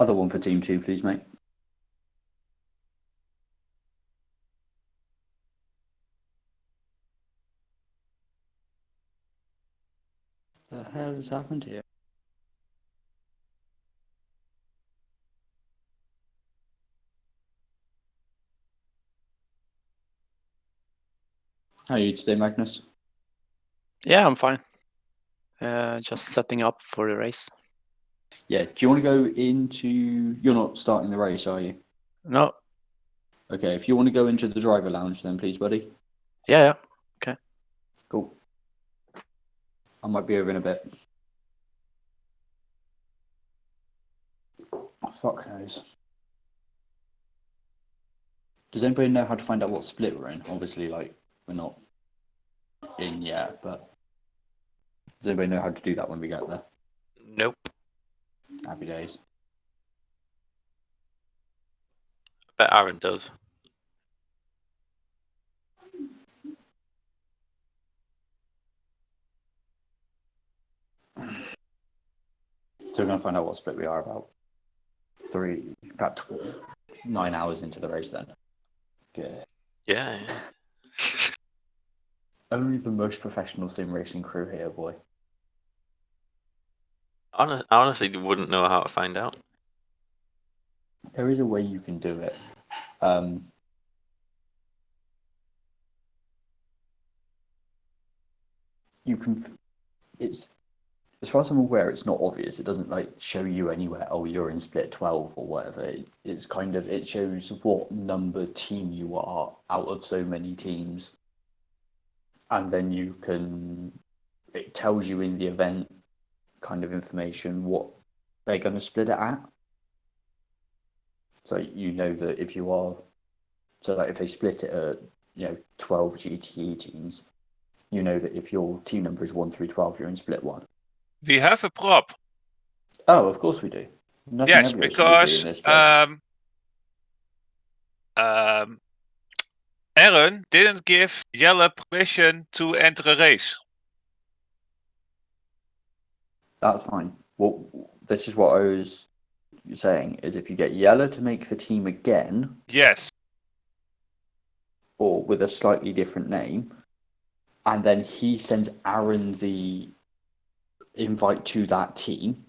Other one for team 2, please, mate. The hell has happened here? How are you today, Magnus? Yeah, I'm fine. Just setting up for the race. Yeah, do you want to go into... You're not starting the race, are you? No. Okay, if you want to go into the driver lounge then, please, buddy. Yeah. Okay. Cool. I might be over in a bit. Oh, fuck knows. Does anybody know how to find out what split we're in? Obviously, like, we're not in yet, but does anybody know how to do that when we get there? Nope. Happy days. Bet Aaron does. So we're going to find out what split we are about 9 hours into the race then. Good. Yeah. Only the most professional sim racing crew here, boy. I honestly wouldn't know how to find out. There is a way you can do it. You can... It's... As far as I'm aware, it's not obvious. It doesn't like show you anywhere, oh, you're in split 12 or whatever. It's kind of, it shows what number team you are out of so many teams. And then you can, it tells you in the event kind of information what they're going to split it at. So you know that if you are, so like if they split it at, 12 GTE teams, you know that if your team number is 1 through 12, you're in split 1. We have a prop. Oh, of course we do. Nothing Yes, ever goes because smoothly in this place. Aaron didn't give Jelle permission to enter a race. That's fine. Well, this is what I was saying, is if you get Yella to make the team again, Yes. or with a slightly different name, and then he sends Aaron the invite to that team,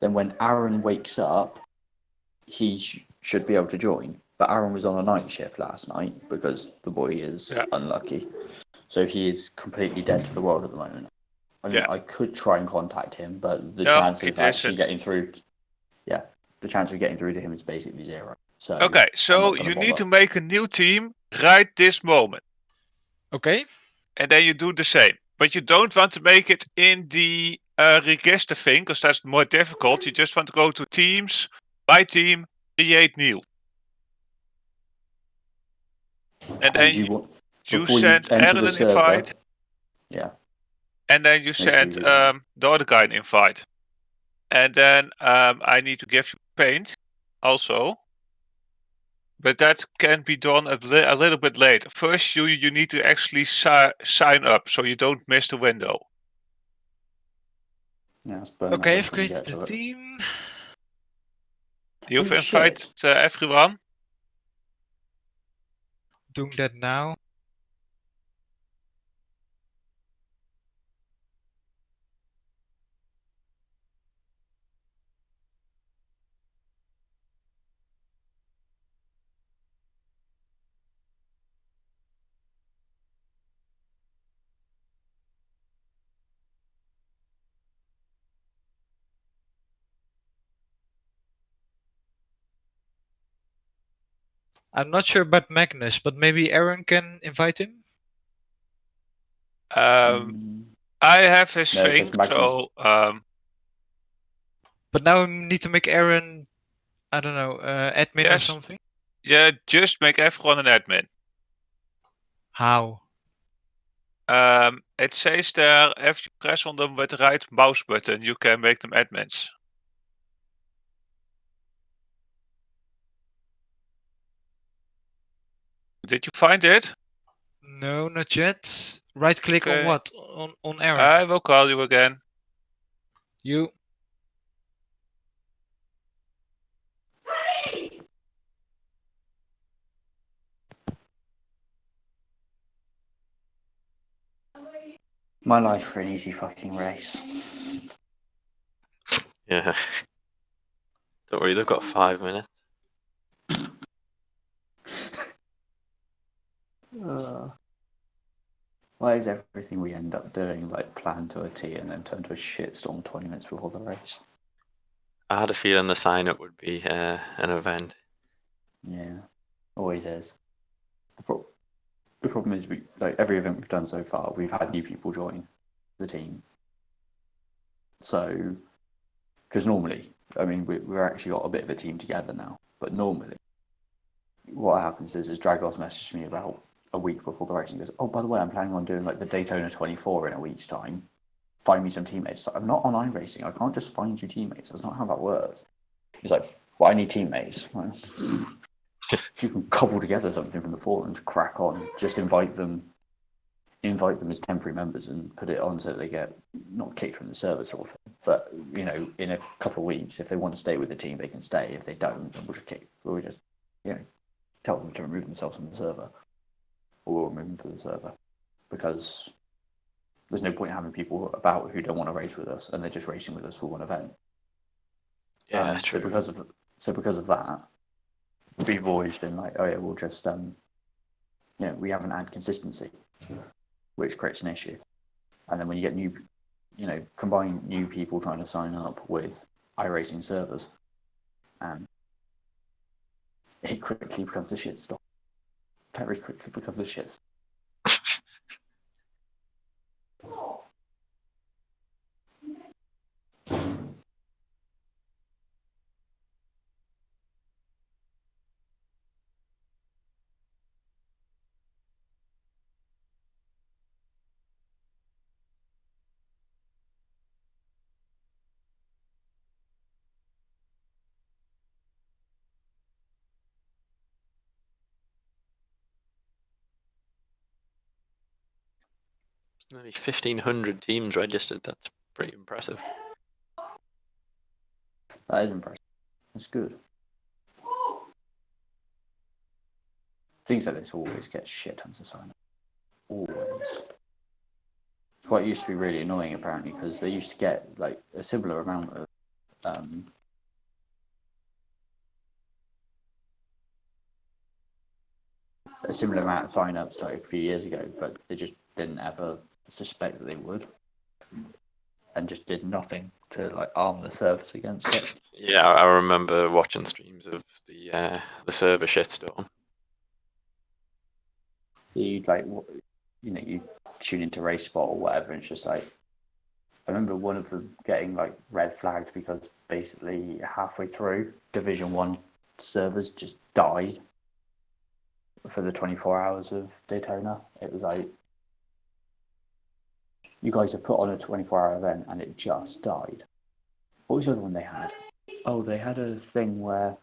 then when Aaron wakes up, he should be able to join. But Aaron was on a night shift last night because the boy is unlucky. So he is completely dead to the world at the moment. I mean, I could try and contact him, but the chance of actually getting through... Yeah, the chance of getting through to him is basically 0. So okay, so you need to make a new team right this moment. Okay. And then you do the same. But you don't want to make it in the register thing, because that's more difficult. You just want to go to teams, by team, create new. And then you send Aaron an invite. Yeah. And then you send the other guy an invite. And then I need to give you paint also. But that can be done a little bit later. First, you need to actually sign up so you don't miss the window. Yeah, okay, I've created the team. You've invited everyone. Doing that now. I'm not sure about Magnus, but maybe Aaron can invite him? I have his thing, so... But now I need to make Aaron, I don't know, admin or something? Yeah, just make everyone an admin. How? It says there, if you press on them with the right mouse button, you can make them admins. Did you find it? No, not yet. Right click on what? On Aaron? I will call you again. You. My life for an easy fucking race. Yeah. Don't worry, they've got 5 minutes. Why is everything we end up doing like planned to a T and then turn to a shitstorm 20 minutes before the race? I had a feeling the sign-up would be an event. Yeah, always is. The problem is, every event we've done so far, we've had new people join the team. So, because normally, I mean, we're actually got a bit of a team together now, but normally, what happens is Dragos messaged me about a week before the race and goes, "Oh, by the way, I'm planning on doing like the Daytona 24 in a week's time. Find me some teammates." So I'm not on iRacing. I can't just find you teammates. That's not how that works. He's like, "Well, I need teammates." Well, if you can cobble together something from the forums, crack on. Just invite them as temporary members and put it on so that they get not kicked from the server sort of thing. But in a couple of weeks, if they want to stay with the team, they can stay. If they don't, then we'll just tell them to remove themselves from the server, or we'll remove them from the server, because there's no point in having people about who don't want to race with us and they're just racing with us for one event. Yeah, true. So because of that, we've always been like, oh yeah, we'll just we haven't had consistency, which creates an issue. And then when you get combine new people trying to sign up with iRacing servers, and it quickly becomes a shitstorm. Very quickly becomes a shitstorm. Nearly 1,500 teams registered. That's pretty impressive. That is impressive. That's good. Things like this always get shit tons of sign up. Always. It's what used to be really annoying apparently, because they used to get like a similar amount of sign-ups like a few years ago, but they just didn't ever suspect that they would, and just did nothing to like arm the service against it. Yeah, I remember watching streams of the server shitstorm. You'd you tune into RaceSpot or whatever, and it's just like, I remember one of them getting like red flagged because basically halfway through Division 1 servers just died for the 24 hours of Daytona. It was like, you guys have put on a 24-hour event and it just died. What was the other one they had? Oh, they had a thing where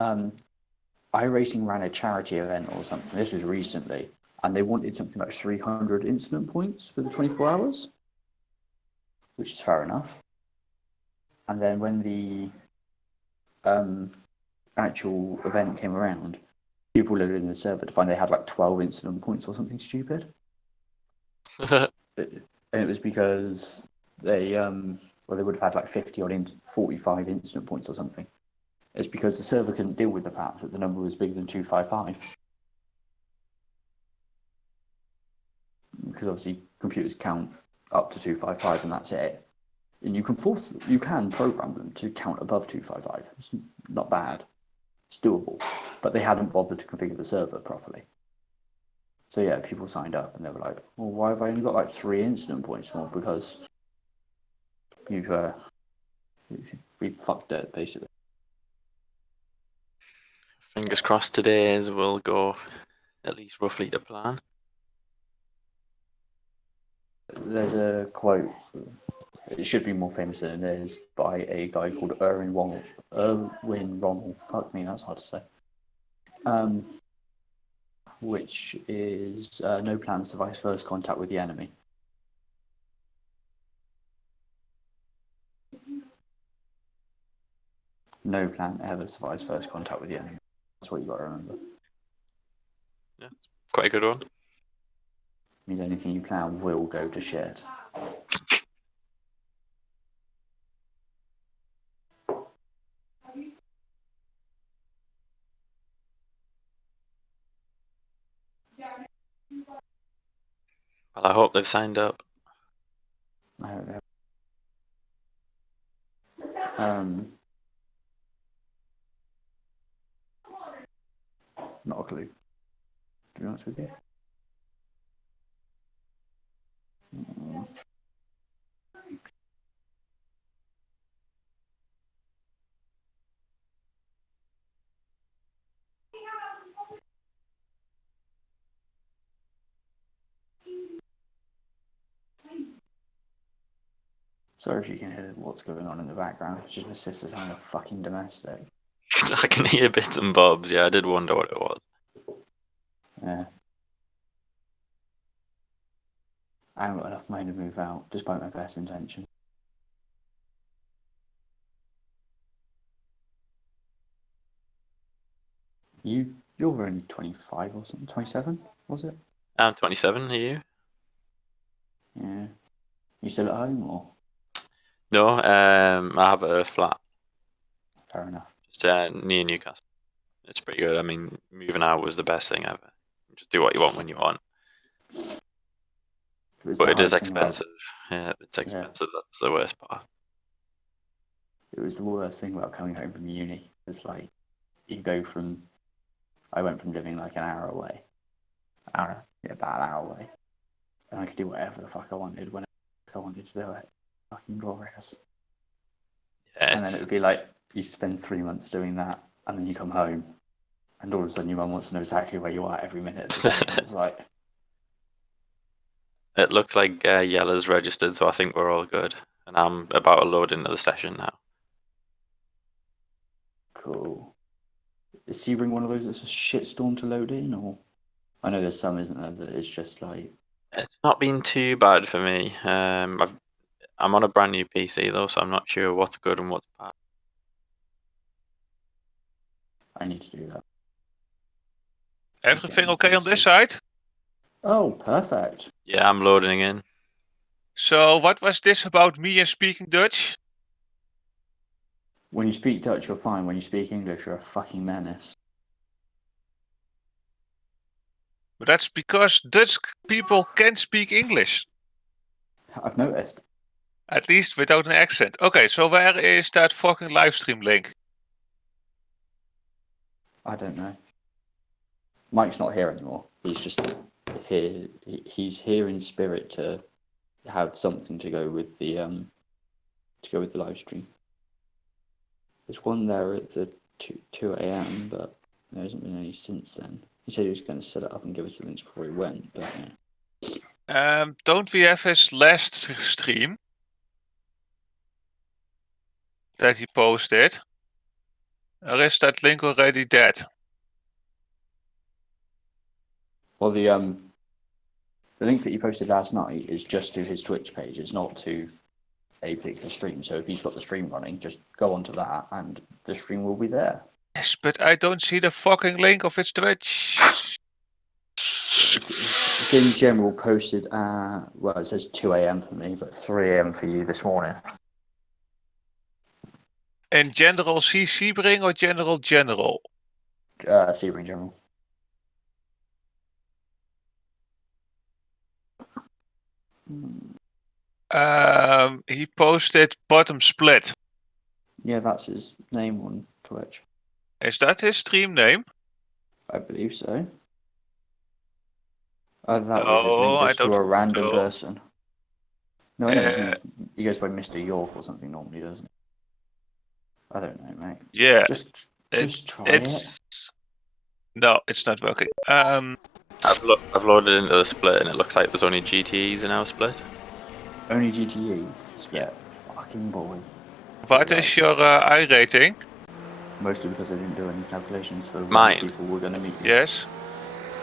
iRacing ran a charity event or something. This was recently, and they wanted something like 300 incident points for the 24 hours, which is fair enough. And then when the actual event came around, people loaded in the server to find they had like 12 incident points or something stupid. And it was because they would have had like 50 or 45 incident points or something. It's because the server couldn't deal with the fact that the number was bigger than 255. Because obviously computers count up to 255 and that's it. And you can program them to count above 255. It's not bad. It's doable. But they hadn't bothered to configure the server properly. So yeah, people signed up and they were like, well, why have I only got like 3 incident points more? Because we've fucked it, basically. Fingers crossed today's will go at least roughly to plan. There's a quote, it should be more famous than it is, by a guy called Erwin Rommel. Fuck me, that's hard to say. Which is no plan survives first contact with the enemy. No plant ever survives first contact with the enemy. That's what you got to remember. Yeah, it's quite a good one. Means anything you plant will go to shit. Well, I hope they've signed up. I don't know. Not a clue. To be honest with you. Sorry if you can hear what's going on in the background. It's just my sister's having a fucking domestic. I can hear bits and bobs. Yeah, I did wonder what it was. Yeah. I haven't got enough money to move out, despite my best intention. You're only 25 or something. 27, was it? I'm 27. Are you? Yeah. You still at home or? No. I have a flat Fair enough. just near Newcastle. It's pretty good. I mean, moving out was the best thing ever. Just do what you want when you want. But it is expensive. Yeah, it's expensive. Yeah. That's the worst part. It was the worst thing about coming home from uni. It's like you go from. I went from living like an hour away, about an hour away, and I could do whatever the fuck I wanted whenever I wanted to do it. Fucking glorious. Yeah, and then it would be like you spend 3 months doing that, and then you come home, and all of a sudden your mum wants to know exactly where you are every minute of the day. It's like. It looks like Yella's registered, so I think we're all good. And I'm about to load into the session now. Cool. Is sebring one of those that's a shitstorm to load in, or? I know there's some, isn't there, that it's just like... It's not been too bad for me. I'm on a brand new PC, though, so I'm not sure what's good and what's bad. I need to do that. Everything okay on this side? Oh, perfect. Yeah, I'm loading in. So, what was this about me and speaking Dutch? When you speak Dutch, you're fine. When you speak English, you're a fucking menace. But that's because Dutch people can speak English. I've noticed. At least without an accent. Okay, so where is that fucking livestream link? I don't know. Mike's not here anymore. He's just here. He's here in spirit to have something to go with the live stream. There's one there at the 2 a.m, but there hasn't been any since then. He said he was going to set it up and give us the links before he went, but yeah. Don't we have his last stream that he posted? Or is that link already dead? Well, the link that he posted last night is just to his Twitch page. It's not to a particular stream. So if he's got the stream running, just go onto that and the stream will be there. Yes, but I don't see the fucking link of his Twitch. It's in general posted well, it says 2 a.m. for me, but 3 a.m. for you this morning. In general sebring or general? Sebring general. He posted bottom split. Yeah, that's his name on Twitch. Is that his stream name? I believe so. That was his name just to a random person. No, I know he goes by Mr. York or something normally, doesn't he? I don't know, mate. Yeah. Just try it. No, it's not working. I've loaded into the split and it looks like there's only GTEs in our split. Only GTE split. Fucking boy. What is your Iracing? Mostly because I didn't do any calculations for mine. When people were going to meet you. Yes.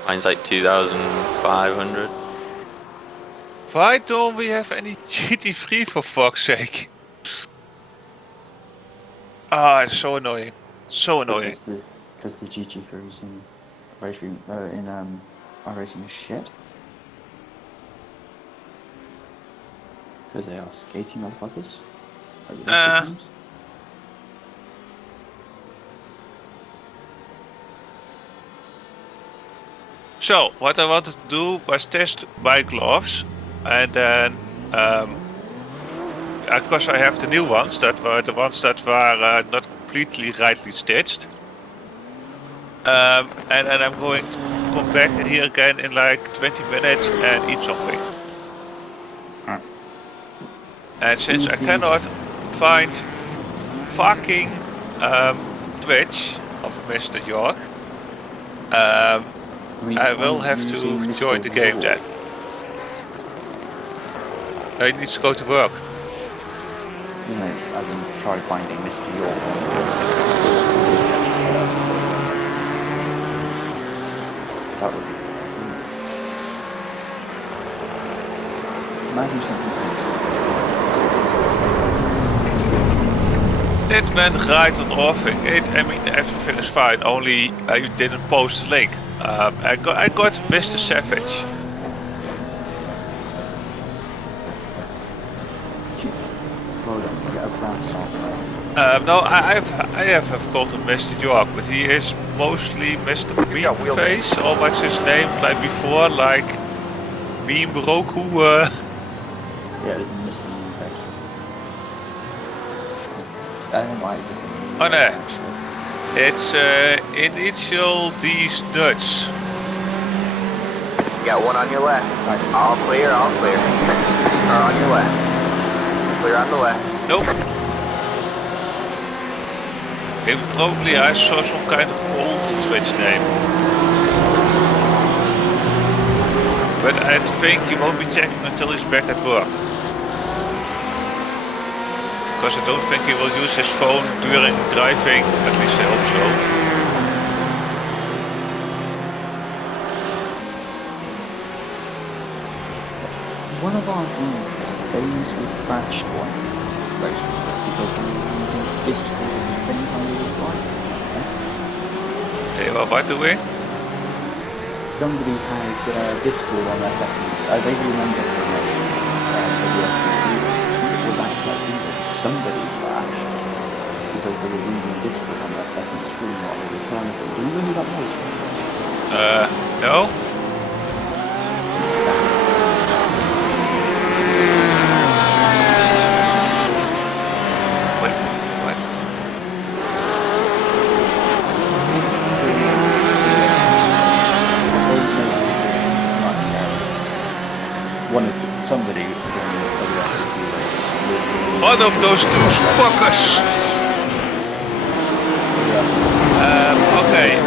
Mine's like 2,500. Why don't we have any GT3 for fuck's sake? Ah, it's so annoying. So annoying. Because the GT3s in Iracing is shit. Because they are skating motherfuckers. Like the best of teams. So, what I wanted to do was test my gloves, and then, because I have the new ones, that were the ones that were not completely rightly stitched. And then I'm going to come back here again in like 20 minutes and eat something. And since I cannot find fucking Twitch of Mr. York, I will have to join the game then. He needs to go to work. You know, as in try finding Mr. York. That would be. Imagine something It went right on off. I mean, everything is fine. Only you didn't post the link. I got Mr. Savage. Well done, you get a brown software. No, I have called him Mr. York, but he is mostly Mr. Meme Face, or what's his name, like before, like Meme Roku. Yeah, it was Mr. Meme Face. I don't know why it just. Oh no, it's initial D's nuts. You got one on your left. All clear, all clear. Or on your left. Clear on the left. Nope. Probably I saw some kind of old Twitch name. But I think he won't be checking until he's back at work. Because I don't think he will use his phone during driving, at least I hope so. One of our drivers famously crashed one race because they were using Discord at the same time they were driving. They were what doing? Somebody had Discord on their second. I vaguely remember from the FCC race. It was actually that simple. Somebody crashed because they were reading Discord on their second screen while they were driving. Do you remember that race? No? Wait, what? Somebody One of those douche fuckers! Okay,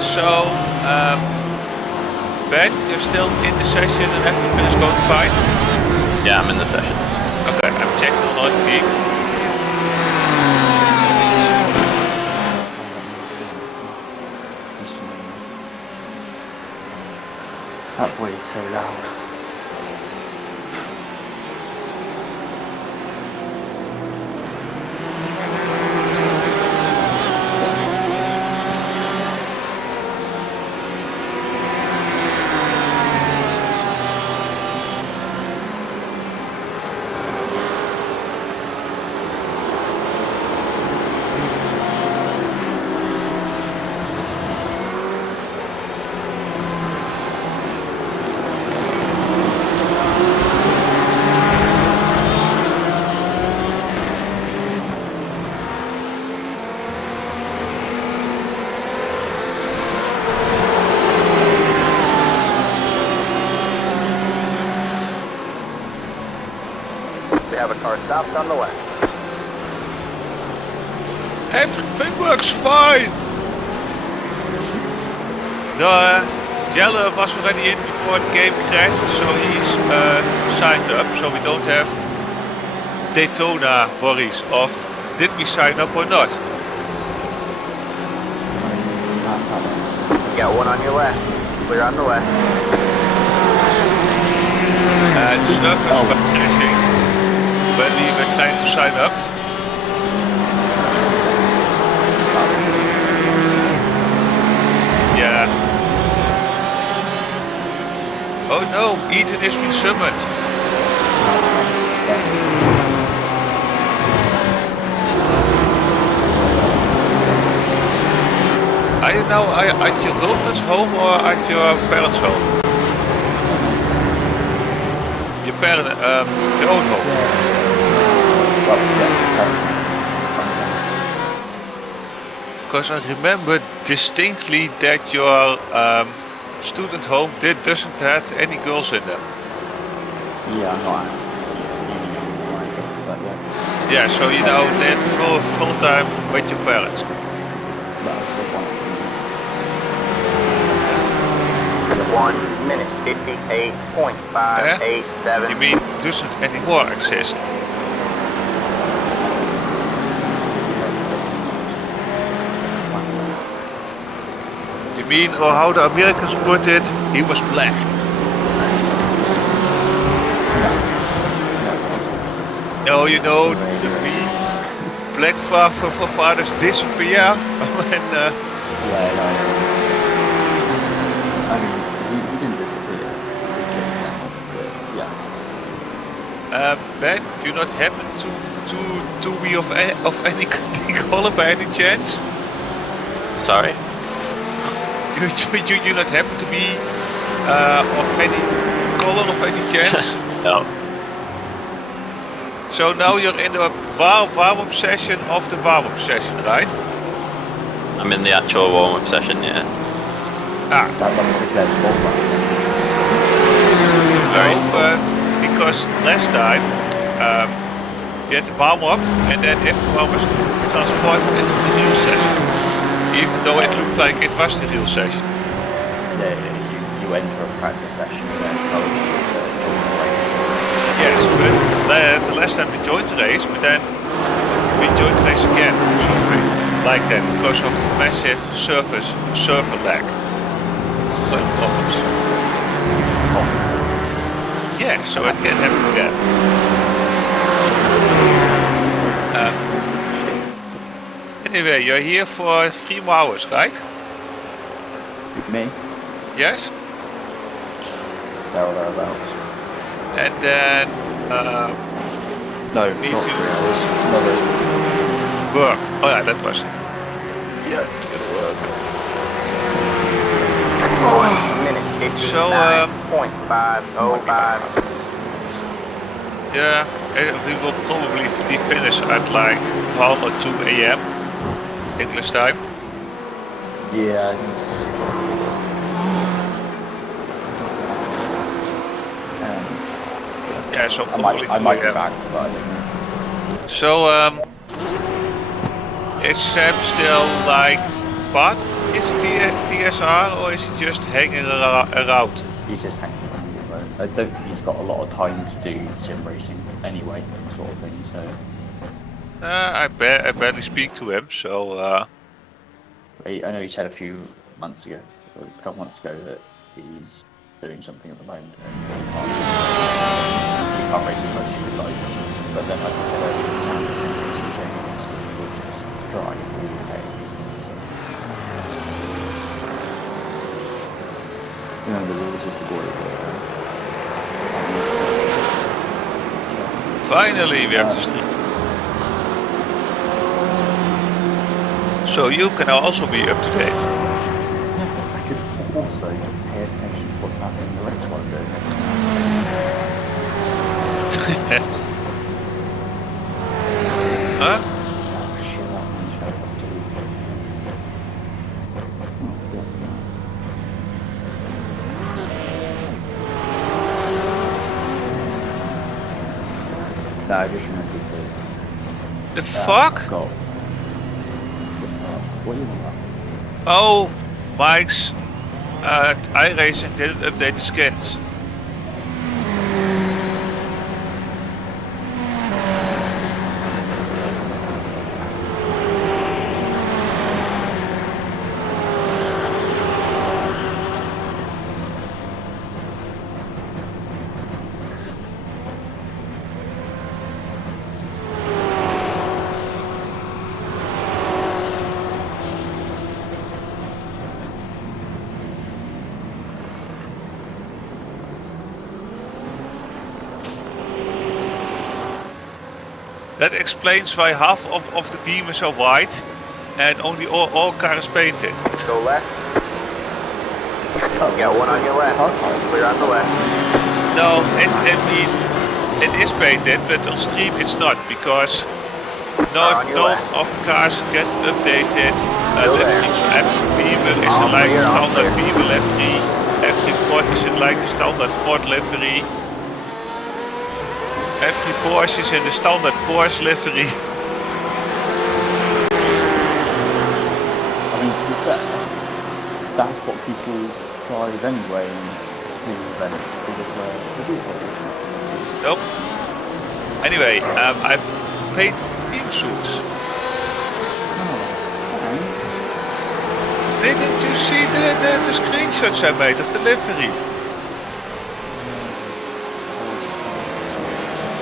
so, Ben, you're still in the session and everything is going fine? Yeah, I'm in the session. Okay, I'm checking on our team. That boy is so loud. Have a car stopped on the left. Everything works fine! The Jelle was already in before the game crashed, so he's signed up, so we don't have Daytona worries of did we sign up or not. You got one on your left. Clear on the left. And the servers were crashing when we were trying to sign up. Oh no, Ethan has been summoned. Are you now at your girlfriend's home or at your parents' home? Your own home. Well, yeah. Because I remember distinctly that your student home doesn't have any girls in them. Yeah, I'm not. But yeah. Yeah, so you now live full time with your parents. Well, there's one. 1 minute 58.587. You mean doesn't anymore exist? You mean, or how the Americans put it, he was black. No, you know, the black fathers disappear when. Yeah, no. I mean, he didn't disappear. He was kicked down. But yeah. Ben, do you not happen to be of any color by any chance? Sorry. You not happen to be of any color of any chance? No. So now you're in the warm-up session of the warm-up session, right? I'm in the actual warm-up session, yeah. That's what we said before. It's very Because last time you had to warm up and then everyone was transported into the real session. Even though it looked like it was the real session. Yeah, you enter a practice session and then tells you to join the race. Yes, but the last time we joined the race, but then we joined the race again, something like that, because of the massive server lag problems. Yeah, so it can happen again. Anyway, you're here for 3 more hours, right? Me? Yes? There or thereabouts. And then No, Need not to- 3 hours. Another. work. Oh yeah, that was it. Yeah, it's gonna work. 1 minute So, 59.505. Yeah, we will probably be finished at like 1 or 2 a.m. English time. Yeah, I think so. Yeah, so I probably might 2 be a.m. back, but I don't know. So, is Sam still like part of his TSR or is he just hanging around? He's just hanging around. But I don't think he's got a lot of time to do sim racing anyway, sort of thing. So I barely speak to him, so I know he said a few months ago, or a couple months ago, that he's doing something at the moment. And he can't race as much as he would like. But then, like I said earlier, it's the sim racing show will just drive all day. So, you know, the rules is the boy. finally we have the stream. So you can also be up to date. Yeah, I could also pay attention to what's happening in the race while I'm doing it. Huh? Oh shit, that means I have to. Oh, God. No, I just remembered The that. fuck? I've got. The fuck? What are you on about? Oh, Mike's Iracing didn't update the skins. That explains why half of the beamers are white and only all cars painted. Go left. Oh, Got one on your left. Clear on the left. No, it is painted, but on stream it's not because none of the cars get updated. Every beamer is like a standard beamer livery. Every Ford is like a standard Ford livery. Every Porsche is in the standard Porsche livery. I mean, to be fair, that's what people drive anyway in these events. They just wear the default. Nope. Anyway, I've paid team suits. Oh, thanks. Didn't you see the screenshots I made of the livery?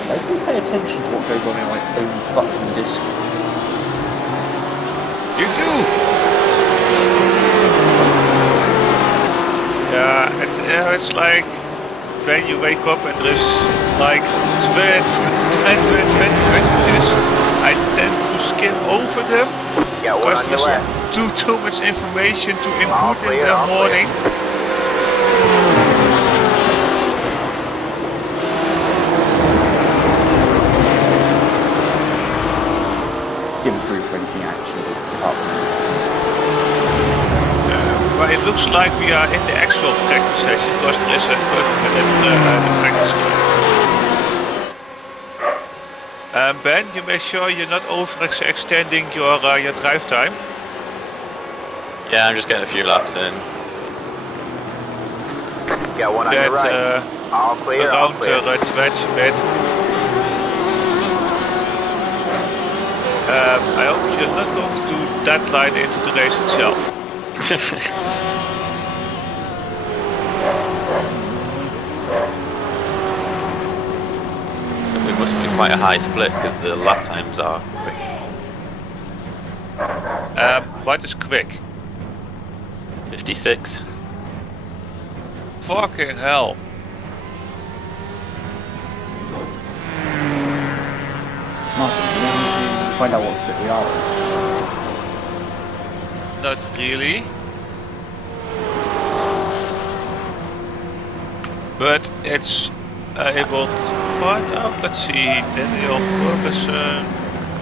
I do pay attention to what goes on in my own fucking Discord. You do. Yeah, it's like when you wake up and there's like 20 messages. I tend to skim over them because there's too much information to input in the morning. Skim through for anything actually happening. But it looks like we are in the actual practice session because there is a 30-minute practice. Ben, you make sure you're not overextending your drive time. Yeah, I'm just getting a few laps in. Got one on your right. All clear. Around the twitch a bit. I hope you're not going to do that line into the race itself. It must be quite a high split because the lap times are quick. What is quick? 56. Fucking hell. Martin, do you want to find out what split we are in? Not really. But it's able to find out. Let's see. Daniel Ferguson.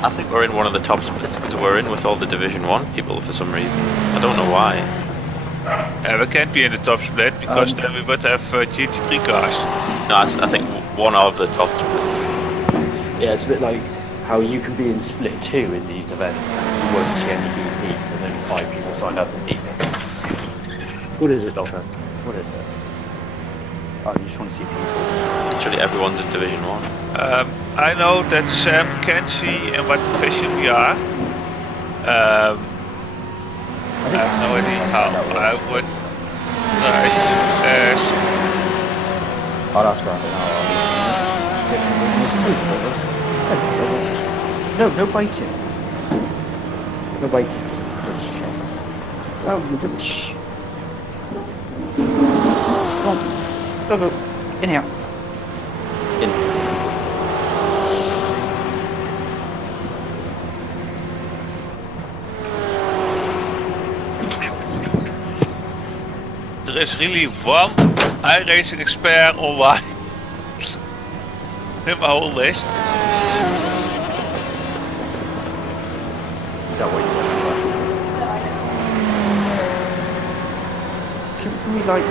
I think we're in one of the top splits because we're in with all the Division 1 people for some reason. I don't know why. We can't be in the top split because then we would have GT3 cars. No, I think one of the top splits. Yeah, it's a bit like how you can be in split 2 in these events and you won't see any DPs because only 5 people signed up in DP. What is it, Doctor? What is it? Oh, you just want to see people. Literally everyone's in Division 1. I know that Sam can see in what division we are. I have no idea how. I would try to ask. I'll ask around now. No biting. No biting. Let's check. Oh, you little shh. Come on. Go. In here. In. There is really one Iracing expert online in my whole list. Is that what you want? Shouldn't we like...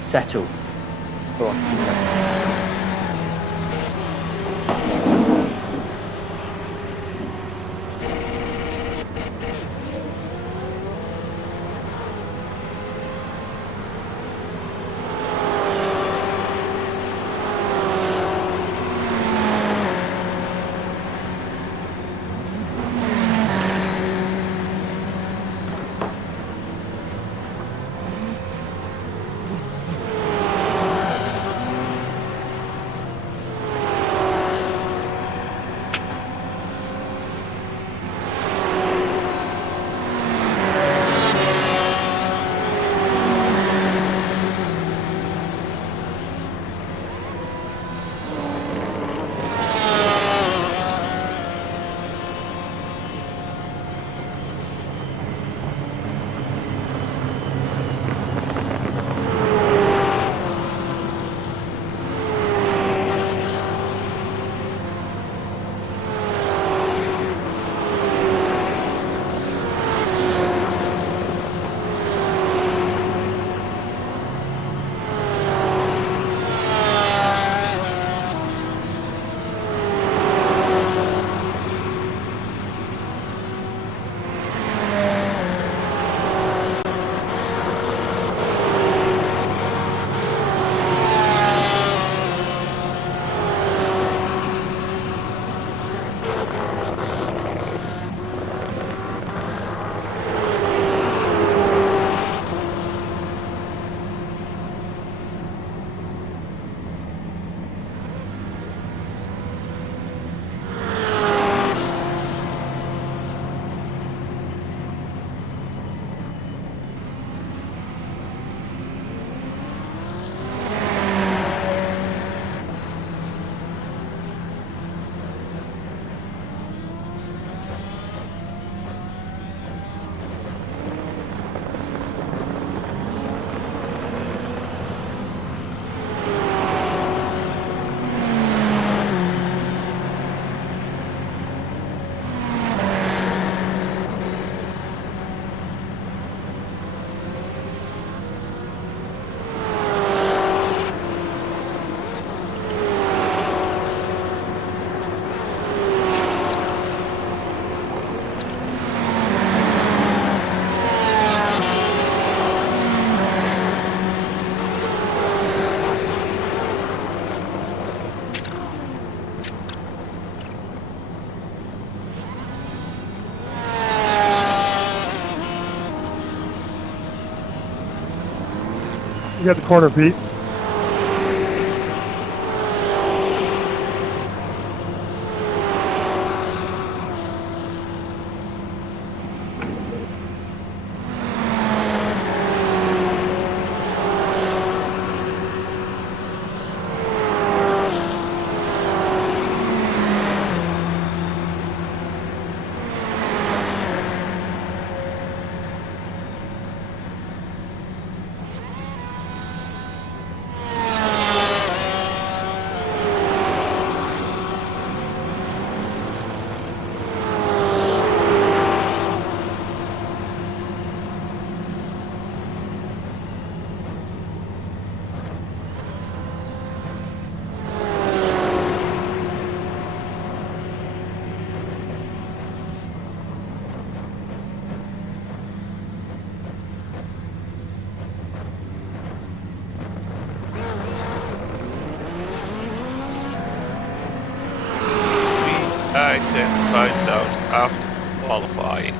Settle. Go on. You got the corner, Pete. I can find out after qualifying.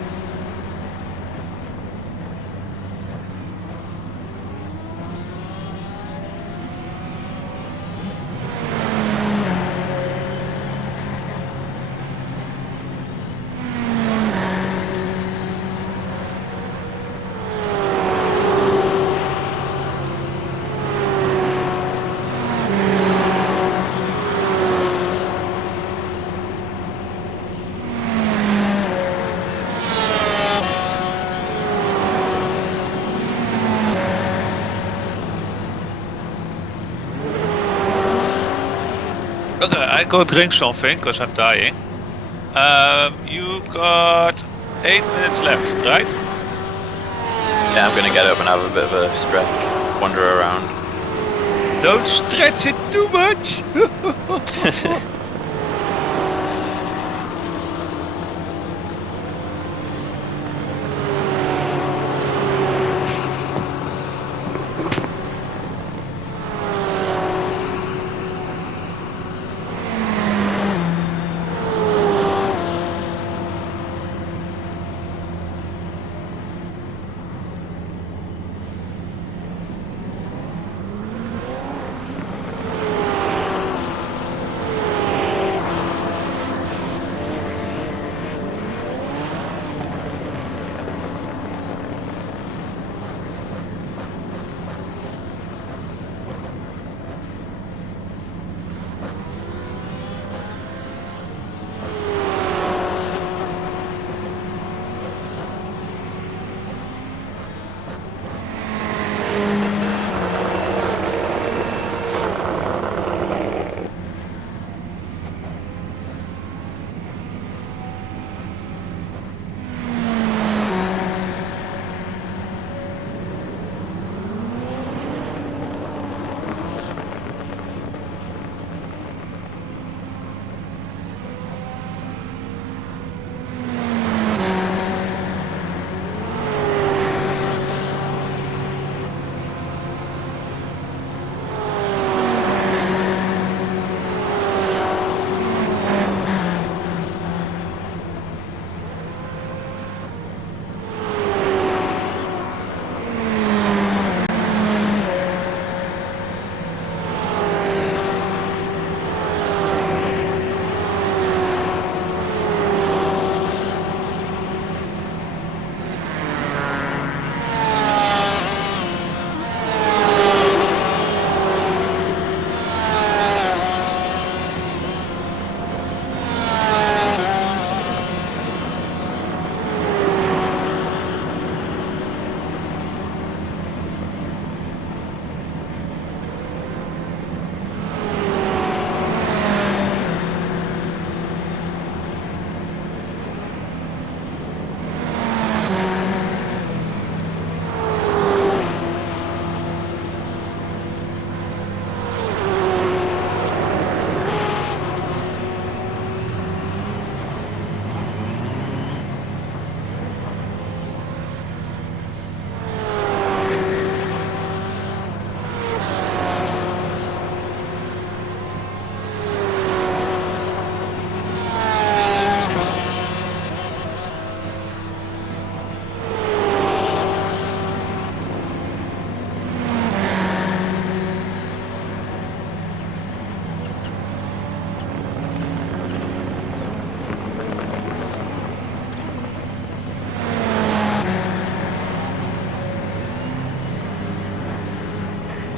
Okay, I go drink something because I'm dying. You got 8 minutes left, right? Yeah, I'm gonna get up and have a bit of a stretch, wander around. Don't stretch it too much.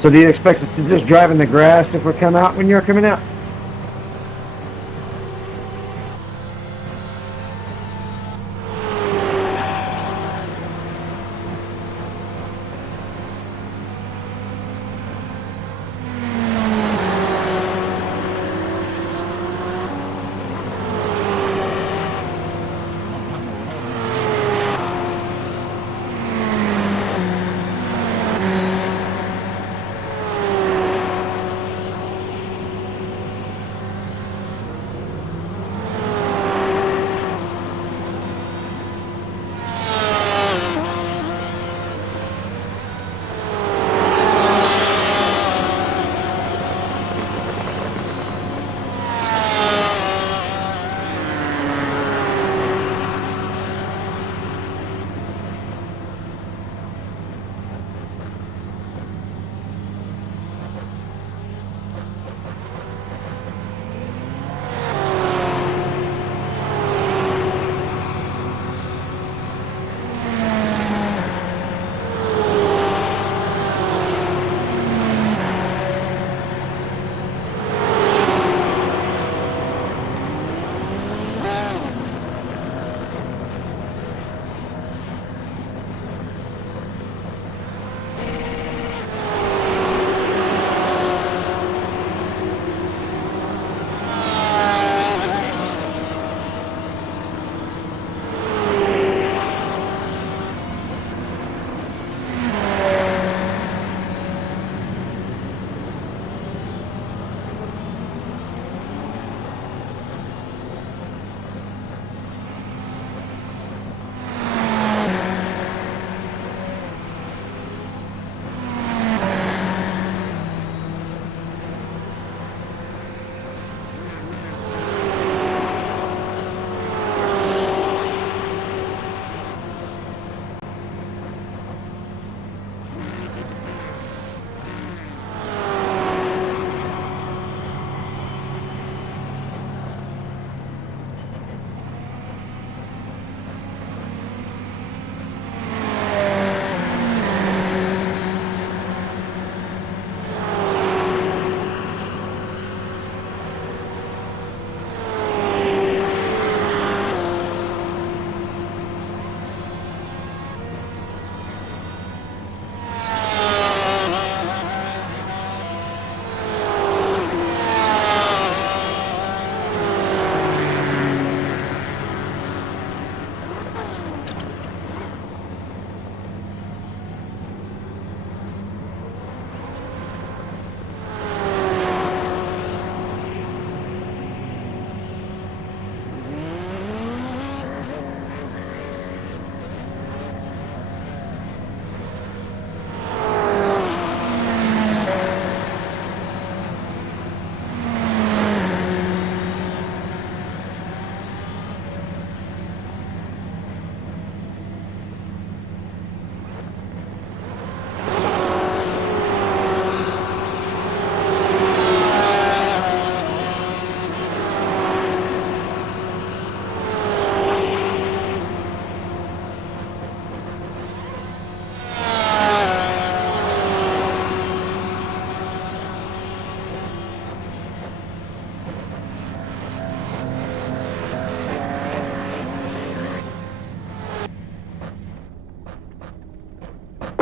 So do you expect us to just drive in the grass if we come out when you're coming out?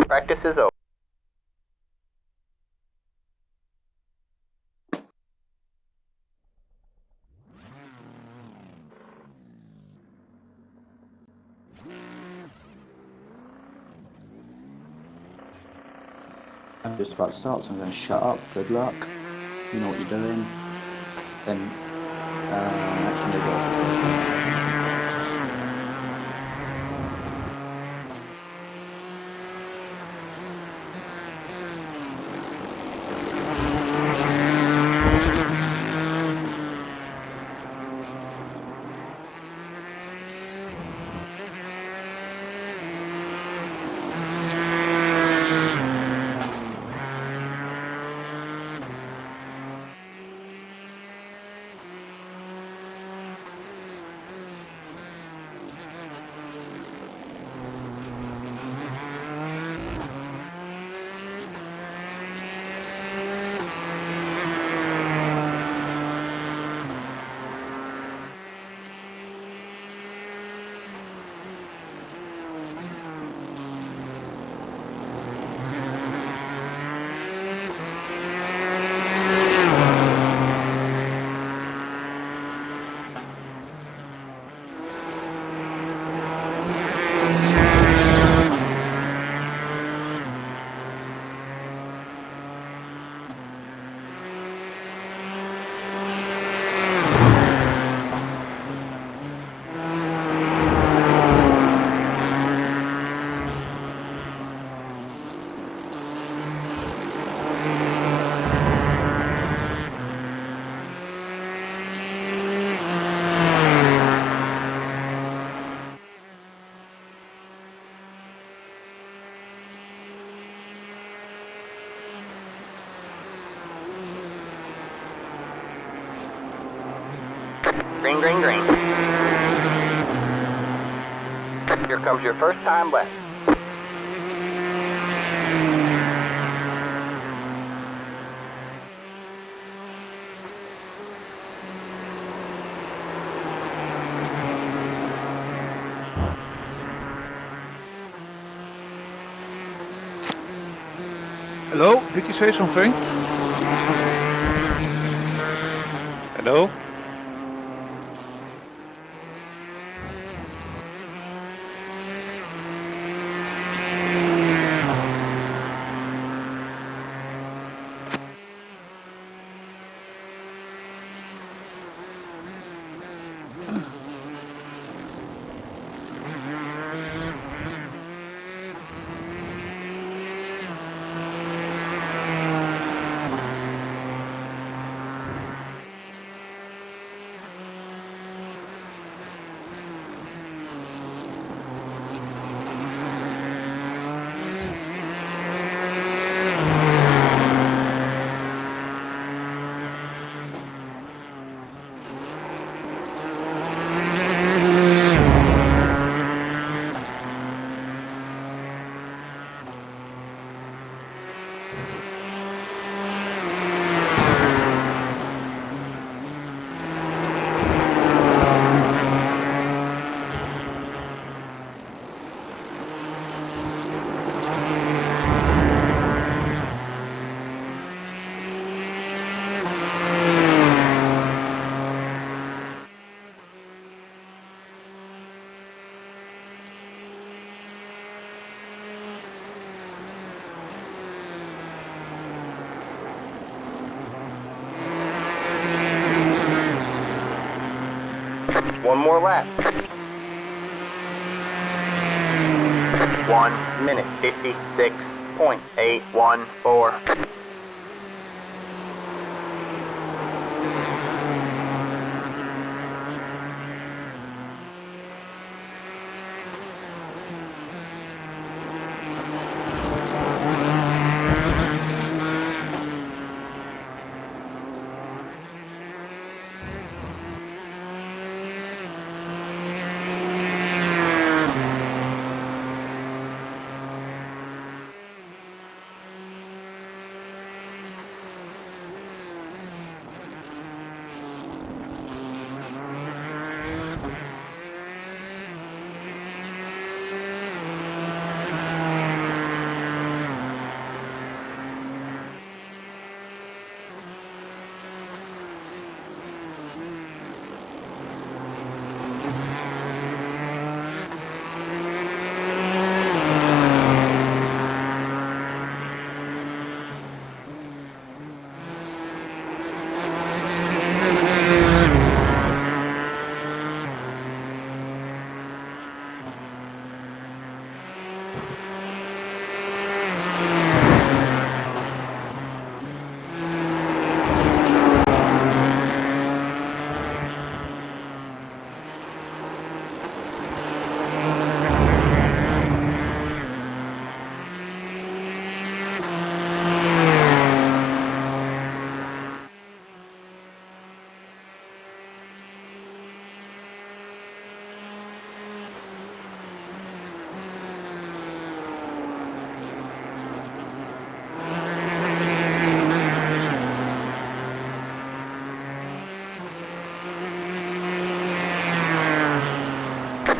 Practice is over. I'm just about to start, so I'm going to shut up. Good luck. You know what you're doing. Then, actually, no, what else was I going to say? Green, green, green. Here comes your first time left. Hello? Did you say something? Hello? One more lap. 1 minute 56.814.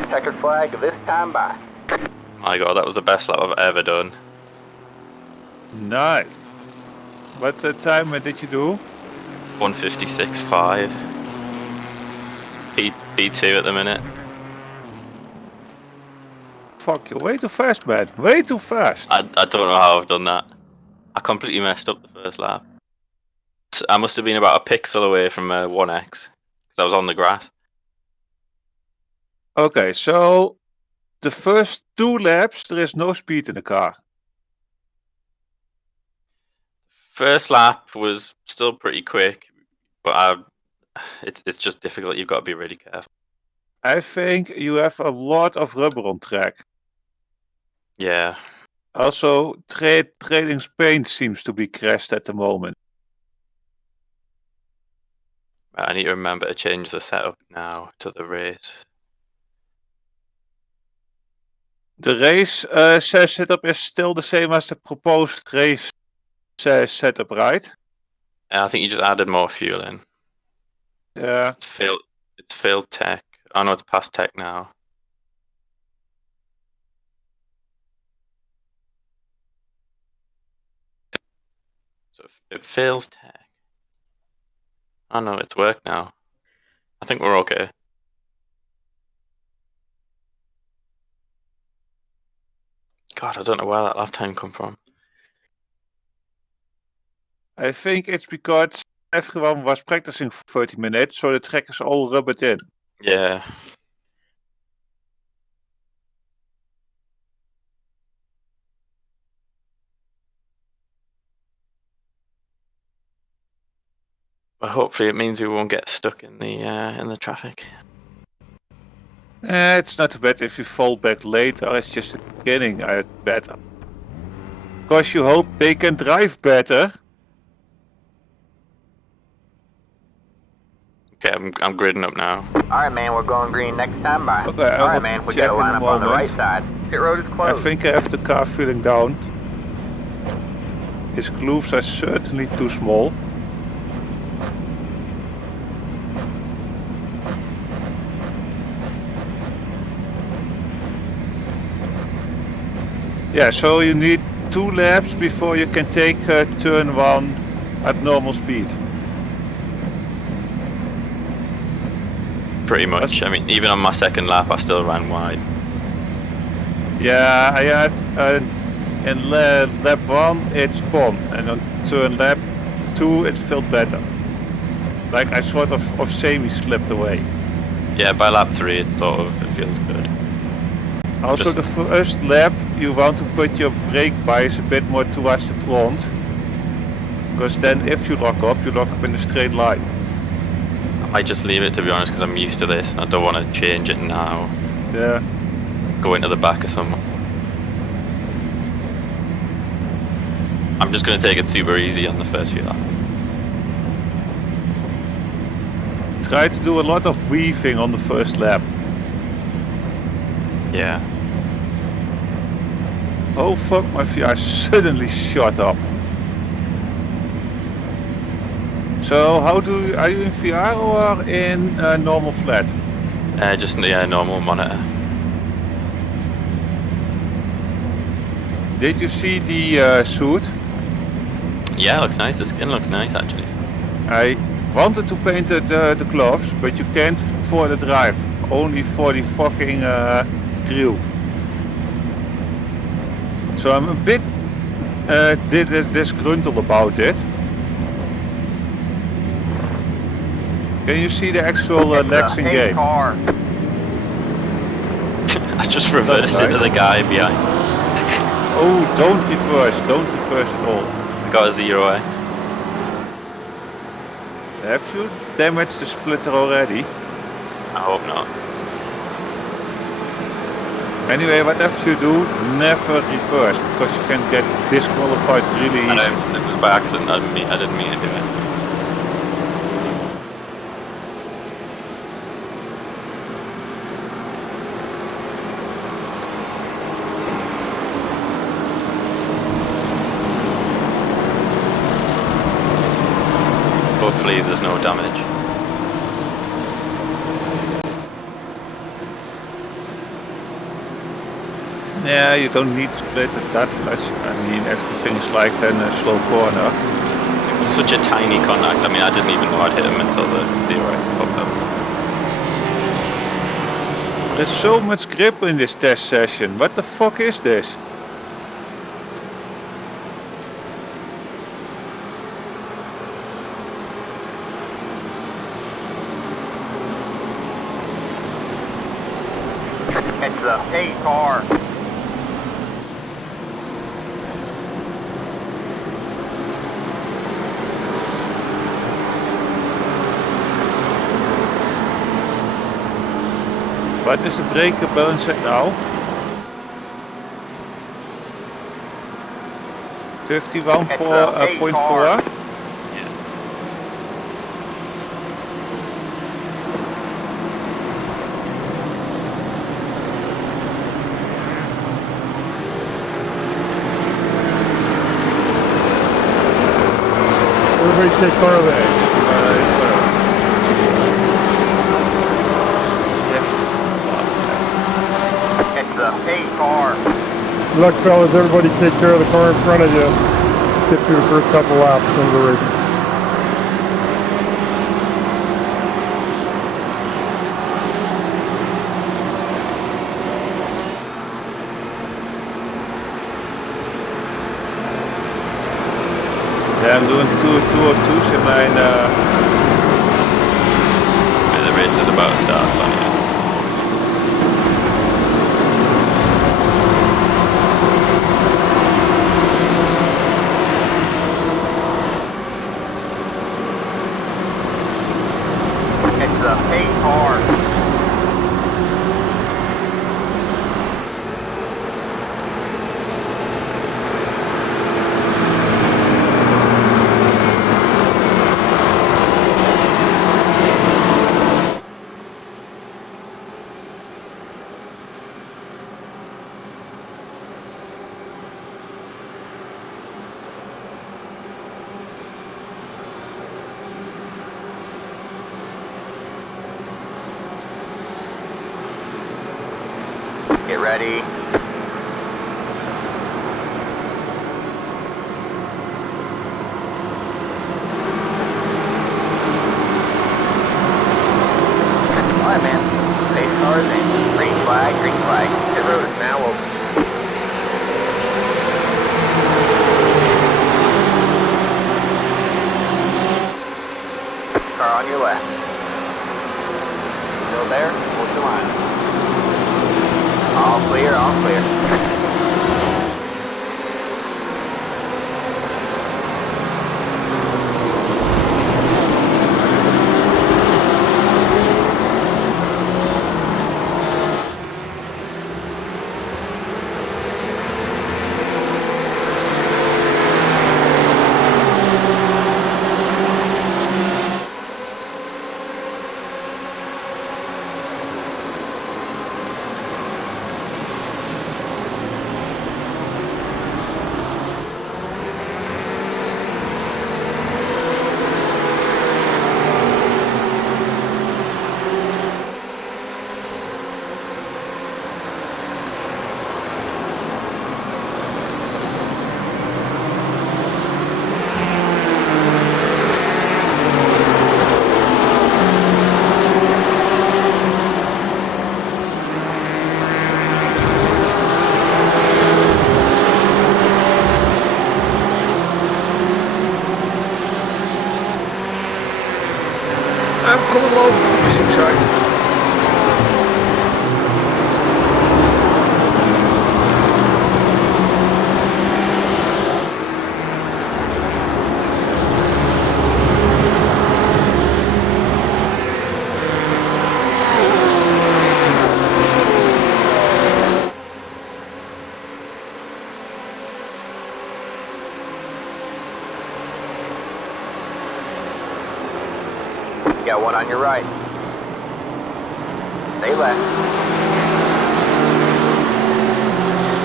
Checkered flag this time by. My God, that was the best lap I've ever done. Nice. What time did you do? 156.5. P2 at the minute. Fuck, you're way too fast, man. Way too fast. I don't know how I've done that. I completely messed up the first lap. I must have been about a pixel away from 1x because I was on the grass. Okay, so the first 2 laps, there is no speed in the car. First lap was still pretty quick, but it's just difficult. You've got to be really careful. I think you have a lot of rubber on track. Yeah. Also, Trading's paint seems to be crashed at the moment. I need to remember to change the setup now to the race. The race setup is still the same as the proposed race setup, right? And I think you just added more fuel in. Yeah. It's failed tech. Oh no, it's past tech now. So it fails tech. Oh no, it's worked now. I think we're okay. God, I don't know where that lap time come from. I think it's because everyone was practicing for 30 minutes, so the track is all rubbered in. Yeah. But hopefully it means we won't get stuck in the traffic. It's not too bad if you fall back later, it's just the beginning, I bet. Because you hope they can drive better. Okay, I'm gridding up now. Alright, man, we're going green next time. Bye. Okay, I Alright, will man, we check gotta in line a up on the right moment. side. Pit road is I closed. think I have the car feeling down. His grooves are certainly too small. Yeah, so you need 2 laps before you can take turn 1 at normal speed. Pretty much. I mean, even on my second lap, I still ran wide. Yeah, I had in lap 1 it spun, and on turn lap 2 it felt better. Like I sort of semi-slipped away. Yeah, by lap 3, it feels good. Also, Just- the first lap you want to put your brake bias a bit more towards the front, because then if you lock up in a straight line. I might just leave it, to be honest, because I'm used to this. I don't want to change it now. Yeah. Go into the back of someone. I'm just going to take it super easy on the first few laps. Try to do a lot of weaving on the first lap. Yeah. Oh fuck, my VR suddenly shot up. So are you in VR or in normal flat? Just normal monitor. Did you see the suit? Yeah, it looks nice. The skin looks nice, actually. I wanted to paint the gloves, but you can't for the drive. Only for the fucking grill. So I'm a bit disgruntled about it. Can you see the actual Iracing game? Car. I just reversed into the guy behind. Oh, don't reverse at all. I got a 0x. Have you damaged the splitter already? I hope not. Anyway, whatever you do, never reverse, because you can get disqualified really I easy. know, it was by accident. I didn't mean to do it. Hopefully there's no damage. Yeah, you don't need to split it that much. I mean, everything's like in a slow corner. It was such a tiny contact. I mean, I didn't even know I'd hit him until the 0x popped up. There's so much grip in this test session. What the fuck is this? It's the Hey car. What is the brake balance at now? 51.4. everybody take clear of that. It's the paid car. Look, fellas, everybody take care of the car in front of you. Get through the first couple laps of the race. Yeah, I'm doing 202's in mijn... And the race is about to start, on you. It's the paid car. Get ready. Alright, man. Pace cars in. Green flag, green flag. The road is now open. Car on your left. Still there? Hold your line. All clear, all clear. I'm coming over to the fishing site. You got one on your right. Stay left.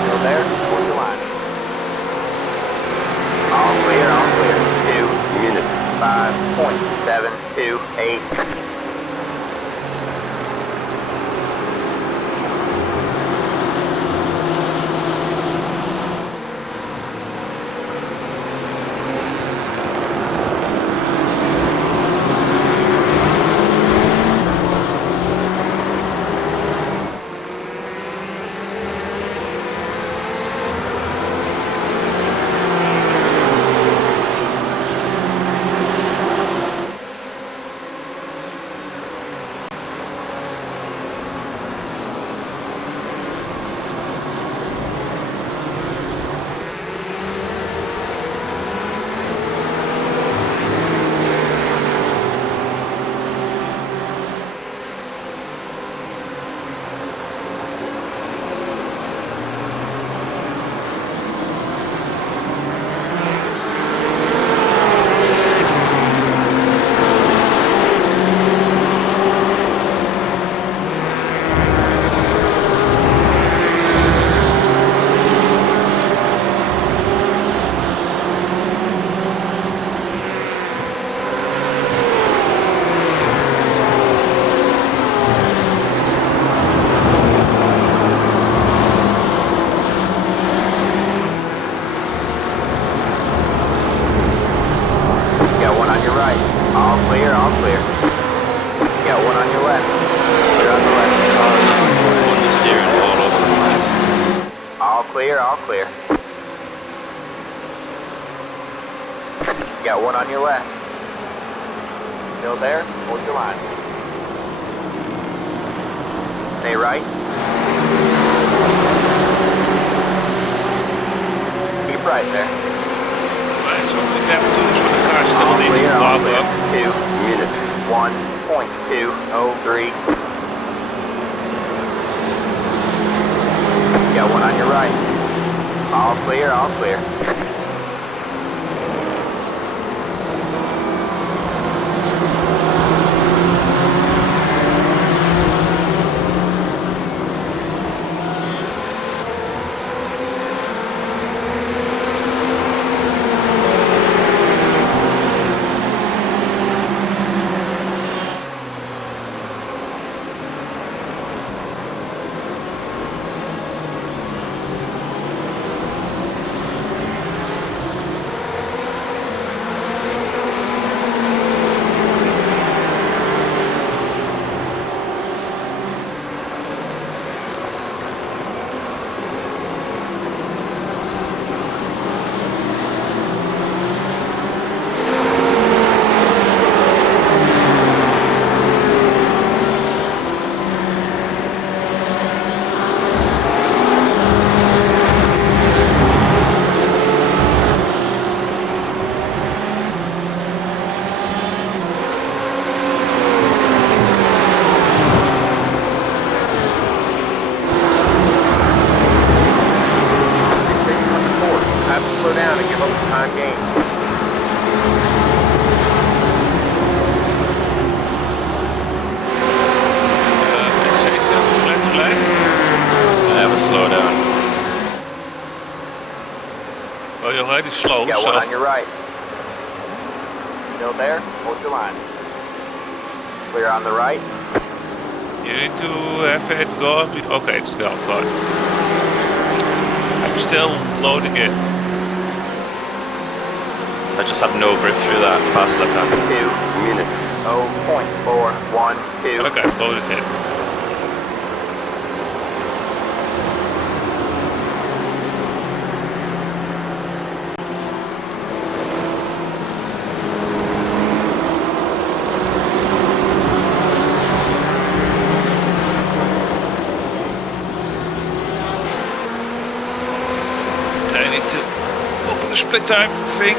Still there? Hold your line. All clear, all clear. 2 units. 5.728. one on your left. Still there? Hold your line. Stay right. Keep right there. Right, so we have to for the car still All needs clear, to all warm clear. up. 2 units. 1.203. Got one on your right. All clear, all clear. Slow down and give up the time gain. I have a slow down. Well, you're already slow, Got so... one on your right. Still there? Hold your line. Clear on the right. You need to have it go up. Okay, it's gone. Fine. I'm still loading it. I just have no grip through that fast left hand. 2 units. 0.412. Okay, load it in. I need to open the split time thing.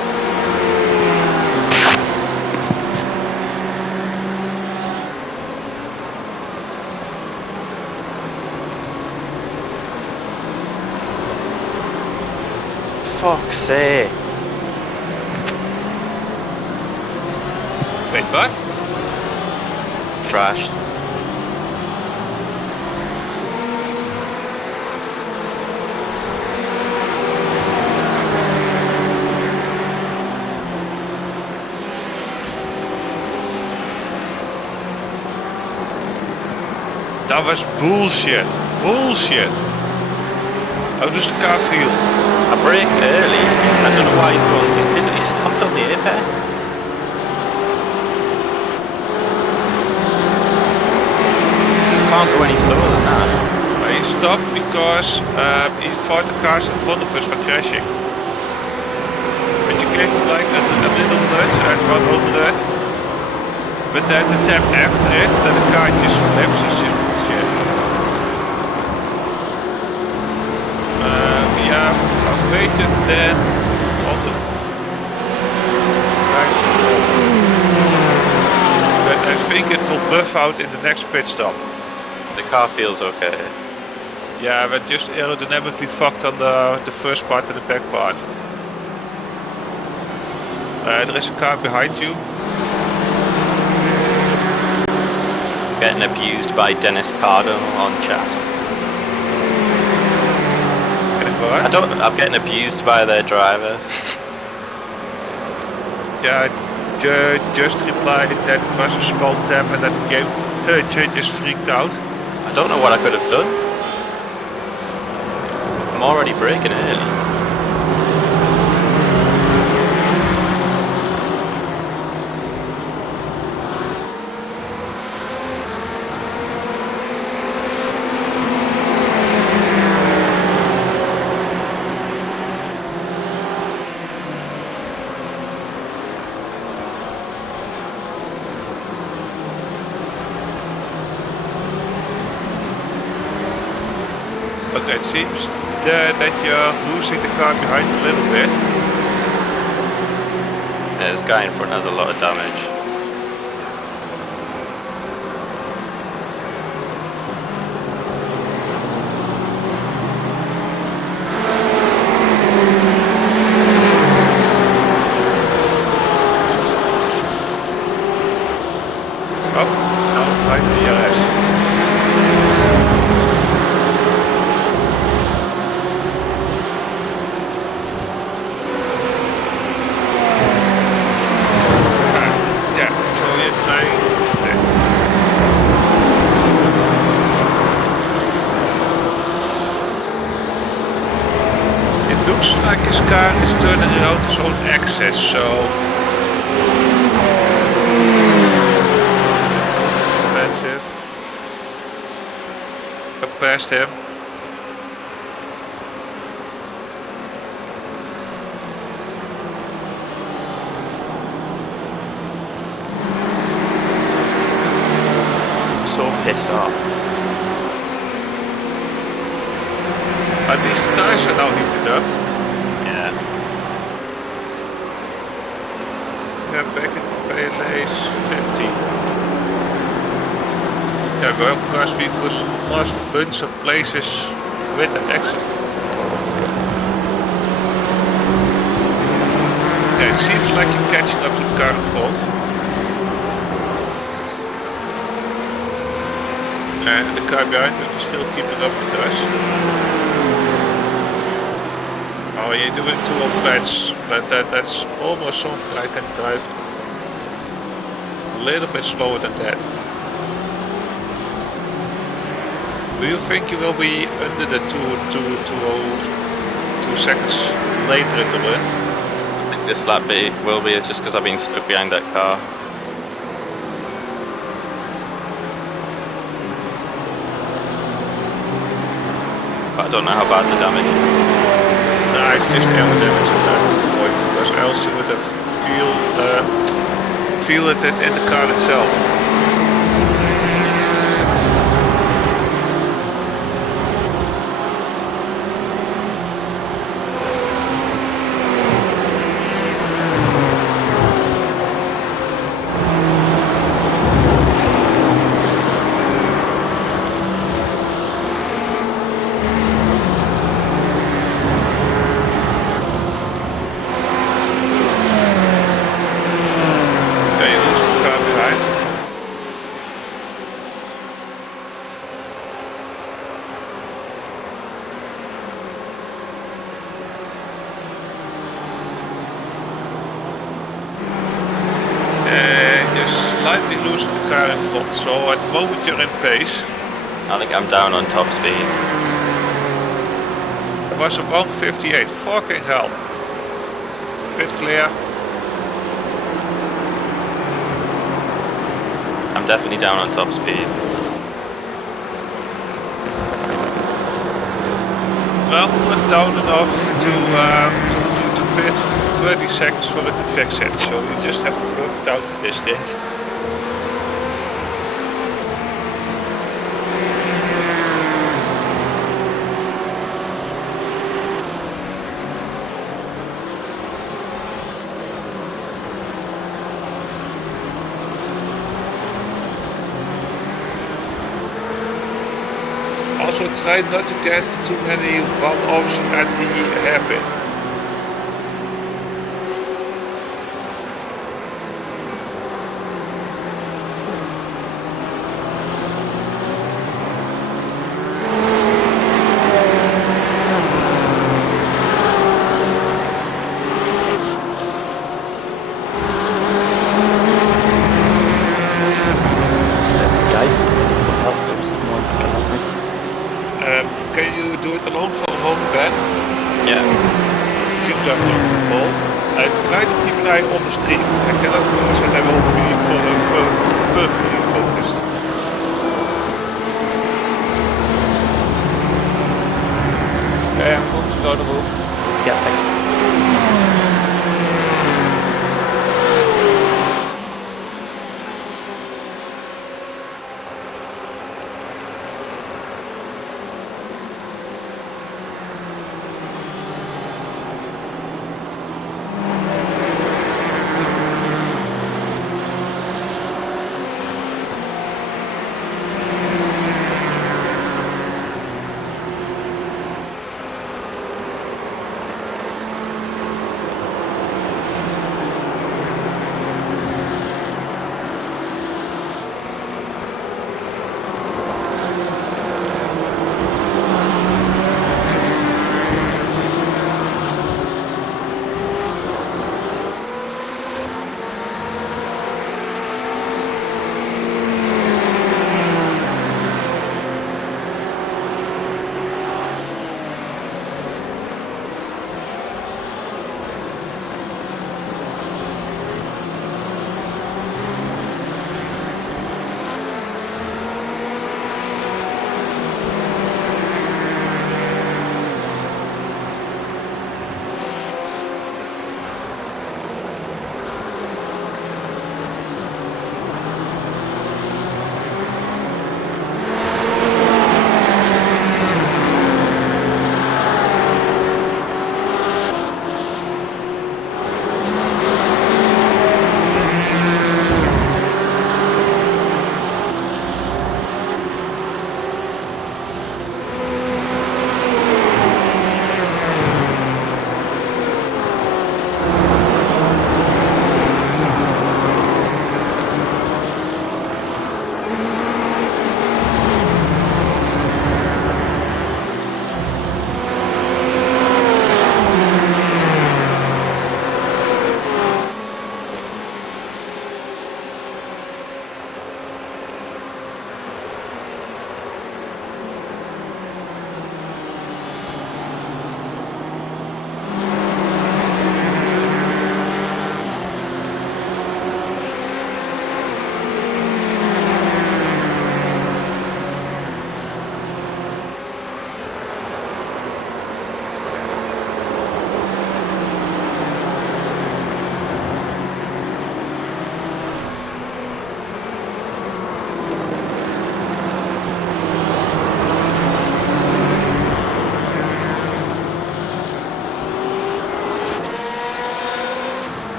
Fuck's sake. Wait, what? Crashed. That was bullshit. Bullshit. How does the car feel? I braked early. I don't know why he's going. He's basically stopped on the apex. Can't go any slower than that. He stopped because he thought the cars in front of us were crashing. But you gave him like a little nudge at 100. But then the tap after it, that the car just flips, is just bullshit. We have waited then on the right spot. But I think it will buff out in the next pit stop. The car feels okay. Yeah, but just aerodynamically fucked on the first part and the back part. There is a car behind you. Getting abused by Dennis Cardo on chat. I'm getting abused by their driver. Yeah, just replied that it was a small tap and that the game just freaked out. I don't know what I could have done. I'm already braking early. Okay, it seems that you're losing the car behind a little bit. Yeah, this guy in front has a lot of damage. Oh, no, right ERS. Yeah, so you're trying. It looks like his car is turning around his own axis, so. Expensive. Up past him. So pissed off. At least the tires are now heated up. Yeah. Yeah, back in place 50. Yeah, well, because we could lost a bunch of places with that exit. Yeah, it seems like you're catching up to the car in front. And the car behind us is still keeping up with us. Oh, you're doing 2 off flats, but that's almost something I can drive a little bit slower than that. Do you think you will be under the 2 seconds later in the run? I think this lap will be, it's just because I've been stuck behind that car. But I don't know how bad the damage is. Nah, it's just air damage at that point, because else you would have feel it in the car itself. Okay, you lose the car behind. You're slightly losing the car in front, so at the moment you're in pace. I think I'm down on top speed. It was a 158, fucking hell. Bit clear. I'm definitely down on top speed. Well, we're down enough to pit 30 seconds for it to fix it, so you just have to buff it out for this stint. Also try not to get too many one-offs at the hairpin. Guys, I need some help if someone can help me. Can you do it alone for a moment, Ben? Yeah. Seem to have no control. I try to keep an eye on the stream. I cannot promise that I will be fully focused. Okay, I'm going to go to the room. Yeah, thanks.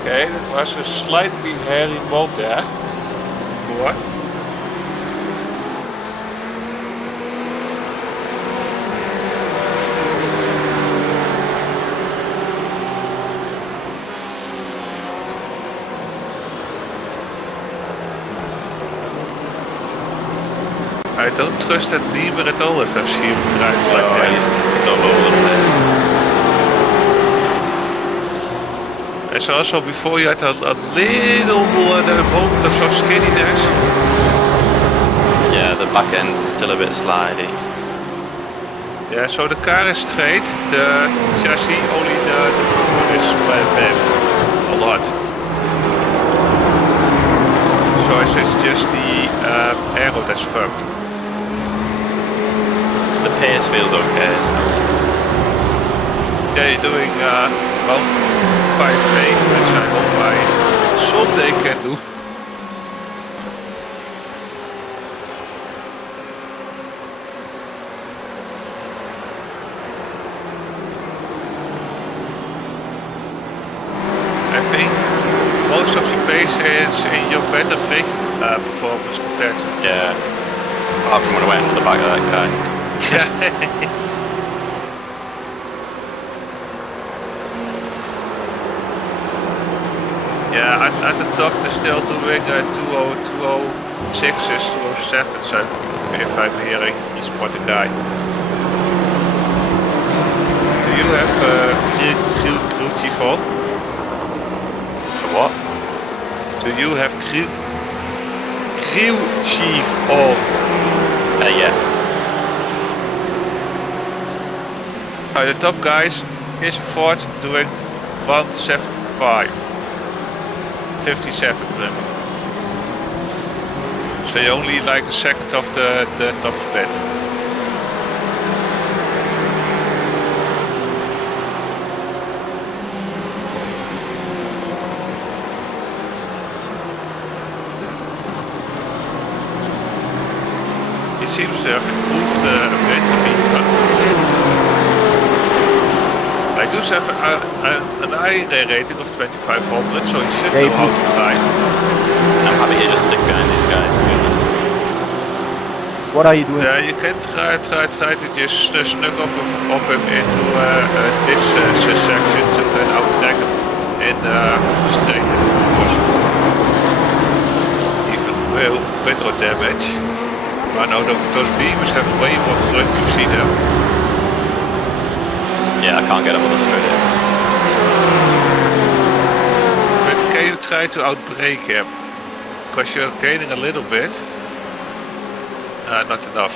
Okay, that was a slightly hairy mob there. Boy. I don't trust that beamer at all if I see him drive like Oh, that. he's all over the place. As also before you had a little moment of some skinniness. Yeah, the back end is still a bit slidey. Yeah, so the car is straight, the chassis, only the motor is bent a lot. So it's just the aero that's fucked. The pace feels okay, so Yeah, you're doing well 5-8, which I hope I someday can do. I think most of your pace is in your better brake performance compared to yeah. Apart from when I went into the back of that guy. Yeah, at the top they're still doing 206s, 207s, if I'm hearing each spotting guy. Do you have crew chief on? What? Do you have crew chief on? Yeah. The top guys is a Ford doing 175. 57 remember. So you only like a second of the top split. He seems to have improved a bit the beat. I do have an IA rating of 2500, so he should know how to drive. I'm happy to just stick behind these guys, to be honest. What are you doing? Yeah, you can try to just snuck up him into this section to then outtrack him in the straight if possible. Even with or damage. But no, those beamers have way more grunt, you see them. Yeah, I can't get up on the straight in. But can you try to outbrake him? Because you're gaining a little bit. Not enough.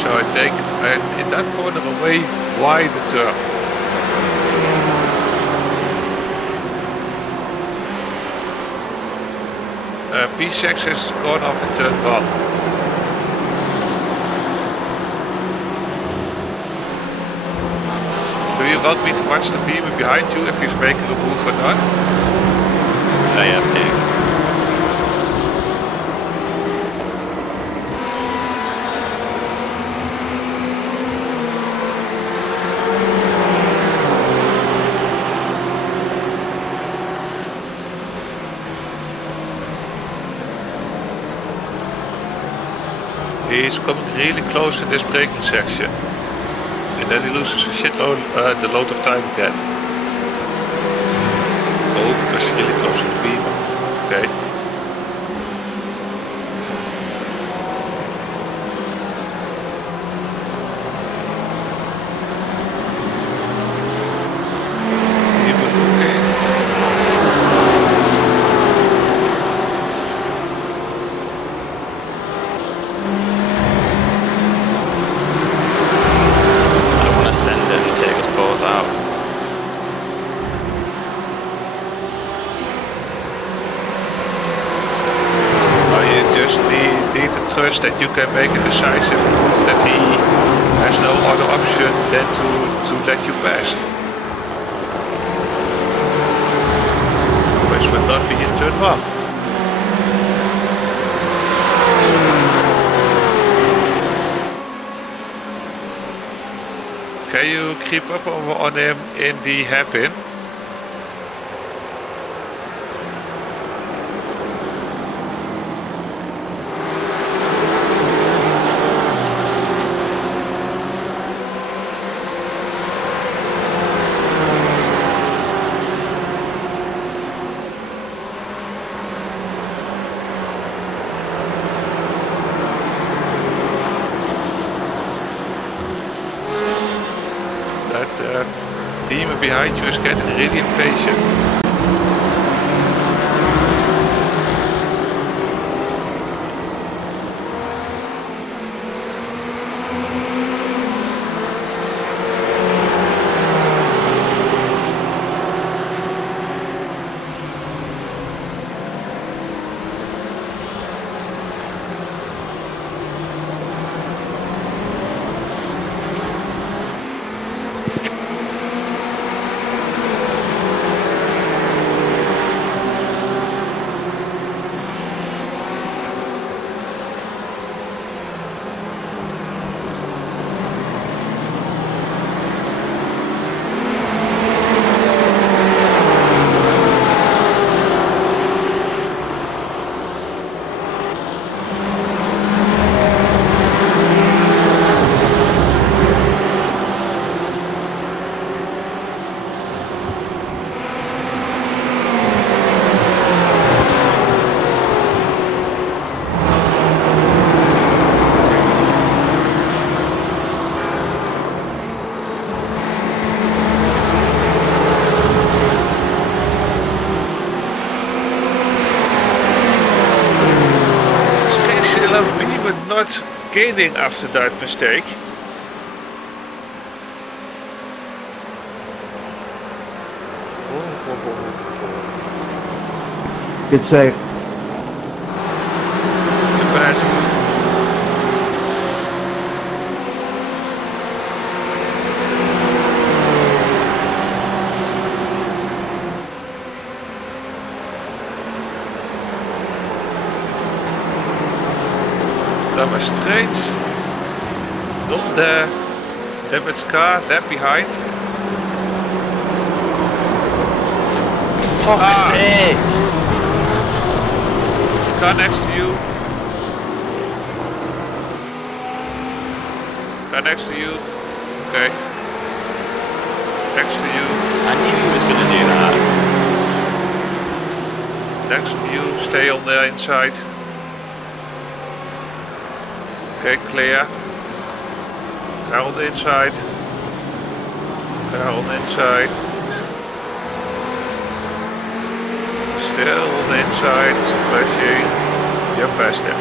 So I take in that corner a way wider turn. P6 has gone off in turn 1. Do you want me to watch the beamer behind you if he's making a move or not? I am big. He's coming really close in this braking section. And then he loses a shitload, the load of time again. Oh, because he's really close to the beam. Okay. Trust that you can make a decisive move that he has no other option than to let you pass. Which would not be in turn 1. Can you creep up on him in the hairpin? That beamer behind you is getting really impatient. Not gaining after that mistake. Good save. The best. Damage straight. Not there. Damage car, left behind. Fuck's sake! Car next to you. Car next to you. Okay. Next to you. I knew he was going to do that. Next to you. Stay on the inside. Okay, clear. Car on the inside. Car on the inside. Still on the inside. Flashing. You're past him.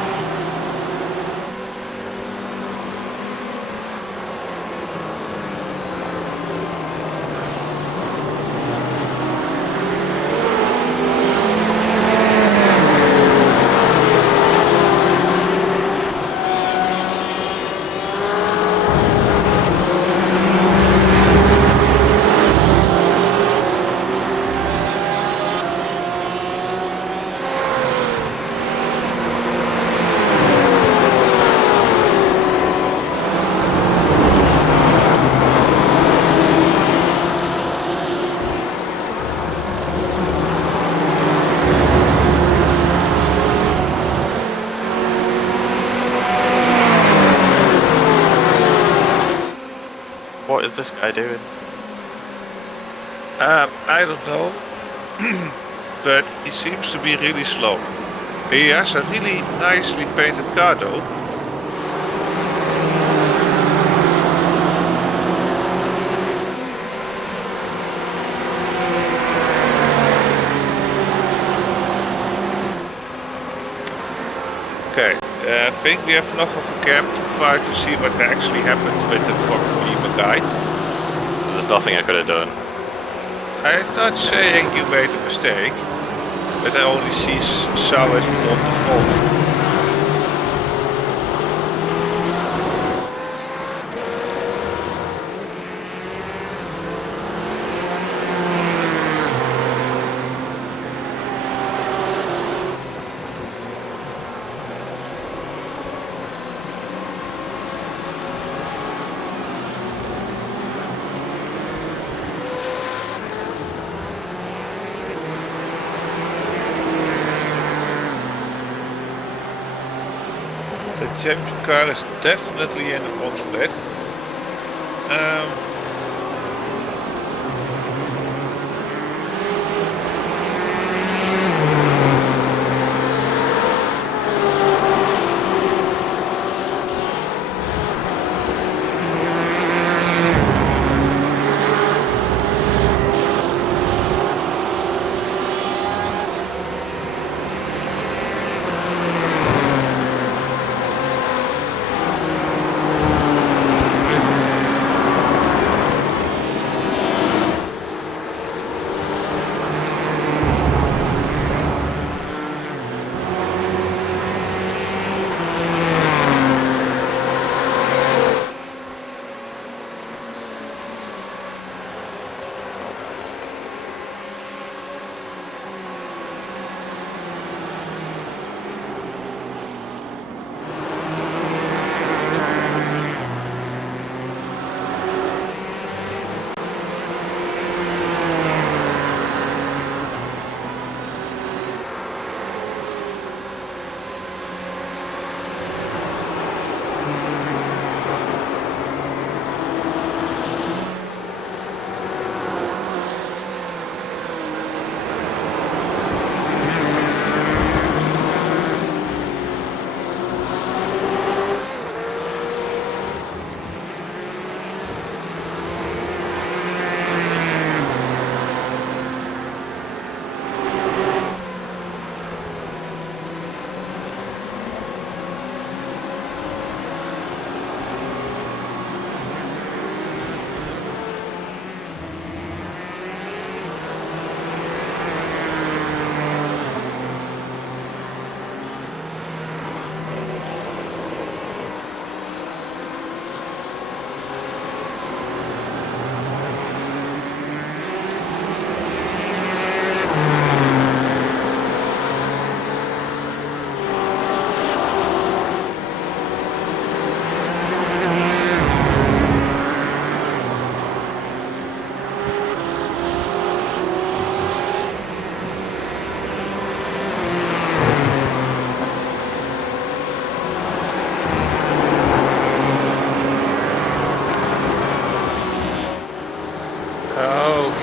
What is this guy doing? I don't know, but he seems to be really slow. He has a really nicely painted car though. Okay, I think we have enough of a camp to try to see what actually happened with the fucking beamer guy. There's nothing I could have done. I'm not saying you made a mistake, but I only saw it from the front. The champion car is definitely in the front split.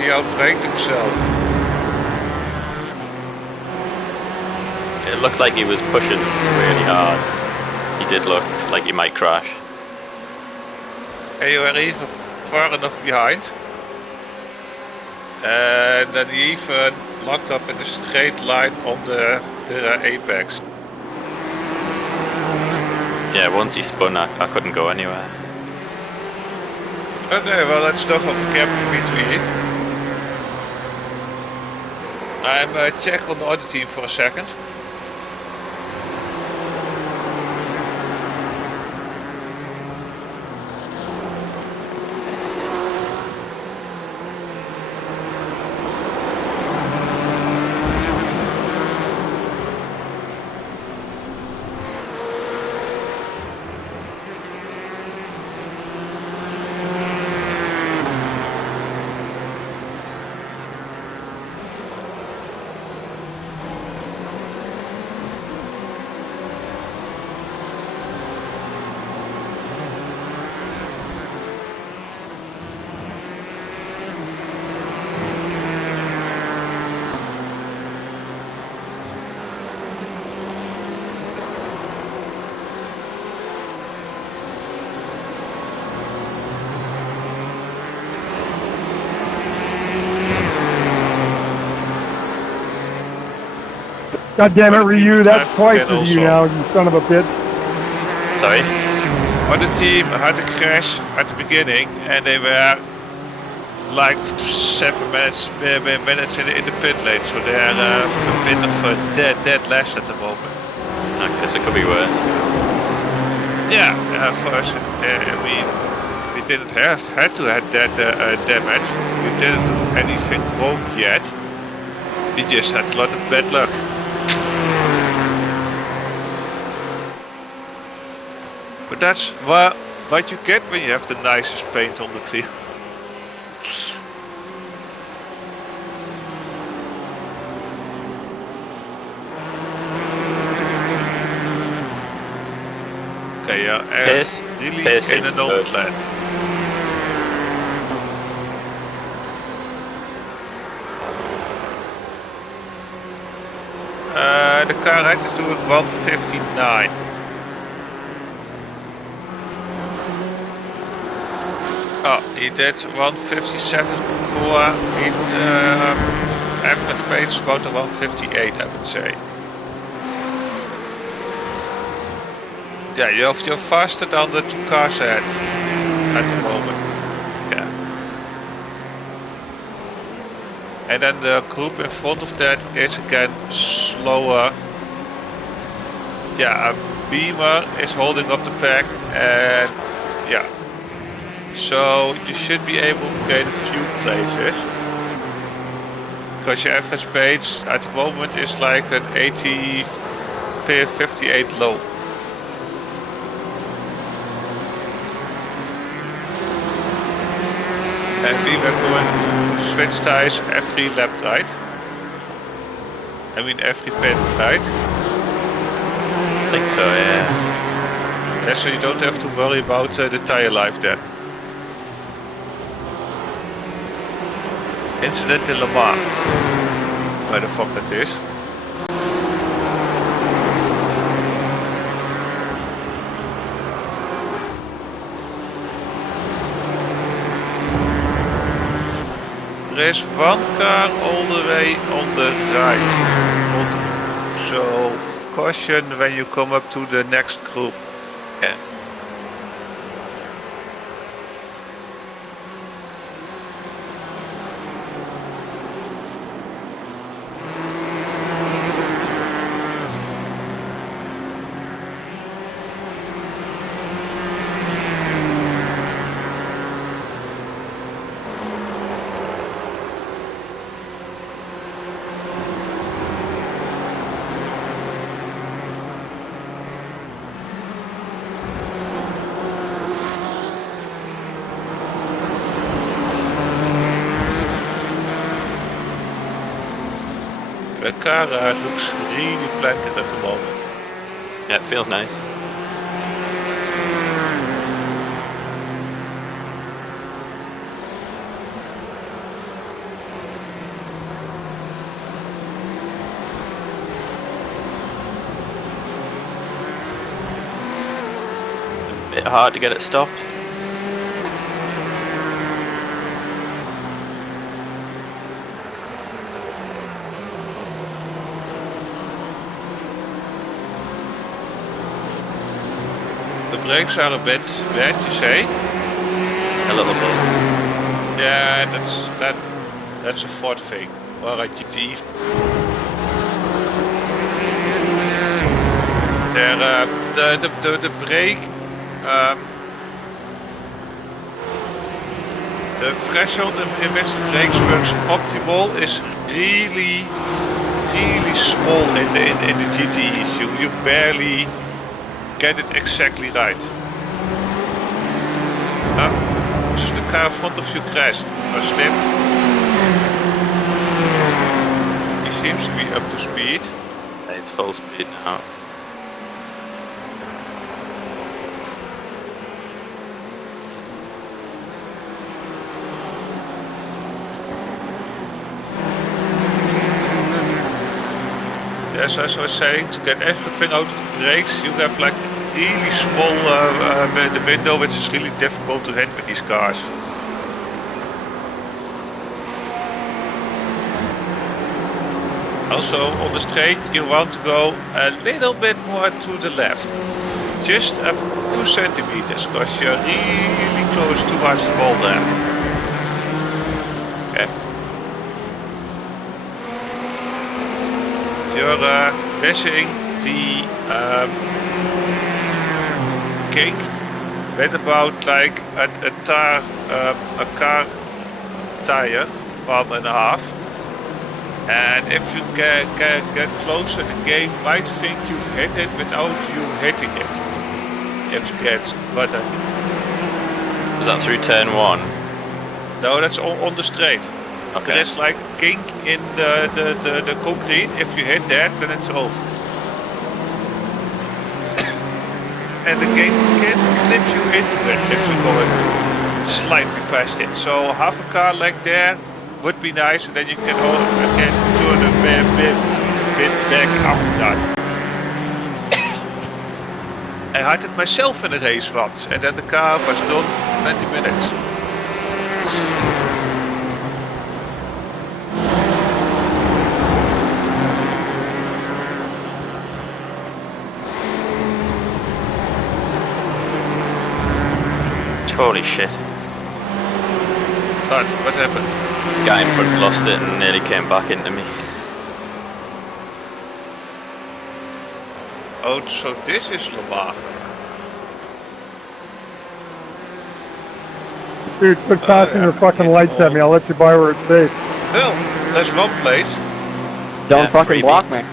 He outbraked himself. It looked like he was pushing really hard. He did look like he might crash. And you were even far enough behind. And then he even locked up in a straight line on the apex. Yeah, once he spun, I couldn't go anywhere. Okay, well that's enough of a gap for me to eat. I'm check on the other team for a second. God damn it, Ryu, that's twice And as you also- now, you son of a bitch. Sorry? Other team had a crash at the beginning and they were like 7 minutes in the pit lane, so they're a bit of a dead last at the moment. I guess it could be worse. Yeah, for us, we didn't had to have that damage. We didn't do anything wrong yet. We just had a lot of bad luck. But that's what you get when you have the nicest paint on the field. Okay, yeah. Pace Really in a seems no good. land. The car height is doing 159. Oh, he did 157 before. Average speed is about 158, I would say. Yeah, you're faster than the two cars ahead at the moment. Yeah. And then the group in front of that is again slower. Yeah, a Beamer is holding up the pack, and yeah. So you should be able to gain a few places. Because your average speed at the moment is like an 58 low. And we were going to switch tires every lap, right? I mean every pit, right? I think so, yeah. Yeah, so you don't have to worry about the tire life then. Incident in Le Mans. Where the fuck that is. There is one car all the way on the right. So caution when you come up to the next group. Yeah. The car looks really planted at the moment. Yeah, it feels nice. A bit hard to get it stopped. The brakes are a bit bad, you say? A little bit. Yeah, that's a Ford thing. Or a GT. The brake, the threshold in which the brakes works optimal is really small in the GTEs. You barely get it exactly right. So the car in front of you crashed or slipped. He seems to be up to speed. It's full speed now. Yes, as I was saying, to get everything out of the brakes, you have like really small the window, which is really difficult to hit with these cars. Also, on the straight, you want to go a little bit more to the left. Just a few centimeters, because you're really close towards the wall there. Okay. You're missing the cake with about like a car tire, 1.5. And if you get closer, the game might think you've hit it without you hitting it. If you get what I mean. Was that through turn 1? No, that's on the straight. Okay. There's like kink in the concrete. If you hit that, then it's over. and the game can clip you into it if you're going slightly past it. So half a car length there would be nice, and then you can turn a bit back after that. I had it myself in a race once, and then the car was done 20 minutes. Holy shit. What happened? Guy in front lost it and nearly came back into me. Oh, so this is Lamar. Dude, quit passing your fucking lights at me. I'll let you buy where it's safe. Well, there's one place. Don't Yeah, fucking freebie. block me.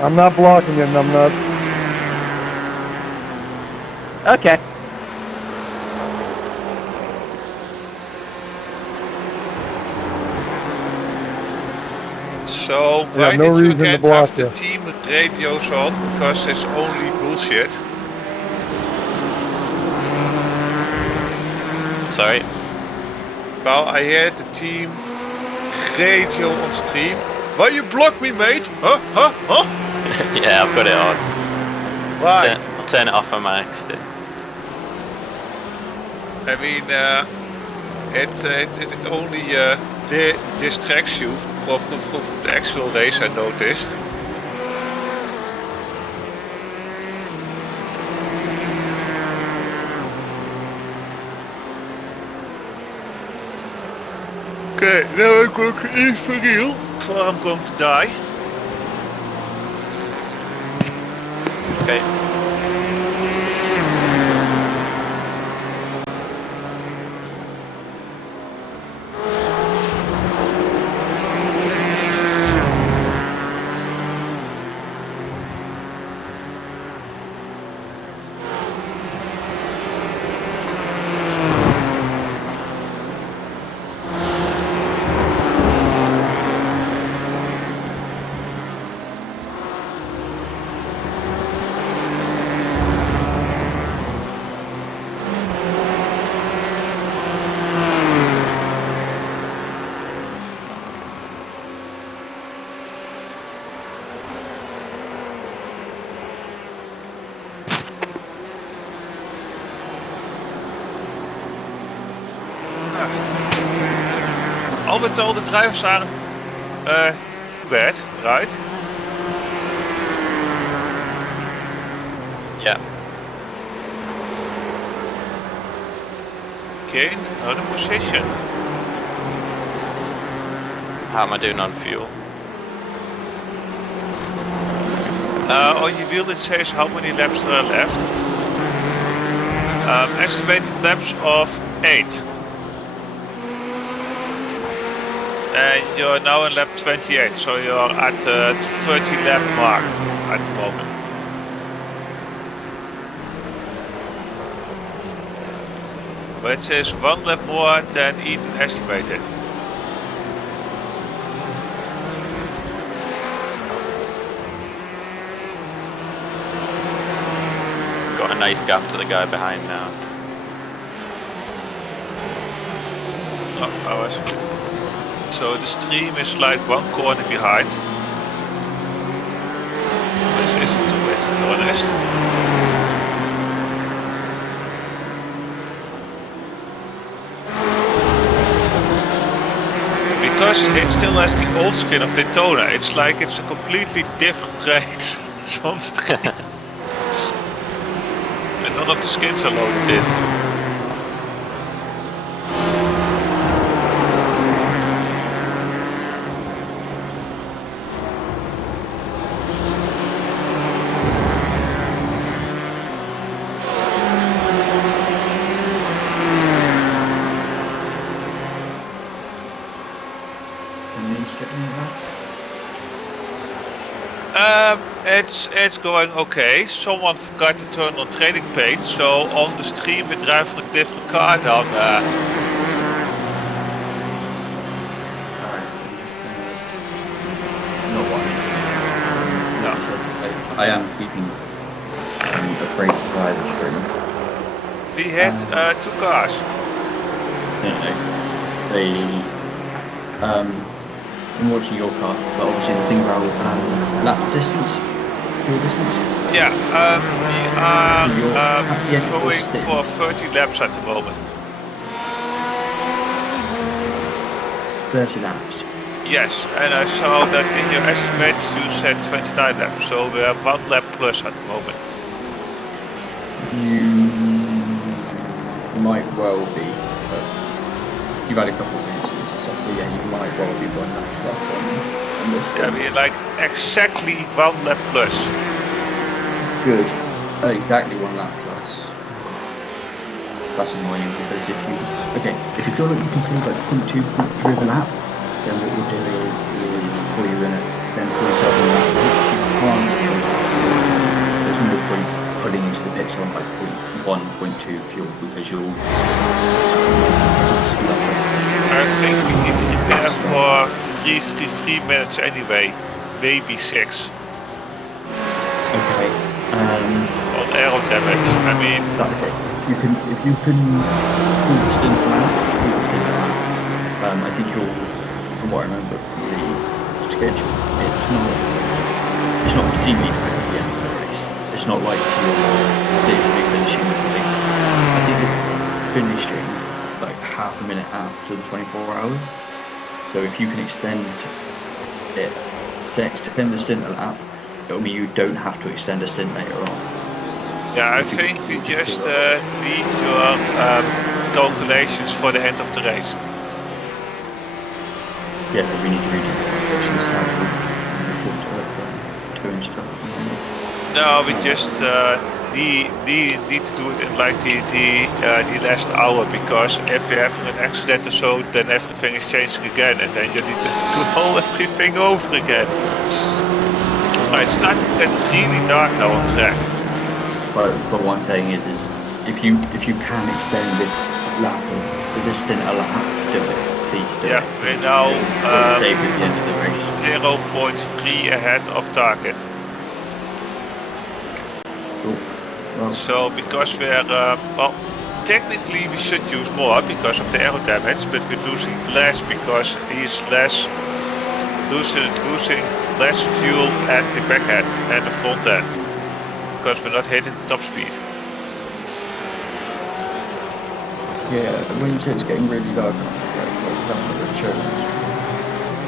I'm not blocking you, numbnuts. Okay. So Yeah, why no did you reason to again block have the you. team radios on? Because it's only bullshit. Sorry. Well, I heard the team radio on stream. Why you block me, mate? Huh? Yeah, I've got it on. Why? I'll turn it off on my accident. I mean, it only distracts you from the actual race, I noticed. Okay, now I'm going to eat for real before I'm going to die. Okay. Al met al, the drivers are bad, right? Yeah. Gained another position. How am I doing on fuel? On your wheel it says how many laps there are left. Estimated laps of 8. And you're now in lap 28, so you're at 30 lap mark at the moment. But it says 1 lap more than Ethan estimated. Got a nice gap to the guy behind now. Oh, I was. So the stream is like 1 corner behind. Which isn't too bad, to be honest. Because it still has the old skin of Daytona, it's like it's a completely different race on stream. And none of the skins are loaded in. It's going okay. Someone forgot to turn on training paint, so on the stream we drive a different car dan. I am keeping afraid to fly the string. We had 2 cars. I'm watching your car, but obviously the thing about lap distance, fuel distance. Yeah, we You're are at the end of the going stint. for 30 laps at the moment. 30 laps. Yes, and I saw that in your estimates you said 29 laps, so we are 1 lap plus at the moment. You might well be, but you've had a couple of incidents and stuff, so yeah, you might well be 1 lap plus on this. Yeah, we're like exactly 1 lap plus. Good. Exactly 1 lap plus. That's annoying because if you feel like you can save like 0.2, 0.3 of a lap, then what you'll do is pull you in it, then pull yourself in that way. You can't, there's no point putting into the pits on like 0.1, 0.2 fuel because you'll I think we need to prepare for 3 minutes anyway, maybe 6. Okay. On aero damage, I mean... That's it. If you can pull the stint around, I think you'll, from what I remember from the schedule, it's not obscenely quick at the end of the race. It's not like you're literally finishing with the I think you're finishing like half a minute after the 24 hours. So if you can extend the stint a lap, it'll mean you don't have to extend a stint later on. Yeah, I think we just need your calculations for the end of the race. Yeah, we need to read your calculations and stuff. No, we just need to do it in like the last hour, because if you're having an accident or so, then everything is changing again, and then you need to do all everything over again. It's starting to get really dark now on track. But what I'm saying is if you can extend this lap, this stint a lap, do it. Please do it. Yeah, we're now save at the end of the race. 0.3 ahead of target. Cool. Well, So because we're well, technically we should use more because of the aero damage, but we're losing less because he's losing less fuel at the back end and the front end, because we're not hitting top speed. yeah, when you say it's getting really dark, that's what it's showing.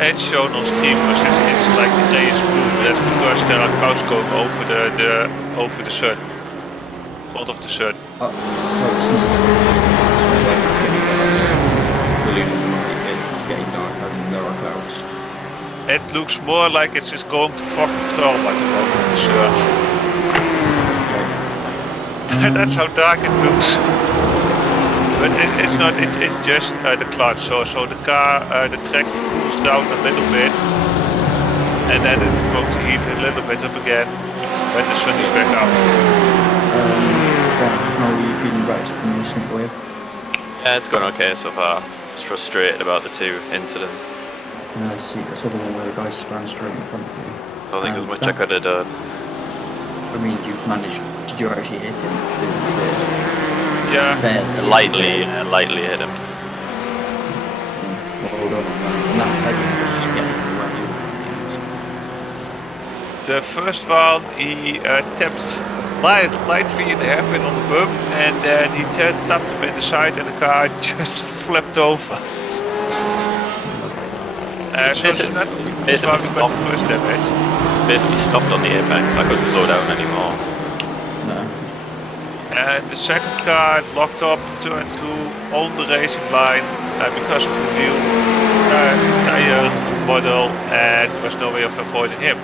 It's shown on stream because it's like grayish blue, but that's because there are clouds going over the sun, front of the sun. No, it's not. It's getting darker and there are clouds. It looks more like it's just going to fucking storm at the moment on the surf. That's how dark it looks. But it's not. It's just the clouds. So the track cools down a little bit, and then it's going to heat a little bit up again when the sun is back out. How are you feeling about it? Yeah, it's going okay so far. Just frustrated about the 2 incidents. I saw the one where the guy ran straight in front of you. I don't think there's much I could have done. I mean, did you actually hit him? Yeah. Lightly hit him. Well, hold on that. And that peasant was just getting right. The first one, he tapped lightly in the hairpin on the bump, and then he tapped him in the side, and the car just flipped over. So that's not basically about the first damage. Basically stopped on the apex. I couldn't slow down anymore. No. And the second car locked up, turned 2 on the racing line because of the new tire model, and there was no way of avoiding him.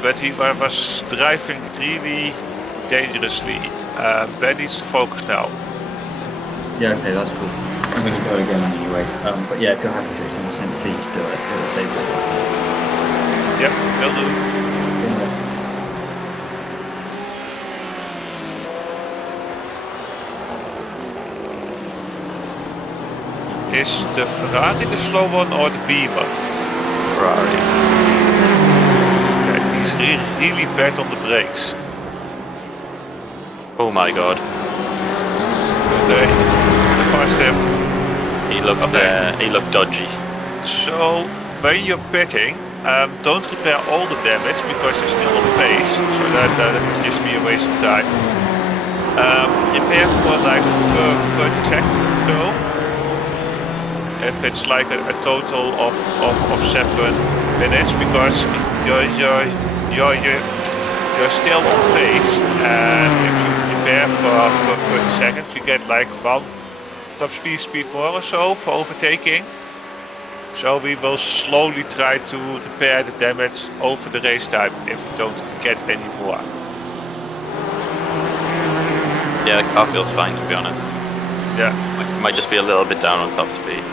But he was driving really dangerously. Ben needs to focus now. Yeah, okay, that's cool. I'm going to go again anyway. But yeah, if you're happy to extend the stint, please do it. It'll save it. Yep, will do. Is the Ferrari the slow one or the Beamer? Ferrari. Okay, he's really bad on the brakes. Oh my god. Okay, I passed him. He looked dodgy. So when you're pitting, don't repair all the damage because you're still on pace. So that would just be a waste of time. Repair for like 30 seconds or so. If it's like a total of 7 minutes, because you're still on pace, and if you repair for 30 seconds, you get like 1 top speed more or so for overtaking. So we will slowly try to repair the damage over the race time if we don't get any more. Yeah, the car feels fine, to be honest. Yeah. Might just be a little bit down on top speed.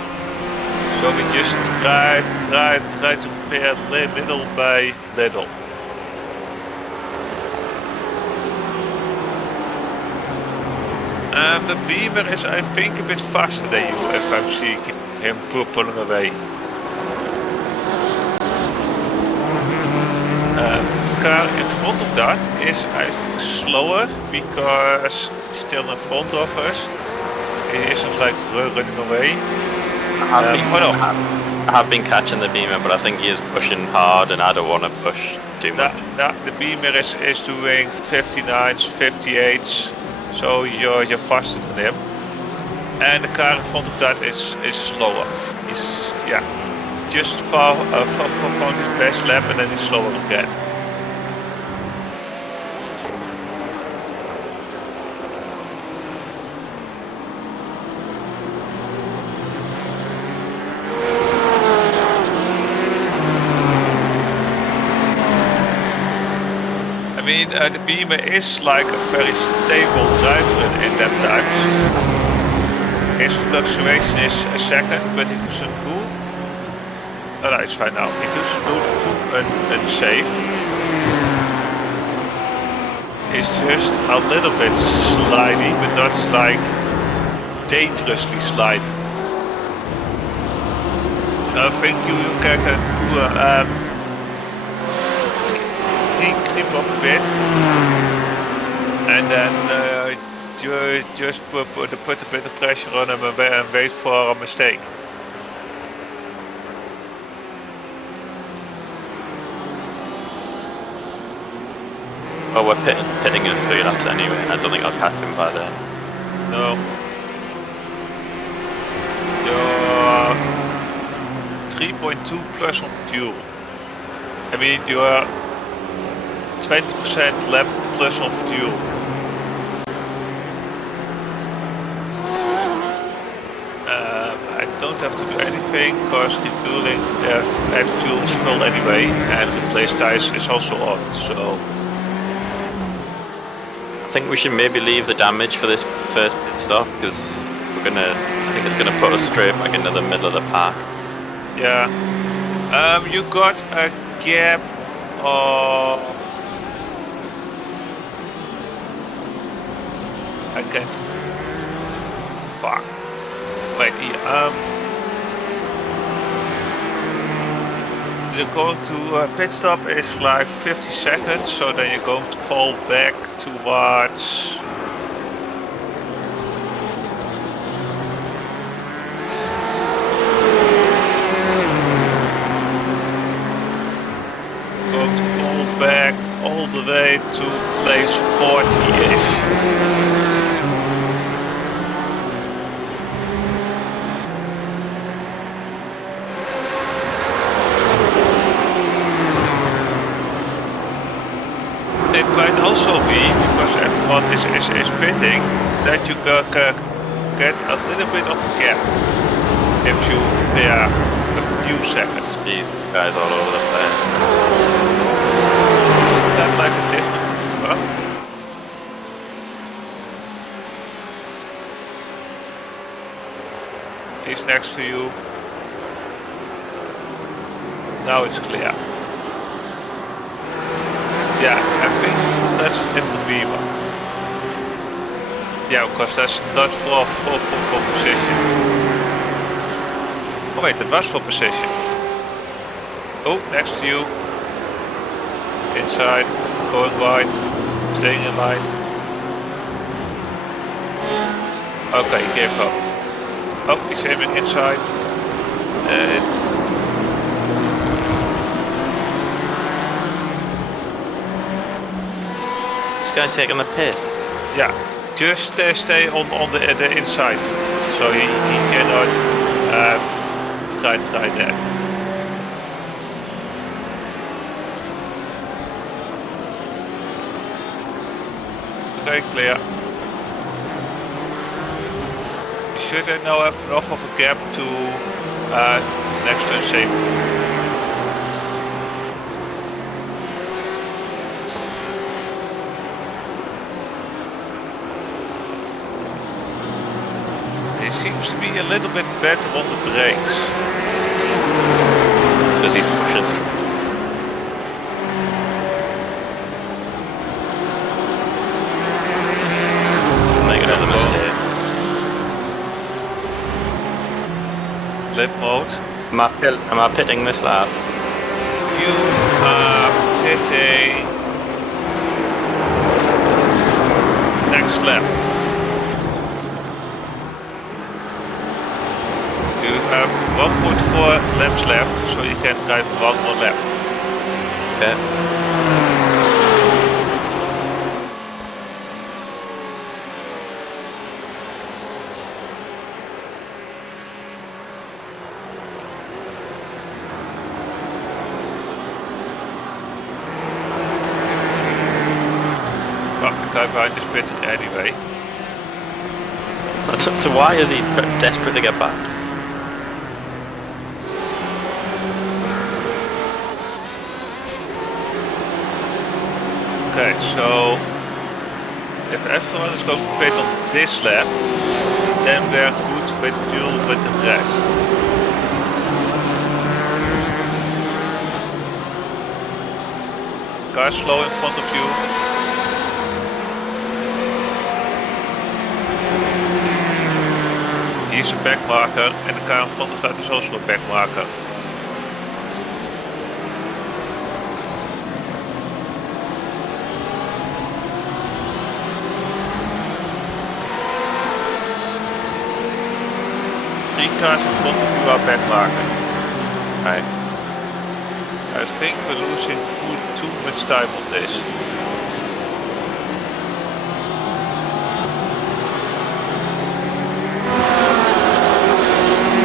So we just try to repair little by little. And the Beamer is, I think, a bit faster than you if I'm seeing him pulling away. The car in front of that is, I think, slower because he's still in front of us. He isn't like running away. I have been catching the Beamer, but I think he is pushing hard, and I don't want to push too much. The Beamer is doing 59s, 58s, so you're faster than him. And the car in front of that is slower. He's just found his best lap, and then he's slower again. I mean, the Beamer is like a very stable driver in lap times. His fluctuation is a second, but he doesn't do. Oh, no, it's fine now. He doesn't do too unsafe. It's just a little bit sliding, but not like dangerously sliding. I think you can do creep up a bit, and then just put a bit of pressure on him and wait for a mistake. Oh, we're pitting in 3 laps anyway. I don't think I'll catch him by then. No. You're 3.2 plus on fuel. I mean, you're 20% lap plus on fuel. I don't have to do anything because refueling and fuel is full anyway, and replace tires is also on. So I think we should maybe leave the damage for this first pit stop, because I think it's gonna put us straight back into the middle of the park. yeah, you got a gap of, I can't. Fuck. Wait, here. You're going to pit stop is like 50 seconds, so then you're going to fall back towards. Going to fall back all the way to place 40-ish. It might also be, because everyone is pitting, that you get a little bit of a gap if you a few seconds. Jeez, guys all over the place. Isn't that like a different number? He's next to you. Now it's clear. Yeah, I think that's a different Beamer. Yeah, because that's not for position. Oh wait, that was for position. Oh, next to you. Inside, going wide, staying in line. Okay, careful. Oh, he's aiming inside. This guy taking the piss. Yeah, just stay on the inside, so he cannot try that. Okay, clear. You should now have enough of a gap to next turn save. He seems to be a little bit better on the brakes. It's because he's pushing. Make another mistake. Lip mode. Am I pitting this lap? You are hitting next lap. You have 1.4 laps left, so you can drive one more lap. Okay. Well, the guy behind is pitting anyway. So why is he desperate to get back? Okay, so if everyone is going to pit on this lap, then we're good with fuel with the rest. Car slow in front of you. He's a back marker, and the car in front of that is also a back marker. Three cars in front of you are back marker. Right. I think we're losing too much time on this.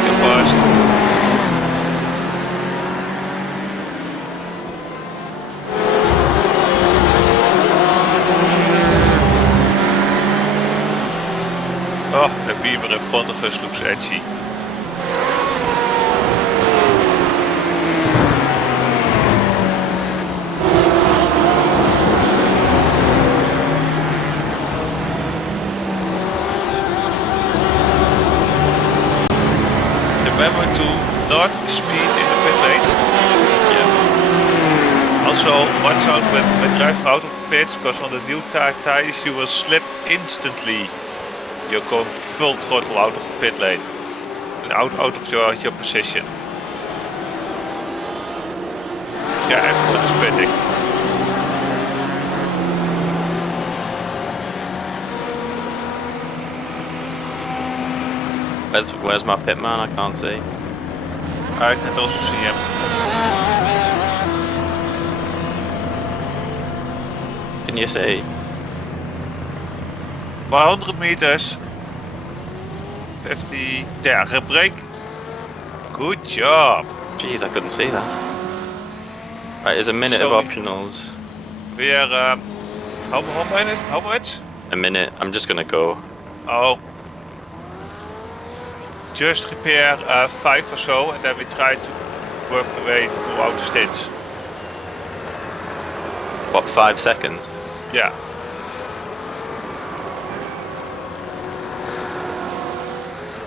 Get past. Oh, the beamer in front of us looks edgy. Remember to not speed in the pit lane. Yeah. Also, watch out when driving out of the pits, because on the new tires you will slip instantly. You're going full throttle out of the pit lane and out of your position. Yeah, everyone is pitting. Where's my pit man? I can't see. I can also see him. Can you see? 100 meters. 50. There, brake. Good job. Jeez, I couldn't see that. Right, there's a minute of optionals. Weer, how much? A minute. I'm just gonna go. Oh. Just repair 5 or so, and then we try to work the way throughout the stints. What, 5 seconds? Yeah.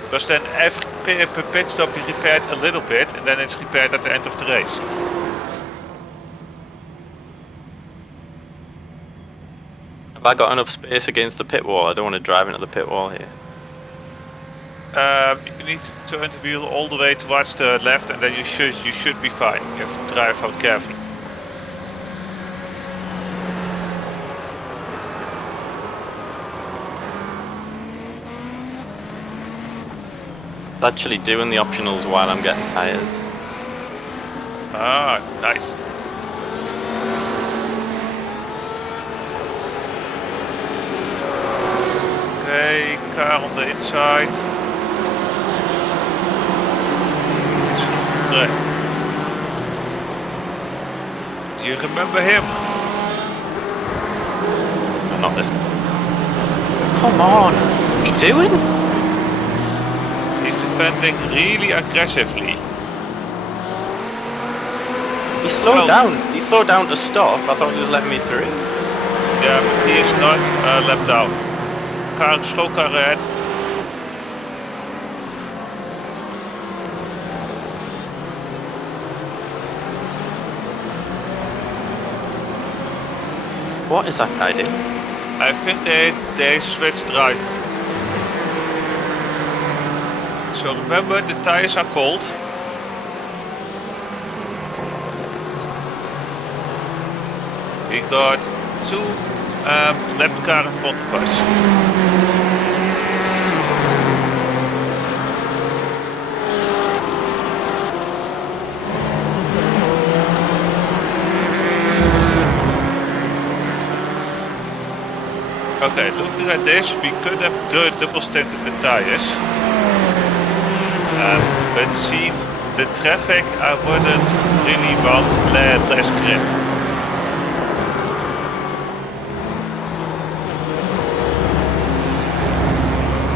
Because then every pit stop we repaired a little bit, and then it's repaired at the end of the race. Have I got enough space against the pit wall? I don't want to drive into the pit wall here. You need to turn the wheel all the way towards the left, and then you should be fine. You have to drive out carefully. It's actually doing the optionals while I'm getting tires. Ah, nice. Okay, car on the inside. It's red. You remember him? Not this. Come on! What's he doing? He's defending really aggressively. He slowed down. He slowed down to stop. I thought he was letting me through. Yeah, but he is not left down. Slow car ahead. What is that guy doing? I think they switched drive. So remember, the tires are cold. We got two left car in front of us. Okay, looking at this, we could have double stinted the tires. But seeing the traffic, I wouldn't really want less grip.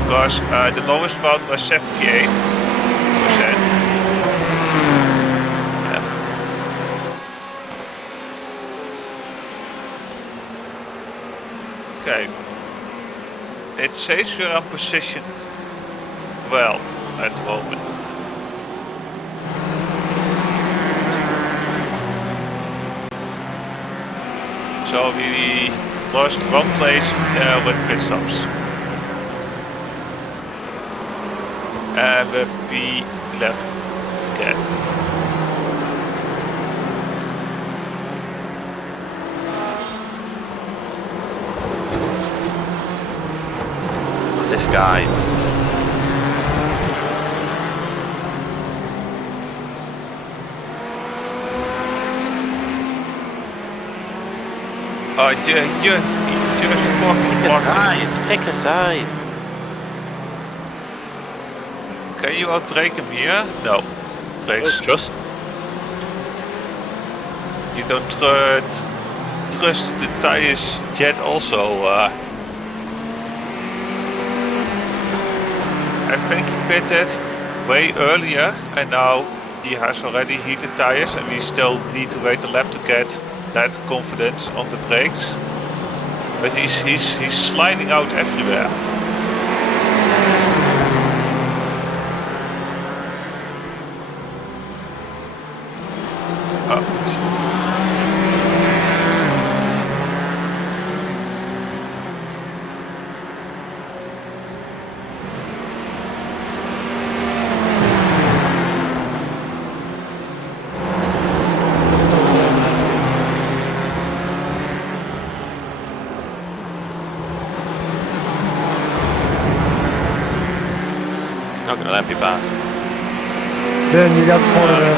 Because the lowest one was 78%. Okay. It says we're on position 12 at the moment. So we lost one place with pit stops. And we left again. This guy. Oh, you just fucking Pick a side. Can you outbrake him here? No. Please. Just. You don't trust the tires yet also. I think he pitted way earlier and now he has already heated tires and we still need to wait a lap to get that confidence on the brakes. But he's sliding out everywhere. It's not going to let me pass. Ben, you got the corner there.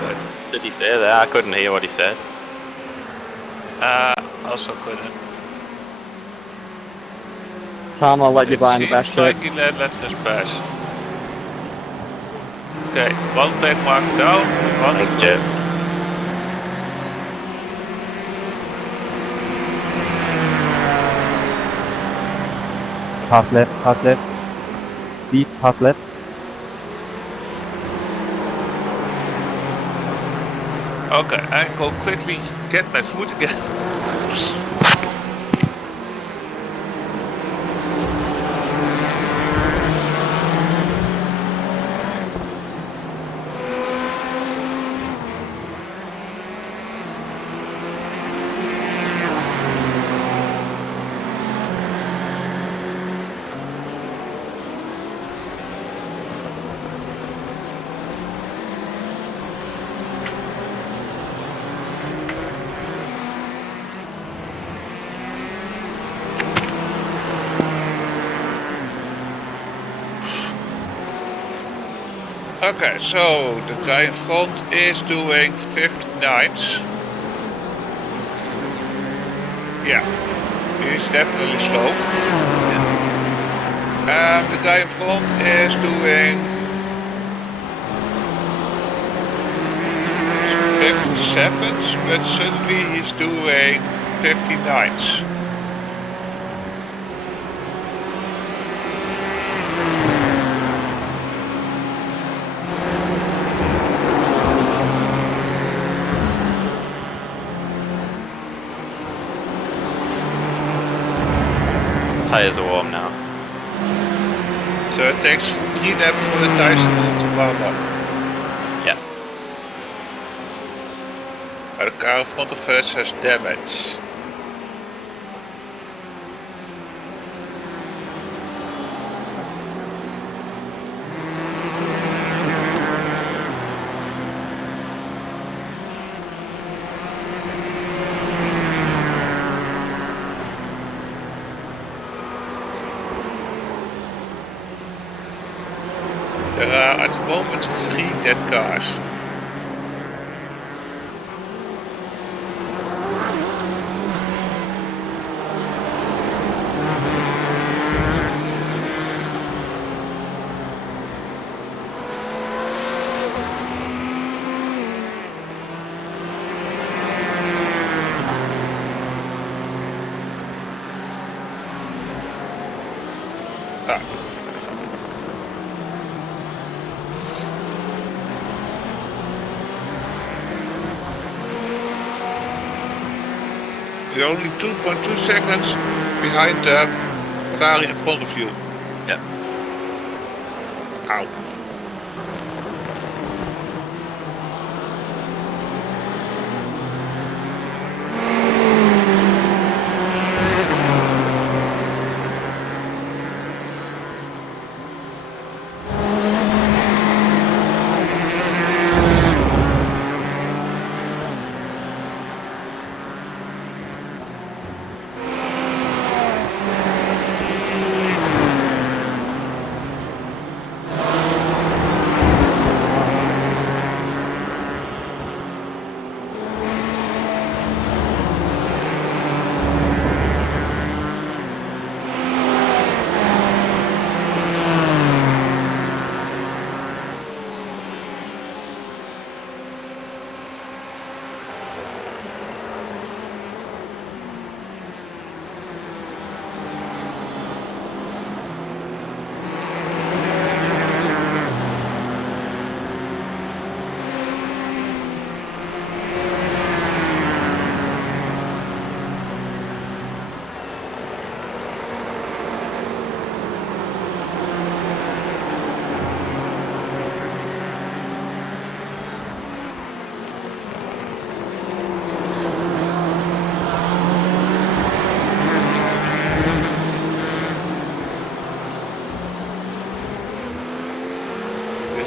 But Did he say that? I couldn't hear what he said. also couldn't. Tom, I'll let you buy in the back Seems check. like he let us pass. Okay, one back mark down, one to go. Half left. Deep, half left. Okay, I go quickly get my foot again. Okay, so the guy in front is doing 59s. Yeah, he's definitely slow. And the guy in front is doing 57s, but suddenly he's doing 59s. Tires are warm now. So it takes 3 laps for the tires to warm up. Yeah. The car in front of us has damage. There are at the moment 3 dead cars. You're only 2.2 seconds behind the Ferrari in front of you. Yeah. Ow.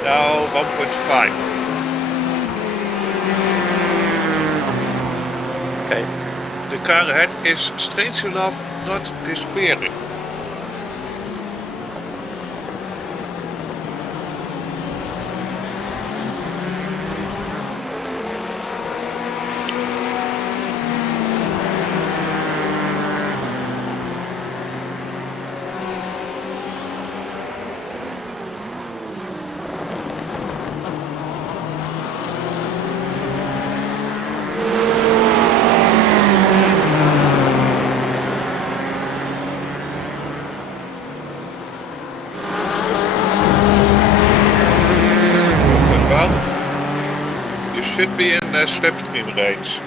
Now 1.5. Okay. The car ahead is strangely enough not disappearing. You should be in slipstream range.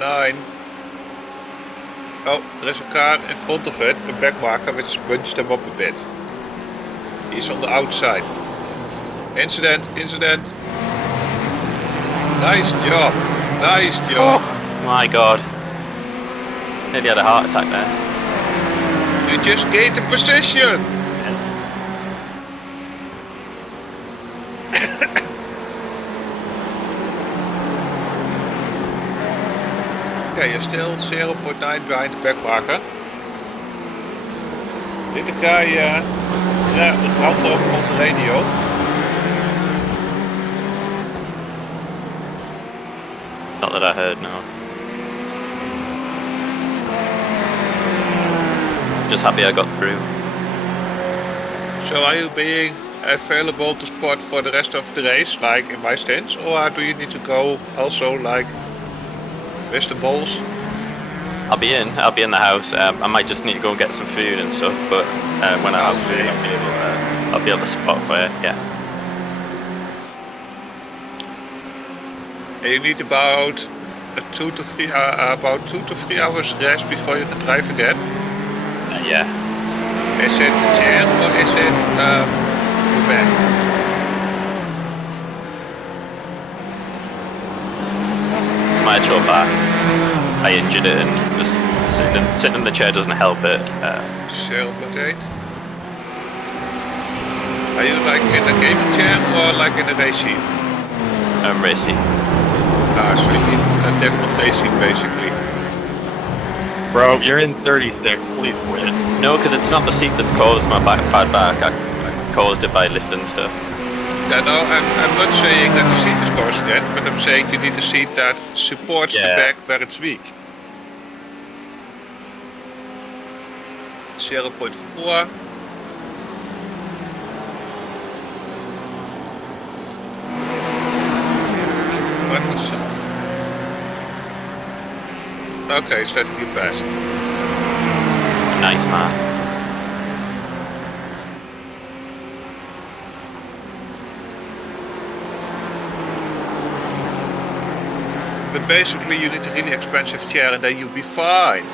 .9. Oh, there is a car in front of it, a backmarker, which bunched them up a bit. He's on the outside. Incident. Nice job. My God. Nearly had a heart attack there. You just gained a position. Okay, you're still 0.9 behind the back marker. Did the guy run off on the radio? Not that I heard, no. Just happy I got through. So are you being available to spot for the rest of the race, like in my stance, or do you need to go also like with the balls? I'll be in the house. I might just need to go and get some food and stuff, but when I have food, I'll be able to spot for you. Yeah. And you need about 2 to 3 hours rest before you can drive again. Yeah. Is it the chair or is it the back? It's my actual back. I injured it, and just sitting in the chair doesn't help it. 0.8. Are you like in a gaming chair or like in a race seat? Race seat. So you need a different race seat basically. Bro, you're in 36. Please quit. No, because it's not the seat that's caused my bad back. I caused it by lifting stuff. Yeah, no, I'm not saying that the seat is causing it, but I'm saying you need a seat that supports the back where it's weak. 0.4. Okay, it's letting you past. Nice, man. But basically you need a really expensive chair and then you'll be fine.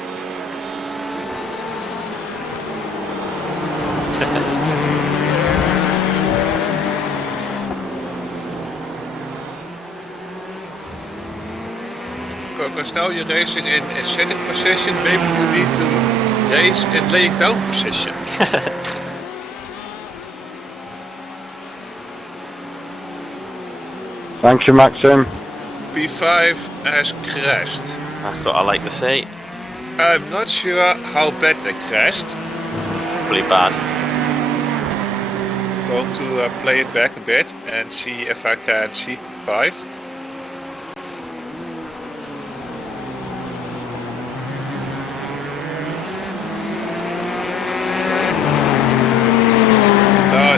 Because now you're racing in a sitting position, maybe you need to race in laying down position. Thank you, Maxim. P5 has crashed. That's what I like to say. I'm not sure how bad they crashed. Pretty bad. Going to play it back a bit and see if I can see P5.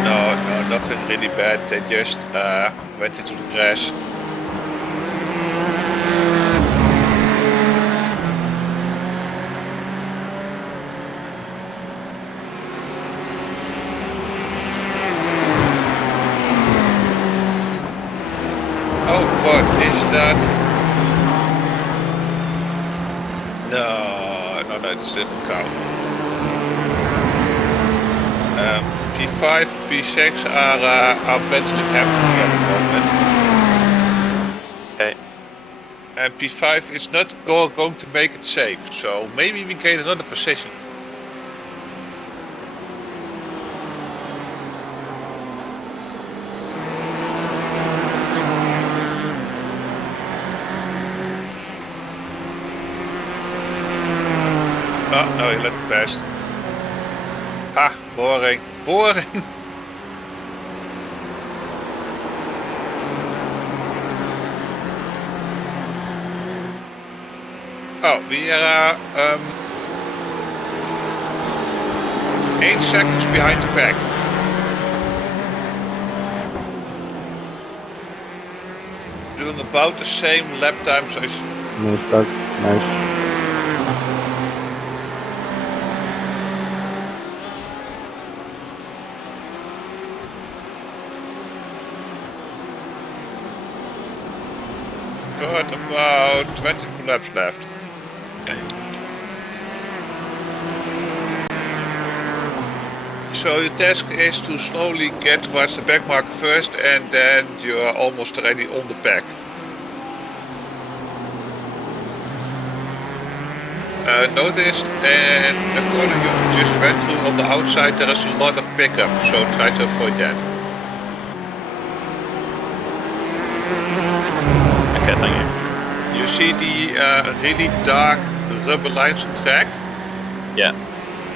No, nothing really bad. They just went into the crash. Oh, what is that? No, it's different count. P5, P6 are mentally heavy at the moment. Okay. And P5 is not going to make it safe, so maybe we gain another position. Oh, no, you let it pass. Ha, boring. Boring! Oh, we are 8 seconds behind the pack. Doing about the same lap times as... Nice, Doug. Nice. Got about 20 laps left. Okay. So your task is to slowly get towards the back marker first, and then you're almost already on the pack. noticed, and the corner you just went through on the outside, there is a lot of pickup, so try to avoid that. Okay, thank you. You see the really dark rubber lines on track? Yeah.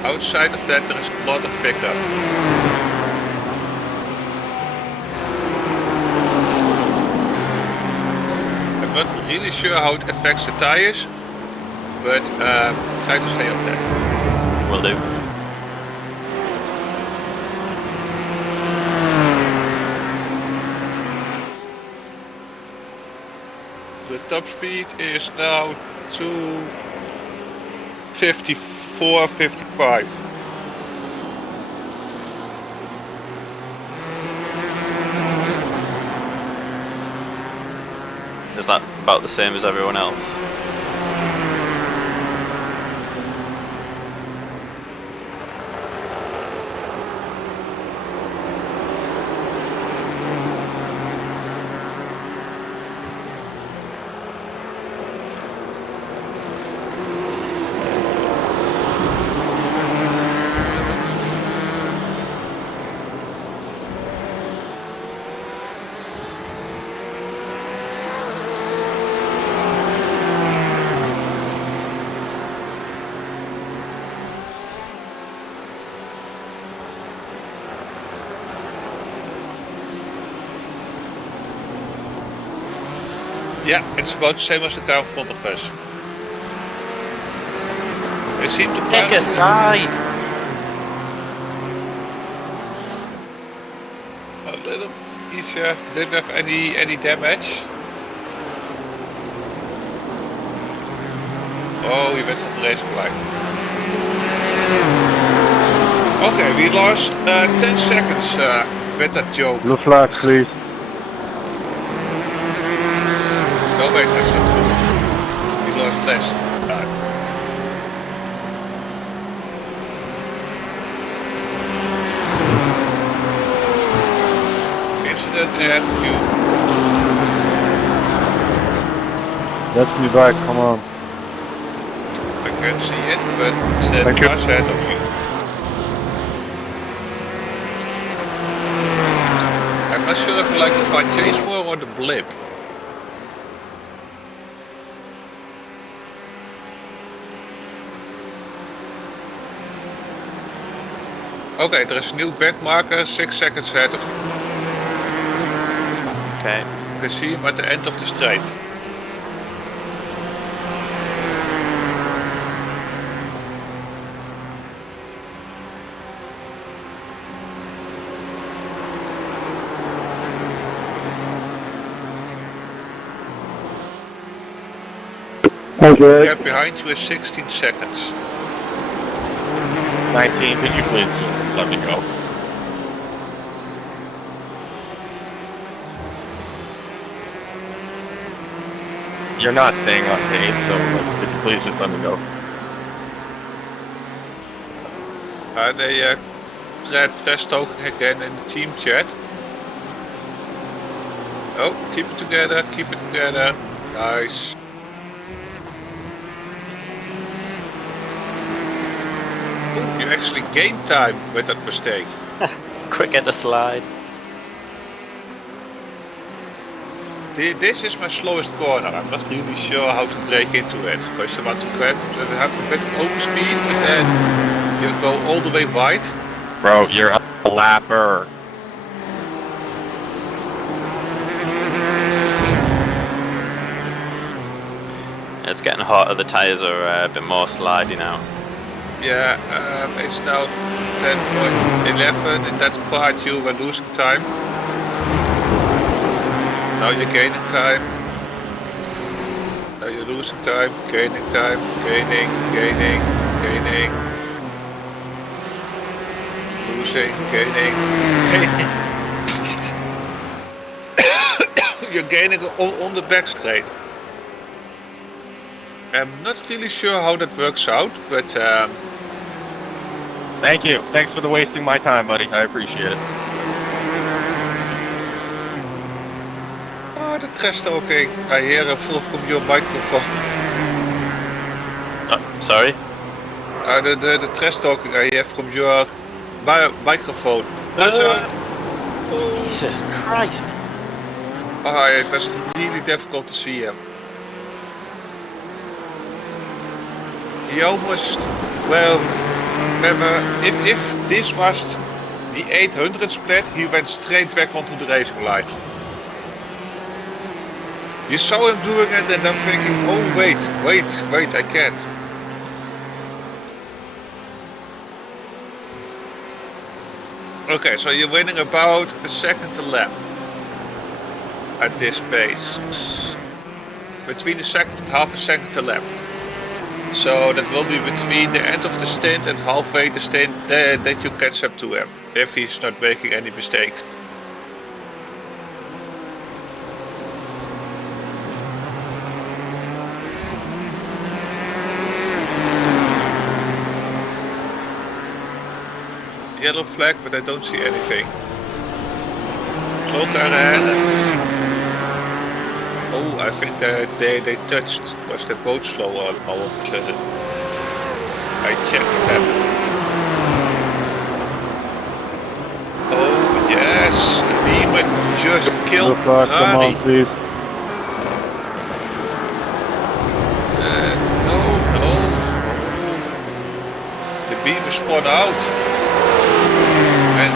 Outside of that, there is a lot of pickup. I'm not really sure how it affects the tires, but try to stay off that. Will do. The top speed is now 254, 55. Is that about the same as everyone else? Yeah, it's about the same as the car in front of us. They seem to Take a side! a little easier. Didn't have any damage. Oh, he went on the racing line. Okay, we lost 10 seconds with that joke. Blue flag, please. No, wait, that's not true. We lost less time. Incident ahead of you. That's me back, come on. I can't see it, but it's the Thank you. cars ahead of you. I'm not sure if you like the fine change more or the blip. Okay, there is a new bench marker 6 seconds ahead of you. Okay. You can see him at the end of the straight. The Okay. gap behind you is 16 seconds. 19, could you please let me go? You're not staying on page, so could you please just let me go? They trash talking again in the team chat. Oh, keep it together, keep it together. Nice. Ooh, you actually gained time with that mistake. Quick at the slide. This is my slowest corner. I'm not really sure how to break into it. Because you want to have a bit of overspeed and then you go all the way wide. Bro, you're a lapper. It's getting hotter, the tyres are a bit more slidey now. Yeah, it's now 10.11. In that part you were losing time. Now you're gaining time. Now you're losing time, gaining, gaining. Losing, gaining. You're gaining on the back straight. I'm not really sure how that works out, but Thank you. Thanks for the wasting my time, buddy. I appreciate it. oh, the trash talking. I hear a full from your microphone. Oh, Sorry? The trash talking I hear from your microphone. That's Jesus Christ. Oh, it was really difficult to see him. He almost, well, if this was the 800 split, he went straight back onto the racing line. You saw him doing it and then thinking, oh wait, I can't. Okay, so you're winning about a second a lap at this pace. Between a second and half a second a lap. So that will be between the end of the stint and halfway the stint that you catch up to him, if he's not making any mistakes. Yellow flag, but I don't see anything. Cloak ahead. Oh, I think they touched. Was that boat slow all of a sudden? I checked what happened. Oh yes, the demon just killed Nari. No. The beamer spun out. And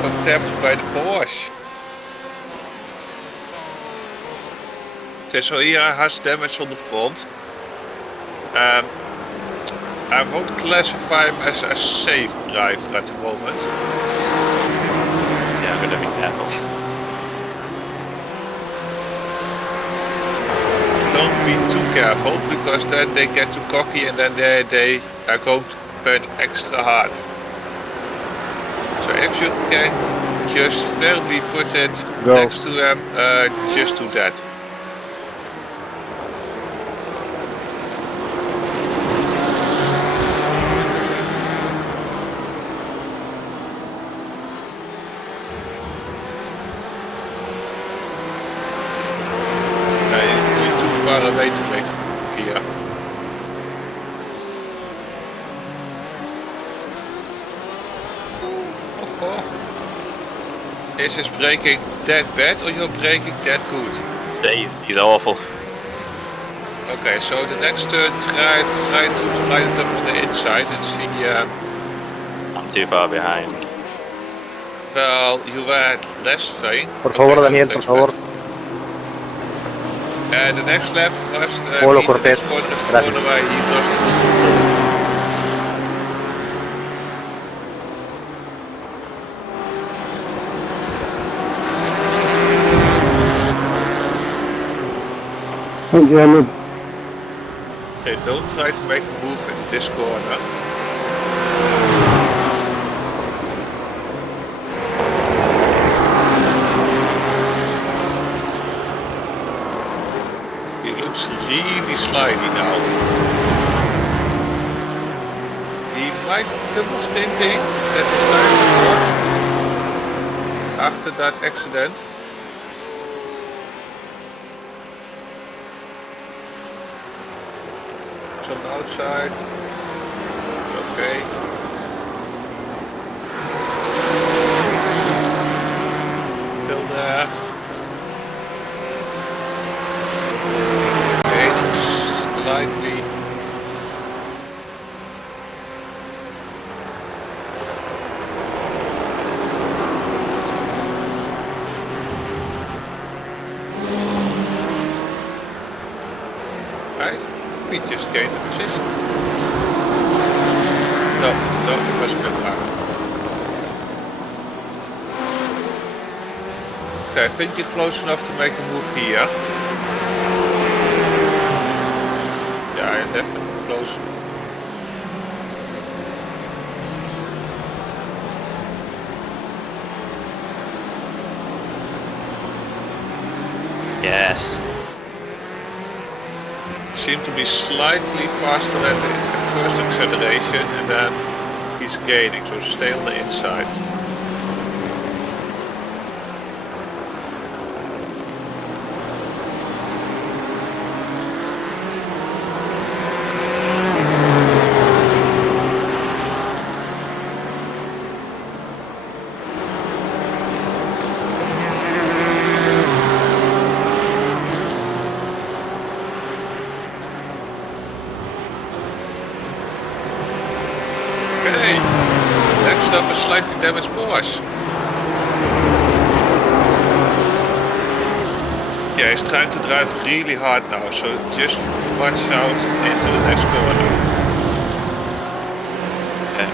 got tapped by the Porsche. Okay, so here has damage on the front. I won't classify him as a safe driver at the moment. Yeah, I'm gonna be careful. Don't be too careful, because then they get too cocky and then they are going to bend extra hard. So if you can just firmly put it next to them, just do that. You're too far away to make it here. Is his braking that bad or you're braking that good? He's awful. Okay, so the next turn try to line it up on the inside and see. I'm too far behind. Well, you had less thing. Por favor, Daniel, por favor. And the next lap was Polo Cortés. the corner where he lost control. Okay, don't try to make a move in this corner. He looks really slimy now. He might double stinting that is nice after that accident. On the outside. Okay. Still there. Okay, slightly. We just gained the position. No, it was a bit hard. Okay, I think you're close enough to make a move here. Yeah, I'm definitely close. Yes. Seem to be slightly faster at the first acceleration and then he's gaining, so stay on the inside. damaged Porsche. Yeah, he's trying to drive really hard now, so just watch out into the next corner. Yeah.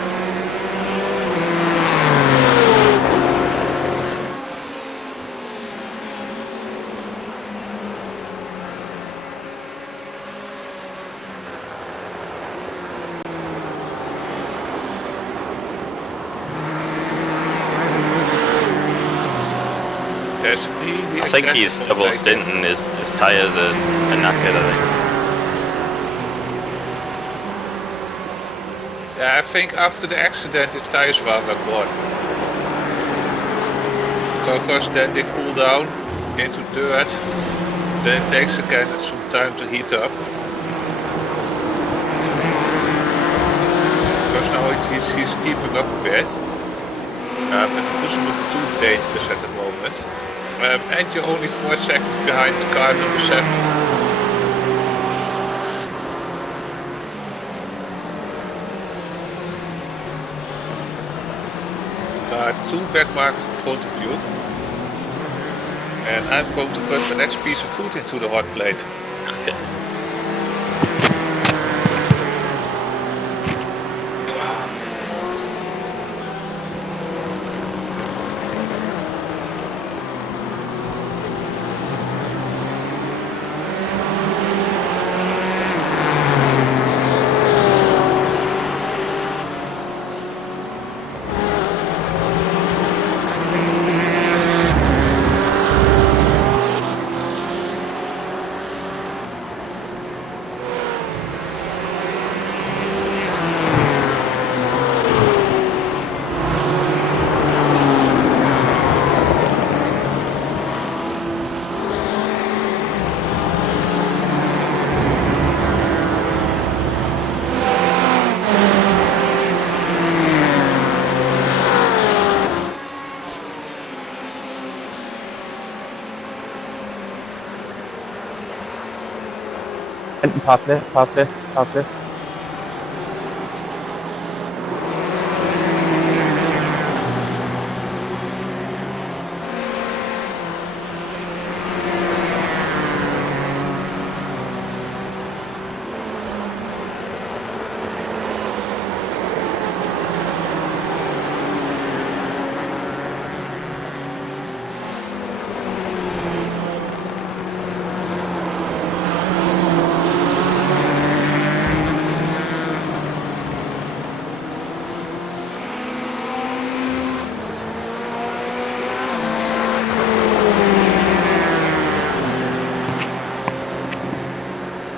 Yes, I think he's double stinting. His tyres are knackered, I think. Yeah, I think after the accident his tires were gone. Because then they cool down into dirt. Then it takes again some time to heat up. Because now he's keeping up a bit. But it doesn't look too dangerous at the moment. And you're only 4 seconds behind car number 7. There are 2 back markers in front of you. And I'm going to put the next piece of food into the hot plate. Okay. Pop this, pop this, pop this.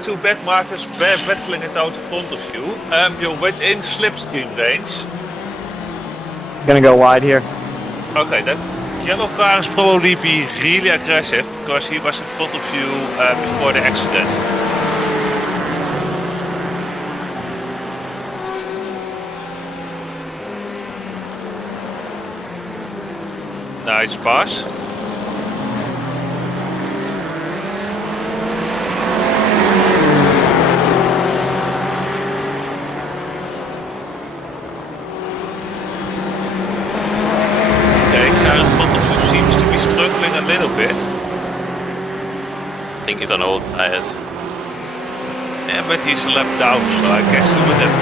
Two back markers battling it out in front of you. You're within slipstream range. Gonna go wide here. Okay, that yellow car is probably be really aggressive because he was in front of you before the accident. Nice pass. A little bit. I think he's on old tyres. Yeah, but he's a lap down, so I guess he would have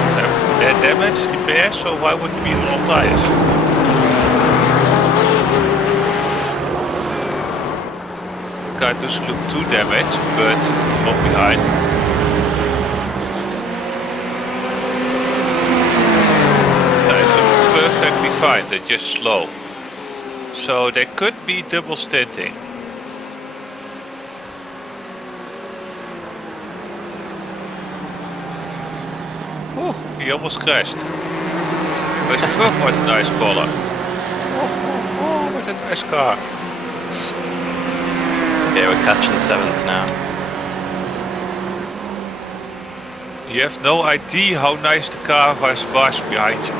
that damage repair, so why would he be on old tyres? The car doesn't look too damaged, but from behind. No, it looks perfectly fine, they're just slow. So they could be double stinting. Oh, he almost crashed. But what a nice color. Oh, what a nice car. Yeah, we're catching 7th now. You have no idea how nice the car was behind you.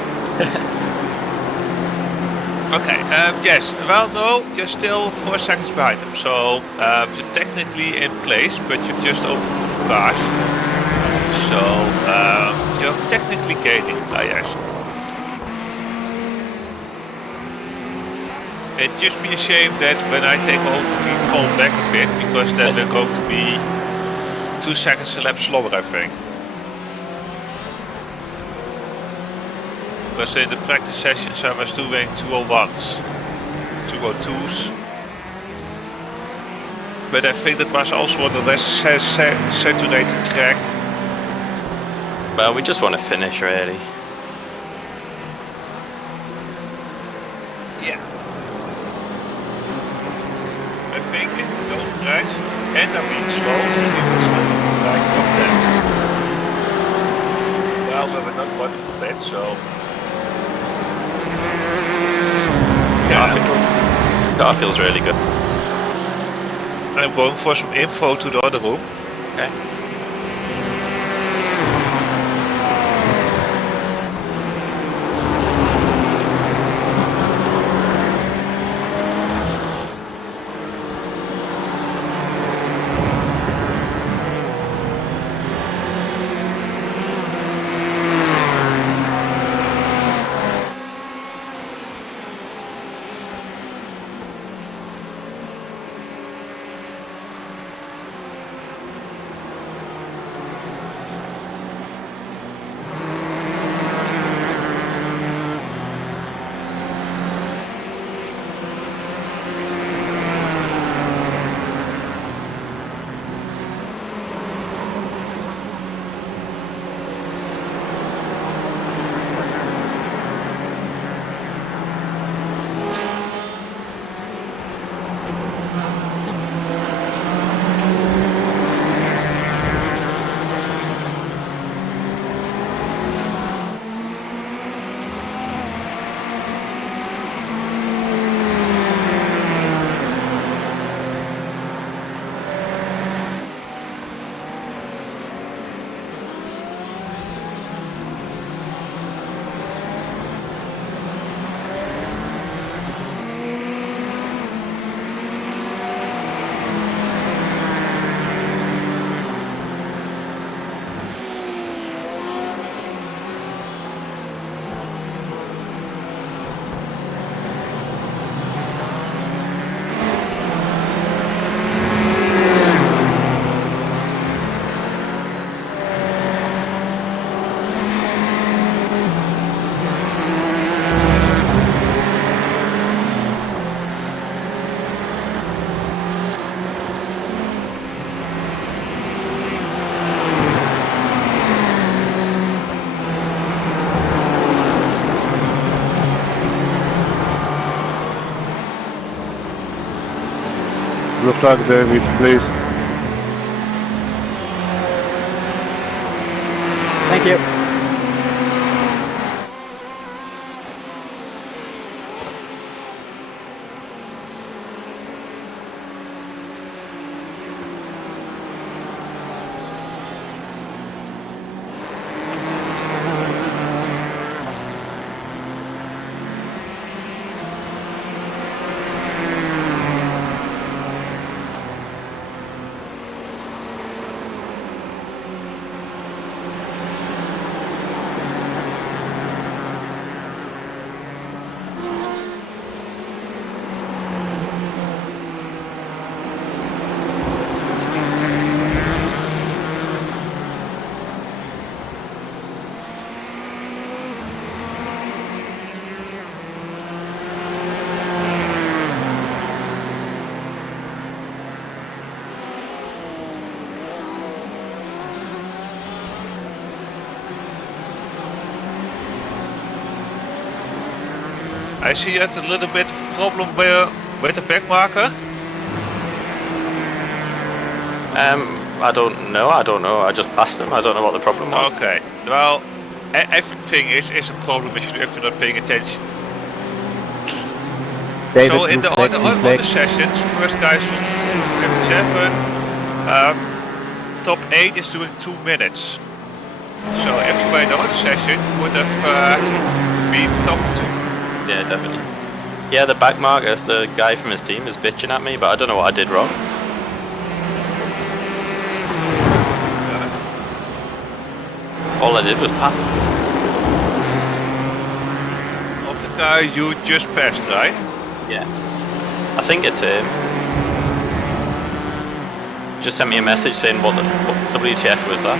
Okay, yes, well no, you're still 4 seconds behind him, so you're technically in place, but you're just over cars. So you're technically gaining, I guess. It'd just be a shame that when I take over we fall back a bit, because then we're going to be 2 seconds a lap slower, I think. Because in the practice sessions I was doing 201s, 202s. But I think that was also on the less saturated track. Well, we just want to finish, really. Yeah. I think if we don't crash and are being slow, we will still be like top 10. Well, we were not bottom of that, so... Car feels really good. I'm going for some info to the other room. Okay. Good luck, David, please. Thank you. I see you had a little bit of a problem with the back marker. I don't know. I just passed him. I don't know what the problem was. Okay. Well, everything is a problem if you're not paying attention. David, So in move the back, move other back. sessions, first guys from 57, top 8 is doing 2 minutes. So if you were in the other session, you would have been top 2. Yeah, definitely. Yeah, the back marker, the guy from his team is bitching at me, but I don't know what I did wrong. All I did was pass him. Of the guy you just passed, right? Yeah. I think it's him. Just sent me a message saying what WTF was that?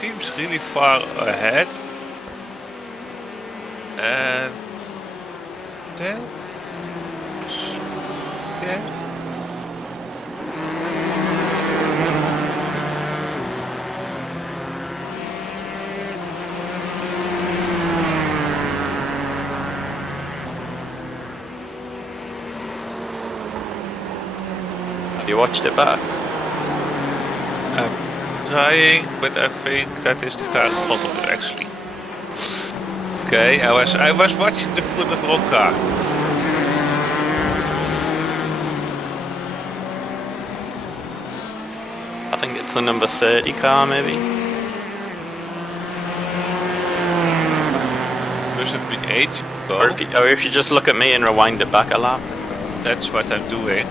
Team's really far ahead. And then yeah. Have you watched it back? I'm trying, but I think that is the car in front of you actually. Okay, I was watching the wrong car. I think it's the number 30 car, maybe. Must have been ages ago. Or if you just look at me and rewind it back a lap. That's what I'm doing.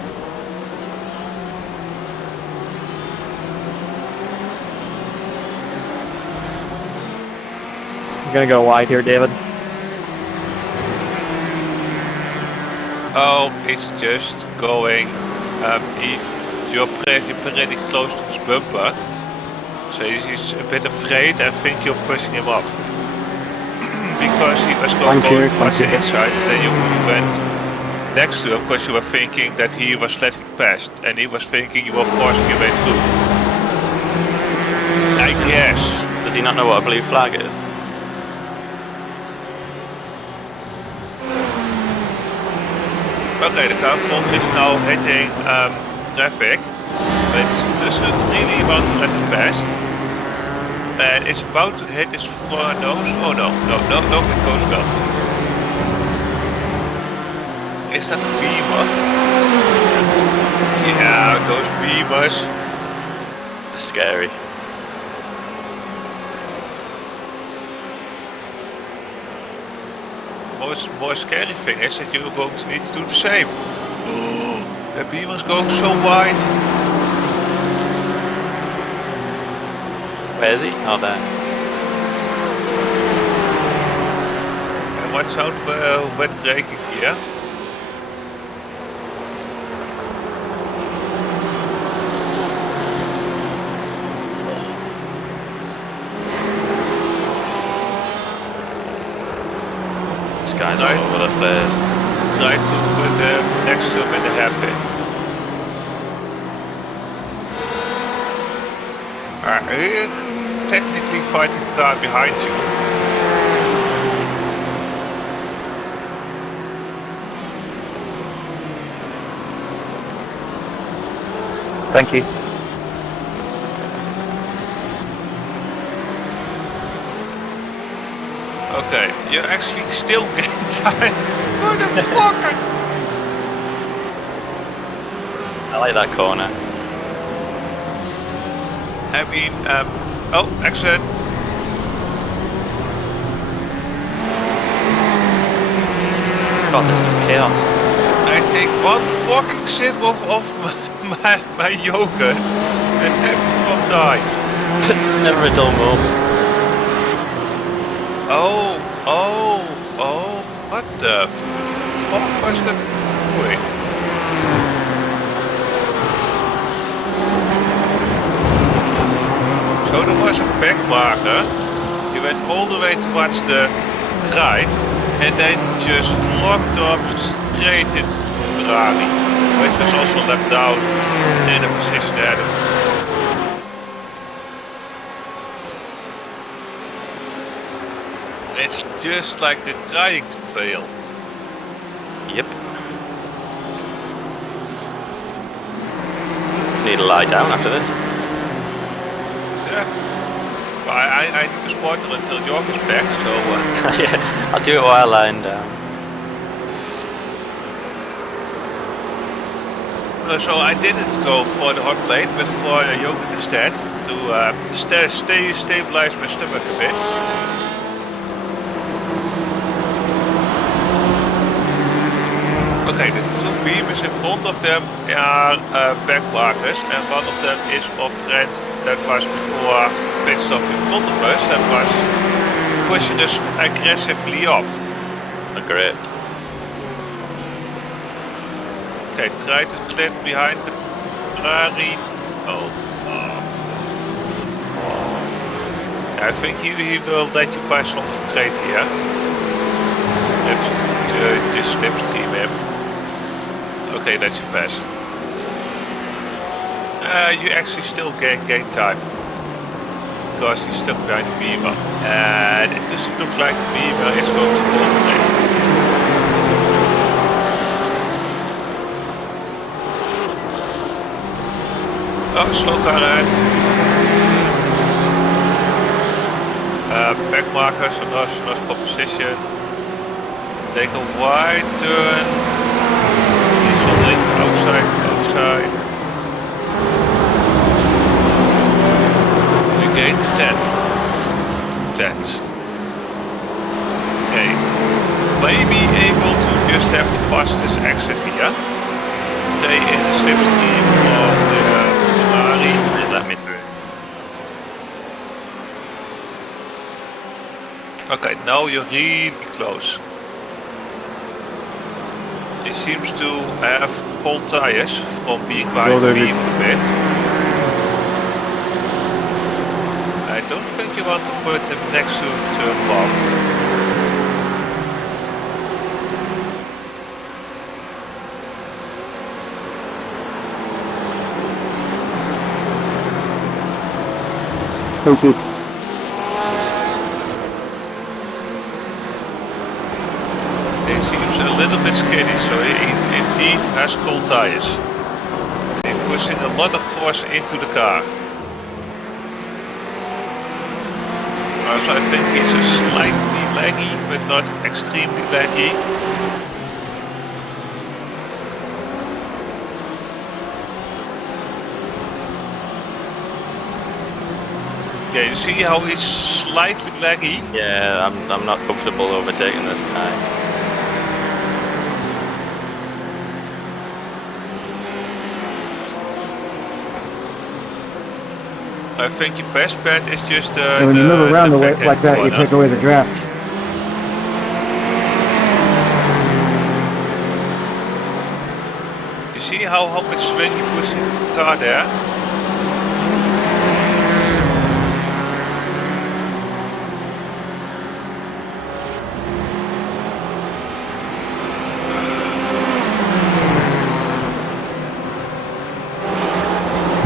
I'm gonna go wide here, David. Oh, it's just going. You're pretty close to this bumper, so he's a bit afraid and think you're pushing him off. Because he was going towards the inside, and then you went next to him because you were thinking that he was letting past, and he was thinking you were forcing your way through. I guess. Does he not know what a blue flag is? Okay, the car front is now hitting traffic, but doesn't really want to let it past. And it's about to hit his front nose. Oh no, it goes well. Is that a beamer? Yeah, those beamers. Scary. More scary thing is that you're going to need to do the same. Oh, the beamer's going so wide. Where is he? Oh, there. And watch out for wet braking here. This guy's all over the place. Try to put next to him in the hairpin. Here, technically fighting the car behind you. Thank you. Okay, you're actually still getting time. Motherfucker! I like that corner. I mean, oh, accident. God, this is chaos. I take one fucking sip of my yogurt and everyone dies. Never a dull moment. Oh, what the fuck was that doing? So there was a backmarker, you went all the way towards the right, and then just locked up straight into Ferrari, which was also left down in a position ahead of you. It's just like they're trying to fail. Yep. Need to lie down after this. Yeah. But I need to support her until York is back, so... Yeah, I'll do it while lying down. So I didn't go for the hot plate, but for yoga instead, to stabilize my stomach a bit. Okay, the two beamers in front of them are back markers, and one of them is our friend that was before pit stop in front of us, that was pushing us aggressively off. Great. Okay, try to slip behind the Ferrari. Oh. I think he will let you pass on the straight here. Just slipstream him. Okay, that's you pass. You actually still gain time. Because he's stuck behind the beamer. And it doesn't look like the beamer is going to cooperate. Oh, slow car ahead. Back markers are not for position. Take a wide turn. He's on the outside. We gain to 10s. Okay. Maybe able to just have the fastest exit here. Stay in the slipstream of the Ferrari. Please let me through. Okay, now you're really close. He seems to have cold tires from being behind the beam a bit. I don't think you want to put him next to turn 1. Thank you. He seems a little bit skinny, so he indeed has cold tires. He's pushing a lot of force into the car. So I think he's a slightly laggy, but not extremely laggy. Yeah, you see how he's slightly laggy? Yeah, I'm not comfortable overtaking this guy. I think your best bet is just when you move around the way like that, you take away the draft. You see how much swing he puts in the car there?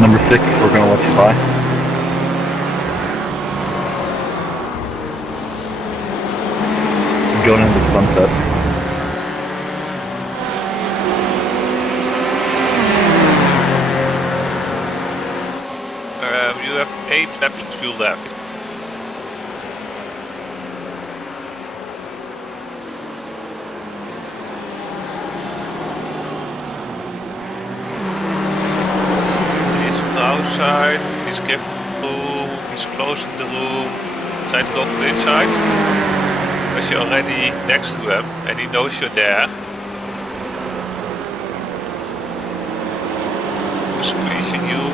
Number 6, we're gonna let you by. Going into the sunset. You have 8 laps of fuel left. He's on the outside, he's giving the room, he's closing the room. Try to go from the inside. Because you're already next to him and he knows you're there. He's squeezing you.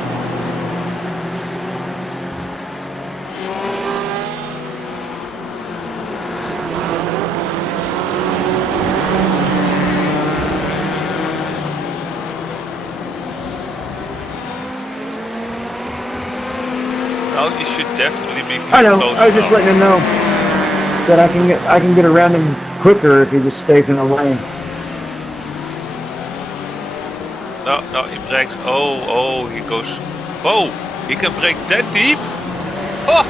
Now you should definitely be I know. close I was just enough. letting him know that I can get around him quicker if he just stays in the lane. No, he brakes. Oh, he goes. Oh, he can brake that deep? Oh!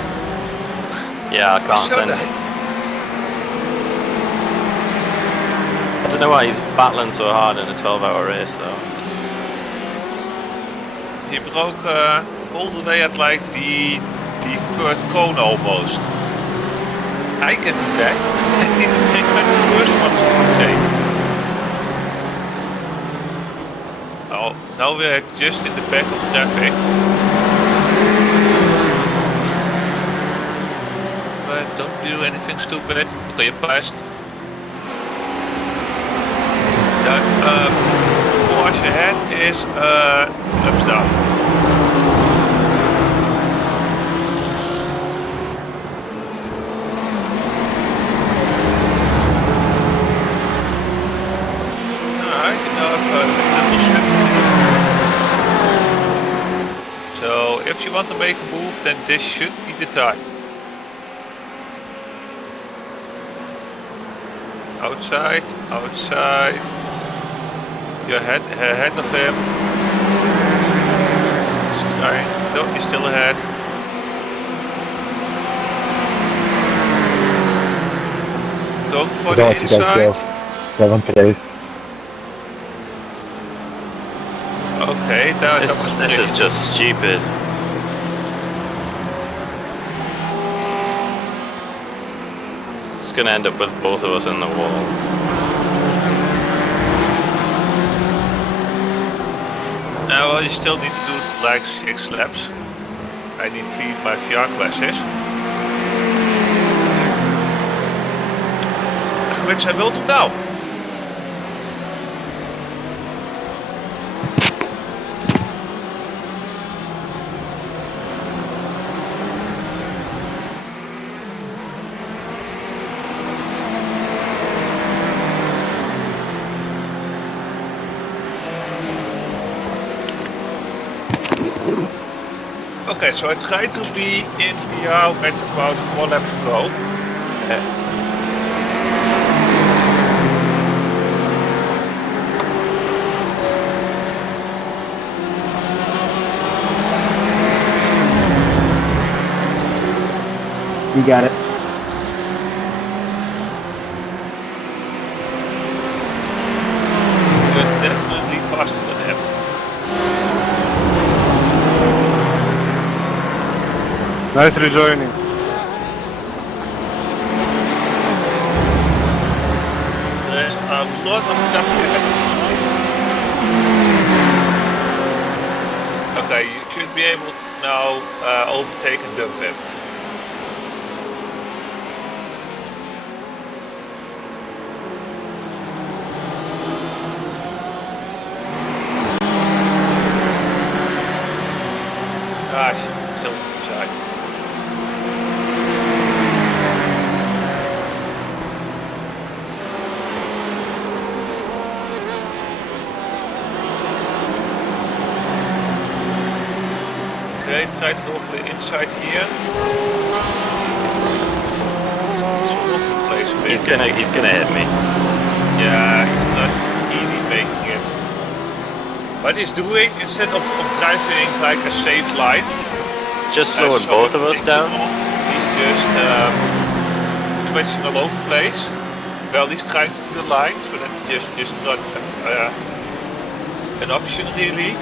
Yeah, I can't So send that- it. I don't know why he's battling so hard in a 12-hour race, though. He broke all the way at like the third cone almost. I can do that. I need to take when the first one's safe. Oh, now we're just in the back of traffic. But don't do anything stupid. Okay, you passed. That Porsche ahead is laps down. want to make a move, then this should be the time. Outside, outside. You're ahead of him. Just try. No, you're still ahead. Going for the inside. 7 Okay, that was This is just stupid. It's gonna end up with both of us in the wall. Well, you still need to do like 6 laps. I need to clean my VR classes. Which I will do now. Okay, so I try to be in VR at about 4 laps to go. You got it. You're definitely faster than him. Nice rejoining. There's a lot of traffic ahead of you. Okay, you should be able to now overtake and dump him. Still inside. Okay, try to go for the inside here. It's all over the place. He's gonna hit me. Yeah, he's not really making it. What he's doing, instead of driving like a safe line, Just slowing both of us down. he's just switching all over the place. Well, he's trying to do the line, so that just not an option really.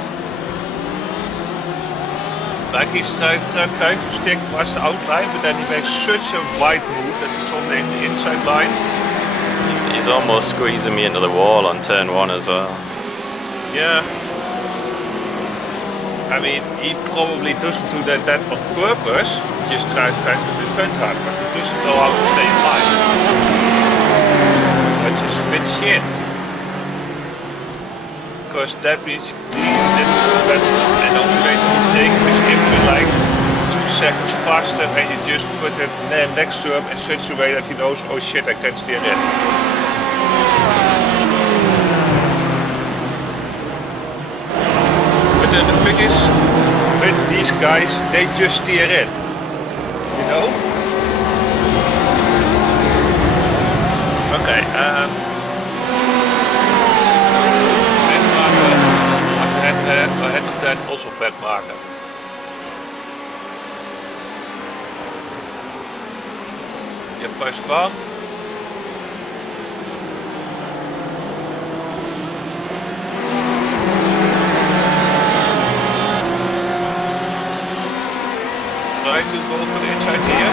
Like he's trying to stick towards the outline, but then he makes such a wide move that he's on the inside line. He's almost squeezing me into the wall on turn 1 as well. Yeah. I mean, he probably doesn't do that on purpose, just trying to defend hard, but he doesn't know how to stay in line. Which is a bit shit. Because that means and the only way to take him is if you're like 2 seconds faster and you just put it next to him in such a way that he knows, oh shit, I can't steer in. But then the thing is, with these guys, they just steer in. You know? Okay, ahead of that, also back marker. Je pas pas. Try to go for the inside here.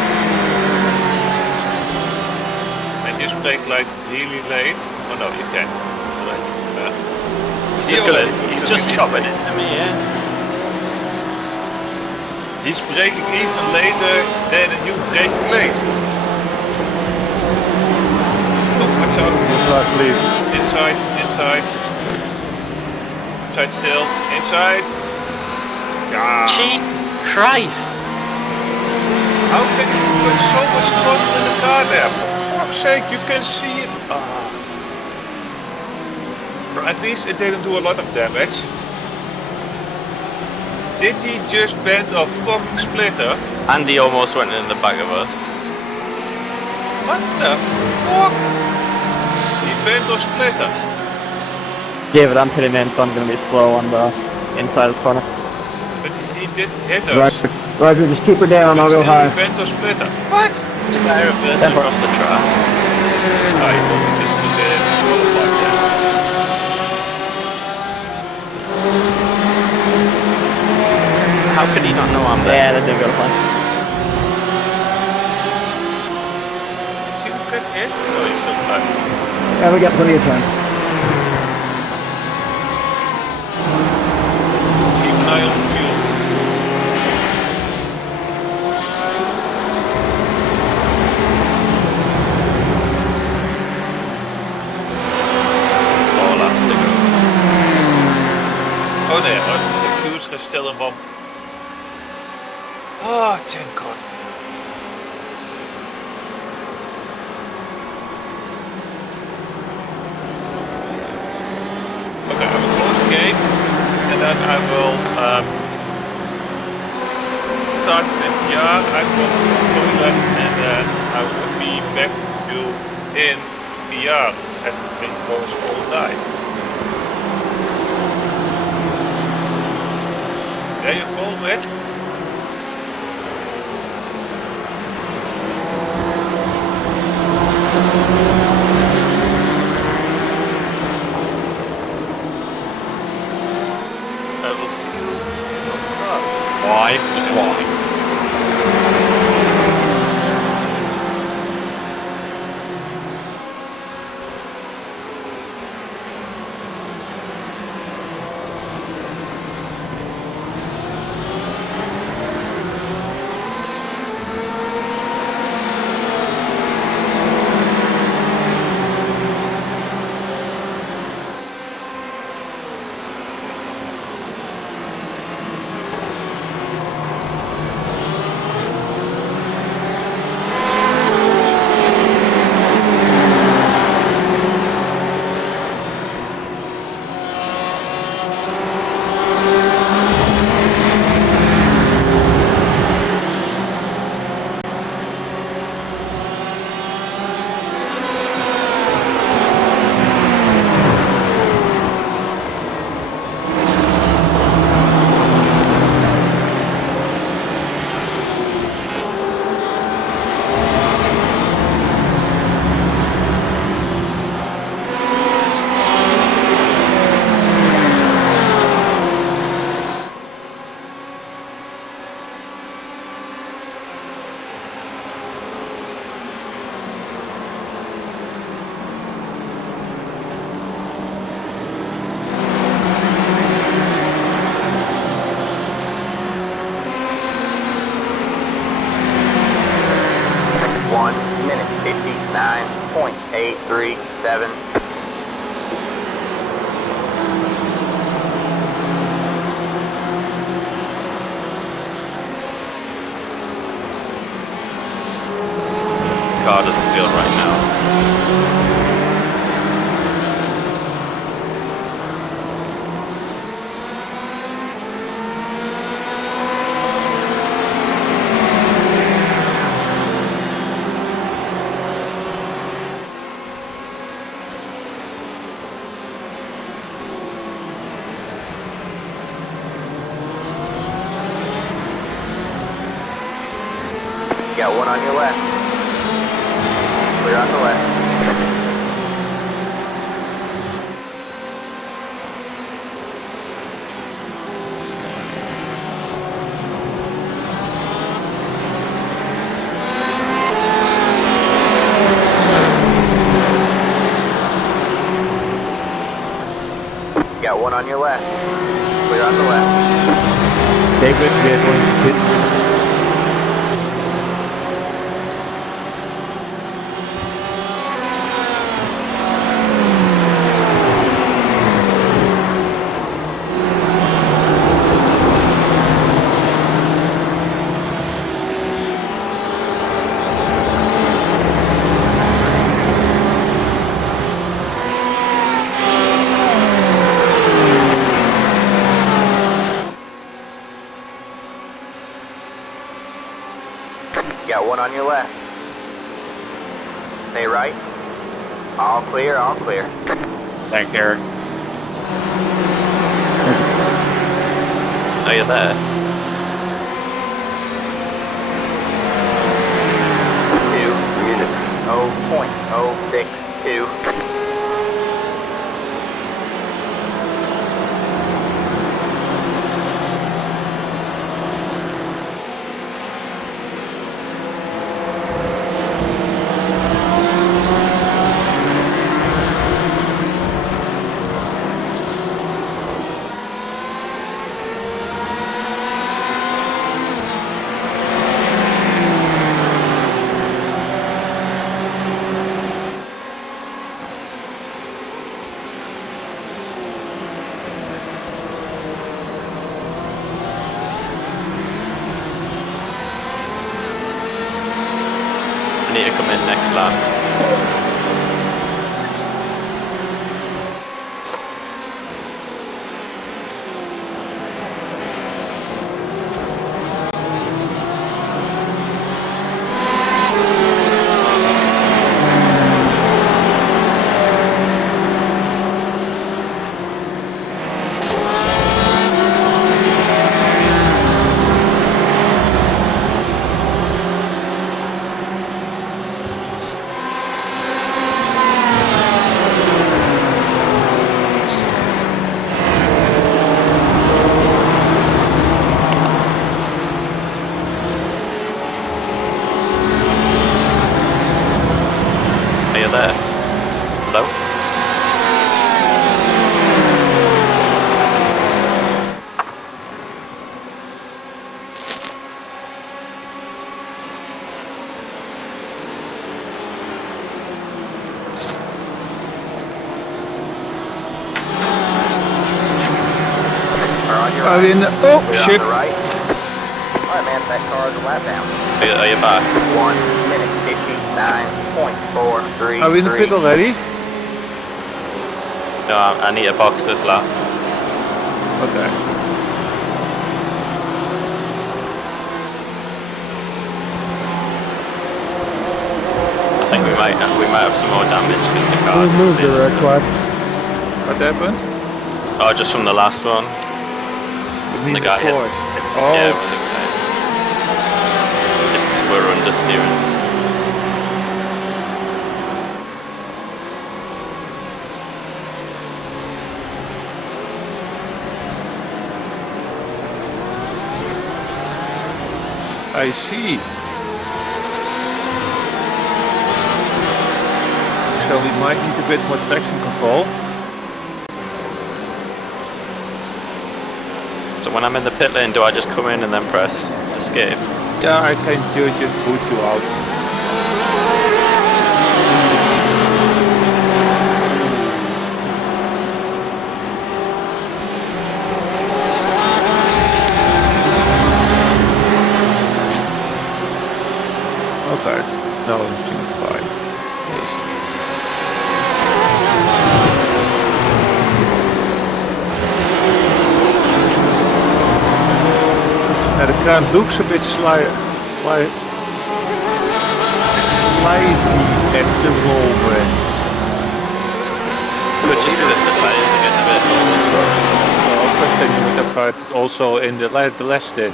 And just brake like really late. Oh no, you can't. He's just chopping it to me, yeah. He's braking even later than you braking late. Oh, watch out. Inside, inside. Inside still. Inside. Yeah. Gee, Christ. How can you put so much throttle in the car there? For fuck's sake, you can see it. At least it didn't do a lot of damage. Did he just bend a fucking splitter? Andy almost went in the back of us. What the fuck? He bent a splitter. David, I'm pitting in, so I'm going to be slow on the inside of the corner. But he didn't hit us. Roger, Roger, just keep her down. I'll go Still high. he bent a splitter. What? It's a guy reversing across the track. I thought this was qualified then. How could he not know I'm there? Yeah, that didn't go to plan. Did you get hit? No, you should not. Yeah, we got plenty of time. Keep an eye on the fuel. Four laps to go. Oh nee, de fuels gaan stil en bom. Oh, thank God. Okay, I will close the game and then I will start the VR. I will go to the toilet and then I will be back to you in VR. Everything goes all night. There you follow it. I will see you. Why? Minute 59.837. Car doesn't feel right now. Got one on your left. Clear on the left. Got one on your left. Clear on the left. Take which vehicle? one on your left. Stay right. All clear, all clear. Thank Eric. Are you there? 0.062. I need to come in next lap. Are you there? Hello? I mean, oh Clear shit. on the right. Alright, man, that car is a lap down. Are you back? 1 minute 59.433. Are we in the pit already? No, I need to box this lap. Okay. I think we might have some more damage because the car. Move direct, what? What happened? Oh, just from the last one. The guy hit. Oh. Yeah, with the guy. We're under steering. I see. So we might need a bit more traction control. So when I'm in the pit lane, do I just come in and then press escape? Yeah, I can just boot you out. Okay, no, everything's fine. Yes. Now the car looks a bit slidey at the moment. Could just be that the tires are getting a bit low. Of course, then you would have had it also in the last did.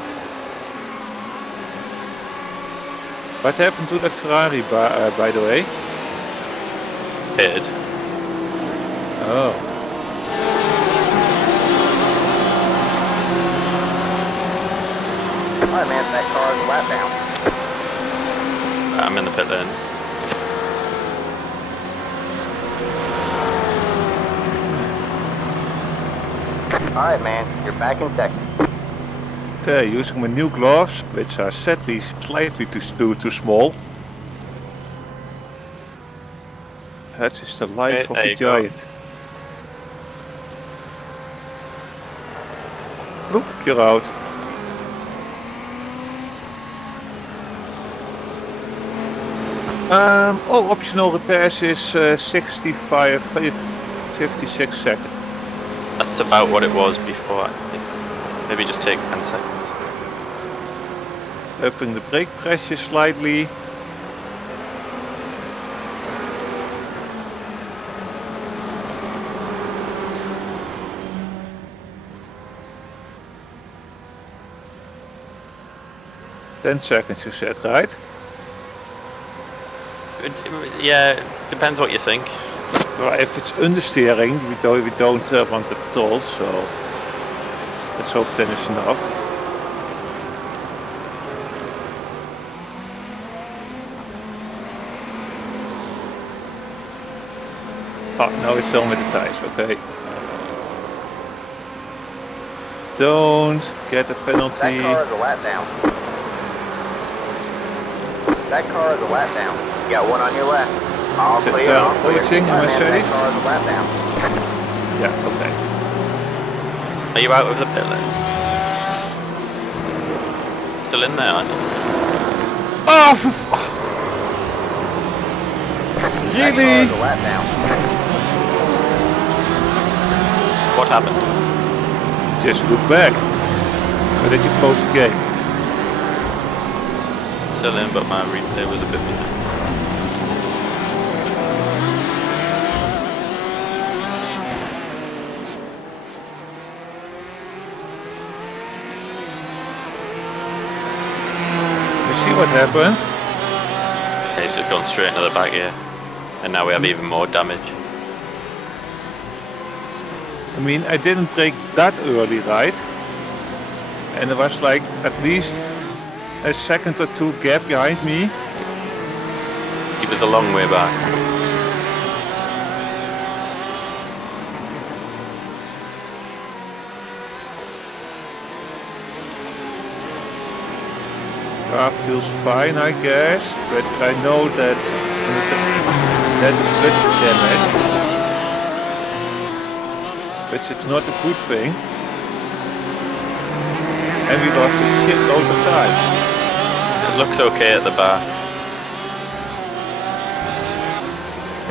What happened to that Ferrari, by the way? Hit. Oh. Alright, man, that car is a lap down. I'm in the pit lane. Alright, man, you're back in second. Okay, using my new gloves, which are sadly slightly too small. That is the life of There a you go. giant. Oop, you're out. Optional repairs is 56 seconds. That's about what it was before. I think. Maybe just take 10 seconds. Upping the brake pressure slightly. Ten seconds you said, right? Yeah, depends what you think. Well, if it's understeering, we don't want it at all, so let's hope 10 is enough. Oh, now it's done with the tires, okay. Don't get a penalty. That car is a lap down. That car is a lap down. You got one on your left. All Sit clear, down, all clear. Iracing, am I That safe? car is a lap down. Yeah, okay. Are you out of the pit lane? Still in there, aren't you? Oh, That really? car is a lap down. What happened? Just look back. Or did you close the game? Still in, but my replay was a bit behind. You see what happened? He's just gone straight into the back here. And now we have even more damage. I mean, I didn't brake that early, right? And there was like at least a second or two gap behind me. He was a long way back. Car feels fine, I guess, but I know that that is bit damaged. But it's not a good thing. And we lost a shitload of time. It looks okay at the back.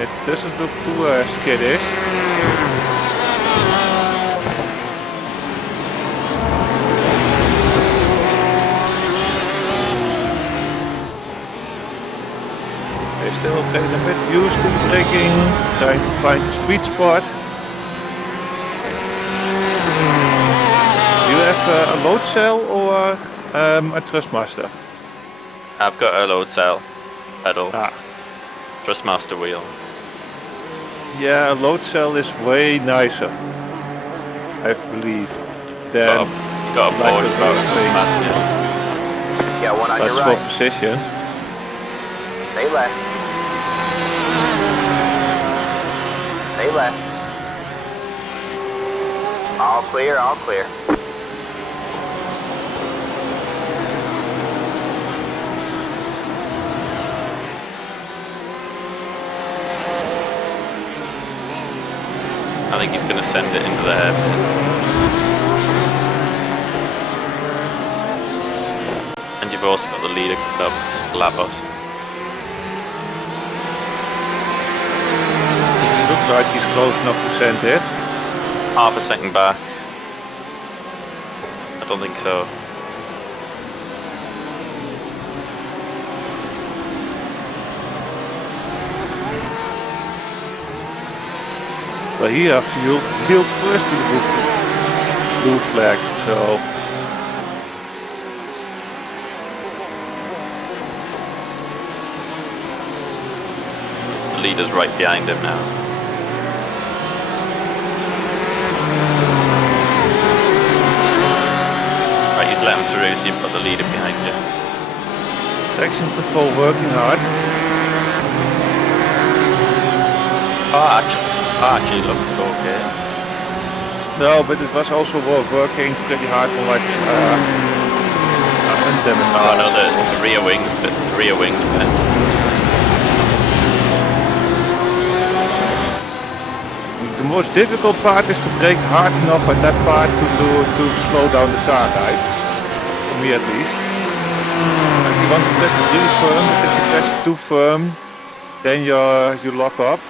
It doesn't look too skittish. They're still getting a bit used to the braking, trying to find the sweet spot. Do you have a load cell or a Trustmaster? I've got a load cell pedal, Ah. Trustmaster wheel. Yeah, a load cell is way nicer, I believe, than You got a like board the about road thing. Trustmaster. You got one on That's your for right. position. Stay left. Stay left. All clear, all clear. I think he's going to send it into the hairpin. And you've also got the leader club, Labos. Looks like he's close enough to send it. Half a second back. I don't think so. But he has to yield first to the blue flag, so The leader's right behind him now. Right, he's let him through, so you've got the leader behind you. traction control working hard. Actually looked okay. No, but it was also working pretty hard on like undamaged Oh no, cars. the rear wings bent. The most difficult part is to brake hard enough at that part to slow down the car, right? For me at least. And you want to press it really firm, but if you press it too firm, then you lock up.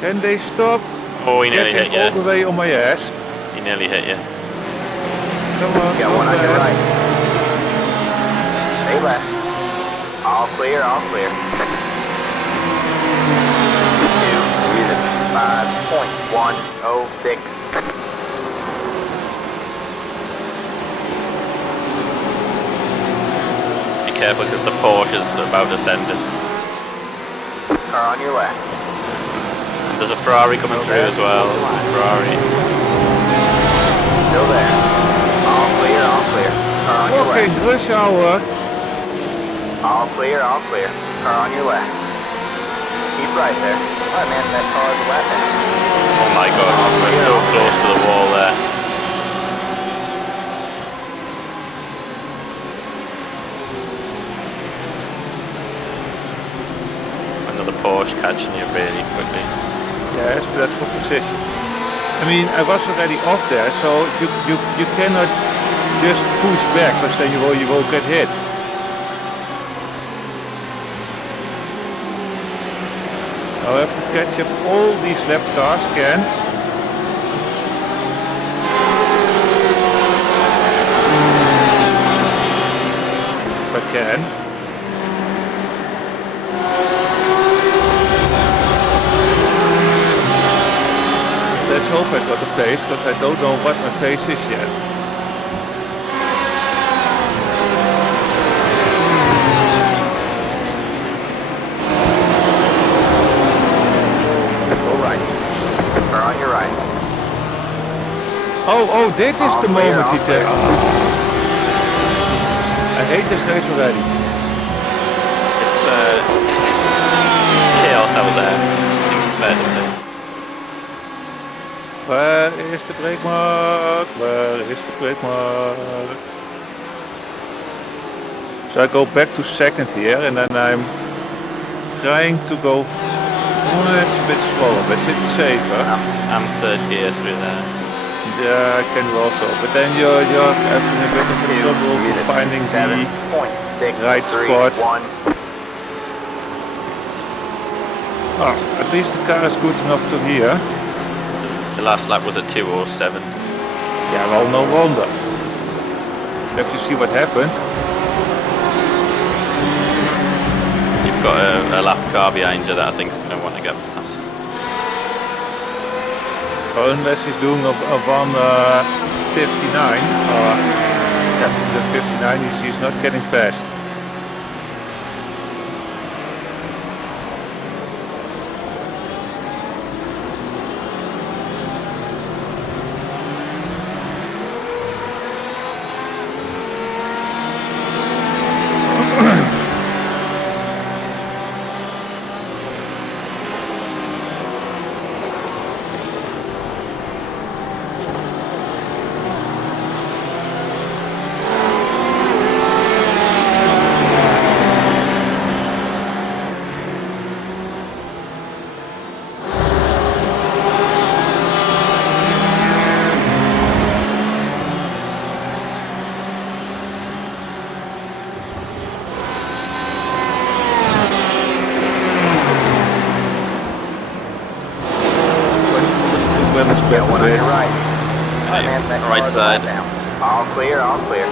Can they stop? Oh, he nearly Getting hit all you. the way on my ass. He nearly hit you. Come on, Got one on your right. Stay left. All clear, all clear. 5.106. Be careful because the Porsche is about to send it. Car on your left. There's a Ferrari coming through as well. Ferrari. Still there. All clear, all clear. Car on your Fucking left. rush hour. All clear, all clear. Car on your left. Keep right there. Alright man, that car is a lap down. Oh my god, we're so close to the wall there. Another Porsche catching you really quickly. Yes, but that's for position. I mean, I was already off there, so you cannot just push back because then you will get hit. I'll have to catch up all these lap cars again. If I can. Let's hope I got the pace, because I don't know what my pace is yet. Go right. Car on your right. Oh, dit is All the clear, moment all he clear. takes. I hate this race already. It's chaos out there. I think it's fair to say. Where is the brake mark? Where is the brake mark? So I go back to second here, and then I'm trying to go. Oh, it's a bit slower, but it's safer. I'm third gear through there. Yeah, I can do also, but then you're having a bit of a trouble finding the right spot. Oh, at least the car is good enough to here. The last lap was a 2:07. Yeah, well, no wonder. If you see what happened. You've got a lap car behind you that I think is going to want to get past. Unless he's doing a 1:59, yeah, the 59 he's not getting past. Got one on your right. Right side. All clear, all clear.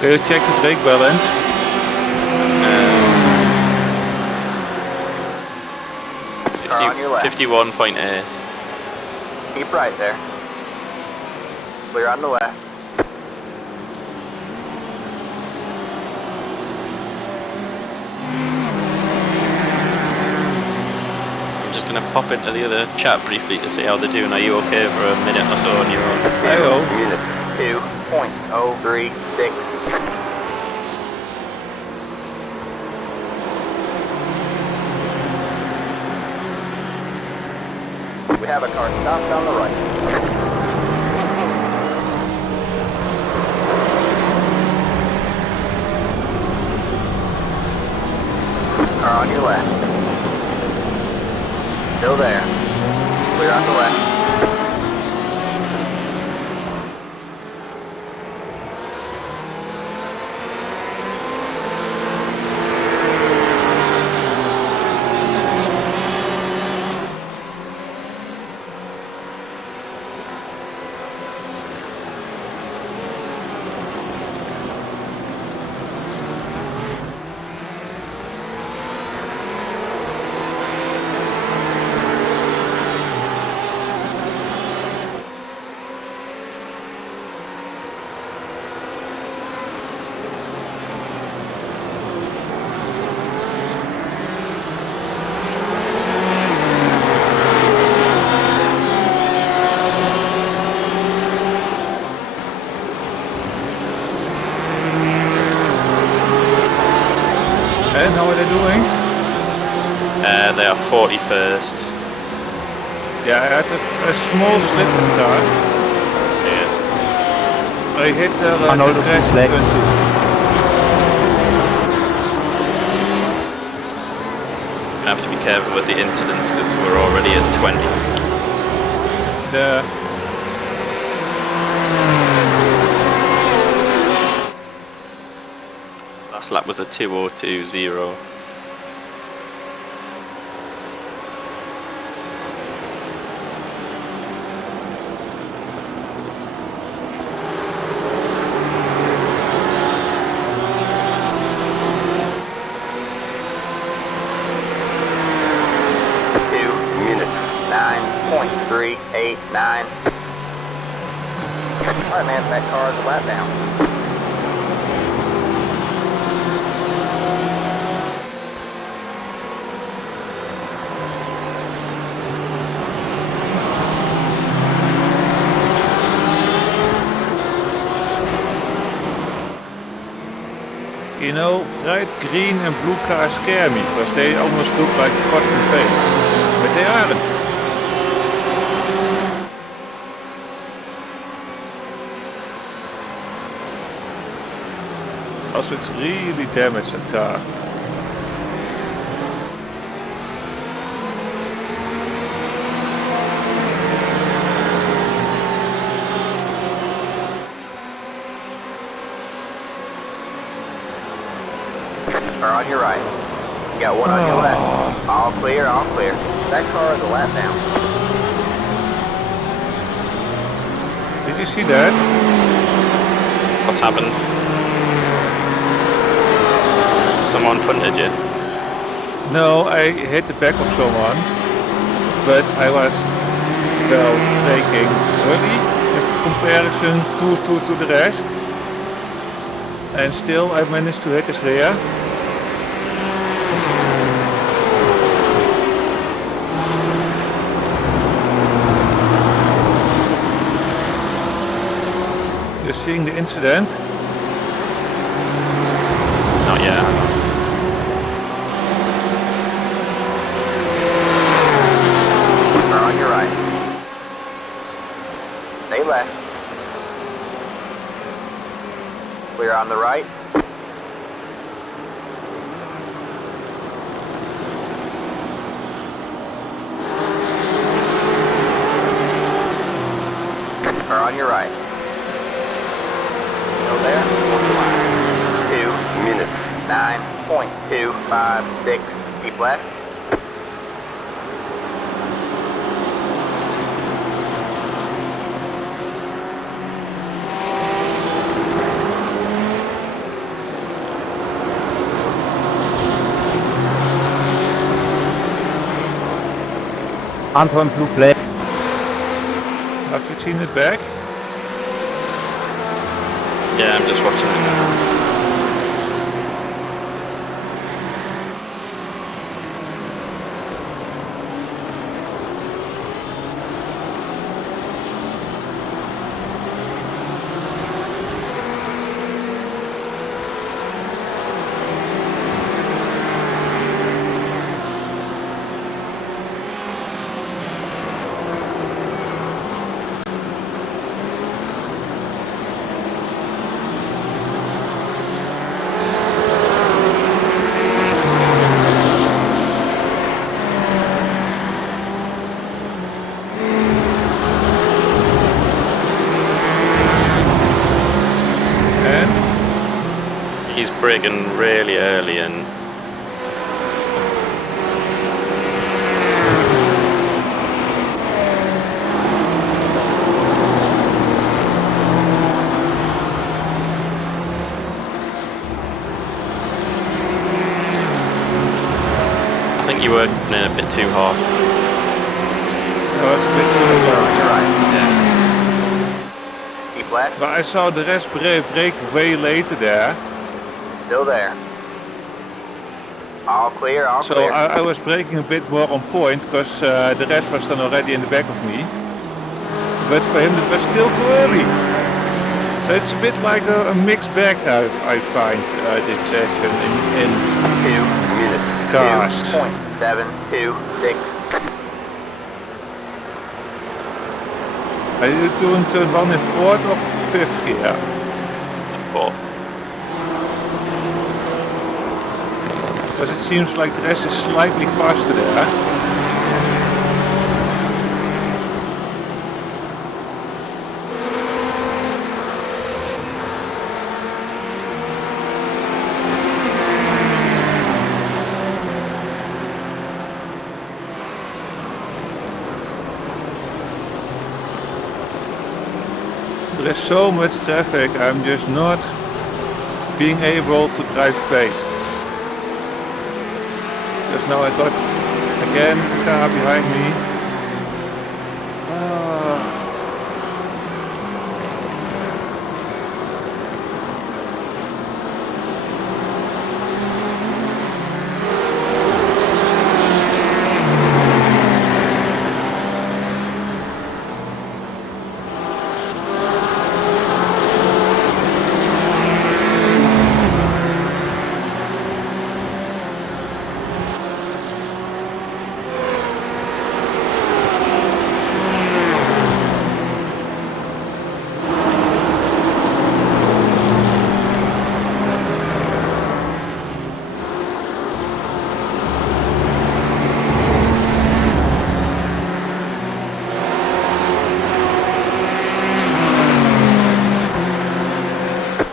Can you check the brake balance? 51.8. Keep right there. Clear on the left. I'm just going to pop into the other chat briefly to see how they're doing. Are you okay for a minute or so on your own? Hello. 2.036. We have a car stopped on the right. Car on your left. Still there. Clear on the left. are they doing? They are 41st. Yeah, I had a small slip in the car. Yeah. I hit the Another crash flag. in turn 2. I have to be careful with the incidents because we're already at 20. Last lap was a 2:02.0. Alright, man, that car is a lap down. You know, bright green and blue cars scare me because they almost look like custom paint, but they aren't. Also, it's really damaged, that car. Or on your right. You got one on your left. All clear, all clear. That car is a lap down. Did you see that? What's happened? Someone punted you? No, I hit the back of someone, but I was, well, braking early in comparison to the rest. And still I managed to hit his rear. You're seeing the incident? Not yet. Or on your right. Stay left. Clear on the right. Or on your right. Still there? 2 minutes. 9.256. Keep left. Anton blue flag. Have you seen it back? Yeah, I'm just watching it now. He's braking really early and I think you were in a bit too hard. That was a bit too close. Right. Yeah. Keep left. But I saw the rest brake way later there. Still there. All clear, all So clear. I was braking a bit more on point because the rest was then already in the back of me. But for him it was still too early. So it's a bit like a mixed bag I find this session in minutes. Gosh. 2.726. Are you doing turn 1 in 4th or 5th gear? Fourth. Because it seems like the rest is slightly faster there. There is so much traffic, I'm just not being able to drive pace. Just now I got again a car behind me.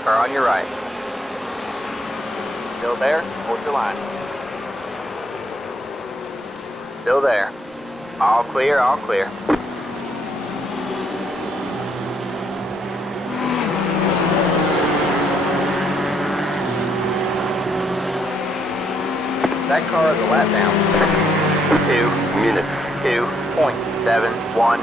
Car on your right. Still there? Hold your line. Still there. All clear, all clear. That car is a lap down. 2 minutes. 2.71.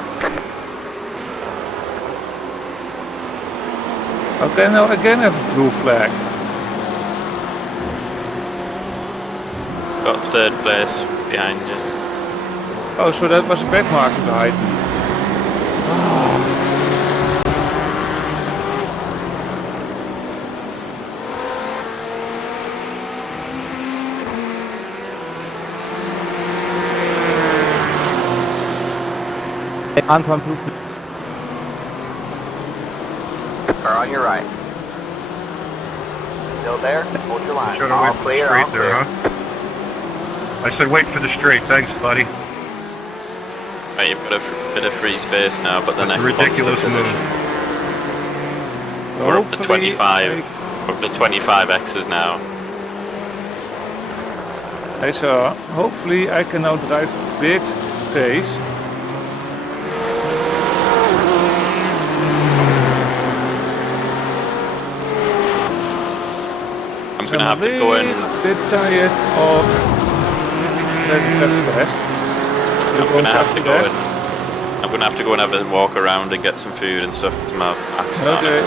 Okay, now again I have a blue flag. Got third place behind you. Oh, so that was a back marker behind me. Anton, Car on your right. Still there? Hold your line. Should All have wait for the clear, all straight there, clear. huh? I said wait for the straight. Thanks, buddy. Right, you've got a bit of free space now, but the That's a next box for ridiculous position. move. We're up to Hopefully 25. We're up to 25 X's now. I saw. Hopefully I can now drive a bit pace. I'm gonna have to go in. A bit tired of driving traffic fast. I'm gonna have to go in. I'm gonna have to go and have a walk around and get some food and stuff because my back's starting. Okay.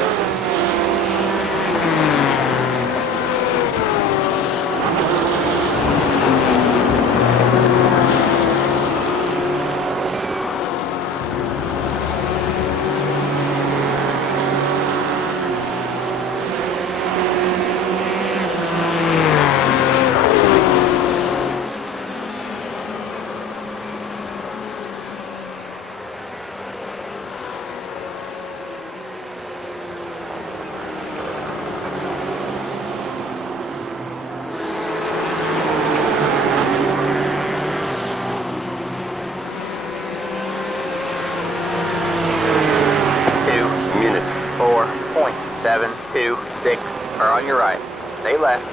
Minutes. 4.726. Car on your right. Stay left.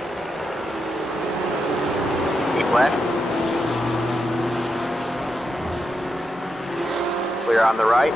Keep left. Clear on the right.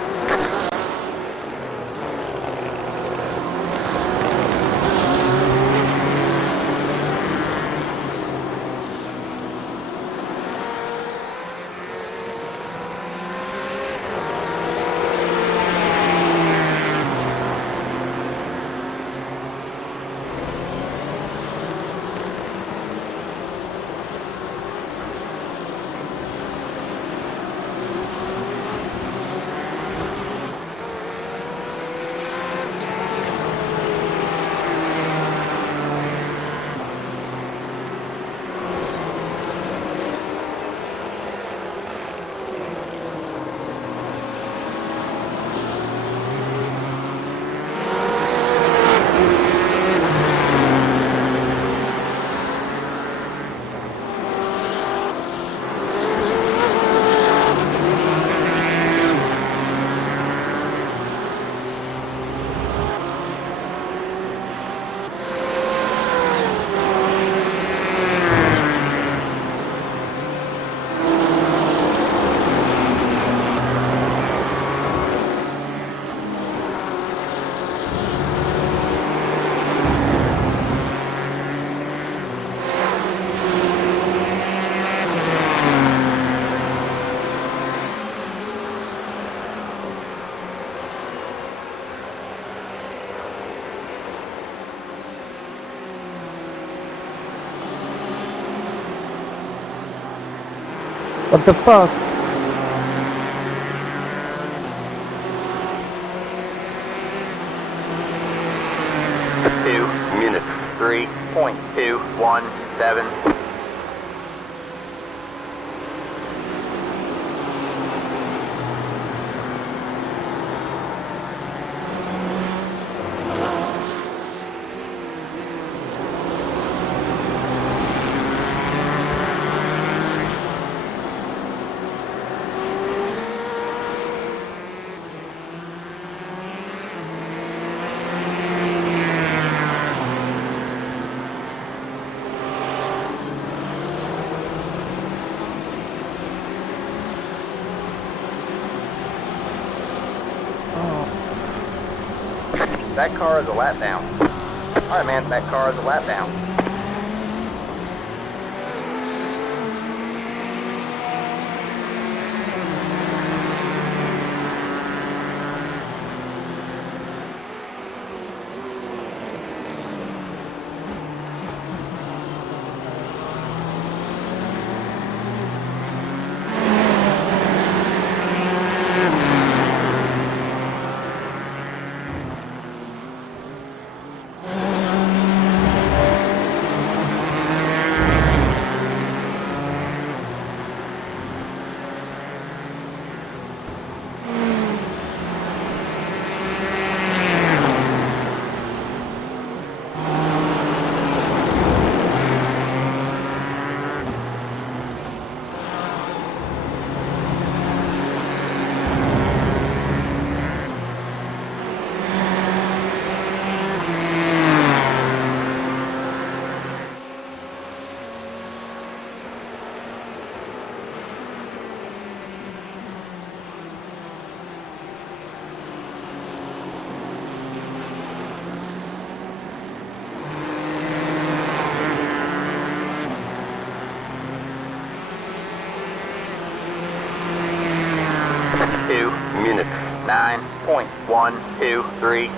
What the fuck? Minutes 3.217. That car is a lap down. Alright, man, that car is a lap down. Minutes 9.123.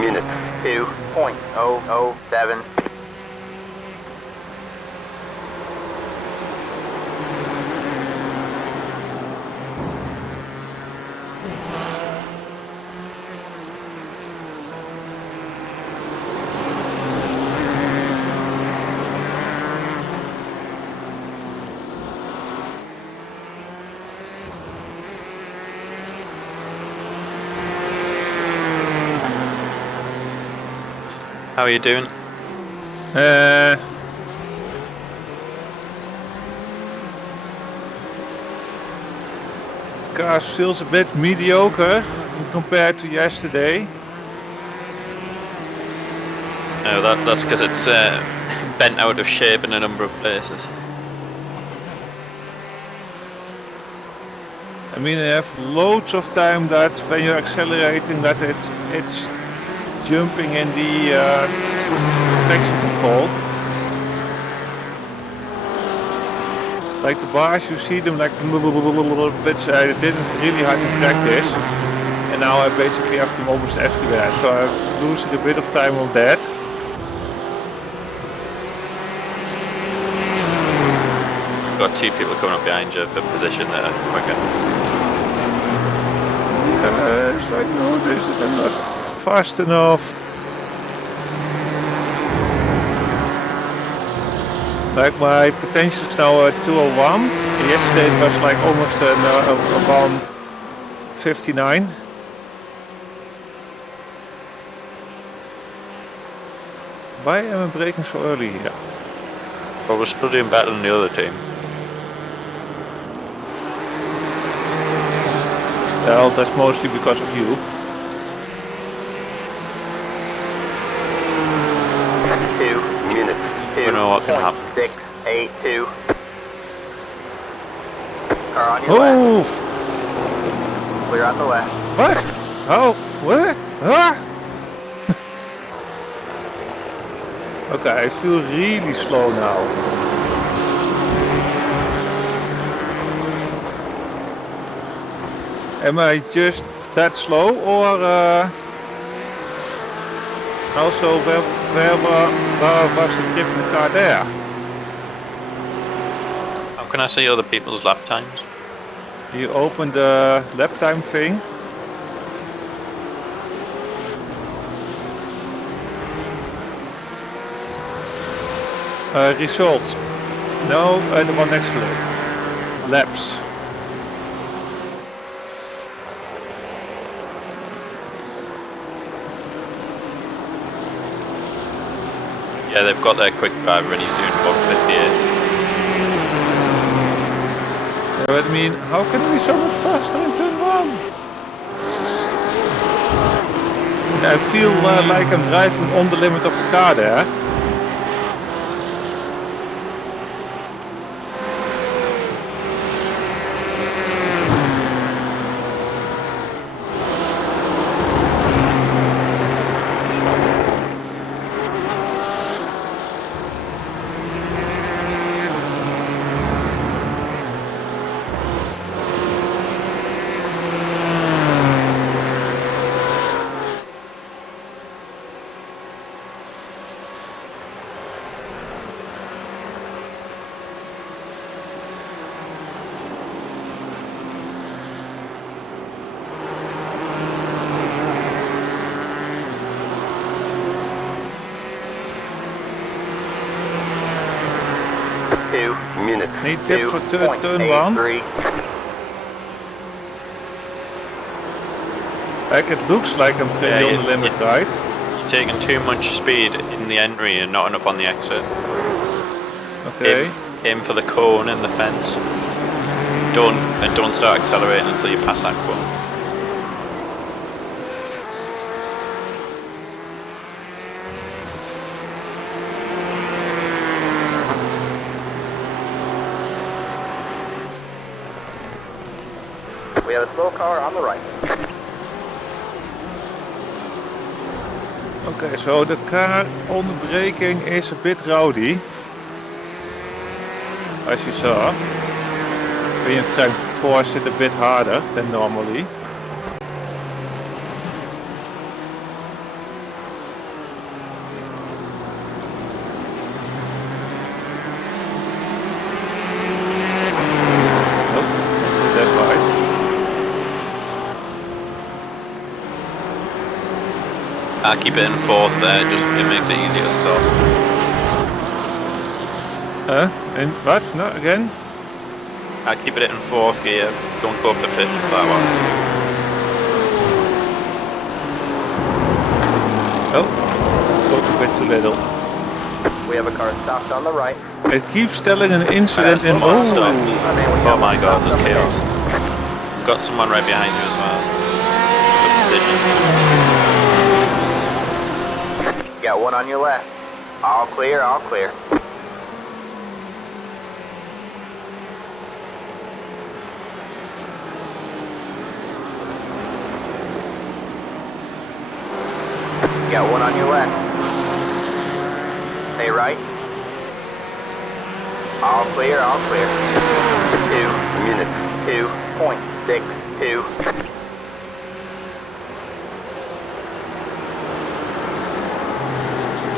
Minutes 2.007. How are you doing? car feels a bit mediocre compared to yesterday. No, that's because it's bent out of shape in a number of places. I mean, I have loads of time that when you're accelerating, that it's jumping in the traction control. Like the bars, you see them like which I didn't really have to practice, and now I basically have them almost everywhere. So I'm losing a bit of time on that. You've got two people coming up behind you for position there, quicker. Yes, I noticed that I'm not fast enough. Like my potential is now at 201. Yesterday it was like almost a 159. Why am I braking so early here? But we're still doing better than the other team. Well, that's mostly because of you. 2 minutes. You know what can happen. 682. Car on your Move! left. Clear out the left. What? Oh, what? Ah! Okay, I feel really slow now. Am I just that slow, or also where was the grip in the car there? How can I see other people's lap times? You open the lap time thing. Results. No, the one next to it. Laps. Yeah, they've got their quick driver and he's doing 158. Yeah, but I mean, how can it be so much faster in turn 1? I feel like I'm driving on the limit of the car there. Need tip for turn 1. Like it looks like I'm pretty on the limit, right? You're taking too much speed in the entry and not enough on the exit. Okay. Aim for the cone and the fence. Don't start accelerating until you pass that cone. We have a slow car on the right. Okay, so the car on the braking is a bit rowdy. As you saw. When you're trying to force it a bit harder than normally. Nope, can't do that right. I'll keep it in fourth there, just it makes it easier to stop. And what? No, again? I'll keep it in fourth gear, don't go up to fifth for that one. Oh, spoke a bit too little. We have a car stopped on the right. It keeps telling an incident in... Oh my god, there's chaos. got someone right behind you as well. Good position. Got one on your left. All clear, all clear. Got one on your left. Stay right. All clear, all clear. 2 minutes, 2.62.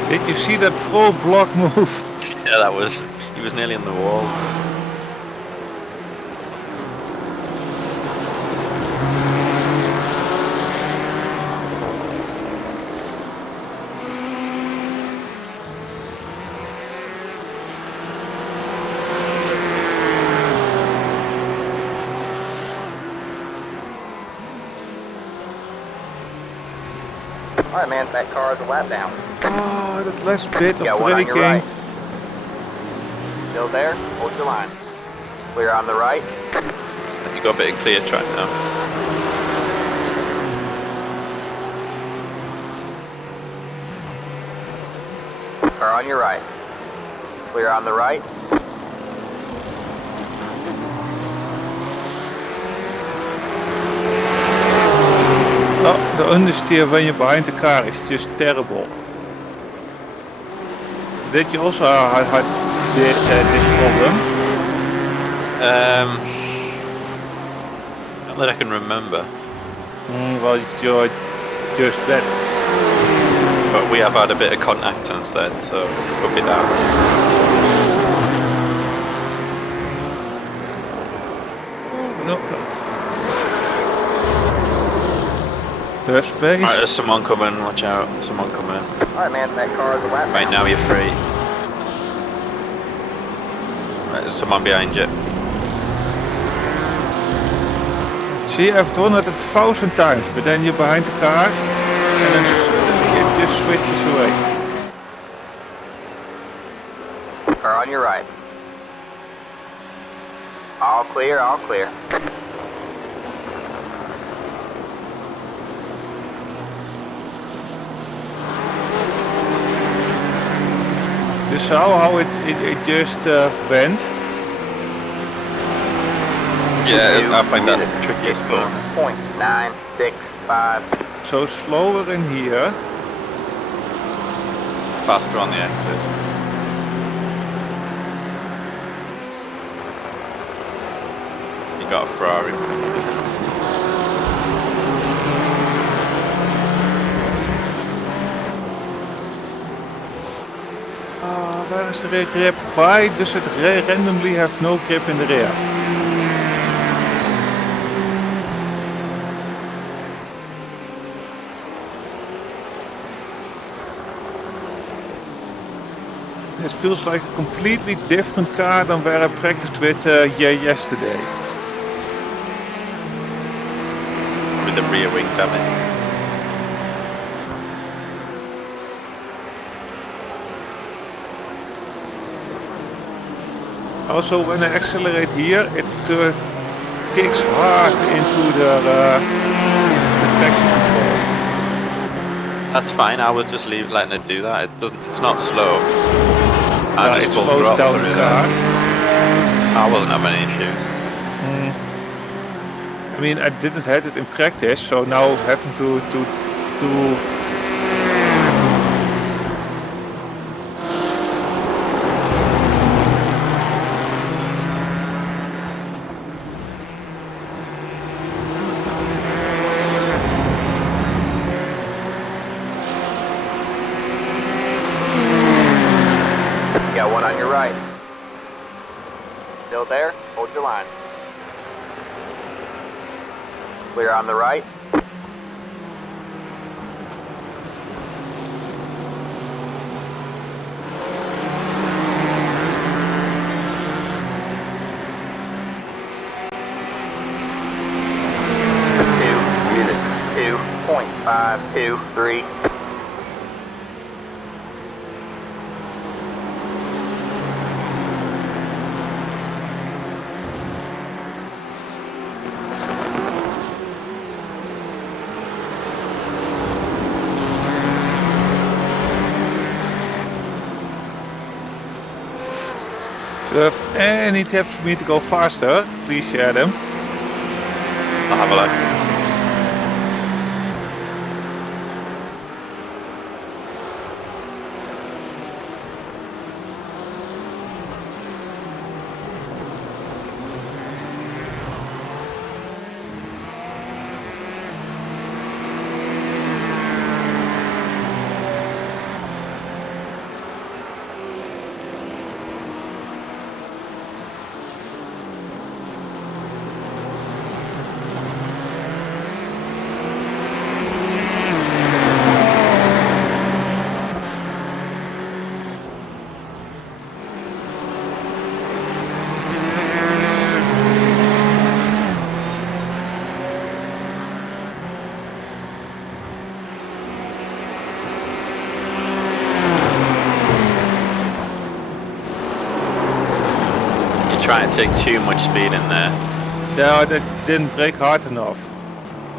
Did you see that pro block move? Yeah, he was nearly on the wall. Alright, man, that car is a lap down. Oh, that last bit of Got one on your braking. right. Still there? Hold your line. Clear on the right. You got a bit of clear track now. Car on your right. Clear on the right. Oh, the understeer when you're behind the car is just terrible. Did you also have this problem? Not that I can remember. Well, you're just better. But we have had a bit of contact since then, so it could be that. No. There's space. Alright, there's someone coming, watch out. Someone coming. Alright, man, that car is a lap down. Right now you're free. Right, there's someone behind you. See, I've done it 1,000 times, but then you're behind the car, and then suddenly it just switches away. Car on your right. All clear, all clear. You saw how it just went? Yeah, I find that's the trickiest part. 0.965. So slower in here. Faster on the exit. You got a Ferrari. Where is the rear grip? Why does it randomly have no grip in the rear? It feels like a completely different car than where I practiced with yesterday. With the rear wing damage. Also, when I accelerate here, it kicks hard into the traction control. That's fine. I was just letting it do that. It doesn't. It's not slow. I It just full slows throttle down through the there. car. I wasn't having any issues. I mean, I didn't have it in practice, so now having to Got one on your right. Still there? Hold your line. Clear on the right. Unit 2.523. So if any tips for me to go faster, please share them. I'll have a look. Try and take too much speed in there. No, that didn't brake hard enough.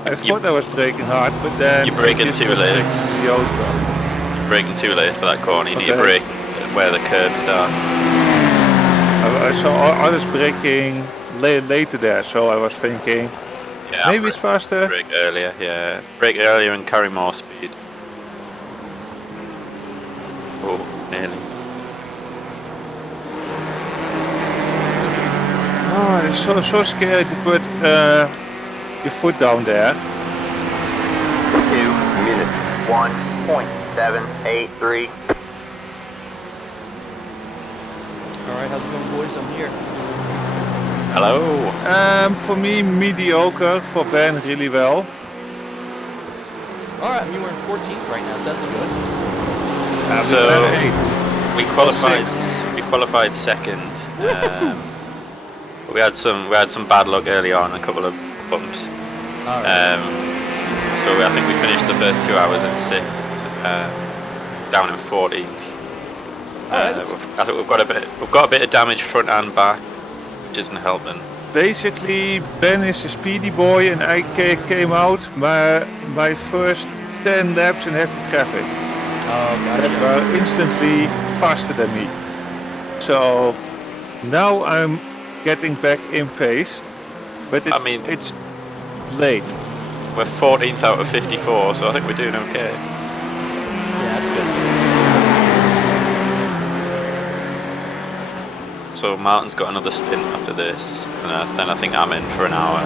I thought I was braking hard, but then... You're braking too late. You're braking too late for that corner. You need to brake where the curbs start. So I was braking later there, so I was thinking... Yeah, maybe it's faster. Brake earlier, yeah. Brake earlier and carry more speed. Oh, nearly. Oh, it's so scary to put your foot down there. 2 minutes. 1.783. Alright, how's it going, boys? I'm here. Hello. For me, mediocre. For Ben, really well. Alright, I mean, we're in 14th right now, so that's good. So we qualified second. We had some bad luck early on, a couple of bumps. So I think we finished the first 2 hours in 6th, down in 14th. I think we've got a bit of damage front and back, which isn't helping. Basically, Ben is a speedy boy, and I came out my first 10 laps in heavy traffic. That were instantly faster than me. So now I'm getting back in pace, but it's late. We're 14th out of 54, so I think we're doing okay. Yeah, that's good. So Martin's got another stint after this, and then I think I'm in for an hour.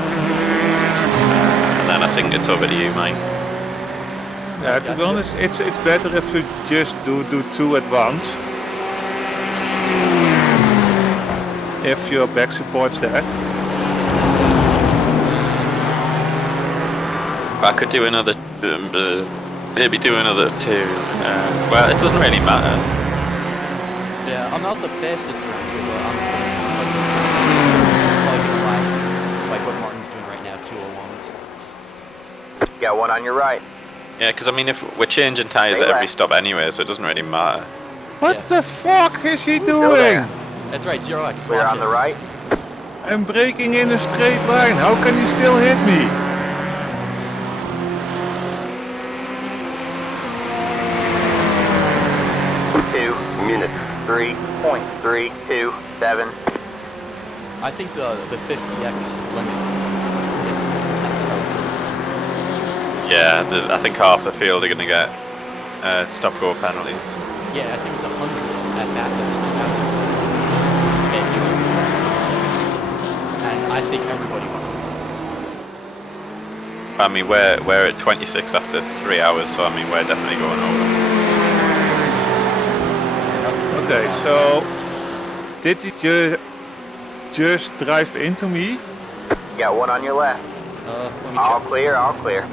And then I think it's over to you, Mike. Yeah, to be honest, it's better if you just do 2 at once. If your back supports that. I could do another, maybe do another 2. Well, it doesn't really matter. Yeah, I'm not the fastest around here, but I'm like what Martin's doing right now, 201s. Got one on your right. Yeah, because I mean, if we're changing tyres at every stop anyway, so it doesn't really matter. What the fuck is he doing? That's right, 0x. Clear on the right. I'm braking in a straight line. How can he still hit me? Minutes. 3.327. I think the 50x limit is kind of terrible. Yeah, I think half the field are going to get stop-go penalties. Yeah, I think it's 100 at that. And I think everybody won. I mean, we're at 26 after 3 hours, so I mean, we're definitely going over. Okay, so did you just drive into me? Got one on your left. Let me all check. Clear, all clear.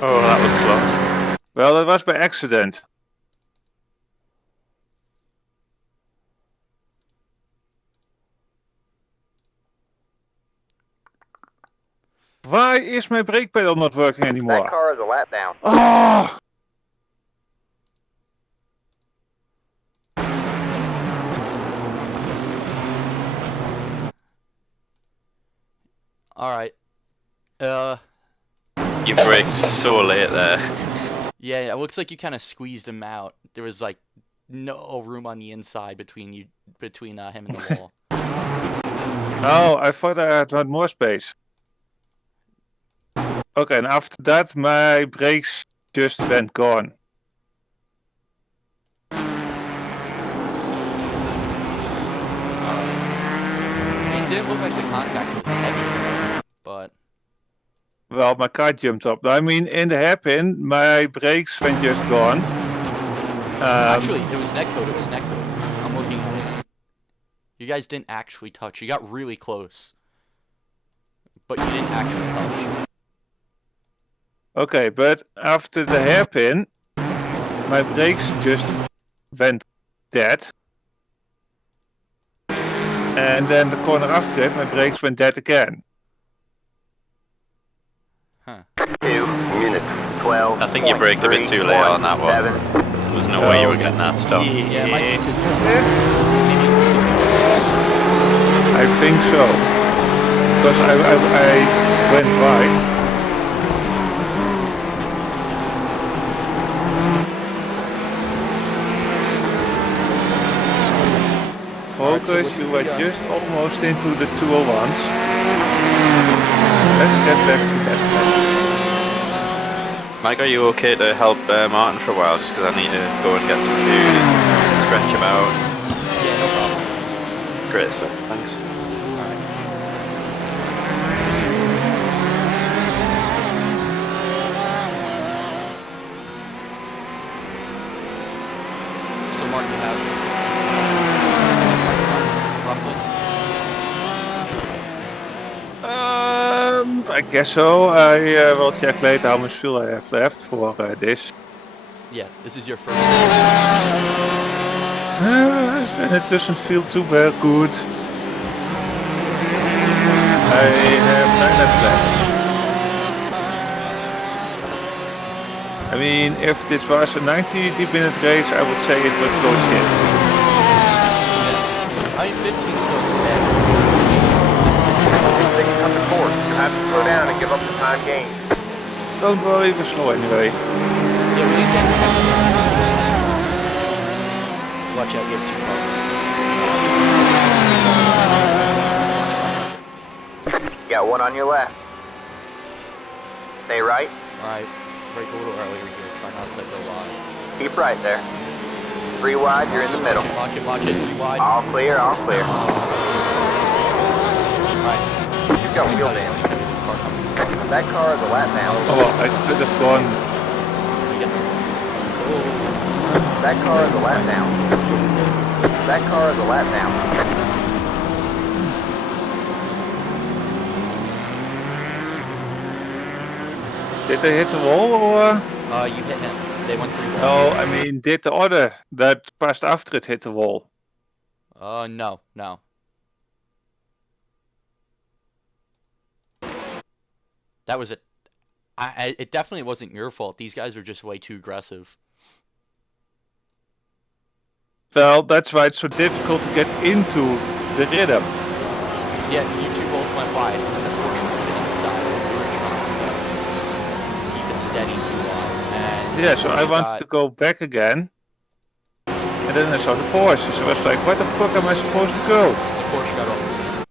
Oh, that was close. Well, that was by accident. Why is my brake pedal not working anymore? That car is a lap down. Oh! All right. You braked so late there. Yeah, it looks like you kind of squeezed him out. There was like no room on the inside between him and the wall. Oh, I thought I had more space. Okay, and after that, my brakes just went gone. It didn't look like the contact was heavy, but... Well, my car jumped up. I mean, in the hairpin, my brakes went just gone. Actually, it was netcode. It was netcode. I'm looking at it. You guys didn't actually touch. You got really close. But you didn't actually touch. Okay, but after the hairpin, my brakes just went dead. And then the corner after it, my brakes went dead again. Huh. 2 minutes 12. I think you braked a bit too late on that one. There was no way you were getting that stop. Yeah, it might be because I think so. Because I went right. Focus, you were just almost into the 201s. Let's get back to that. Mike, are you okay to help Martin for a while? Just because I need to go and get some food and stretch him out. Yeah, no problem. Great stuff, thanks. Alright. So, Martin, you have roughly? I guess so. I will check later how much fuel I have left for this. Yeah, this is your first. And it doesn't feel too bad good. I have 9 laps left. I mean, if this was a 90 deep minute race, I would say it would go shit. I mean, 15 still isn't bad. You seem consistent. Things come to course. You have to slow down and give up the time gained. Don't worry, we're slow anyway. Yeah, we didn't get next time. Watch out, you have 2 cars. You got 1 on your left. Stay right. Alright, break a little earlier here. Try not to go wide. Keep right there. 3 wide, you're in the middle. Watch it, 3 wide. All clear, all clear. Alright. You've got wheel damage. That car is a lap down. Oh, well, I could have gone. That car is a lap down. That car is a lap down. Did they hit the wall or? You hit him. They went 3 wide. No, I mean, did the other that passed after it hit the wall? No. That was it. It definitely wasn't your fault. These guys were just way too aggressive. Well, that's why it's so difficult to get into the rhythm. Yeah, you two both went wide, and then the Porsche went inside. You were trying to keep it steady too long. And Yeah, so I wanted to go back again. And then I saw the Porsche, so I was like, where the fuck am I supposed to go? The Porsche got over.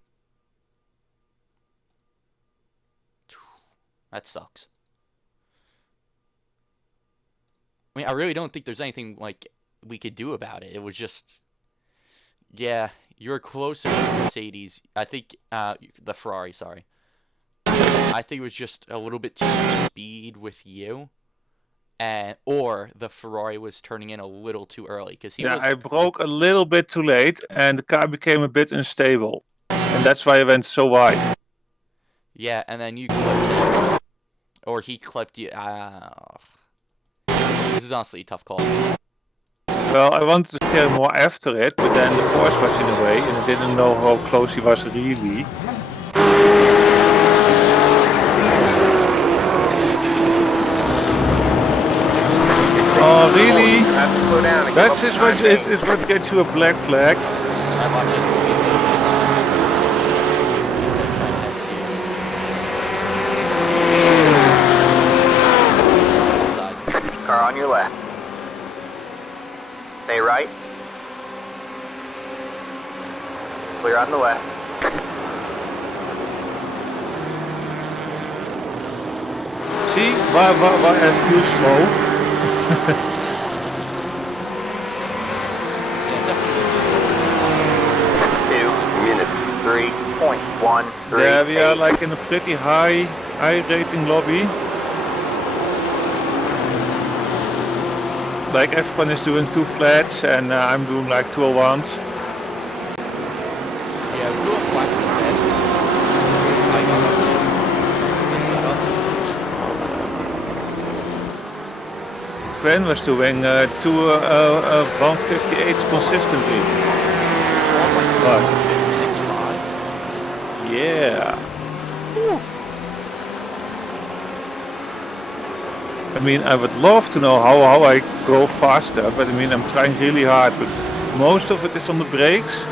That sucks. I mean, I really don't think there's anything, like, we could do about it. It was just... Yeah, you're closer to the Mercedes. I think, the Ferrari, sorry. I think it was just a little bit too much speed with you. Or the Ferrari was turning in a little too early. Because he was... I broke a little bit too late, and the car became a bit unstable. And that's why I went so wide. Yeah, and then you clipped him. Or he clipped you. This is honestly a tough call. Well, I wanted to carry more after it, but then the Porsche was in the way, and I didn't know how close he was really. Oh, really? That's just what is what gets you a black flag. I watch it speed limit this time. He's gonna try and pass you. Inside. Car on your left. Stay right. Clear on the left. See, why I feel slow? Yeah, definitely. 3:13. Yeah, we are like in a pretty high rating lobby. Like everyone is doing 2 flats and I'm doing like 201s. Yeah, 2 flats the fastest. I got up to the setup. Gwen was doing 158 consistently. But, 6.5. yeah. I mean, I would love to know how I go faster, but I mean, I'm trying really hard, but most of it is on the brakes.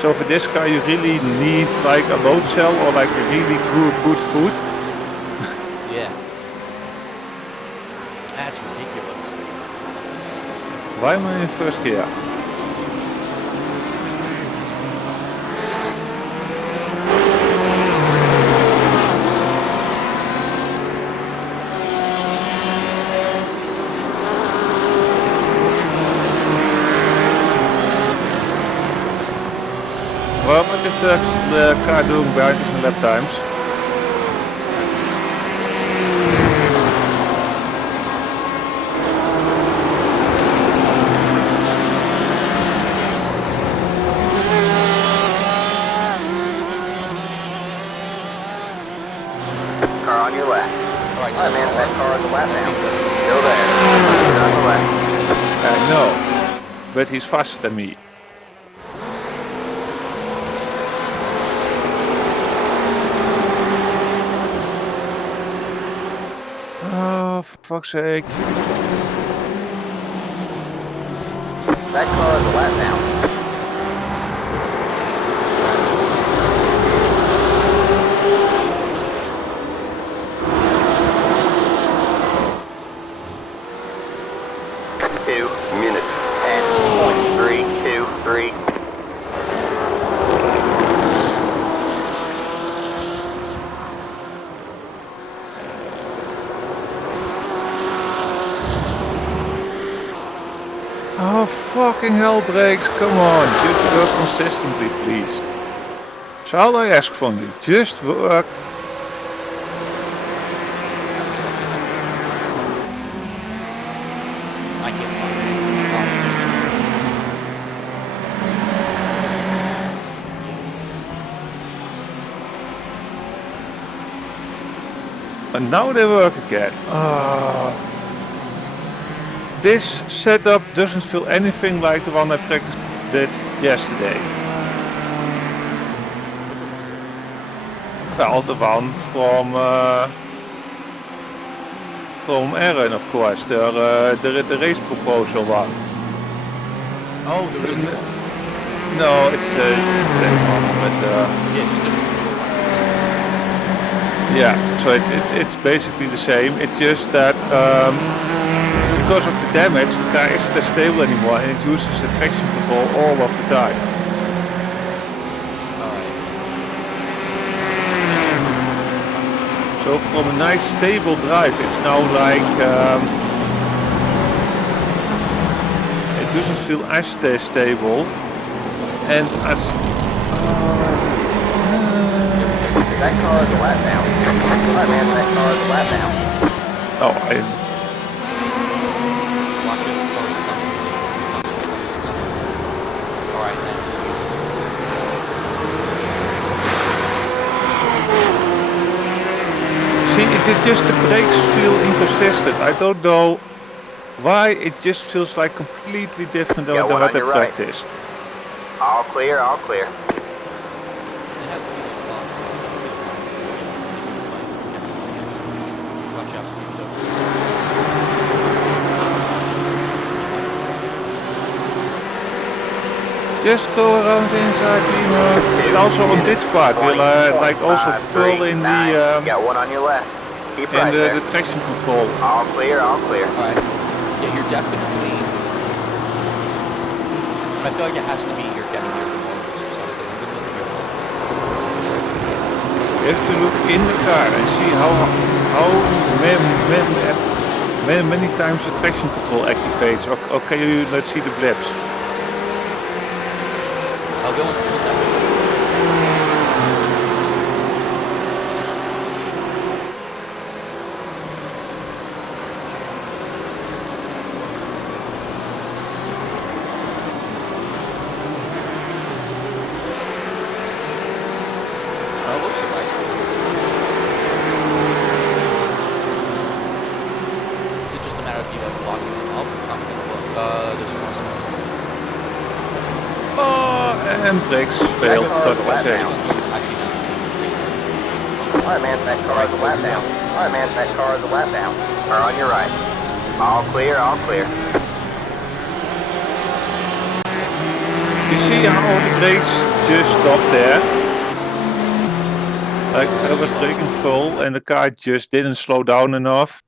So for this car, you really need like a load cell or like a really good foot. Yeah. That's ridiculous. Why am I in first gear? Well, what is the car doing behind us in lap times? Car on your left. Alright, Alright, man, that car on the left now. Still there. On the left. I know, but he's faster than me. Oh, for fuck's sake. That car on the left now. Minutes. 10.323. Oh, fucking hell, brakes, come on, just work consistently, please. That's all I ask from you, just work. I can't find And now they work again. This setup doesn't feel anything like the one I practiced with yesterday. Well, the one from Aaron, of course, the race proposal one. Oh, there was a new one. No, it's the same one, but Yeah, just different. yeah. So it's basically the same. It's just that because of the damage, the car isn't as stable anymore, and it uses the traction control all of the time. So from a nice stable drive, it's now like it doesn't feel as stable, and as That car is a lap down. Alright, man, that car is a lap down. oh, Watch it first. Alright, then. See, it just the brakes feel inconsistent. I don't know why. It just feels like completely different than what I practiced. All clear, all clear. It has to be the clock. It's like watch out. Just go around inside Beamer. And also on this part, we'll like also fill in the got one on your left. Keep in right there. the traction control. All clear, all clear. Alright. Yeah, you're definitely I feel like it has to be you're getting near the motors or something. I'm gonna look at your lights. If you look in the car and see how many times the traction control activates, or can you not see the blips? I'll go in a second. Oh, looks alright. Is it just a matter of you like blocking them up? I'm gonna look. There's more smoke. Oh, and brakes failed. But okay. Actually, no. Alright, man, that car is a lap down. Alright, man, that car is a lap down. Or on your right. All clear, all clear. You see how the brakes just stopped there? Like I was braking full and the car just didn't slow down enough.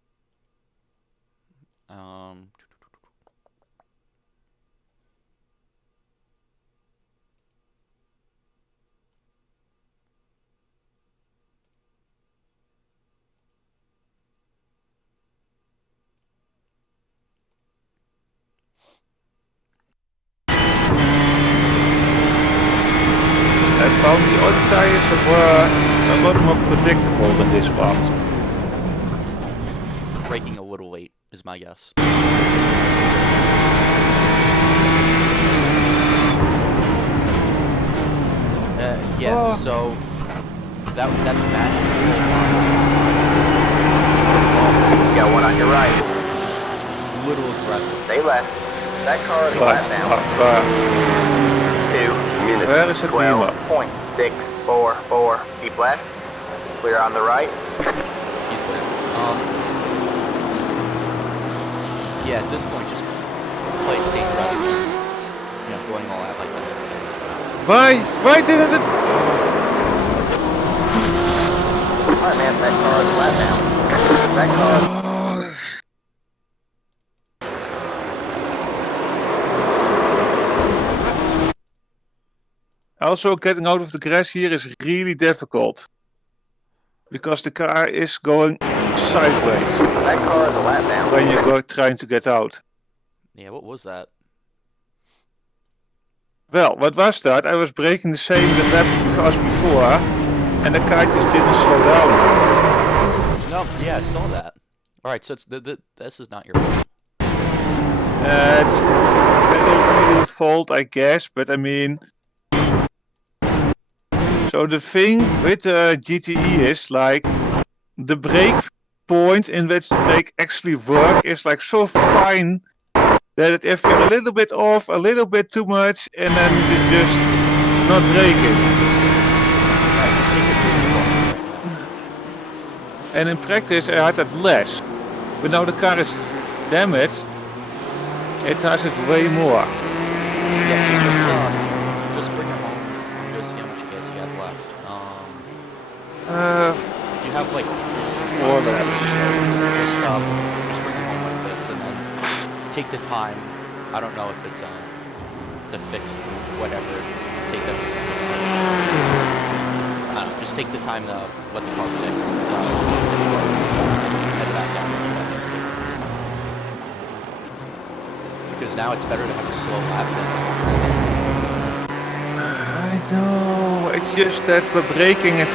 I found the other tires were a lot more predictable than this one. Braking a little late is my guess. Yeah, so that's manageable. You got one on your right. Little aggressive. Stay left. That car is a lap down. 2 minutes. Where is it 12.644. Keep left. Clear on the right. He's clear. Yeah, at this point, just play it safe rather than, going all out like that. Why didn't it? Alright, man, that car is a lap down. That car. Also, getting out of the grass here is really difficult because the car is going sideways. That car is a lap down. When you're trying to get out. Yeah, what was that? Well, what was that? I was braking the same laps as before, and the car just didn't slow down. No, yeah, I saw that. All right, so it's this is not your fault. It's a fault, I guess, but I mean. So the thing with the GTE is like the brake point in which the brake actually work is like so fine that if you're a little bit off, a little bit too much, and then you're just not braking. And in practice I had that less, but now the car is damaged, it has it way more. Yeah, so just bring it home. Just see how much gas you have left. You have like 4 laps. Just bring it home like this, and then take the time. I don't know if it's to fix whatever. Take the. I don't know. Just take the time to let the car fix. Head back down and see what makes a difference. Because now it's better to have a slow lap than a speed. I know, it's just that we're braking and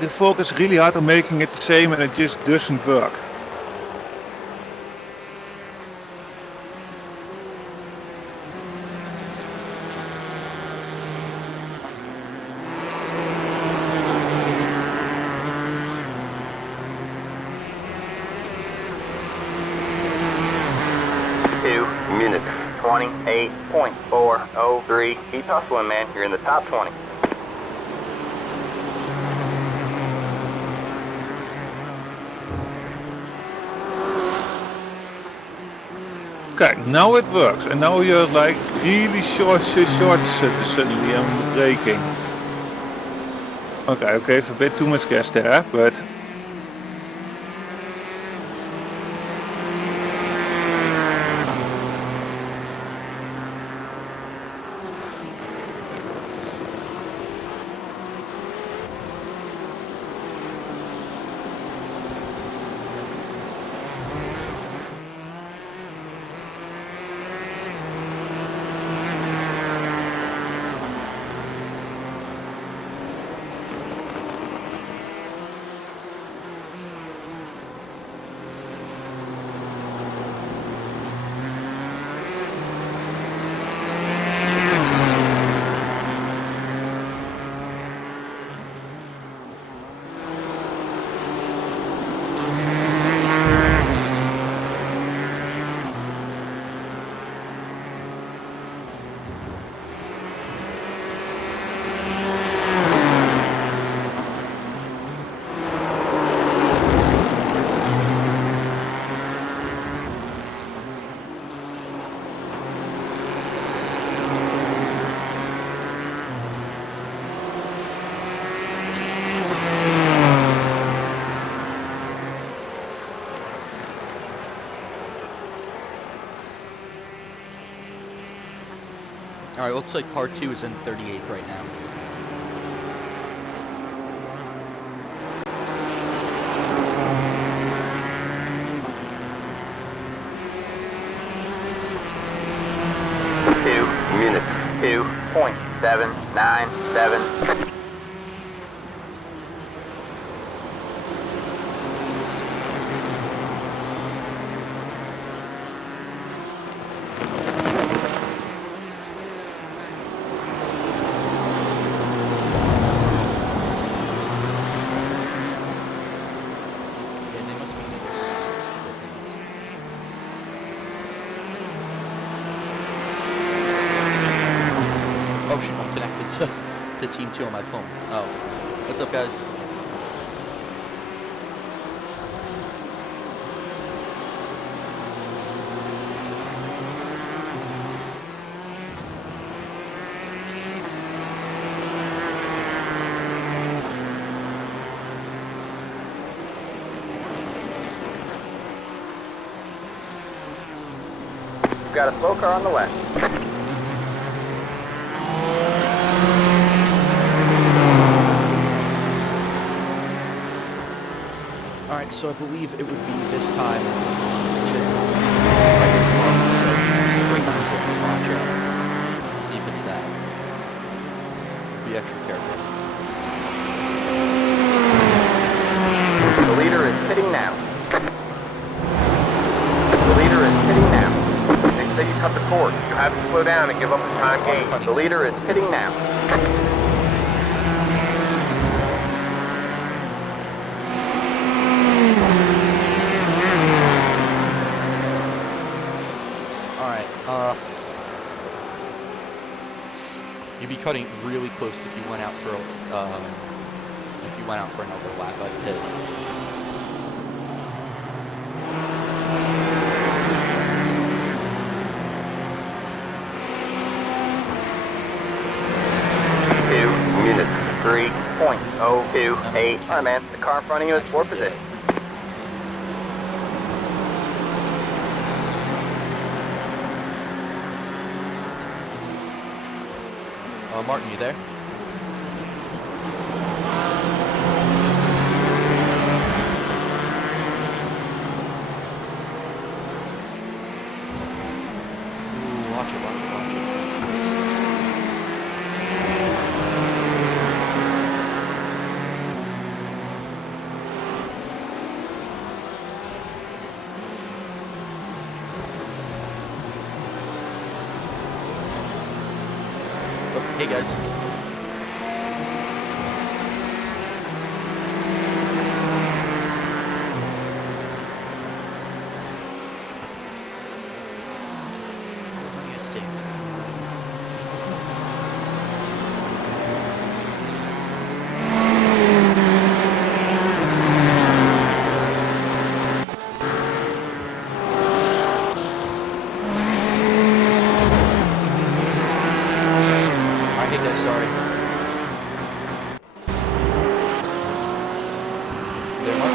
the focus really hard on making it the same and it just doesn't work. Minutes 28.403. Keep hustling, man. You're in the top 20. Okay, now it works, and now you're like really short suddenly on braking. Okay, okay, a bit too much gas there, but. Alright, looks like car 2 is in 38th right now. Minutes 2.797. Oh shit, I'm connected to Team 2 on my phone. Oh. What's up, guys? We've got a slow car on the left. Alright, so I believe it would be this time. See if it's that. Be extra careful. The leader is pitting now. The leader is pitting now. They say you cut the cord. You have to slow down and give up the time gain. The leader is pitting now. You'd be cutting really close if you went out for another lap by pit. Minutes 3.028. Alright, man. The car in front of you is 4th position. Martin, you there? Ooh, watch it, watch it, watch it. Oh, hey guys. Sorry. There, Mark.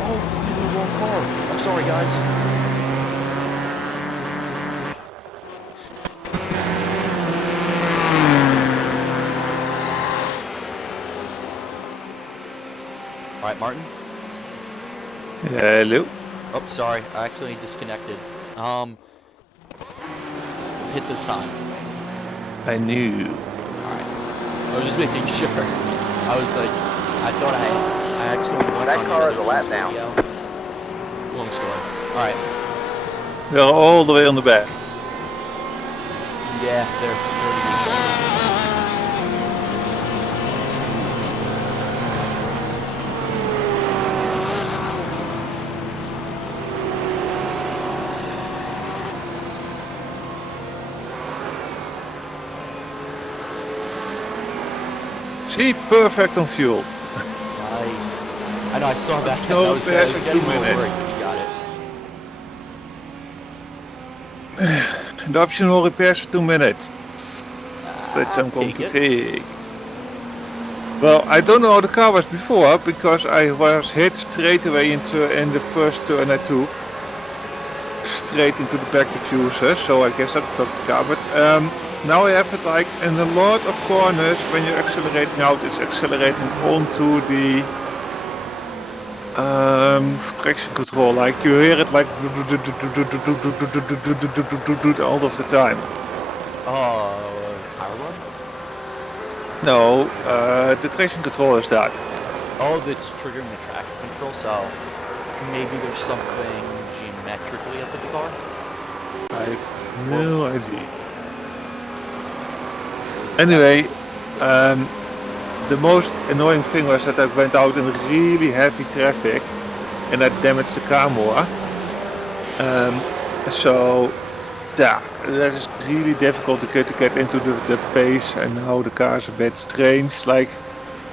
Oh, I'm in the wrong car. I'm sorry, guys. All right, Martin. Hello. Oh, sorry, I accidentally disconnected. Hit this time. I knew. Alright. I was just making sure. I was like, I thought I accidentally went That on car the is a lap down. Long story. Alright. They're all the way on the back. Yeah, they're See, perfect on fuel. nice. I know, I saw that. No, I was there's getting a a little 2 minutes. worried, but you got it. The optional repairs for 2 minutes. Which I'm going take to it. take. Well, I don't know how the car was before because I was hit straight away in the first turn I took. Straight into the back diffuser, so I guess that fucked the car. But now I have it like in a lot of corners when you're accelerating out, it's accelerating onto the traction control. Like you hear it like all of the time. Oh, tire run? No, the traction control is that. Oh, that's triggering the traction control, so maybe there's something geometrically up with the car? I have no idea. Anyway, the most annoying thing was that I went out in really heavy traffic and that damaged the car more. So yeah, that is really difficult to get into the pace, and now the car is a bit strange. Like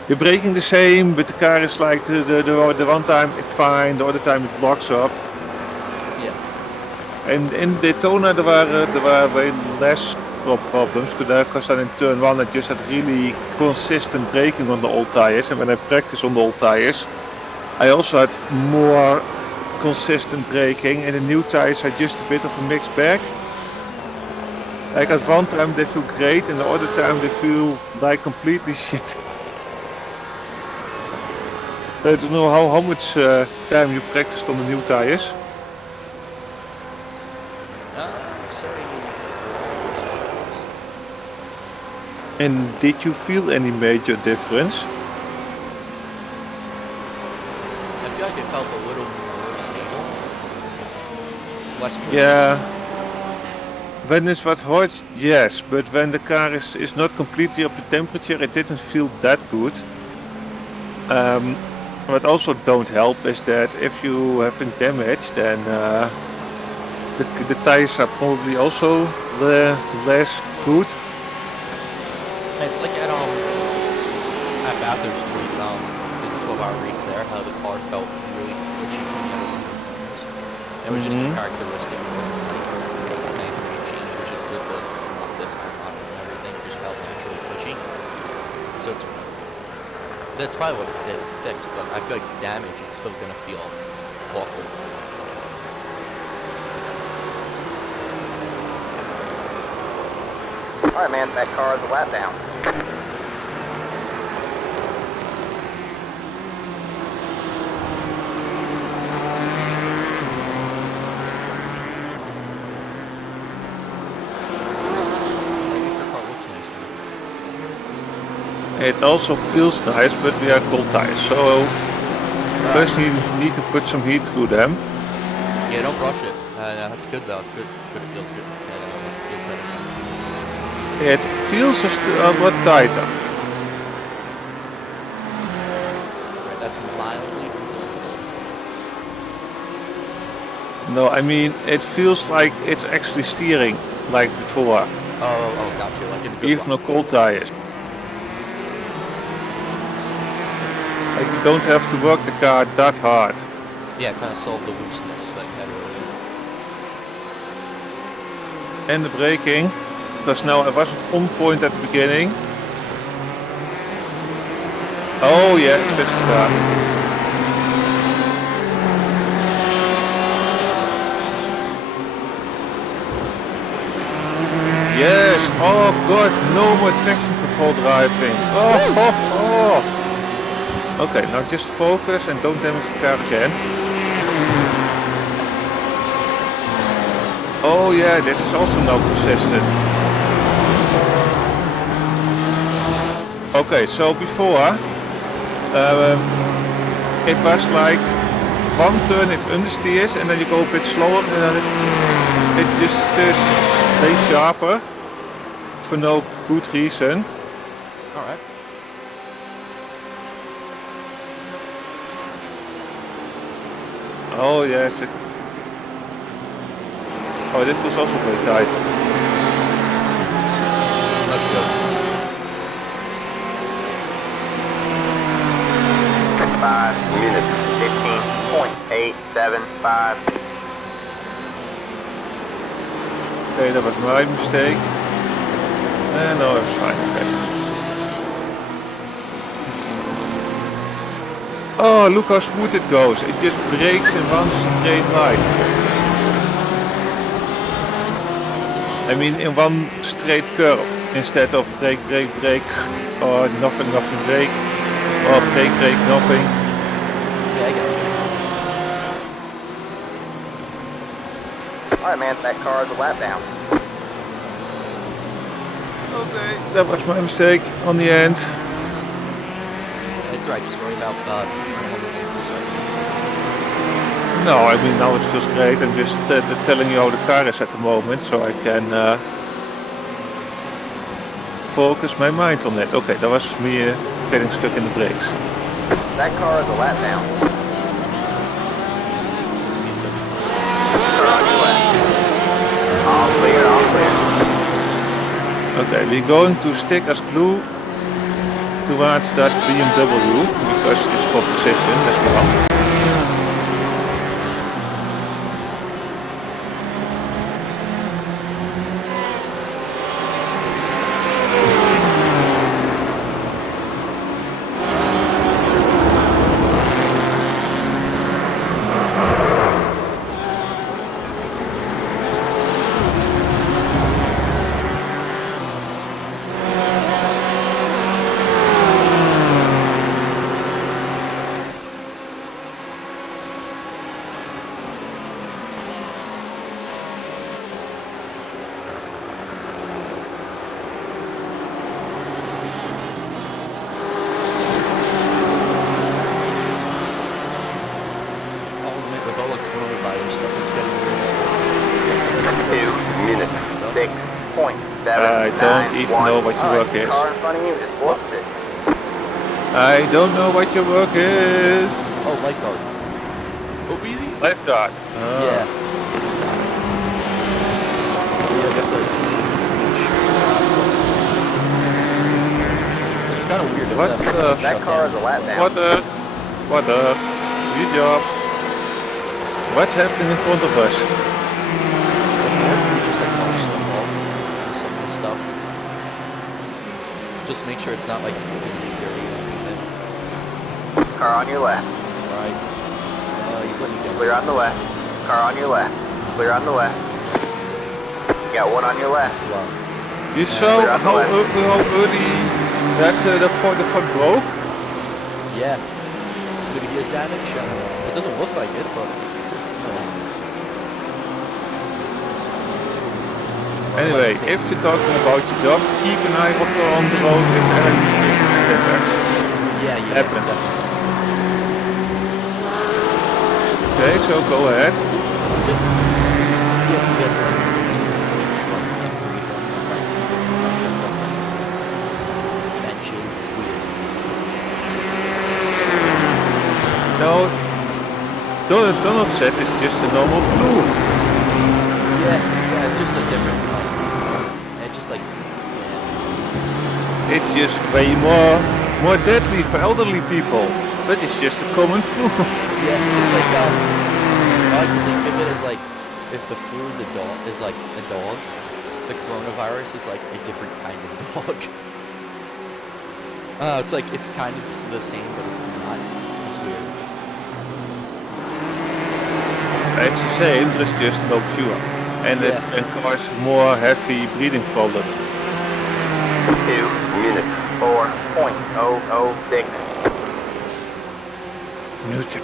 you're braking the same, but the car is like the one time it's fine, the other time it locks up. Yeah. And in Daytona there were way less problems because then in turn 1 I just had really consistent braking on the old tires, and when I practiced on the old tires I also had more consistent braking, and the new tires are just a bit of a mixed bag. Like at one time they feel great and the other time they feel like completely shit. I don't know how much time you practiced on the new tires. And did you feel any major difference? I feel like it felt a little more stable. Less twitchy. Yeah. When it's what hot, yes, but when the car is not completely up to temperature, it didn't feel that good. What also don't help is that if you have damage, then the tires are probably also less good. It's like at Bathurst, we did the 12-hour race there, how the cars felt really twitchy coming out of some of the corners. It was just a characteristic. It wasn't like anything made change. It was just with the tire model and everything. It just felt naturally twitchy. So that's probably what it fixed, but I feel like damage, it's still going to feel awkward. Alright, man, that car is a lap down. It also feels nice, but we are cold tires, so first you need to put some heat through them. Yeah, don't rush it. That's good though. Good. It feels good. It feels better. It feels just a lot tighter. Right, that's mildly controllable. No, I mean it feels like it's actually steering like before. Oh, gotcha. Like in a good Even on cold tires. Like you don't have to work the car that hard. Yeah, kind of solve the looseness that you had earlier. And the braking, because now I wasn't on point at the beginning. Oh yeah, it fits the car. Yes, oh god, no more traction control driving. Oh. Okay, now just focus and don't damage the car again. Oh yeah, this is also now consistent. Okay, so before it was like one turn it understeers and then you go a bit slower and then it just stays sharper for no good reason. Alright. Oh yes, oh, this was also very tight. That's good. 5 minutes, 15.875. Okay, that was my mistake. No, it's fine. Okay. Oh, look how smooth it goes. It just breaks in one straight line. I mean, in one straight curve. Instead of brake, brake, brake. Or nothing, nothing, brake. Or brake, brake, nothing. Yeah, I got you. Alright, man, that car is a lap down. Okay, that was my mistake on the end. It's right, just worry about No, I mean now it feels great. I'm just telling you how the car is at the moment, so I can focus my mind on it. Okay, that was me getting stuck in the brakes. That car is a lap down. Car on your left. All clear, all clear. Okay, we're going to stick as glue towards that BMW because it's for position as well. with all the coronavirus stuff, it's getting weird. 2 minutes, 6.7. I don't even know what your work is. Car in front of you just whooped it. I don't know what your work is. Oh, lifeguard. Oh, easy. Lifeguard. Yeah. It's kind of weird. What that car is a lap down. What up? Good job. What's happening in front of us? Just like polish stuff off. Some of the stuff. Just make sure it's not like visibly dirty or anything. Car on your left. Right. He's letting you go. Clear on the left. Car on your left. Clear on the left. You got one on your left. Slow. You saw how early that the front broke? Yeah. Could he has damage? It doesn't look like it, but... Anyway, if you're talking about your job, keep an eye on the road if anything happens. Okay, so go ahead. Yes, benches, it's weird. No, Donald said it's just a normal flu. Yeah, it's just a different, it's just like, It's just way more deadly for elderly people, but it's just a common flu. yeah, it's like, I like to think of it as like, if the flu is a dog, the coronavirus is like a different kind of dog. It's like, it's kind of the same, but it's not. It's weird. It's the same, there's just no cure. And it can cause more heavy breathing problems. 2 minutes. 4.006. Newton.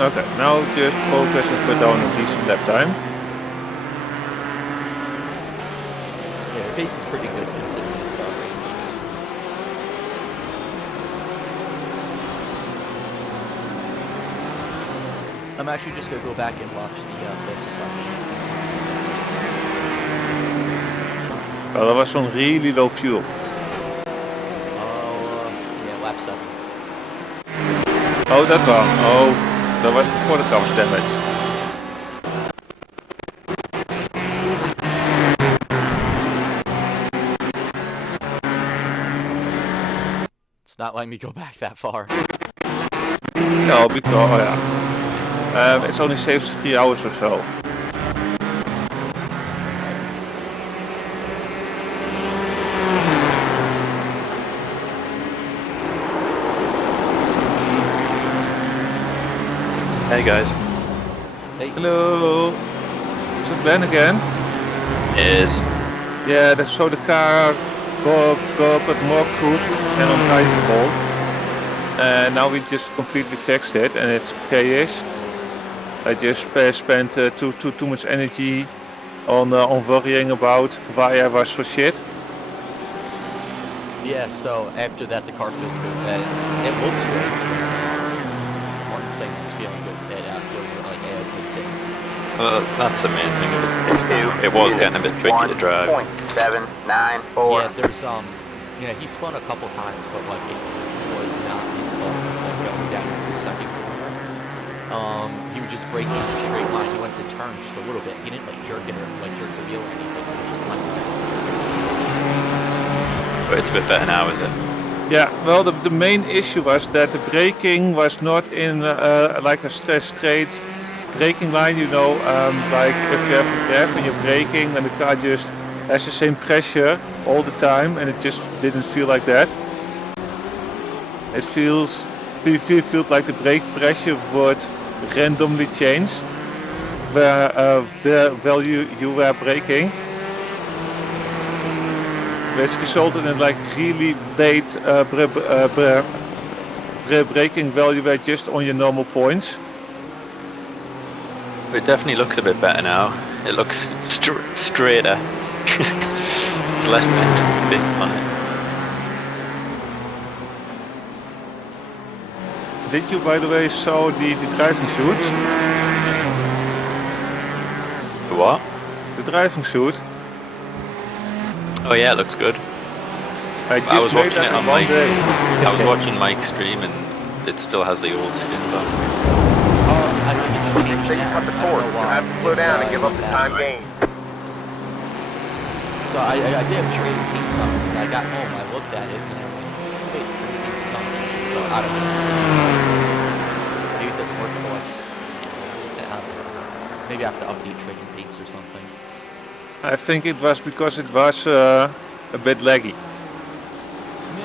Okay, now just focus and put down a decent lap time. Yeah, the pace is pretty good considering it's race pace. I'm actually just gonna go back and watch the fastest lap. Well, that was on really low fuel. Yeah, lap 7. Oh, that one. Oh, that was before the car was damaged. not letting me go back that far. No, because it only saves 3 hours or so. Hey guys. Hey. Hello. Is it Ben again? It is. Yeah, so the car got more crooked and undrivable. And now we just completely fixed it and it's okay-ish. I just spent too much energy on worrying about why I was so shit. Yeah, so after that the car feels good. It looks good. More than saying it's feeling good. It feels like A-okay too. Well, that's the main thing of it fixed now. It was getting a bit tricky to drive. 1.794. Yeah, there's he spun a couple times, but like it was not his fault. Like going down into the second corner, he was just braking in a straight line. He went to turn just a little bit. He didn't like jerk it or like jerk the wheel or anything. He just went. But it's a bit better now, is it? Yeah, well, the main issue was that the braking was not in like a straight braking line, you know, like if you have a graph and you're braking and the car just has the same pressure all the time and it just didn't feel like that. It feels like the brake pressure would randomly change where you were braking, which resulted in like really late braking value were just on your normal points. It definitely looks a bit better now. It looks straighter. It's less bent bits on it. Did you, by the way, saw the driving suit? The what? The driving suit. Oh yeah, it looks good. I was watching it on Mike's. I was watching Mike's stream and it still has the old skins on. I think it's changed now. Cut the course. You have to slow down and give up the time gained. So I did trading paints on it. When I got home, I looked at it and I went, wait, trading paints is on. So I don't know. Maybe it doesn't work for it. Maybe I have to update trading paints or something. I think it was because it was a bit laggy.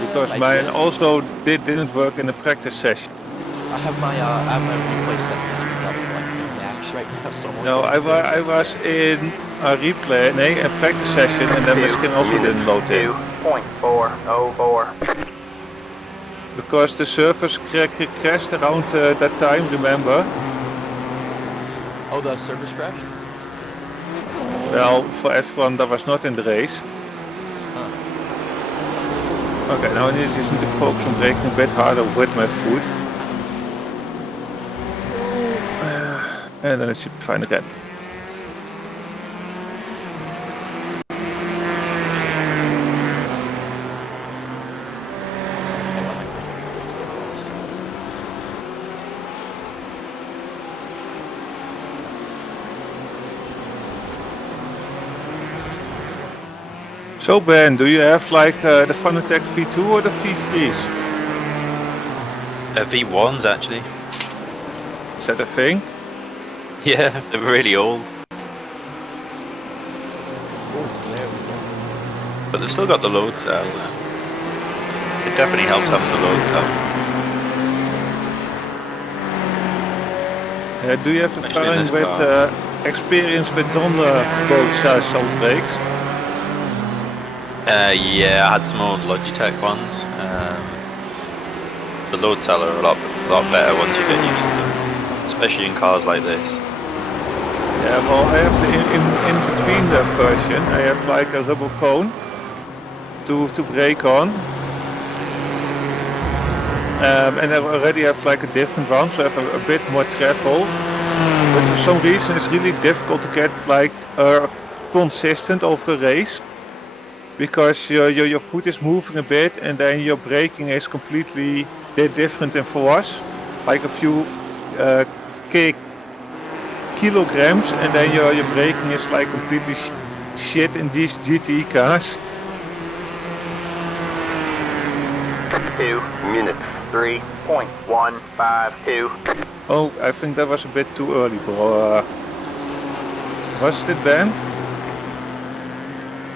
Because mine also didn't work in the practice session. I have my replay settings turned up to like max right now. So No, I was in a replay, a practice session, and then my skin also didn't load in. 2.404. Because the servers crashed around that time, remember? Oh, the servers crashed? Well, for everyone that was not in the race. Okay, now I just need to focus on braking a bit harder with my foot. And then it should be fine again. So Ben, do you have like the Fanatec V2 or the V3s? V1s actually. Is that a thing? Yeah, they're really old. Oh, there we go. But they've still got the load cell. It definitely helps having the load cell. Do you have Especially in the this with experience with non-load cell brakes? Yeah, I had some old Logitech ones. The load cell are a lot better once you get used to them, especially in cars like this. Yeah, well, I have in between the version, I have like a rubber cone to brake on. And I already have like a different one, so I have a bit more travel. But for some reason it's really difficult to get like consistent over a race. Because your foot is moving a bit and then your braking is completely different than for us. Like a few kilograms and then your braking is like completely shit in these GTE cars. 2 minutes. 3.152. Oh, I think that was a bit too early, bro. Was it Ben?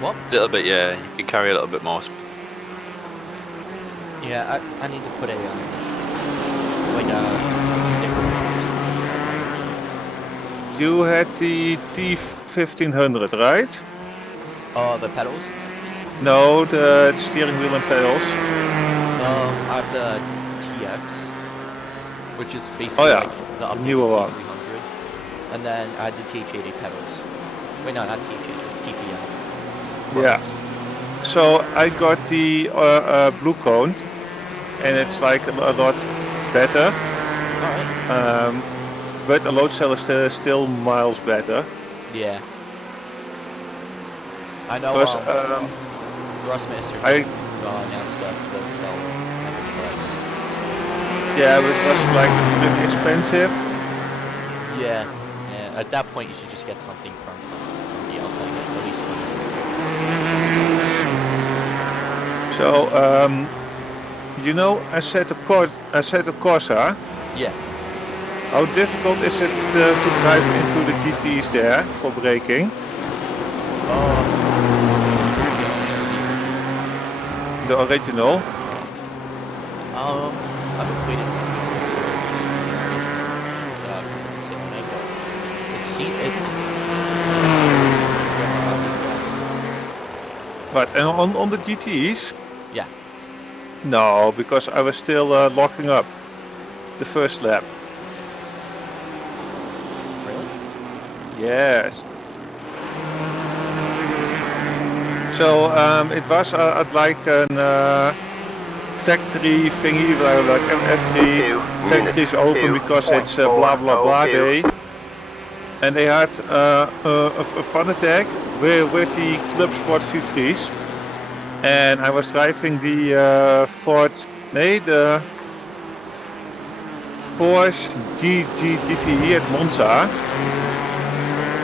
What? A little bit, yeah. You can carry a little bit more speed. Yeah, I need to put a stiffer or something. You had the T1500, right? Oh, the pedals? No, the steering wheel and pedals. I have the TX, which is basically yeah, like the updated newer one. T300. And then I had the TH80 pedals. Wait, no, not TH80, TPL. Yeah. So I got the blue cone, and it's like a lot better. Alright. But a load cell is still miles better. Yeah. I know, Because Thrustmaster just announced that load cell never sled. Yeah, but it was like really expensive. Yeah. Yeah. At that point, you should just get something from somebody else, I guess, at least for you. So, you know, Assetto Corsa. Yeah. How difficult is it to drive into the GTs there for braking? The original? I haven't played it. But and on the GTs? Yeah. No, because I was still locking up the first lap. Really? Yes. So it was like a factory thingy where like every factory is open because it's blah blah blah day. And they had a fun attack with the Club Sport V3's. And I was driving the the Porsche GTE at Monza.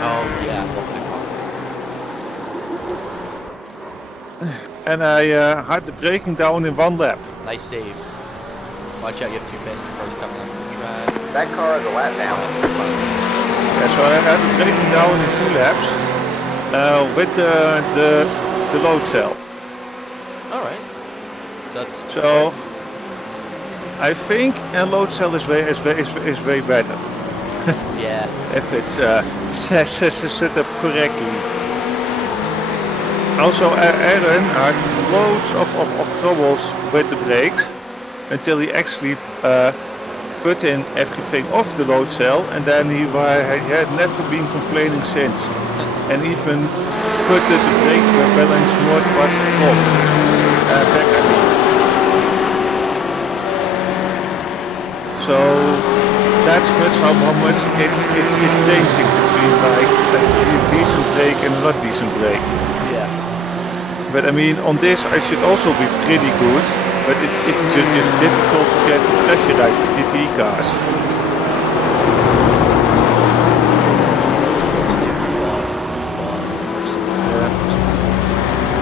Oh yeah, And I had the braking down in one lap. nice save. Watch out, you have two faster cars coming onto the track. That car is a lap down. Yeah, so I had the braking down in 2 laps with the load cell. Alright. So that's So I think a load cell is way better. Yeah. If it's set up correctly. Also, Aaron had loads of troubles with the brakes until he actually put in everything off the load cell, and then he had never been complaining since, and even put the brake balance more towards the front. Back, I mean. So that's how much it's changing between like a decent brake and not decent brake. Yeah. But I mean, on this I should also be pretty good, but it's just difficult to get the pressure right for GT cars.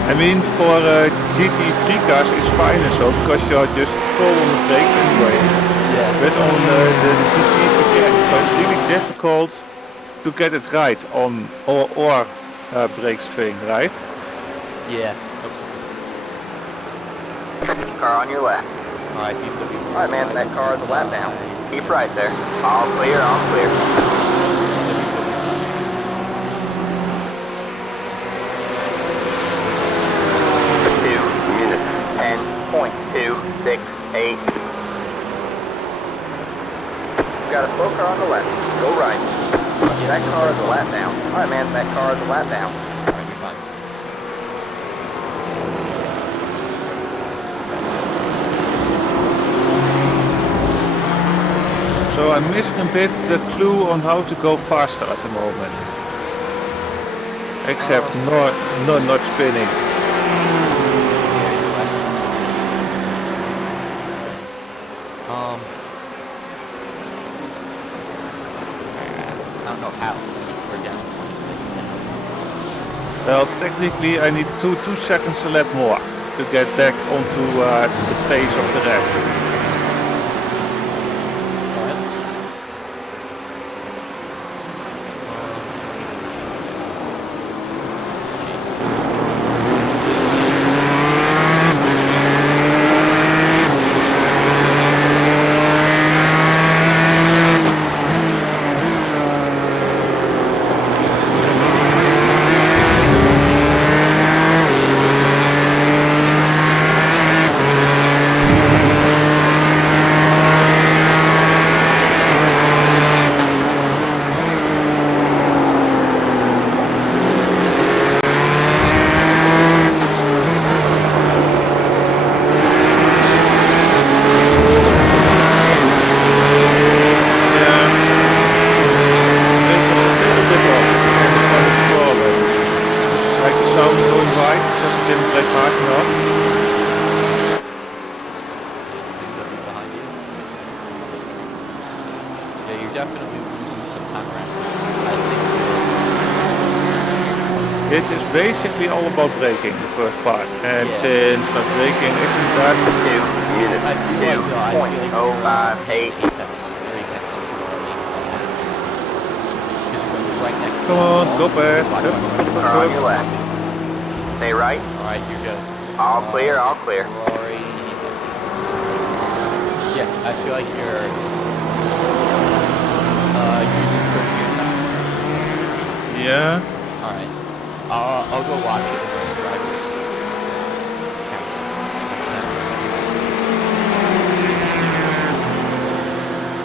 I mean, for GT3 cars it's fine and so, because you're just full on the brakes anyway. Yeah. But on the GTs you can't, so it's really difficult to get it right on or brake string, right? Yeah. Car on your left. Alright, people will be Alright, man, that car is a lap down. Keep right there. All clear, all clear. 2 minutes. 10.268. Got a slow car on the left. Go right. That car is a lap down. Alright, man, that car is a lap down. Alright, you're fine. So I'm missing a bit the clue on how to go faster at the moment. Except not spinning. I don't know how. We're down to 26 now. Well, technically I need 2 seconds a lap more. to get back onto the pace of the rest. This is basically all about braking, the first part. And since my braking isn't that... I feel like 2.058. Right next to Come on, go past. Car on your left. Stay right. Alright, you're good. All clear, all clear. Ferrari. Yeah, I feel like you're using third gear now. Yeah. Alright. I'll go watch it in the drivers.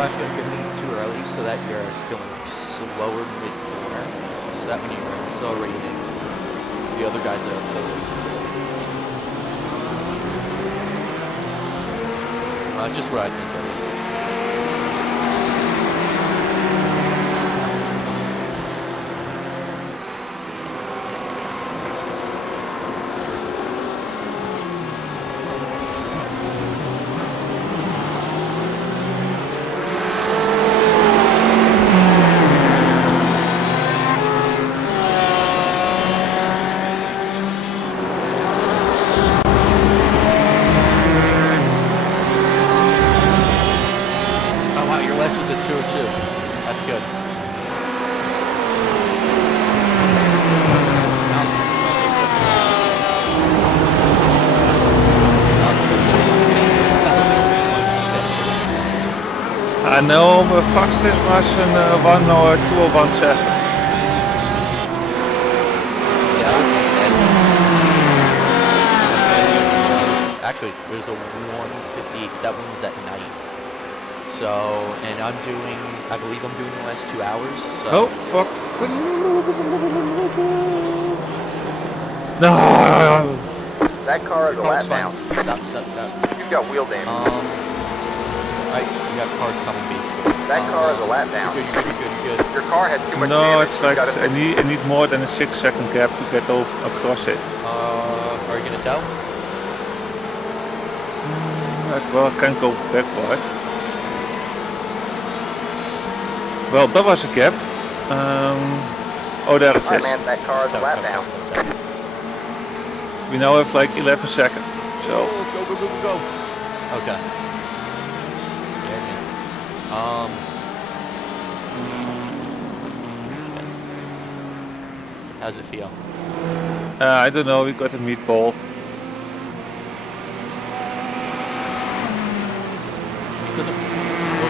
I feel like you're moving too early so that you're going slower mid-corner, so that when you're accelerating, the other guys are accelerating. Just what I think that is. No, mijn fastest was een 1:20:17. Actually, it was a 1:50. That one was at night. So, and I believe I'm doing the last 2 hours. So. Oh, fuck. No. That car is a lap down. Stop. You've got wheel damage. Right, you got cars coming basically. That car is a lap down. You're good. Your car has too much no, damage. It's like I need more than a 6-second gap to get across it. Are you gonna tell? Well, I can go backward. Well, that was a gap. Oh, there it is. Man, that car is a lap down. We now have like 11 seconds. So. Go. Okay. How's it feel? I don't know, we got a meatball.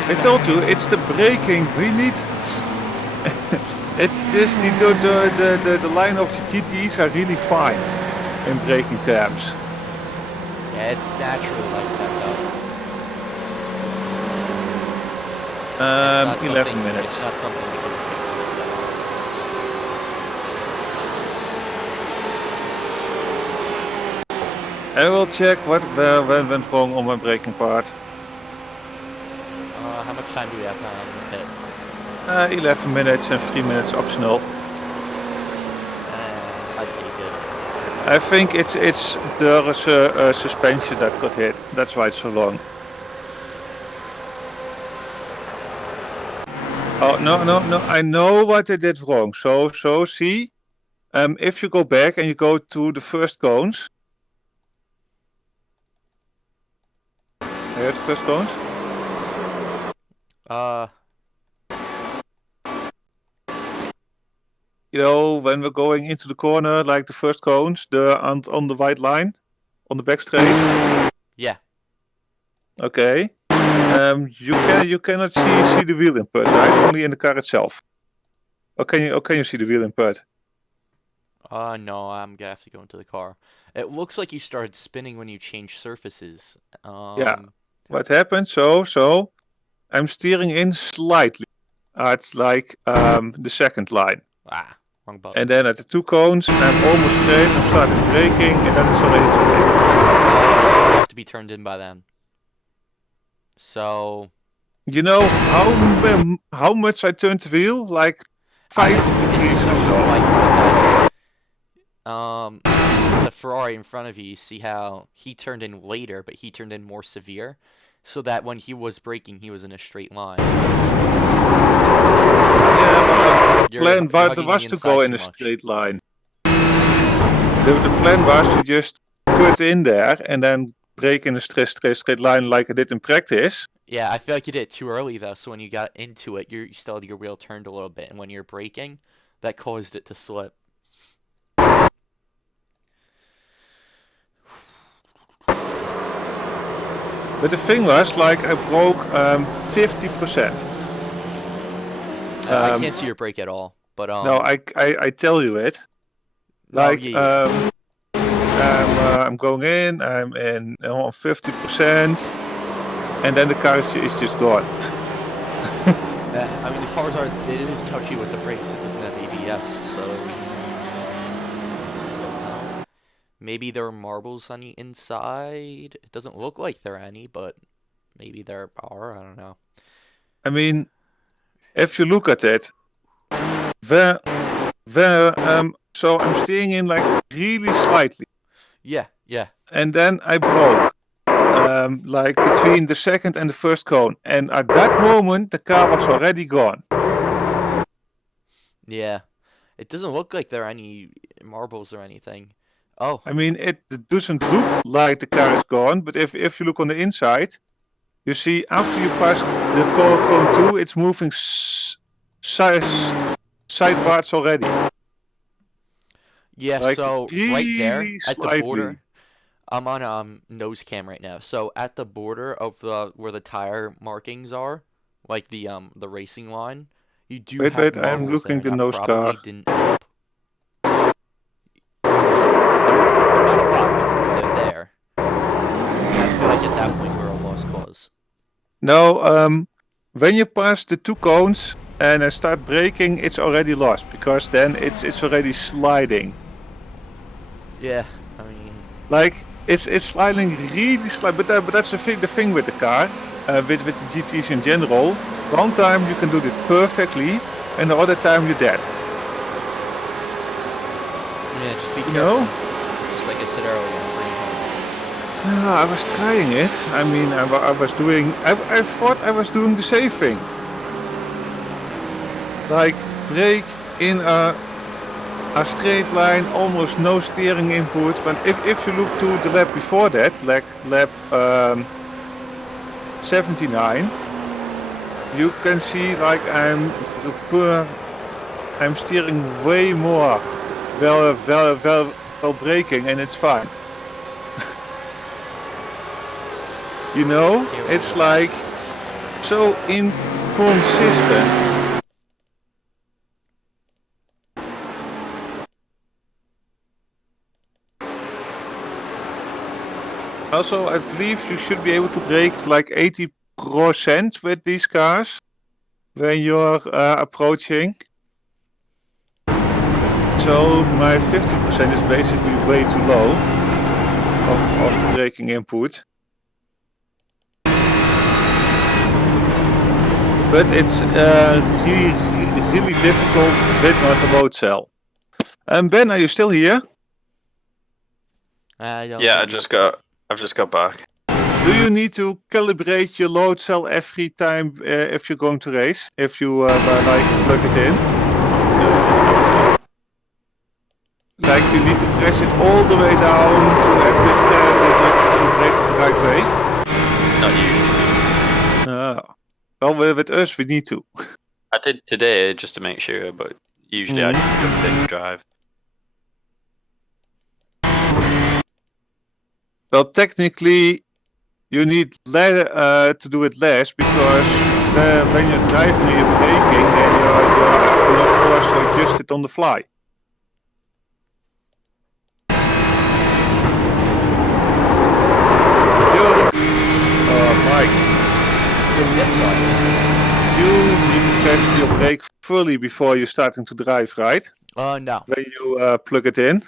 I told you, it's the braking. We need... it's just the line of the GTEs are really fine in braking terms. Yeah, it's natural like that though. 11 minutes. It's not something we can fix in a second. I will check what went wrong on my braking part. How much time do we have on the pit? 11 minutes and 3 minutes optional. I take it. I think it's the suspension that got hit. That's why it's so long. Oh, no. I know what I did wrong. So see, if you go back and you go to the first cones, Hear the first cones? You know, when we're going into the corner, like the first cones, on the white line, on the back straight. Yeah. Okay. You cannot see the wheel input, right? Only in the car itself. Or can you see the wheel input? No, I'm gonna have to go into the car. It looks like you started spinning when you changed surfaces. Yeah. What happened? So I'm steering in slightly. It's like the second line. Wrong button. And then at the 2 cones, I'm almost straight. I'm starting braking, and then it's already too late. You have to be turned in by then. So. You know how much I turned the wheel? Like 5 degrees so or so. Slight. The Ferrari in front of you, you see how he turned in later, but he turned in more severe, so that when he was braking, he was in a straight line. Yeah, the plan was to go in a straight line. The plan was to just cut in there and then brake in a straight line like I did in practice. Yeah, I feel like you did it too early though, so when you got into it, you still had your wheel turned a little bit, and when you're braking, that caused it to slip. But the thing was, like, I broke 50%. I can't see your brake at all, but no, I tell you it. Like, I'm going in, I'm in on 50%, and then the car is just gone. I mean, the cars it is touchy with the brakes. It doesn't have ABS, so maybe there are marbles on the inside. It doesn't look like there are any, but maybe there are. I don't know. I mean, if you look at it, so I'm steering in like really slightly. Yeah. And then I broke, like between the second and the first cone, and at that moment the car was already gone. Yeah, it doesn't look like there are any marbles or anything. Oh. I mean, it doesn't look like the car is gone, but if you look on the inside, you see after you pass the cone 2, it's moving sideways already. Yeah, like so really right there at the slightly. border, I'm on nose cam right now. So at the border of where the tire markings are, like the racing line, you do have Wait, marbles I'm looking there. the That nose probably car. didn't help. Not a problem. They're there. I feel like at that point we're a lost cause. No, when you pass the 2 cones and start braking, it's already lost because then it's already sliding. Yeah, I mean, like it's sliding really but that's the thing with the car, with the GTs in general. One time you can do it perfectly, and the other time you're dead. Yeah, just be careful. No? Just like I said earlier. I was trying it. I mean, I was doing. I thought I was doing the safe thing. Like brake in a straight line, almost no steering input. But if you look to the lap before that, like lap 79, you can see like I'm steering way more while braking, and it's fine. You know, it's like so inconsistent. Also, I believe you should be able to brake like 80% with these cars when you're approaching. So my 50% is basically way too low of braking input. But it's really difficult with not a load cell. Ben, are you still here? Yeah, I've just got back. Do you need to calibrate your load cell every time if you're going to race? If you like plug it in? Like you need to press it all the way down to have it calibrated the right way? Not usually. Well, with us, we need to. I did today just to make sure, but usually I just jump in and drive. Well, technically, you need to do it less because when you're driving and you're braking, then you're not forced to adjust it on the fly. Mike. You need to press your brake fully before you're starting to drive, right? No. When you plug it in.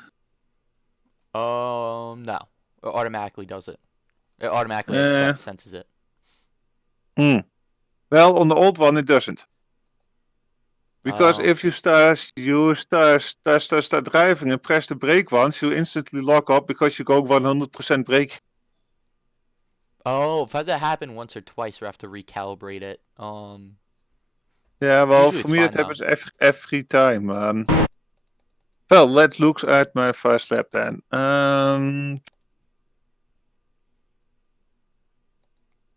No. It automatically does it. It automatically senses it. Well, on the old one, it doesn't. Because if you start driving and press the brake once, you instantly lock up because you go 100% brake. Oh, if that happened once or twice, we have to recalibrate it. Yeah, well, usually for me it's it fine, happens every time. Well, let's look at my first lap then.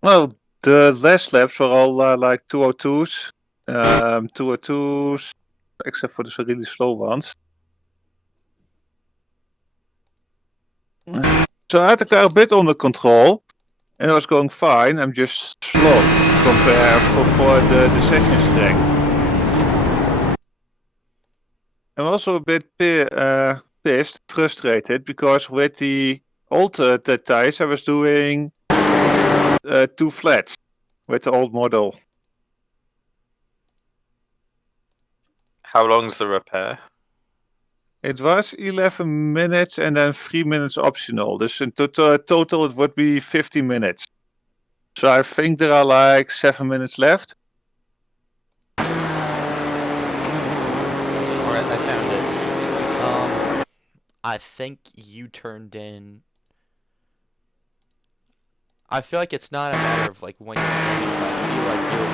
Well, the last laps were all like 202s. 202s, except for the really slow ones. So I had the car a bit under control, and it was going fine. I'm just slow compared for the session strength. I'm also a bit pissed, frustrated, because with the old tires I was doing 2 flats with the old model. How long's the repair? It was 11 minutes and then 3 minutes optional. Dus in total it would be 50 minutes. So I think there are like 7 minutes left. Alright, I found it. I think you turned in... I feel like it's not a matter of like when you're turning, but I feel like you're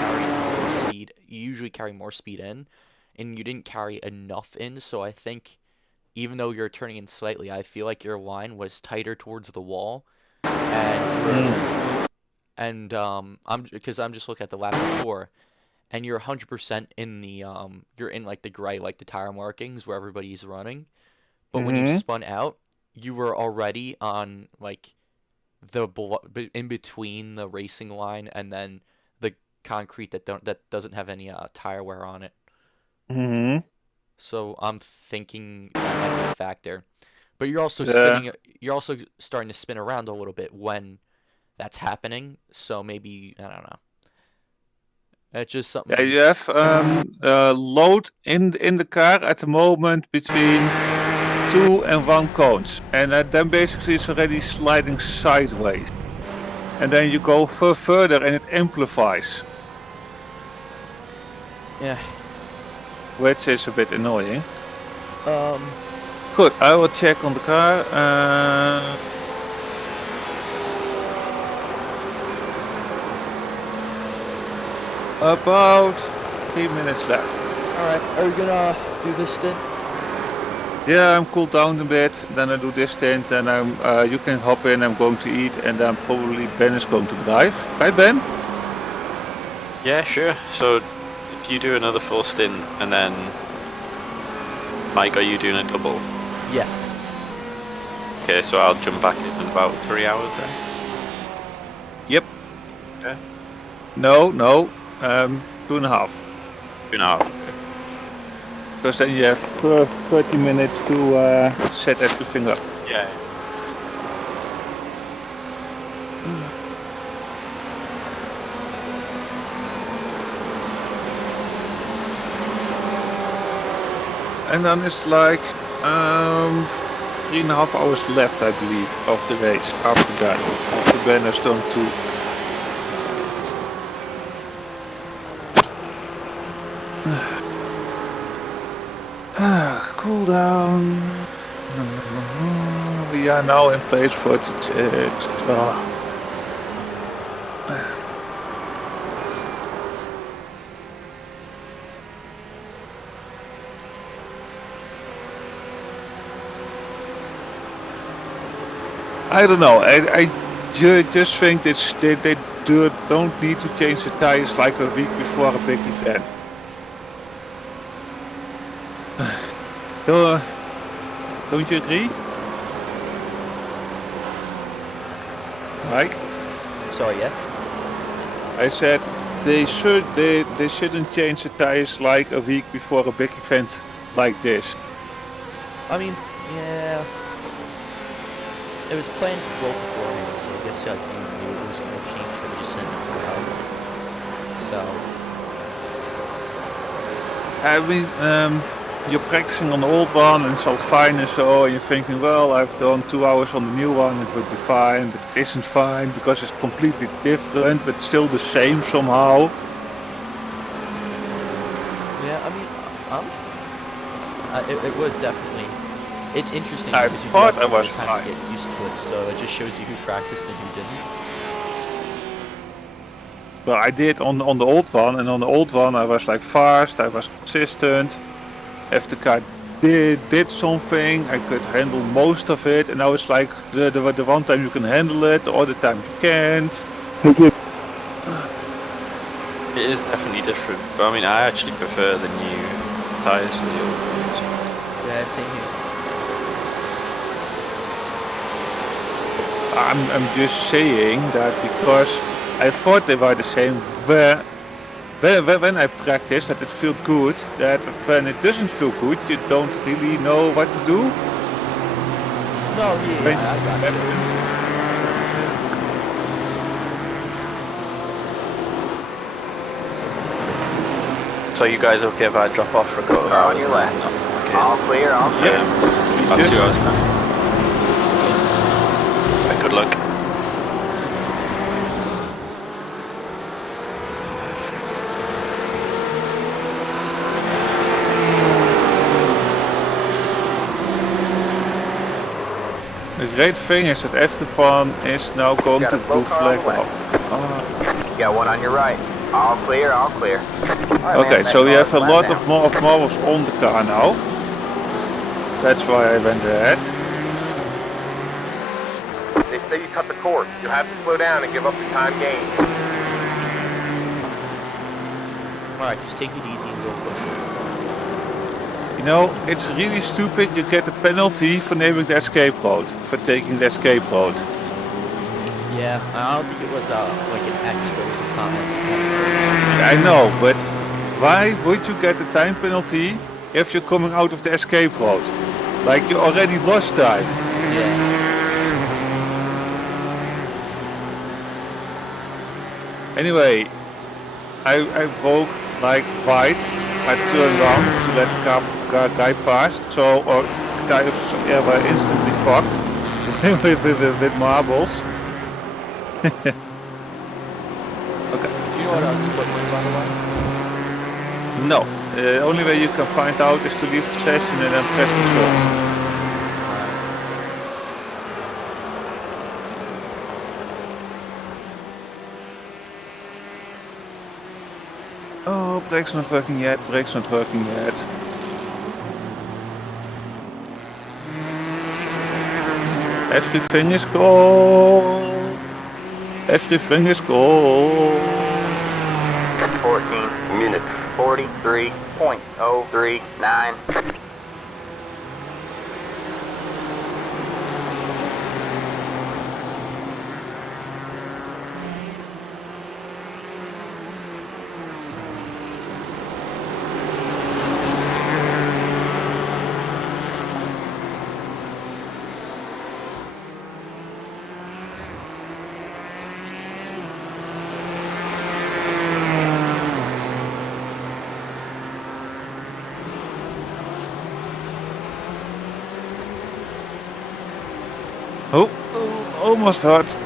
carrying more speed. You usually carry more speed in, and you didn't carry enough in, so I think even though you're turning in slightly, I feel like your line was tighter towards the wall, and I'm just looking at the lap before, and you're 100% in the you're in like the gray, like the tire markings where everybody's running, but when you spun out, you were already on like in between the racing line and then the concrete that doesn't have any tire wear on it. So I'm thinking that might be a factor. But you're also spinning. You're also starting to spin around a little bit when that's happening. So maybe I don't know. It's just something. Yeah, you have load in the car at the moment between 2 and 1 cones, and then basically it's already sliding sideways, and then you go further and it amplifies. Yeah. Which is a bit annoying. Good, I will check on the car. About 3 minutes left. Alright, are we gonna do this stint? Yeah, I'm cooled down a bit, then I do this stint, and you can hop in, I'm going to eat, and then probably Ben is going to drive. Right, Ben? Yeah, sure. So if you do another full stint, and then Mike, are you doing a double? Yeah. Okay, so I'll jump back in about 3 hours then. Yep. Okay. No, 2.5. 2.5. Because then you have 30 minutes to set everything up. Yeah. And then it's like 3.5 hours left, I believe, of the race after that. After Ben has done 2. Cool down. We are now in place 46. I don't know. I just think they don't need to change the tires like a week before a big event. Don't you agree? Mike? Sorry, yeah. I said they shouldn't change the tires like a week before a big event like this. I mean, yeah. It was planned well beforehand, so I guess like you knew it was going to change, but you just didn't know how. So. I mean, you're practicing on the old one and it's all fine and so, and you're thinking, well, I've done 2 hours on the new one, it would be fine, but it isn't fine because it's completely different, but still the same somehow. Yeah, I mean, it was definitely. It's interesting I because you thought have I was time fine. to get used to it, so it just shows you who practiced and who didn't. Well, I did on the old one, and on the old one I was like fast, I was consistent. If the car did something, I could handle most of it, and now it's like the one time you can handle it, the other time you can't. It is definitely different, but I mean, I actually prefer the new tyres to the old ones. Yeah, same here. I'm just saying that because I thought they were the same when I practiced that it felt good, that when it doesn't feel good you don't really know what to do. No, yeah, I got you. So you guys okay if I drop off for a couple of hours? On your left. Okay. All clear, all clear. Yeah. About 2 hours now. Right, good luck. The great thing is that everyone is now going to blue flag off. You got one on your right. All clear, all clear. Right, Okay, man, so we have a lap lot now. of marbles on the car now. That's why I went ahead. They say you cut the cord. You'll have to slow down and give up the time gain. Alright, just take it easy and don't push it. You know, it's really stupid. You get a penalty for naming the escape road, for taking the escape road. Yeah, I don't think it was like an X, but it was a time. I know, but why would you get a time penalty if you're coming out of the escape road? Like you already lost time. Yeah. Anyway, I broke like white. I turned around to let the guy pass, so our tires were instantly fucked with marbles. Okay. Do you know what split was, by the way? No. The only way you can find out is to leave the session and then press results. Oh, brakes not working yet, brakes not working yet. Everything is gold. Everything is gold. 14 minutes, 43.039. Oh, almost hurt.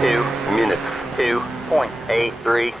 2 minutes. 2.83.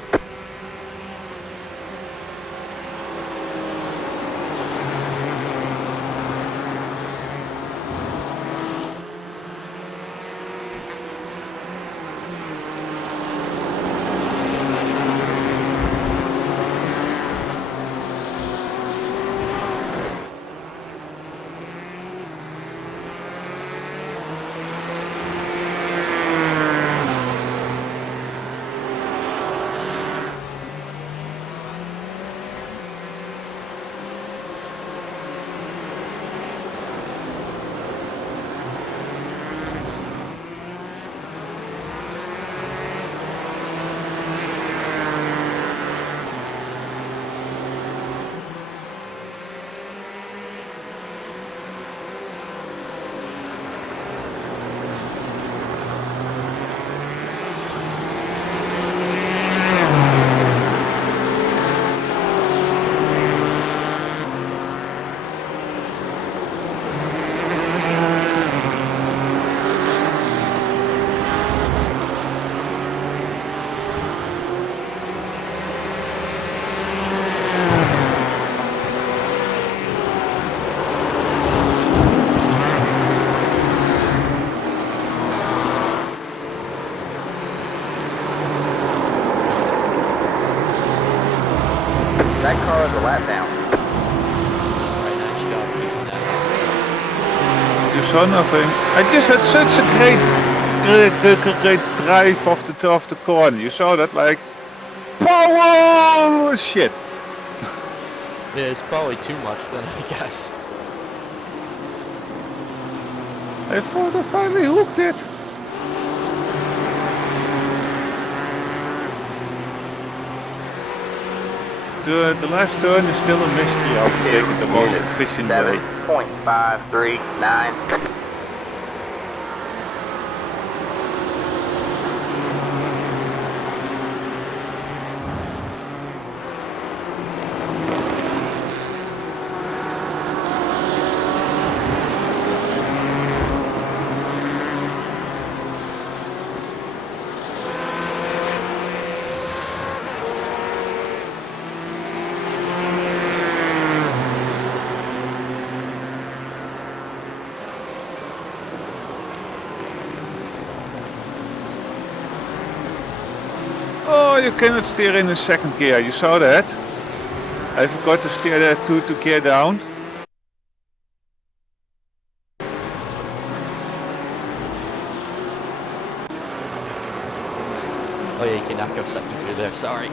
That car is a lap down. Alright, nice job keeping that. You saw nothing. I just had such a great drive off the corner. You saw that, like, power shit. Yeah, it's probably too much then, I guess. I thought I finally hooked it. The last turn is still a mystery how to take it the most efficient way. 7.539. Oh, you cannot steer in the second gear. You saw that? I forgot to steer that to gear down. Oh yeah, you cannot go second gear there, sorry.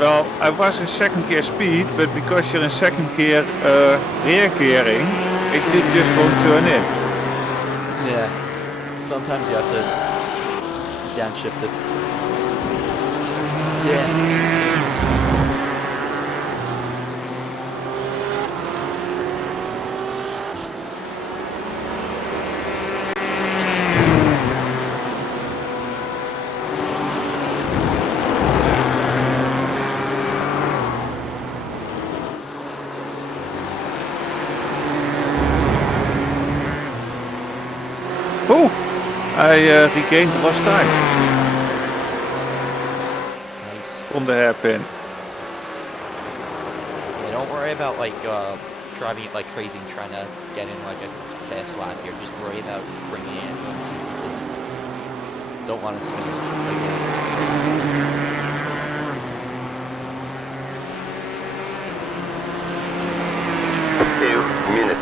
Well, I was in second gear speed, but because you're in second gear rear gearing, it just won't turn in. Yeah. Sometimes you have to downshift it. Yeah. Oh, I regained lost time Nice. from the hairpin. Yeah, don't worry about like driving it like crazy and trying to get in like a fast lap here. Just worry about bringing it in too, because don't want to spin it. 2 minutes.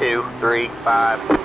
2.235.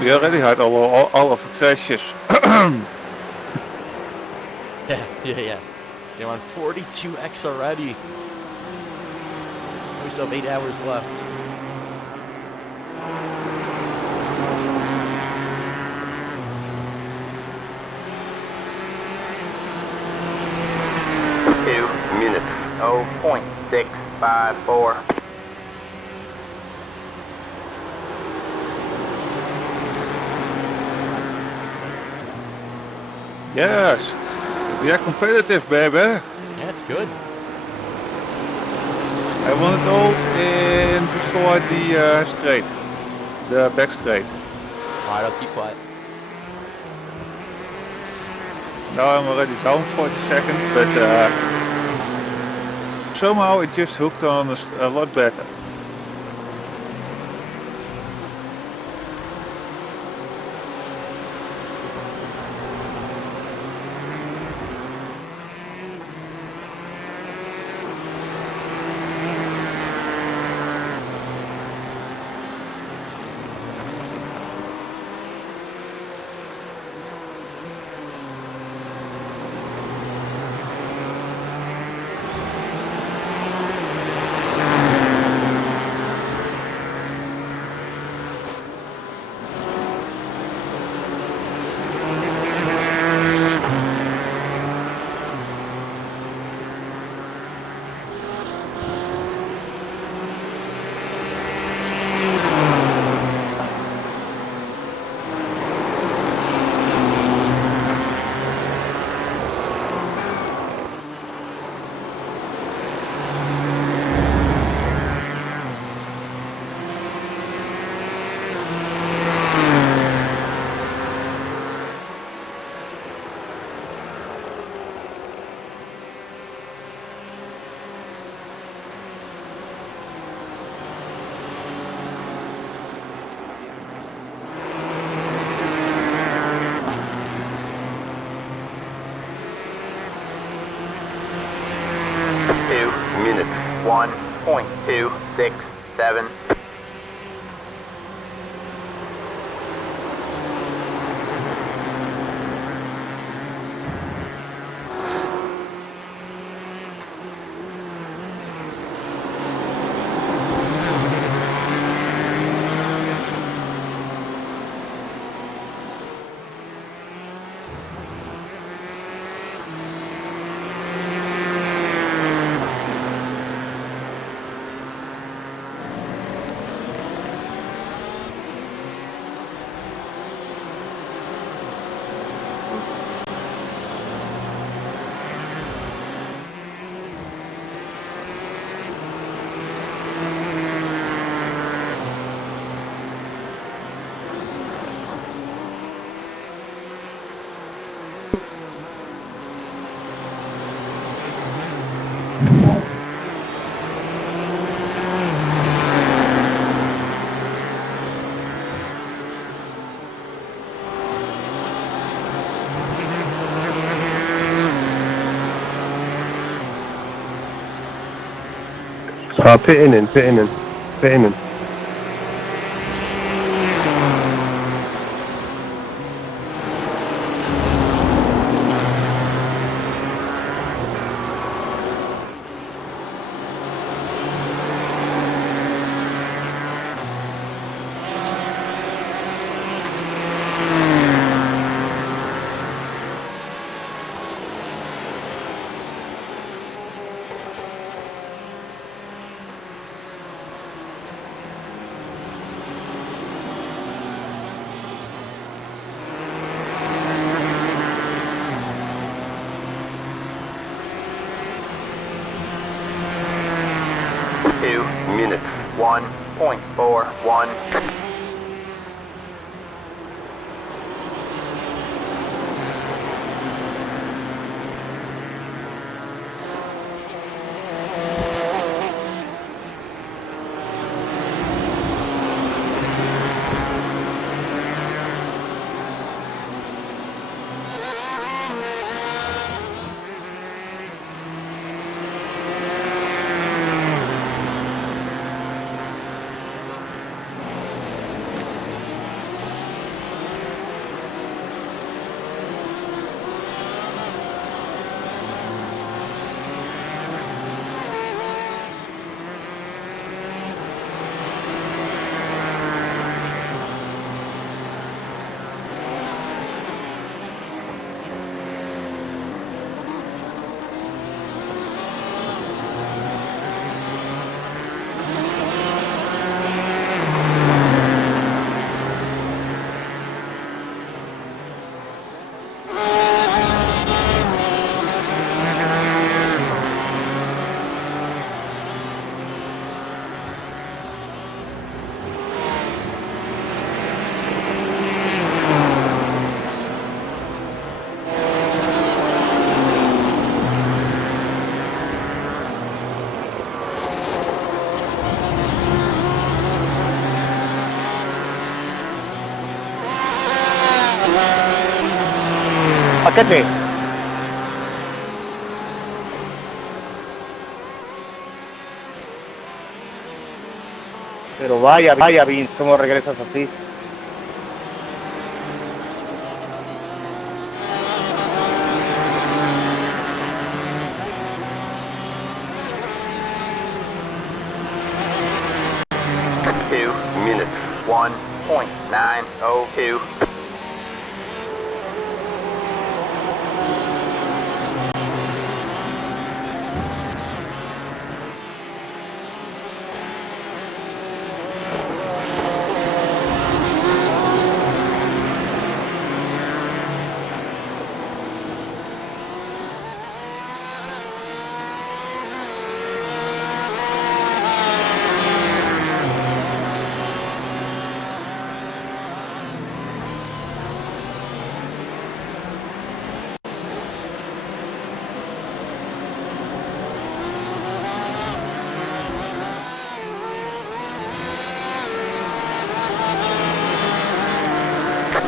We already had all of the crashes. Yeah. They're on 42x already. We still have 8 hours left. Minutes. 0.654. Yes, we are competitive, baby. Yeah, it's good. I want it all in before the straight, the back straight. Alright, I'll keep quiet. Now I'm already down 40 seconds, but somehow it just hooked on a lot better. Minutes. 1.267. Pitting in. Minutes. 1.41. paquete. Pero vaya, Vince, ¿cómo regresas así? Two minutes. 1.902.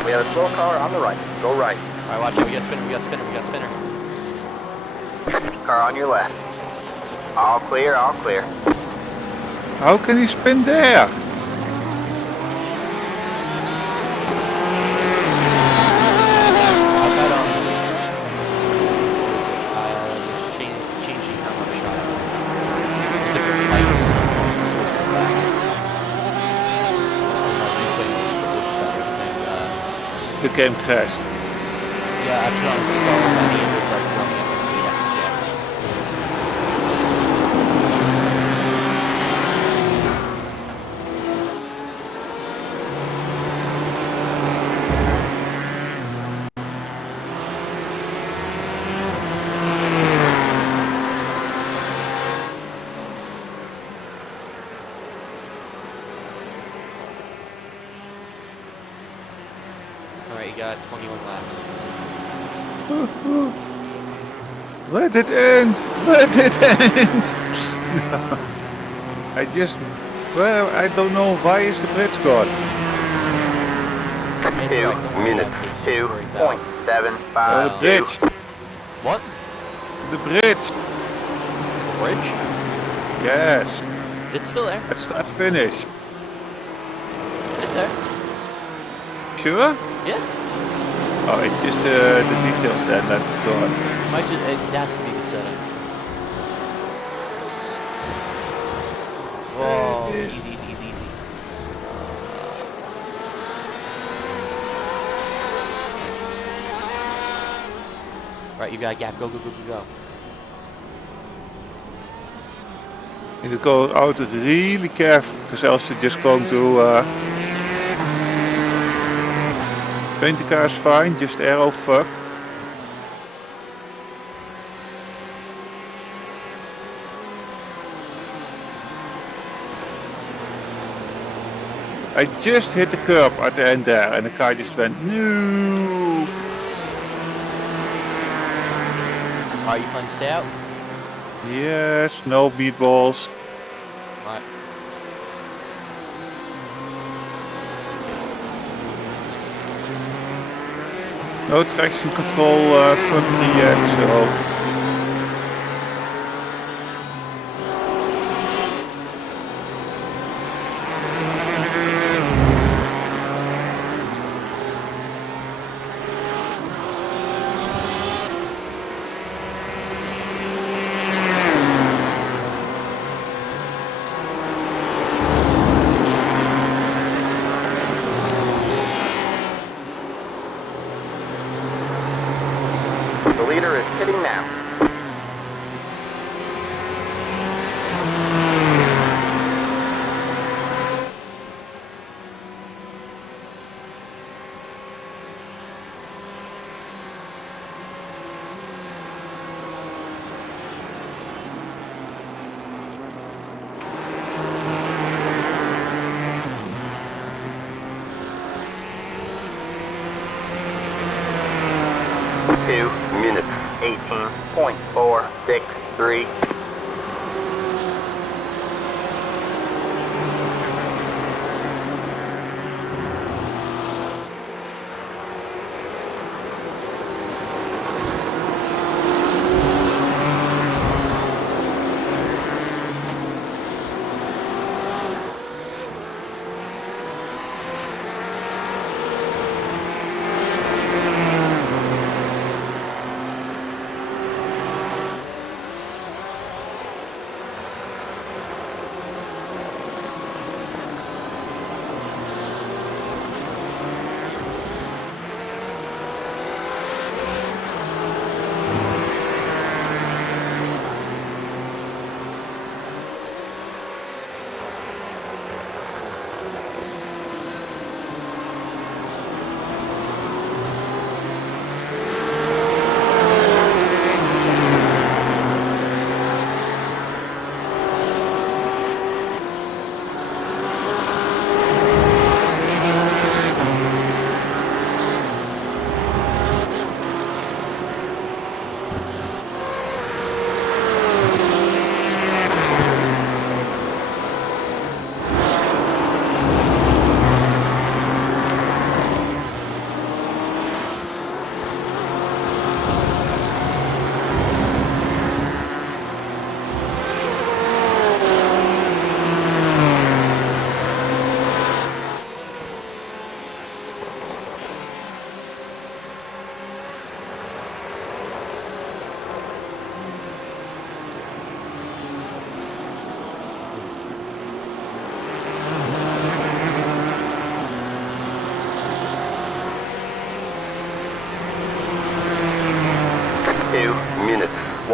We have a slow car on the right. Go right. Alright, watch out. We got spinner. We got spinner. We got spinner. Car on your left. All clear, all clear. How can he spin there? Changing how much different lights sources that. So it looks better than, The game crashed. yeah, I put on so many, it was like running at like 8 FPS. Alright, you got 21 laps. Let it end! Let it end! Well, I don't know, why is the bridge gone? It's 2 alright, don't worry minutes. about it, it's just worried about- 2.752. The bridge! What? The bridge! The bridge? Yes! It's still there. At start finish. It's there. Sure? Yeah. Oh, it's just the details then that it's gone. Might just, it has to be the settings. Whoa, easy, easy, easy, easy. Alright, you got a gap. Go, go, go, go, go. You need to go out really careful, because else you're just going to... 20 cars fine, just arrow fuck. I just hit the curb at the end there and the car just went no. Are you planning to stay out? Yes, no meatballs. Alright. No traction control from me yet, so... The leader is pitting now. Two minutes, 18.463.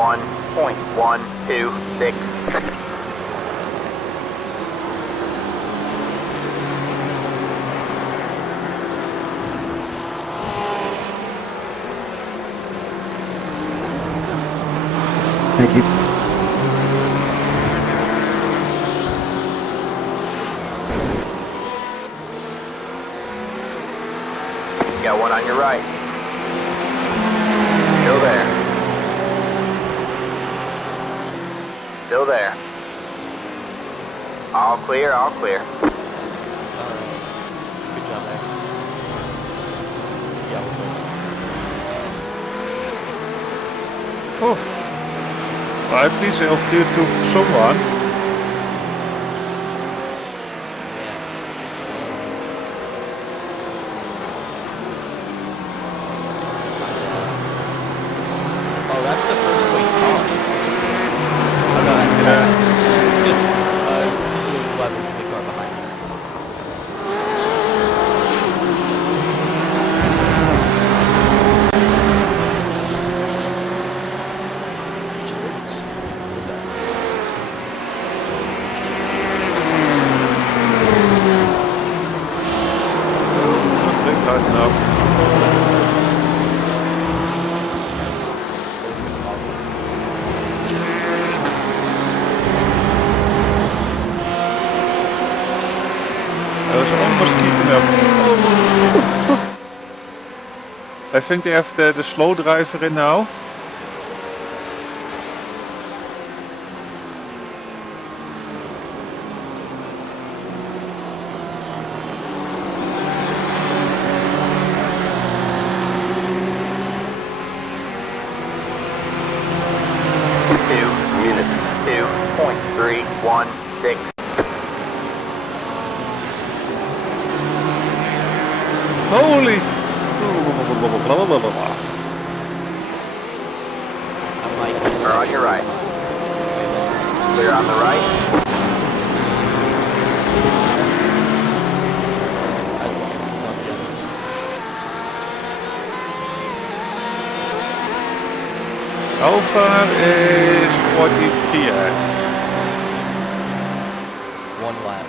1.126. Thank you. Got one on your right. Still there. Still there. All clear, all clear. Alright. Good job there. Yeah, we're close. Poof. Well, at least I overtook someone. Oh, that's the first place car. Oh no, that's not. He's the 11, the car behind us. Vigilant. That's hard enough. I was almost keeping up. I think they have the slow driver in now. Minutes. 2.316. Holy Or on your right. Clear on the right. How far is 43 at? 1 lap.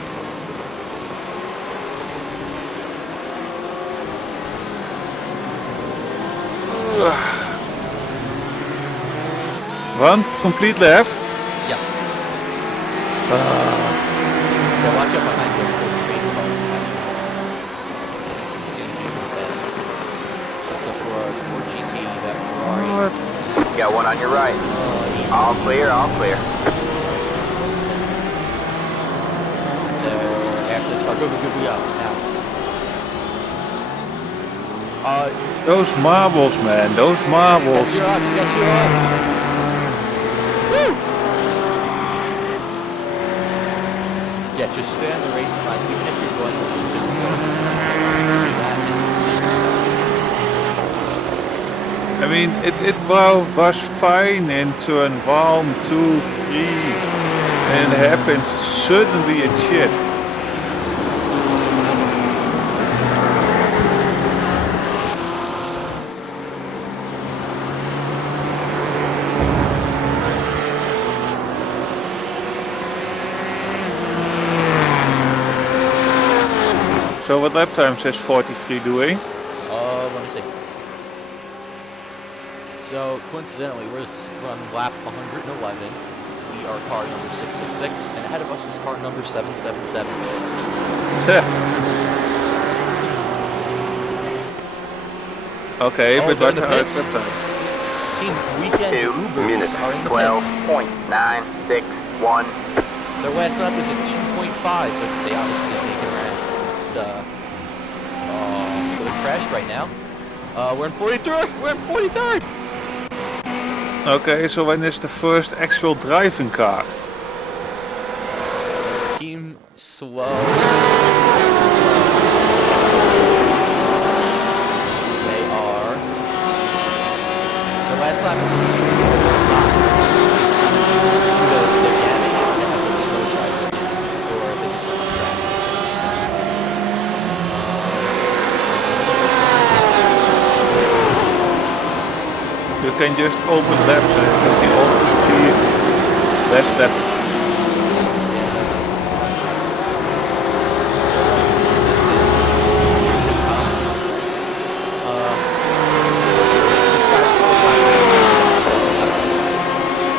One complete lap? Yes. Yeah, watch out behind you. The train cars catching up. See if you can pass. That's a Ford GT, that Ferrari. What? Got one on your right. All clear, all clear. There, after this car, go, out, now. Those marbles, man, those marbles. Got 2 rocks, got 2 rocks. Woo! Yeah, just stay on the racing line, even if you're going a little bit slow. Do that and you'll see yourself. I mean, it was fine in turn 1, 2, 3, and it happens suddenly it's shit. So what lap time says 43 doing? Let me see. So, coincidentally, we're on lap 111. We are car number 666, and ahead of us is car number 777. Okay, Oh, but they're in that's the how pits. it's lap time. Team Weekend 2 Ubers minutes. are in the pits. 12.961. Their last lap was at 2.5, but they obviously didn't make it around. So they crashed right now. We're in 43rd! We're in 43rd! Okay, so when is the first actual driving car? Team Slow. They are... Their last lap was at 2.5. See their damage? They have their slow driver in, or they just run on track. You can just open laps and you can see all less laps.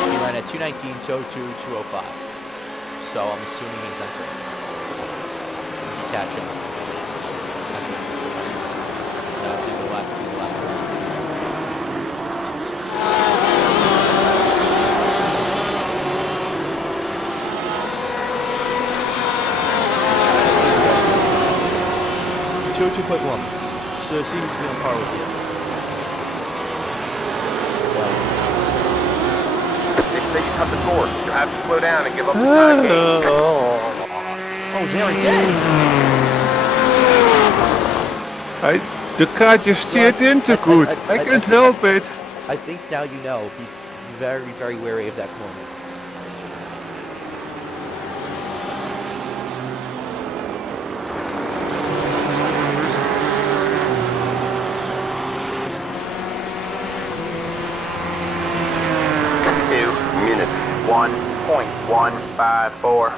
He ran at 219, 202, 205. So I'm assuming he's not great. He catch him. No, he's a lap. Let's see 202.1. So it seems to be on par with you. So. They cut the course. You have to slow down and give up the time gain. Oh, there again! The car just steered in too good. I can't help it. I think now you know. Be very, very wary of that corner. Minutes 1.154.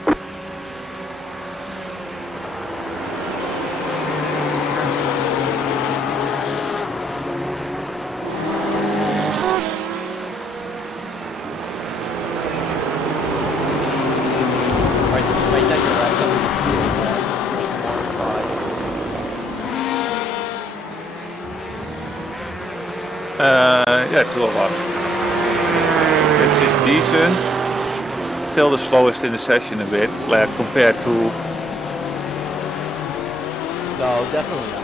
Alright, despite that, your last time was 2:05. Yeah, 2:01. This is decent. Still the slowest in the session a bit, like compared to. No, definitely not.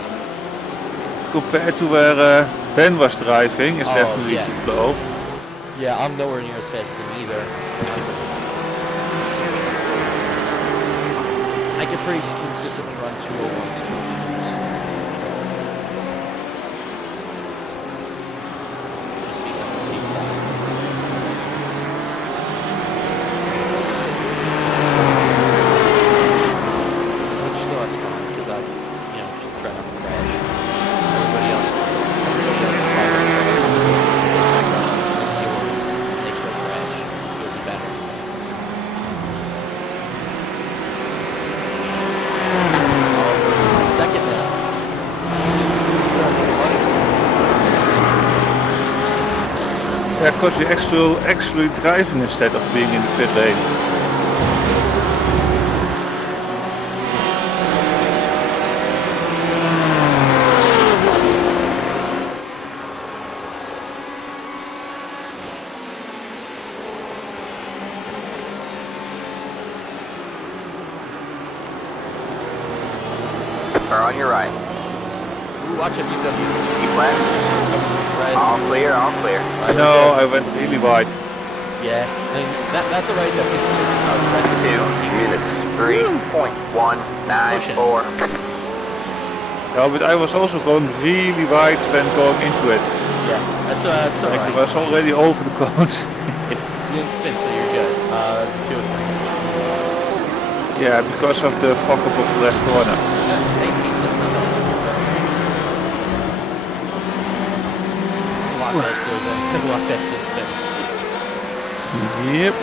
Compared to where Ben was driving, it's definitely yeah. too slow. Yeah, I'm nowhere near as fast as him either. I can pretty consistently run 201s, 202s. Just being on the safe side. Which still that's fine, because I, should try not to crash. Everybody else is probably yours, they still crash. You'll be better. Second now. Yeah, because you're actually driving instead of being in the pit lane. Car on your right. Ooh, watch him, UW. Keep left. All clear, all clear. I know, I went really wide. Yeah, and that's alright though, considering how aggressive 2 minutes 3.194. No, but I was also going really wide when going into it. Yeah, that's alright. Like, I was already over the cones. You didn't spin, so you're good. 2 or 3. Yeah, because of the fuck up of the last corner. It's a lot faster than a lot faster than spin. Yep.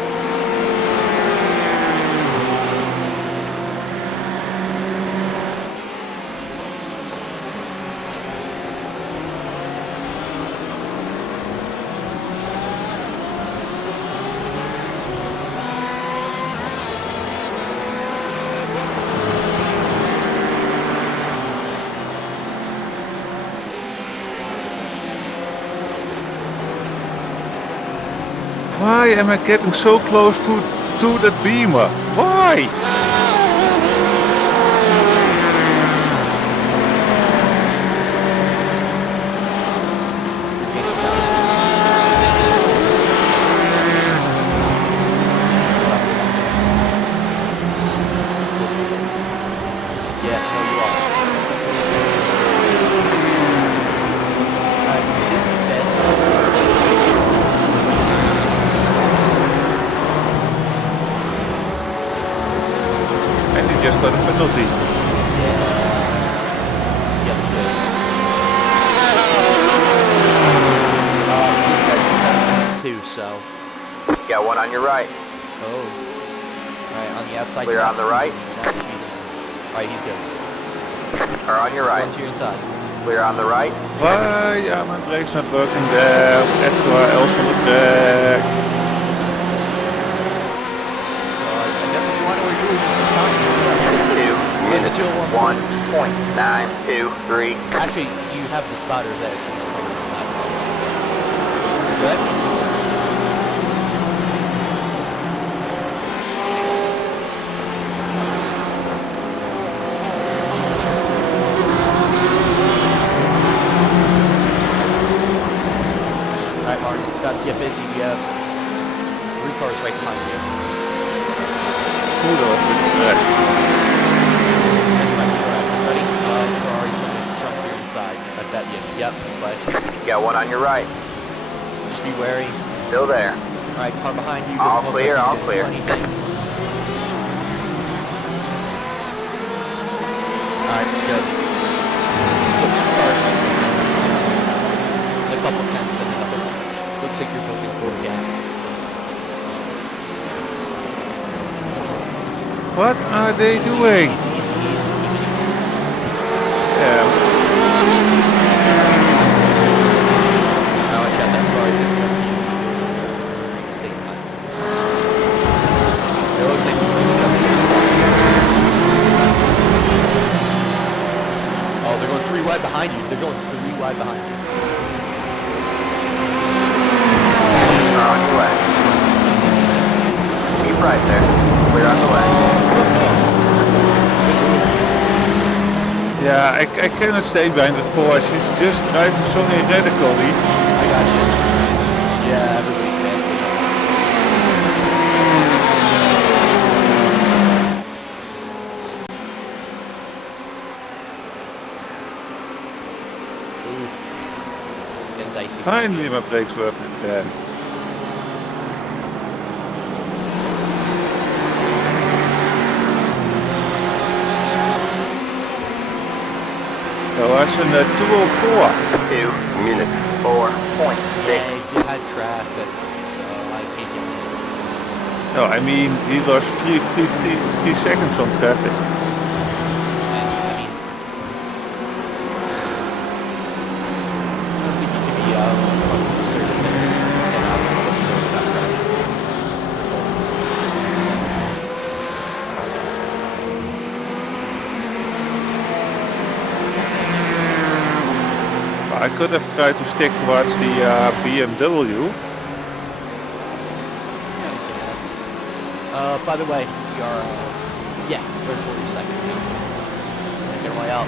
Why am I getting so close to that beamer? Why? Yeah, no, you are. Alright, so see if you fast. And you just got a penalty. Yes, he did. These guys are 7 too, so. Got one on your right. Oh. Alright, on the outside. Clear you're on not the right. squeezing, you're not squeezing. Alright, he's good. Or on your He's right. going to your inside. Clear on the right. Why are my brakes not working there? Everywhere else on the track. So I guess if you want to know where you're losing some time, Minute it's a 1.923. Actually, you have the spotter there, so he's totally from that point. Good. Alright, Martin, it's about to get busy. We have 3 cars right behind you. Kudos with the track. Next time is correct. Ready? Ferrari's going to jump to your inside. I bet you. Yep, he's flashing. You got one on your right. Just be wary. Still there. Alright, car behind you All doesn't look clear, like all you clear. didn't do anything. Alright, good. Switch cars. In a couple tenths and another one. Looks like you're building a little gap. What are they doing? Easy. Yeah. Now watch out, that Ferrari's gonna jump to you. Stay behind. It looked like he was gonna jump to the inside. Oh, they're going 3 wide behind you. They're going 3 wide behind you. Are on your way. Keep right there. Clear on the way. Yeah, I cannot stay behind the Porsche. He's just driving so erratically. I got you. Yeah, everybody's faster. Ooh. It's getting dicey. Finally, my brakes working again. So that's in 204. 2 minutes. 4.6. Yeah, you had traffic, so I can't get it. No, I mean, he lost 3 seconds on traffic. I mean, I don't think you can be much more assertive than out of the road without crashing. I could have tried to stick towards the BMW. By the way, we are, yeah, we're 42nd now. Making our way out.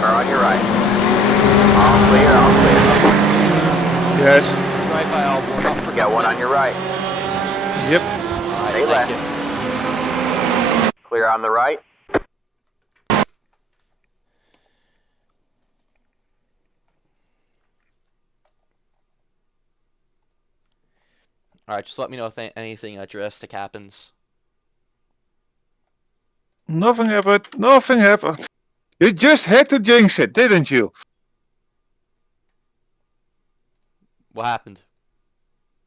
Or on your right. All clear, all clear. Yes. So if I'll warm up for You got one on your right. Yep. Alright, Stay thank left. you. Clear on the right. Alright, just let me know if anything drastic happens. Nothing happened. Nothing happened. You just had to jinx it, didn't you? What happened?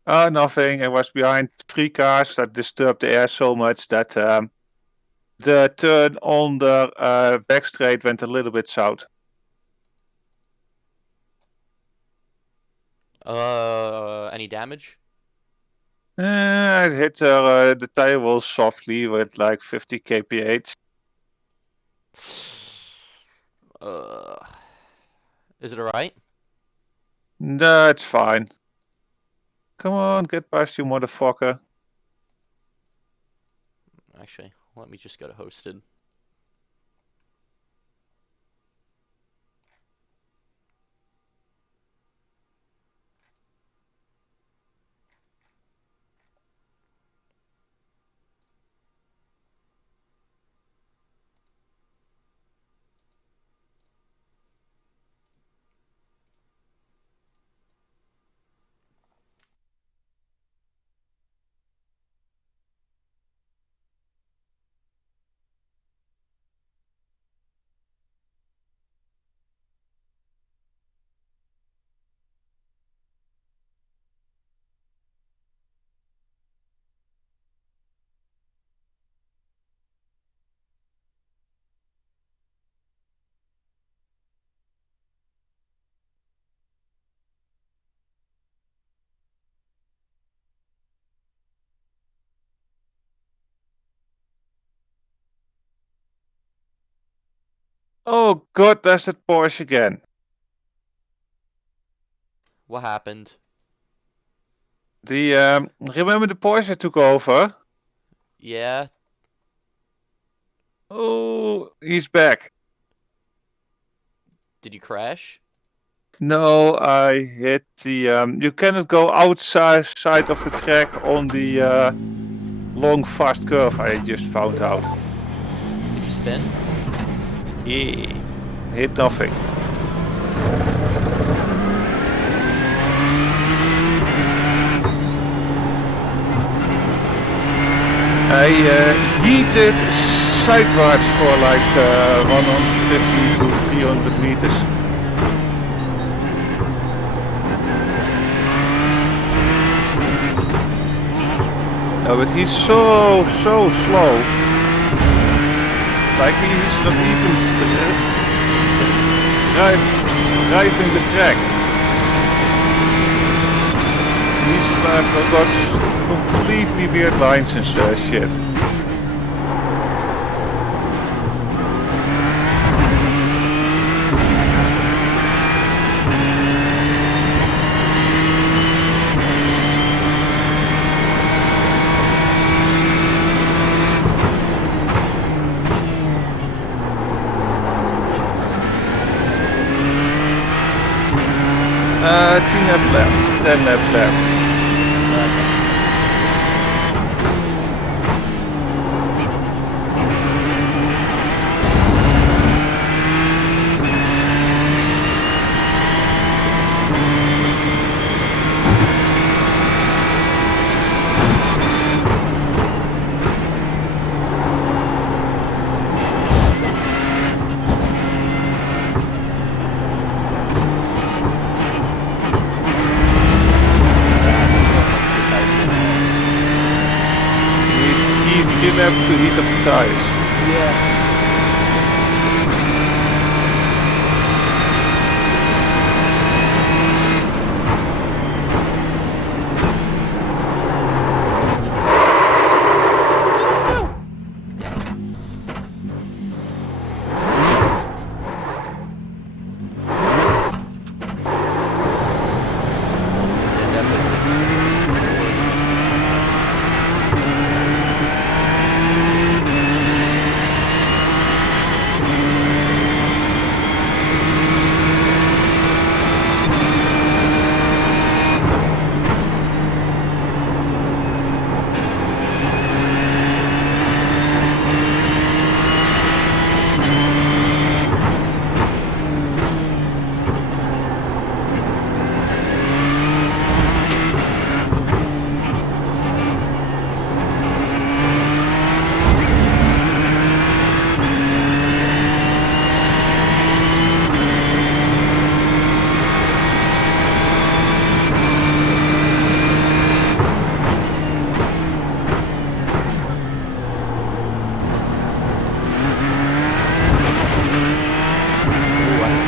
Nothing. I was behind 3 cars that disturbed the air so much that the turn on the back straight went a little bit south. Any damage? I hit the tire wall softly with like 50 kph. Is it alright? That's fine. Come on, get past you, motherfucker. Actually, let me just go to hosted. Oh god, there's that Porsche again. What happened? The remember the Porsche took over? Yeah. Oh, he's back. Did you crash? No, I hit the you cannot go outside of the track on the long fast curve I just found out. Did you spin? Yeah. Hit nothing. I yeeted sideways for like 150 to 300 meters. No, but he's so slow. Like he's not even driving the track. He's got completely weird lines and shit. Uh, 10 laps left. 10 laps left. He laps to heat up the tires. Yeah.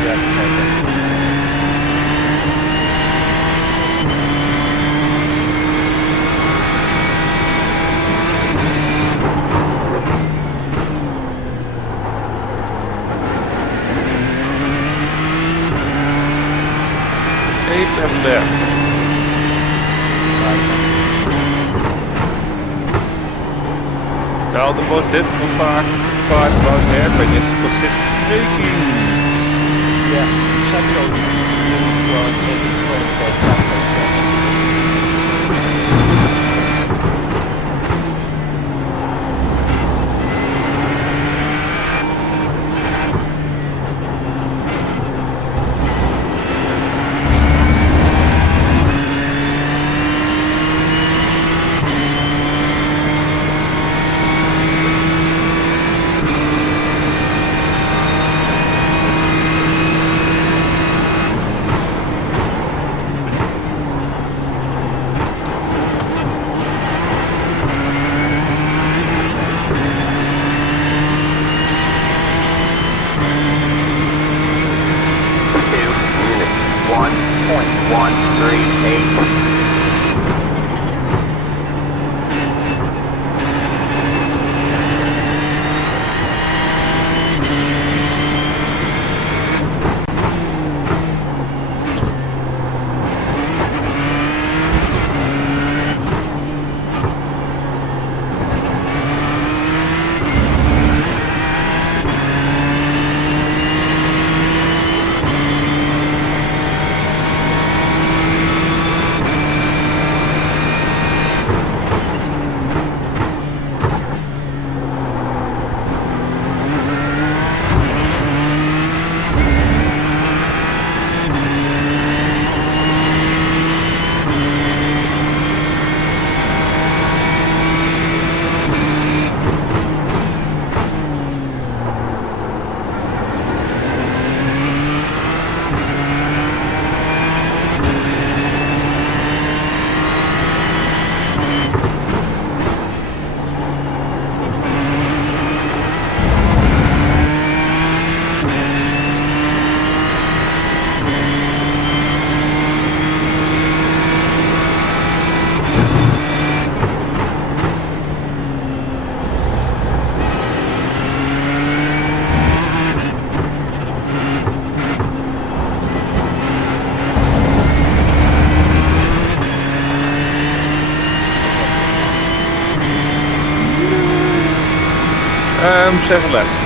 Yeah, the same thing. Eight laps left. Now the most difficult part about the airplane is consistent braking. Yeah, you just have to go really slow. It's a swing based off the Seven laps.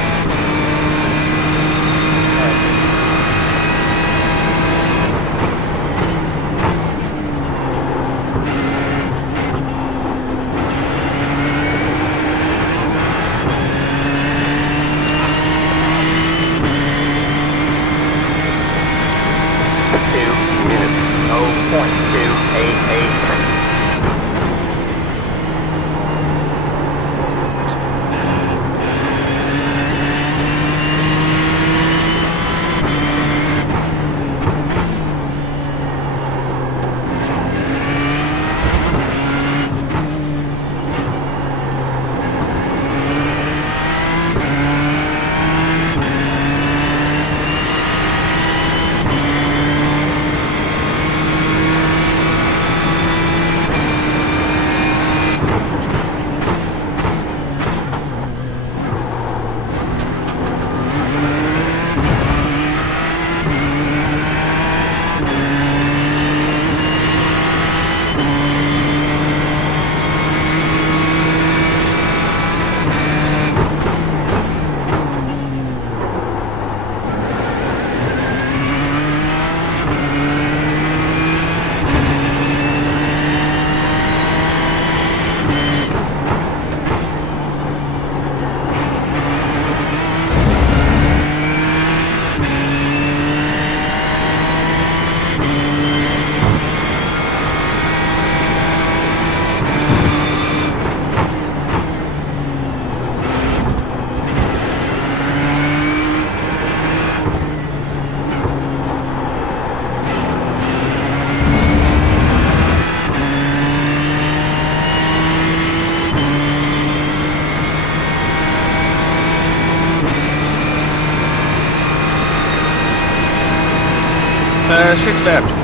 6 laps.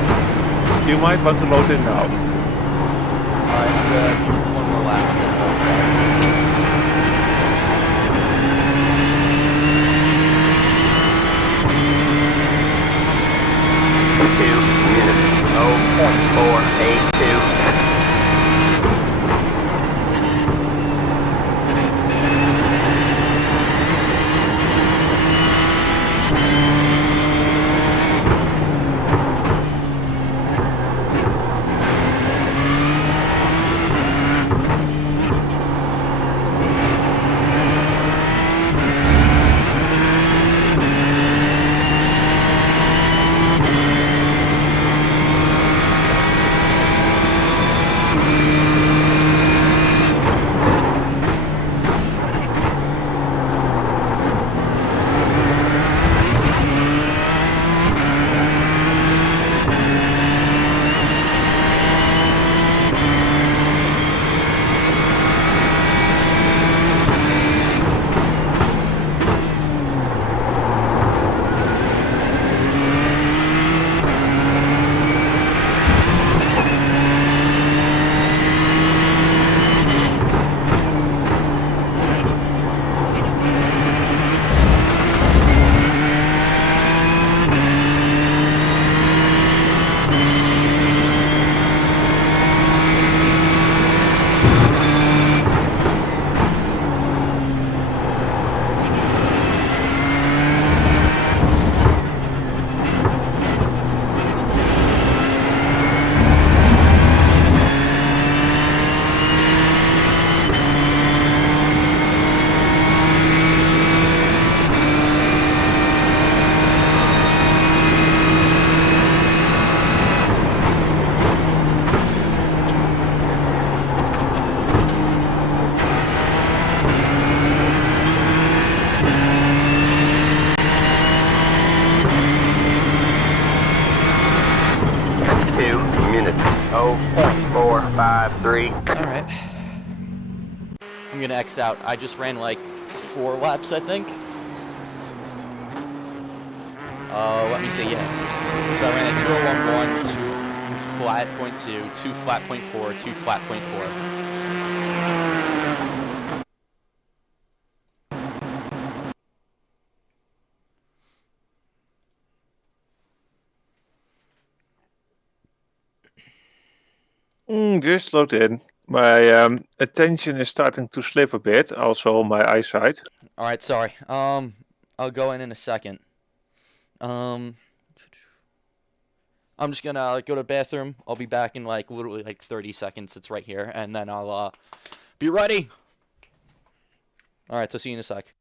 You might want to load in now. Alright, I'm gonna do one more lap and then box out. Alright. I'm gonna X out. I just ran like 4 laps, I think. Let me see, yeah. So I ran a 2:01.1, 2 flat point 2, 2 flat point 4, 2 flat point 4. Just load in. My attention is starting to slip a bit, also my eyesight. Alright, sorry. I'll go in a second. I'm just gonna go to the bathroom. I'll be back in like literally like 30 seconds. It's right here. And then I'll be ready. Alright, so see you in a sec.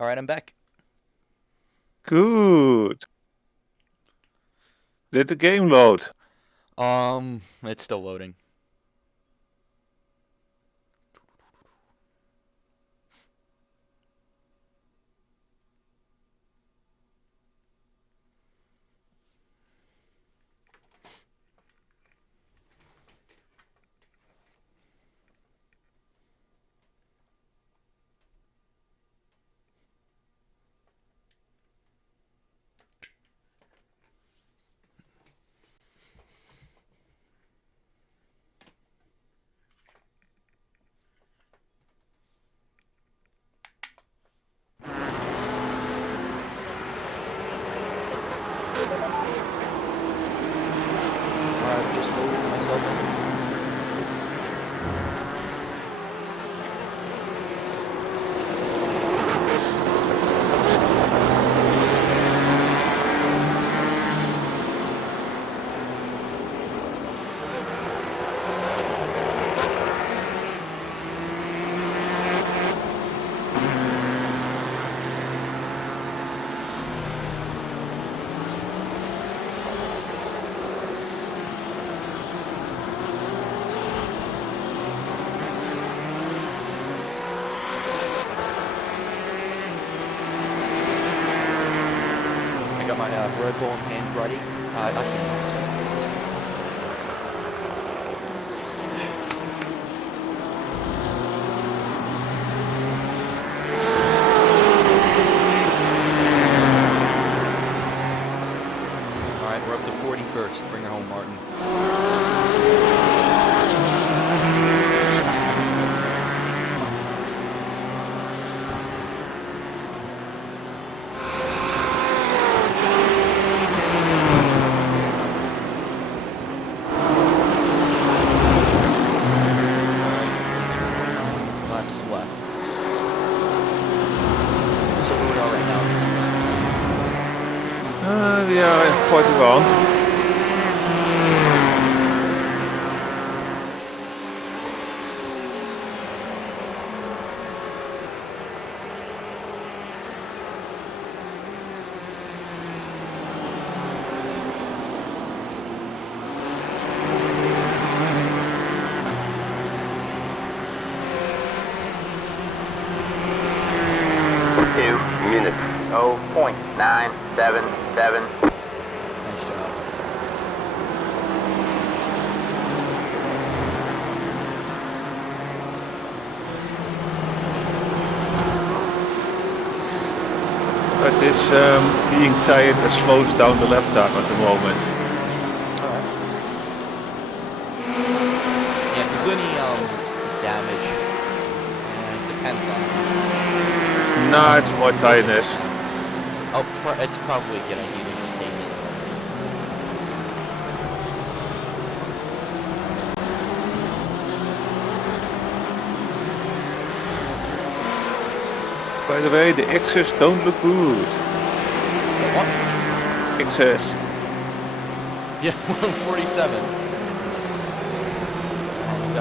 Alright, I'm back. Good. Did the game load? It's still loading. Alright, just loading myself in. My Red Bull in hand ready. I can Alright, we're up to 41st. Bring her home, Martin. We are in 41. Minutes. 0.977. Nice job. It is being tired and slows down the lap time at the moment. Alright. Yeah, if there's any damage, it depends on it. Nah, it's more tiredness. Oh, it's probably a good idea to just take it. By the way, the X's don't look good. What? X's. Yeah, 147. And,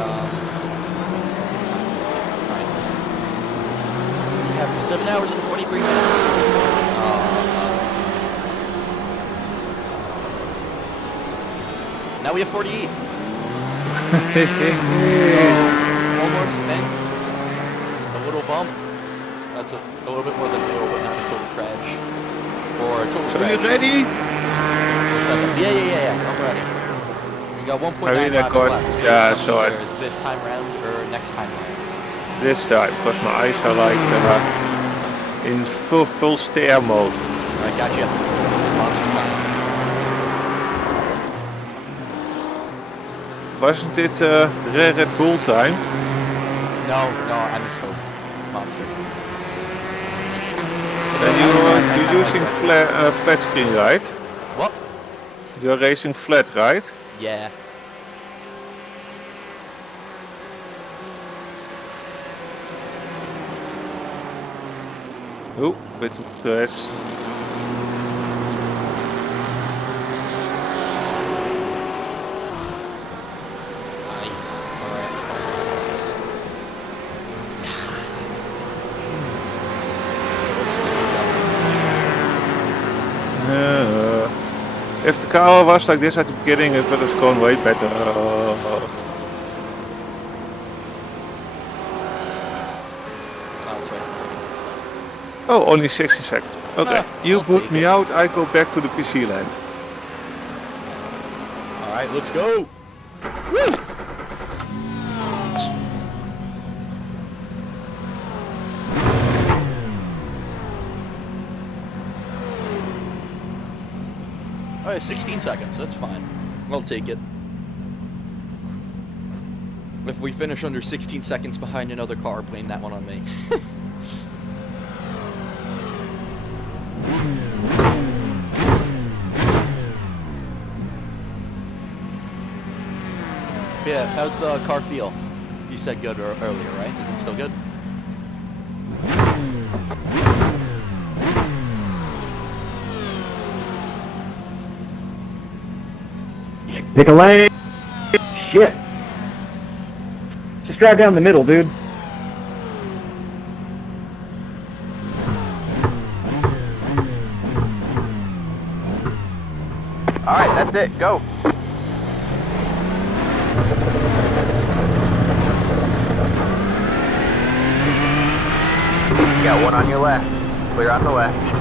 we have 7 hours and 23 minutes. Now we have 48. So, one more spin. A little bump. That's a little bit more than fail, but not a total crash. Or a total So crash. you ready? Yeah. I'm ready. We got 1.9 laps left. So yeah, it's so either this time round or next time round. this time, because my eyes are like in full stare mode. Alright, gotcha. Monster time. Wasn't it Red Bull time? No, I misspoke. Monster. And you're using flat screen, right? What? You're racing flat, right? Yeah. Oh, bit of press. Nice. Alright. If the car was like this at the beginning, it would have gone way better. Oh, only 60 seconds. Okay, you put me out, I go back to the PC land. Alright, let's go! Woo! Alright, 16 seconds, that's fine. I'll take it. If we finish under 16 seconds behind another car, blame that one on me. Yeah, how's the car feel? You said good earlier, right? Is it still good? Pick a lane. Shit. Just drive down the middle, dude. Alright, that's it. Go. You got one on your left. Clear on the left.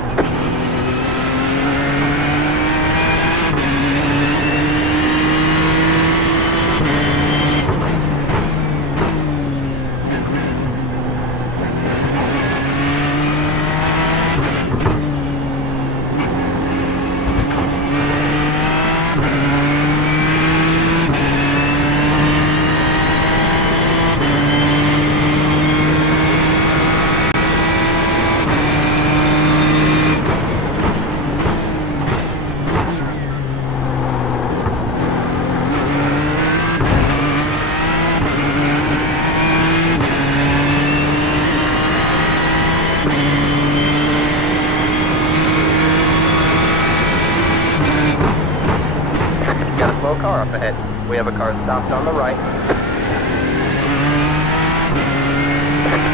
Got a slow car up ahead. We have a car stopped on the right.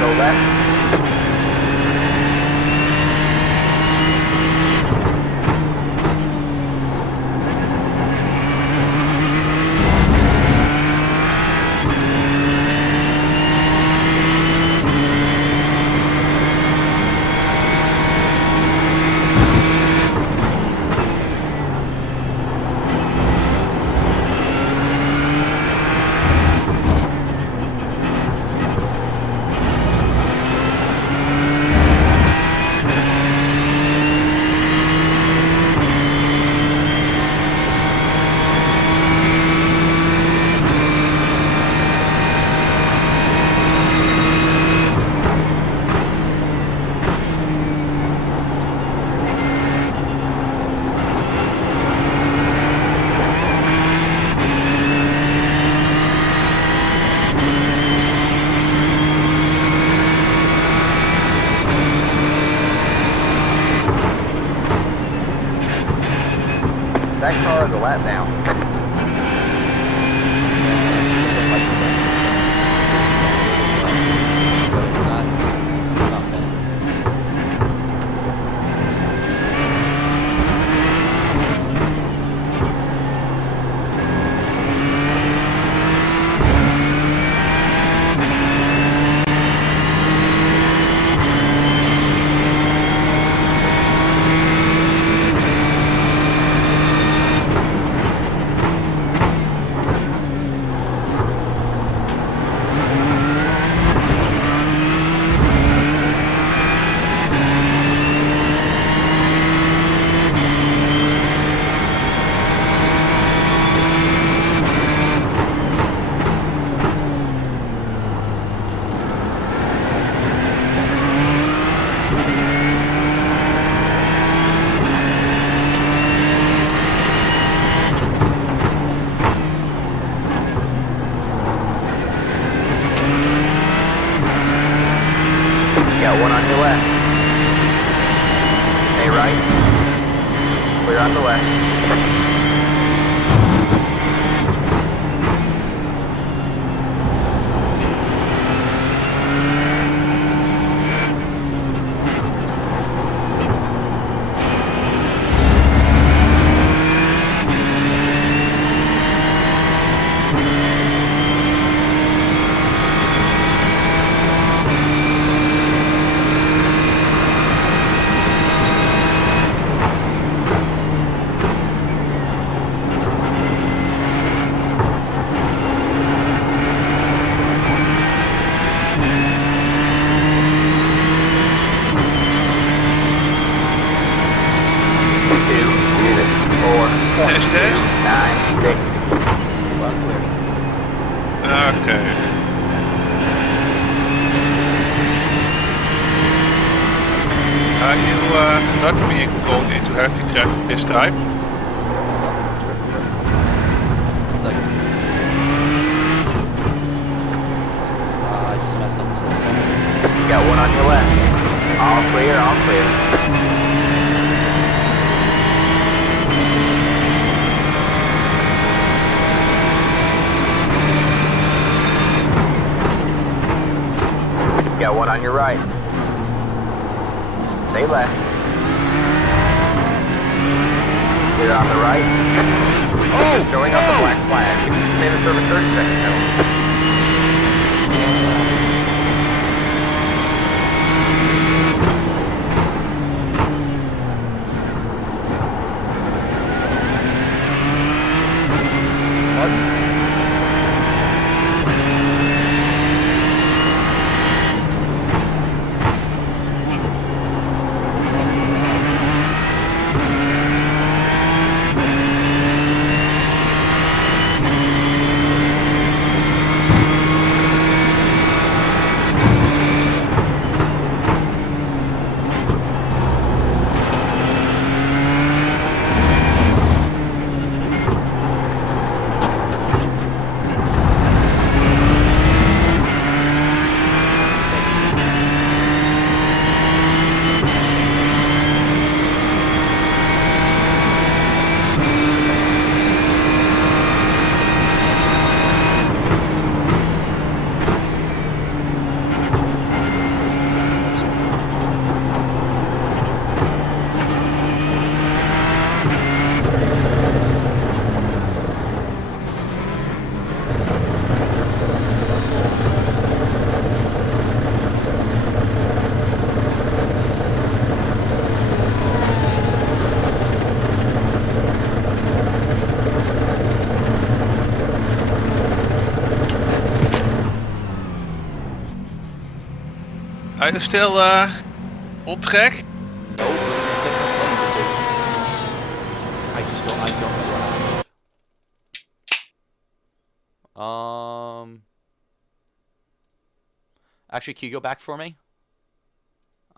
Go left. That car is a lap down. But it's not bad. Got one on your left. Stay right. Clear on the left. Test, test. 9, 6. Well clear. Okay. Are you not being thrown into heavy traffic this time? One second. messed up this whole section. You got one on your left. All clear, all clear. You got one on your right. Stay left. Clear on the right. Oh! Showing up the black flag. Stay to serve a 30-second penalty. Are you still on track? No, I don't know what happened. Actually, can you go back for me?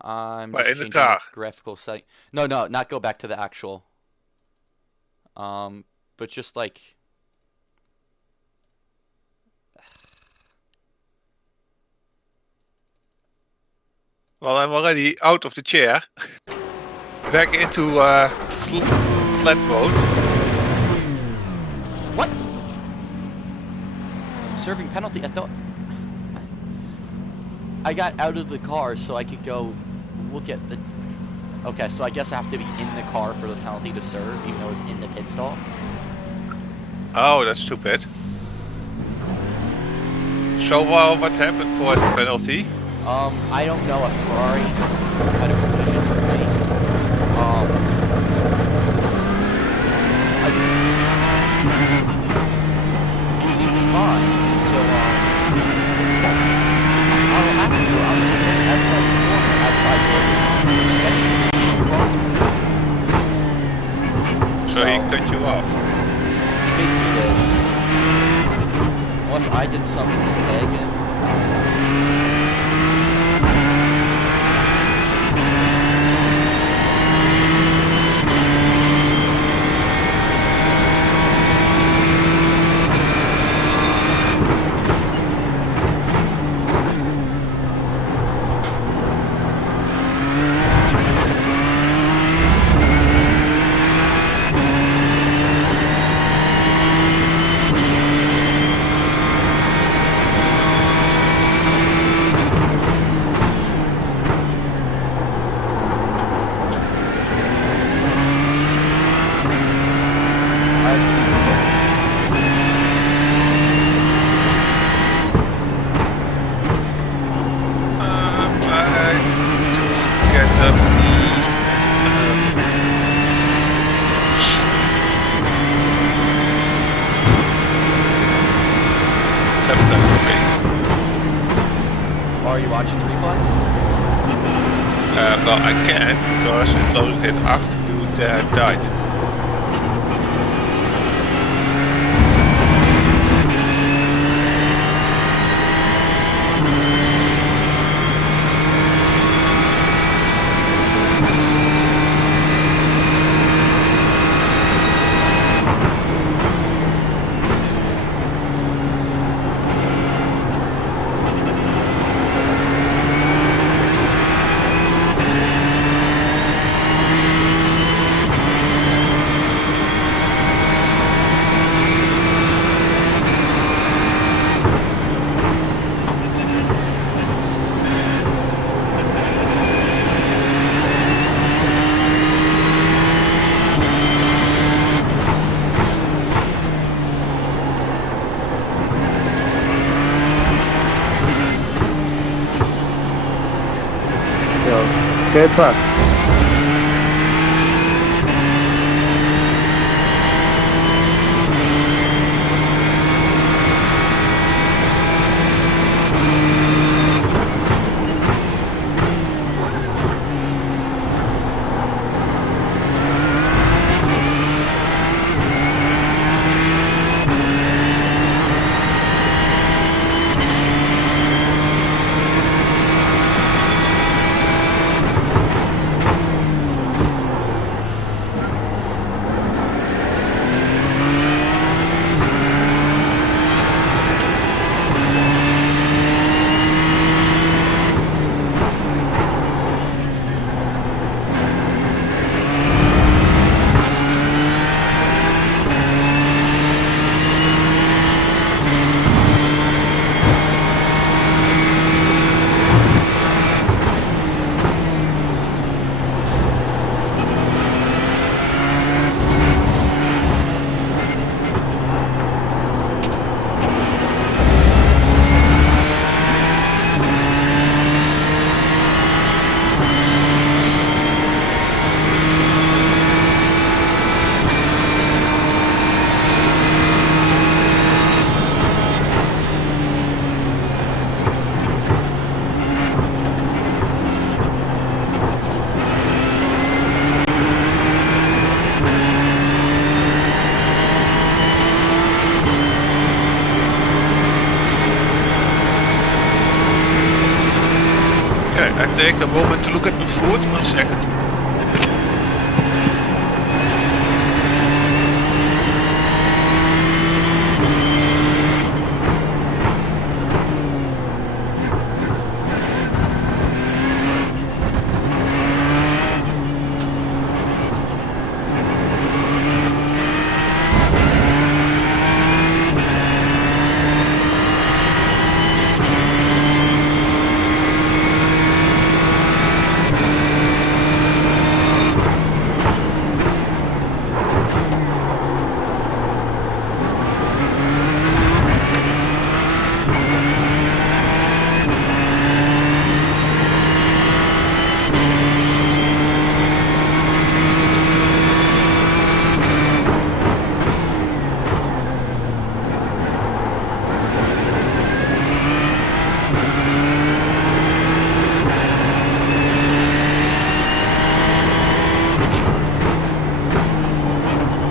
I'm just in the changing car. graphical setting. No, not go back to the actual. But just like. Well, I'm already out of the chair. Back into flat mode. What? Serving penalty? I got out of the car so I could go look at the... Okay, so I guess I have to be in the car for the penalty to serve, even though it's in the pit stall. Oh, that's stupid. So what happened for the penalty? I don't know. A Ferrari had a collision with me. You seemed fine until I'll have to go out outside the corner, outside the sketches across me. So he cut you off. He basically did. Unless I did something to tag him. Are you watching the replay? Well, I can because it loaded it after you died. Go past. I take a moment to look at my food. 1 second.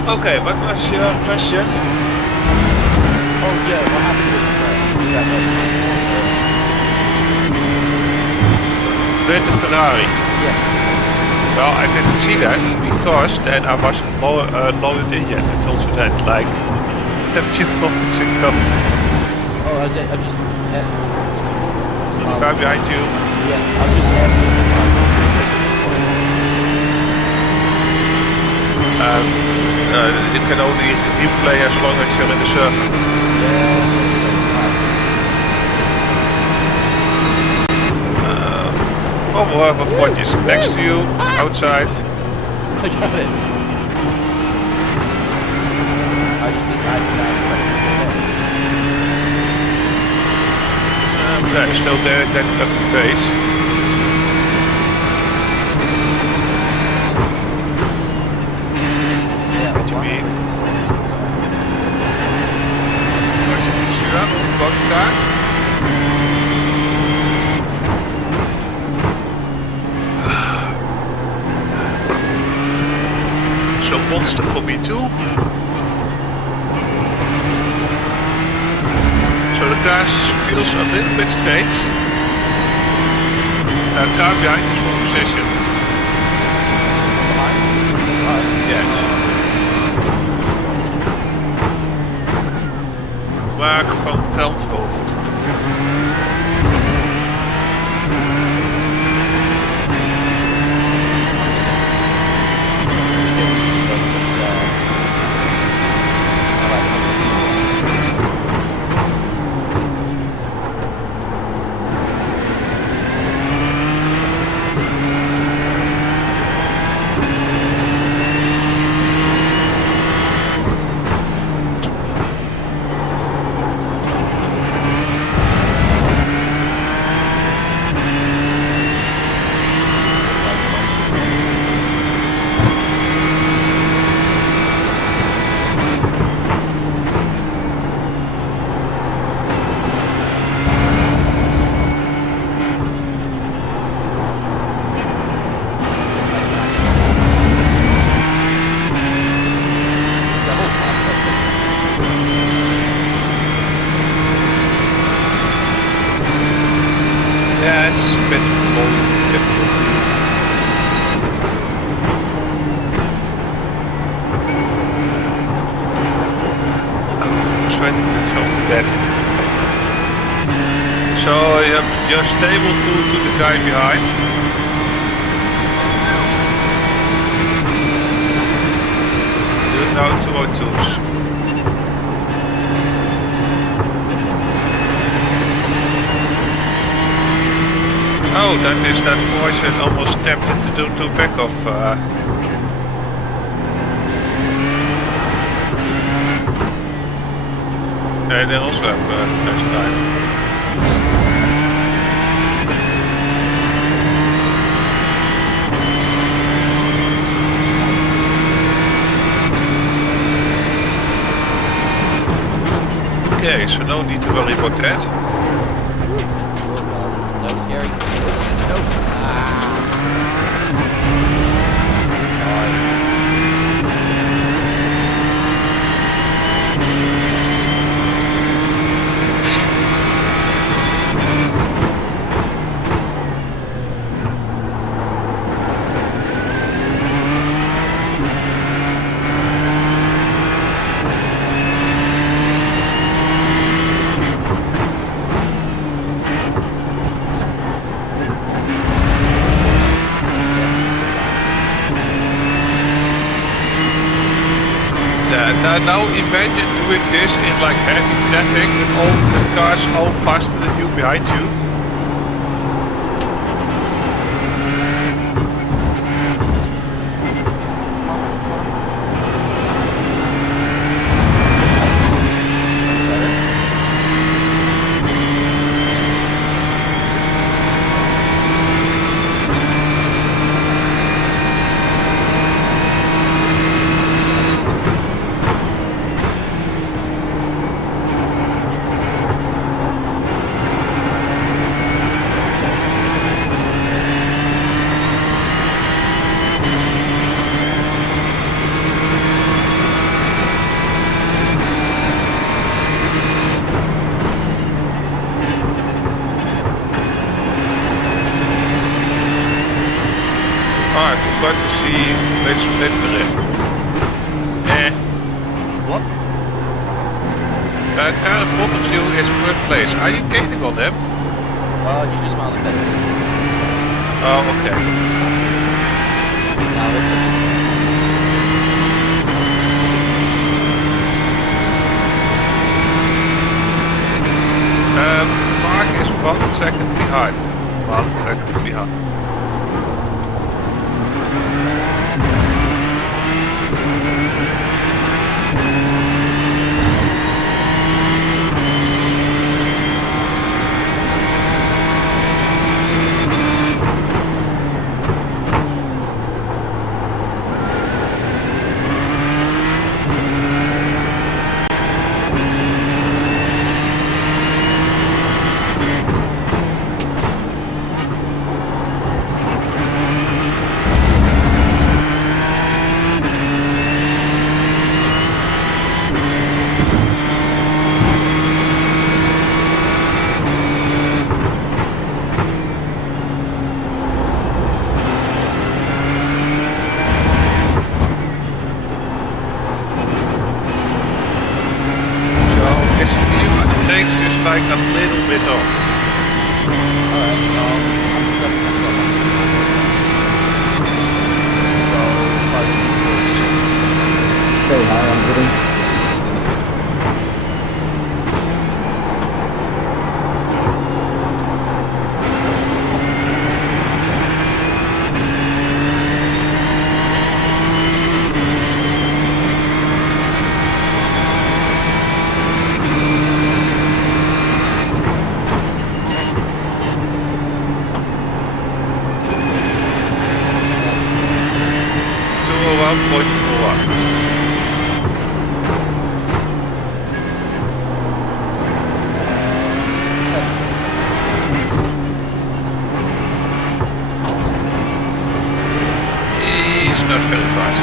Okay, what was your question? Oh yeah, what happened with With the Ferrari? Yeah. Well, I didn't see that because then I wasn't loaded in yet. I told you that like a few moments ago. Oh, I'm just... car behind you. Yeah, I'm just asking. You can only replay as long as you're in the server. Oh, we'll have a Fortis next to you, outside. I got it. I just didn't expect it. Yeah, still there, getting up to base. What do you mean? Wat je daar? So monster for me too. So the car feels a little bit strange. Car behind is for position. Yes. Mark van Veldhoven. that. So you're stable to the guy behind. You're now 202s. Oh, that is that voice that almost tempted to do to back off. They also have nice time. Okay, so no need to worry about that. No, scary. Nope. Now imagine doing this in like heavy traffic with all the cars all faster than you behind you. To see which split we're in. What? Car in front of you is third place. Are you gaining on him? He just went on the fence. Oh, okay. Now looks like he's Mark is 1 second behind. 1 second behind. Like a little bit off. Alright, I'm 7 minutes off on this. So, Very high on hitting. not very fast.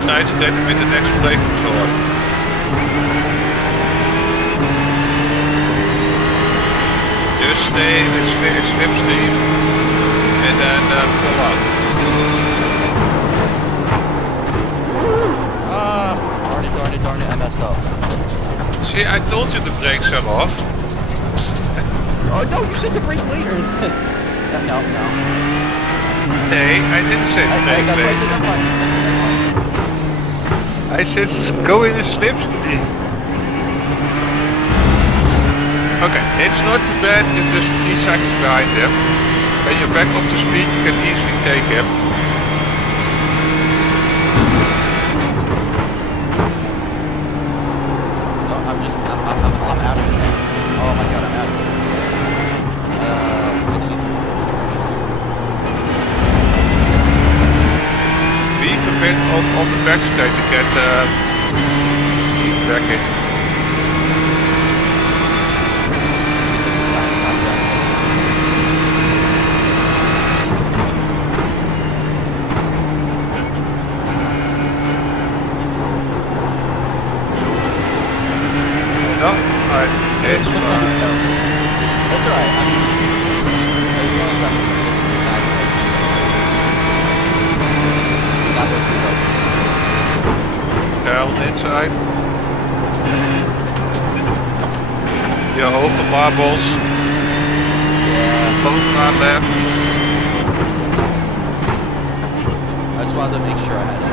Try to get him in the next plate controller. stay in the slipstream and then pull out. Darn it, I messed up. See, I told you the brakes are off. Oh no, you said the brake later. No. Hey, I didn't say the brake That's why I later. said never mind. I said go in the slipstream. Okay, it's not too bad, you're just 3 seconds behind him. When you're back up to speed, you can easily take him. No, I'm out of here. Oh my god, I'm out of here. Leave a bit on the back straight to get back in. It's That's alright. I mean, as long as I'm consistent, that was the down inside. Your over marbles. Yeah. Both on left. I just wanted to make sure I had it.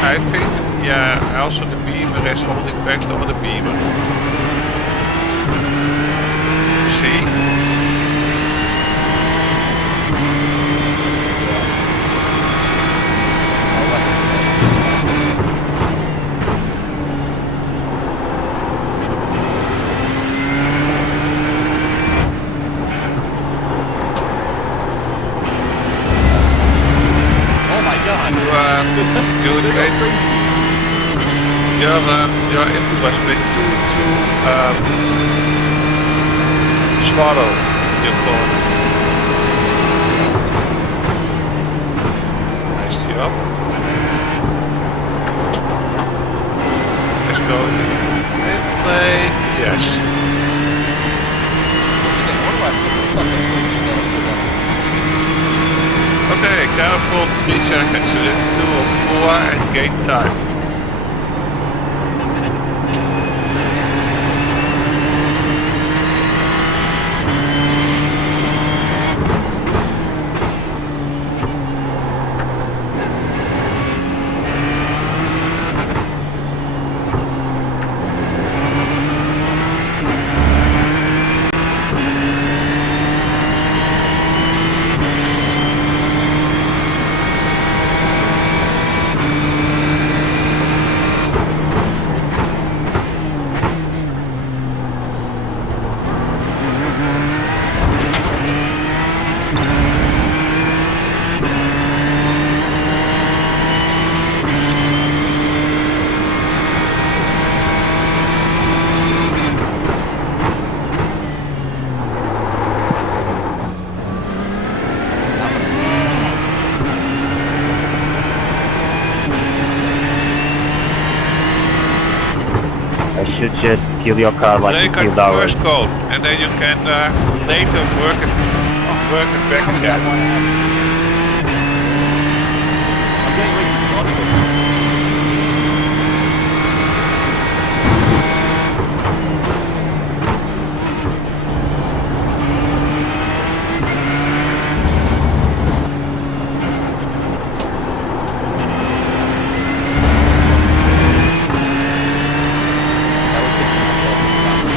I think, yeah, also the beamer is holding back the other beamer. See? Oh my god! You wait. Your input was a bit too swallow your corner. Nice job. Let's go in play. Yes. Okay, careful, 3 seconds, 2 or 4 and gain time. I should just kill your car like Then you you got killed the ours. first code, and then you can later work it back again. I'm getting way too close to it. That was the closest stop.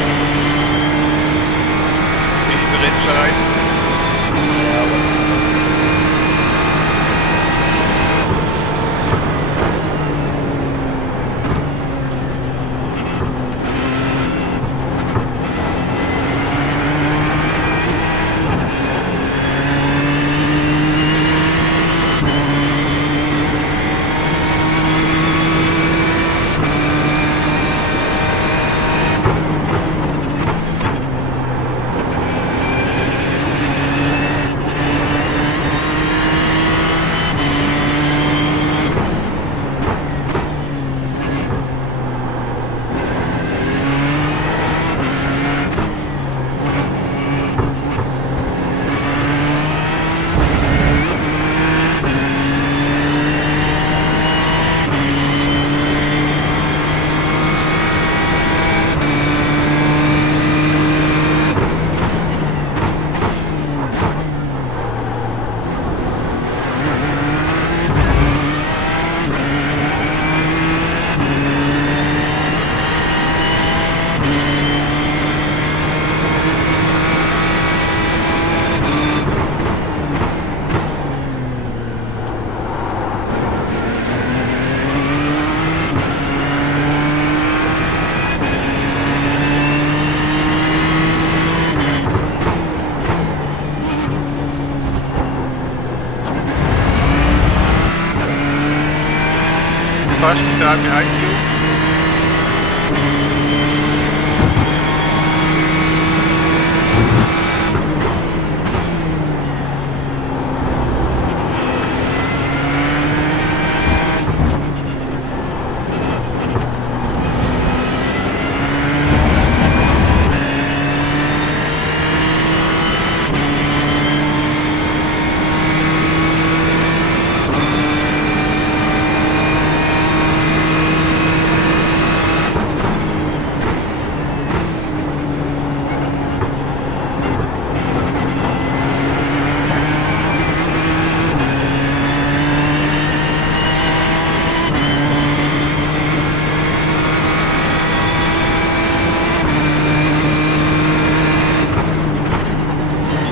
past the car behind you.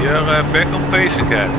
You're back on pace again.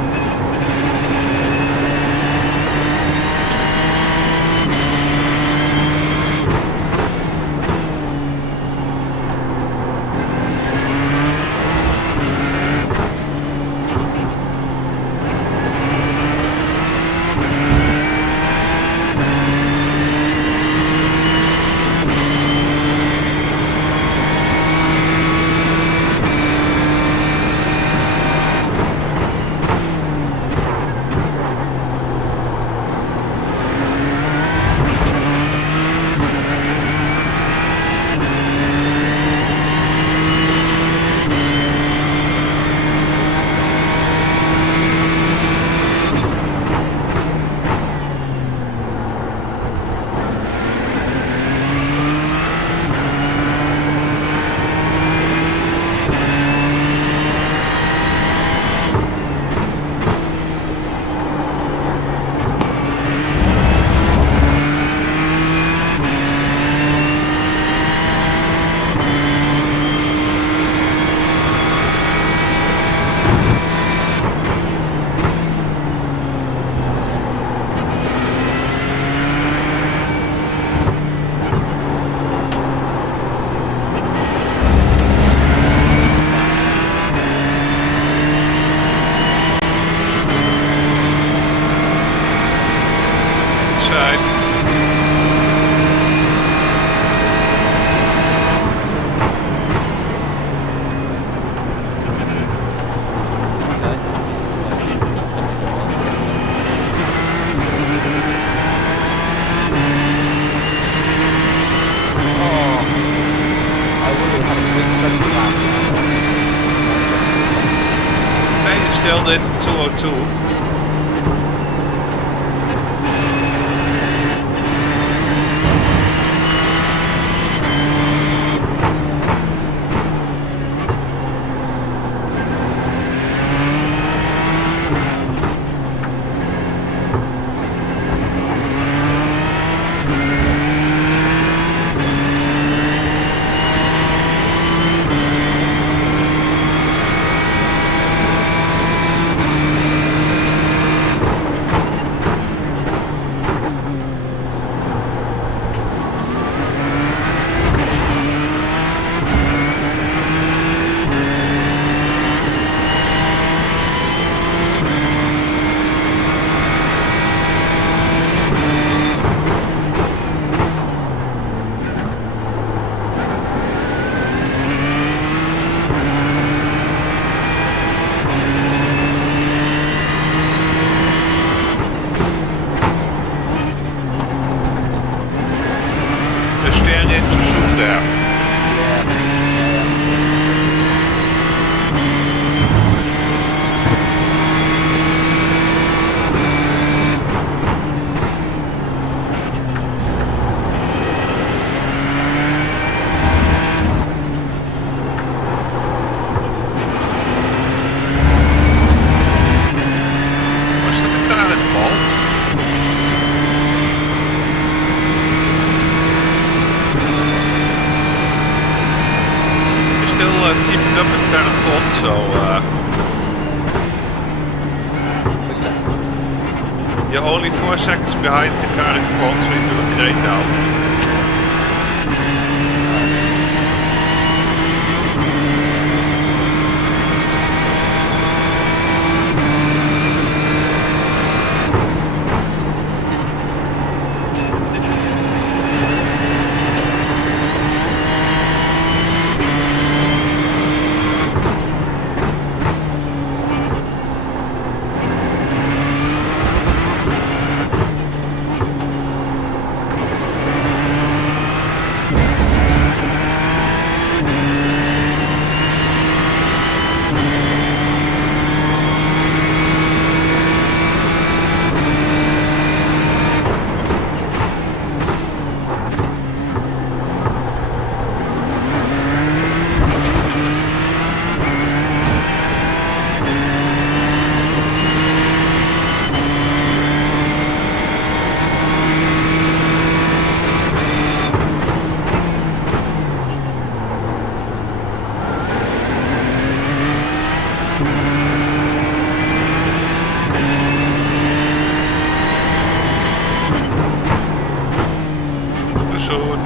Still did 202. Keeping up with kind of fault, so exactly. You're only 4 seconds behind the car in front, so you're doing great now. soon.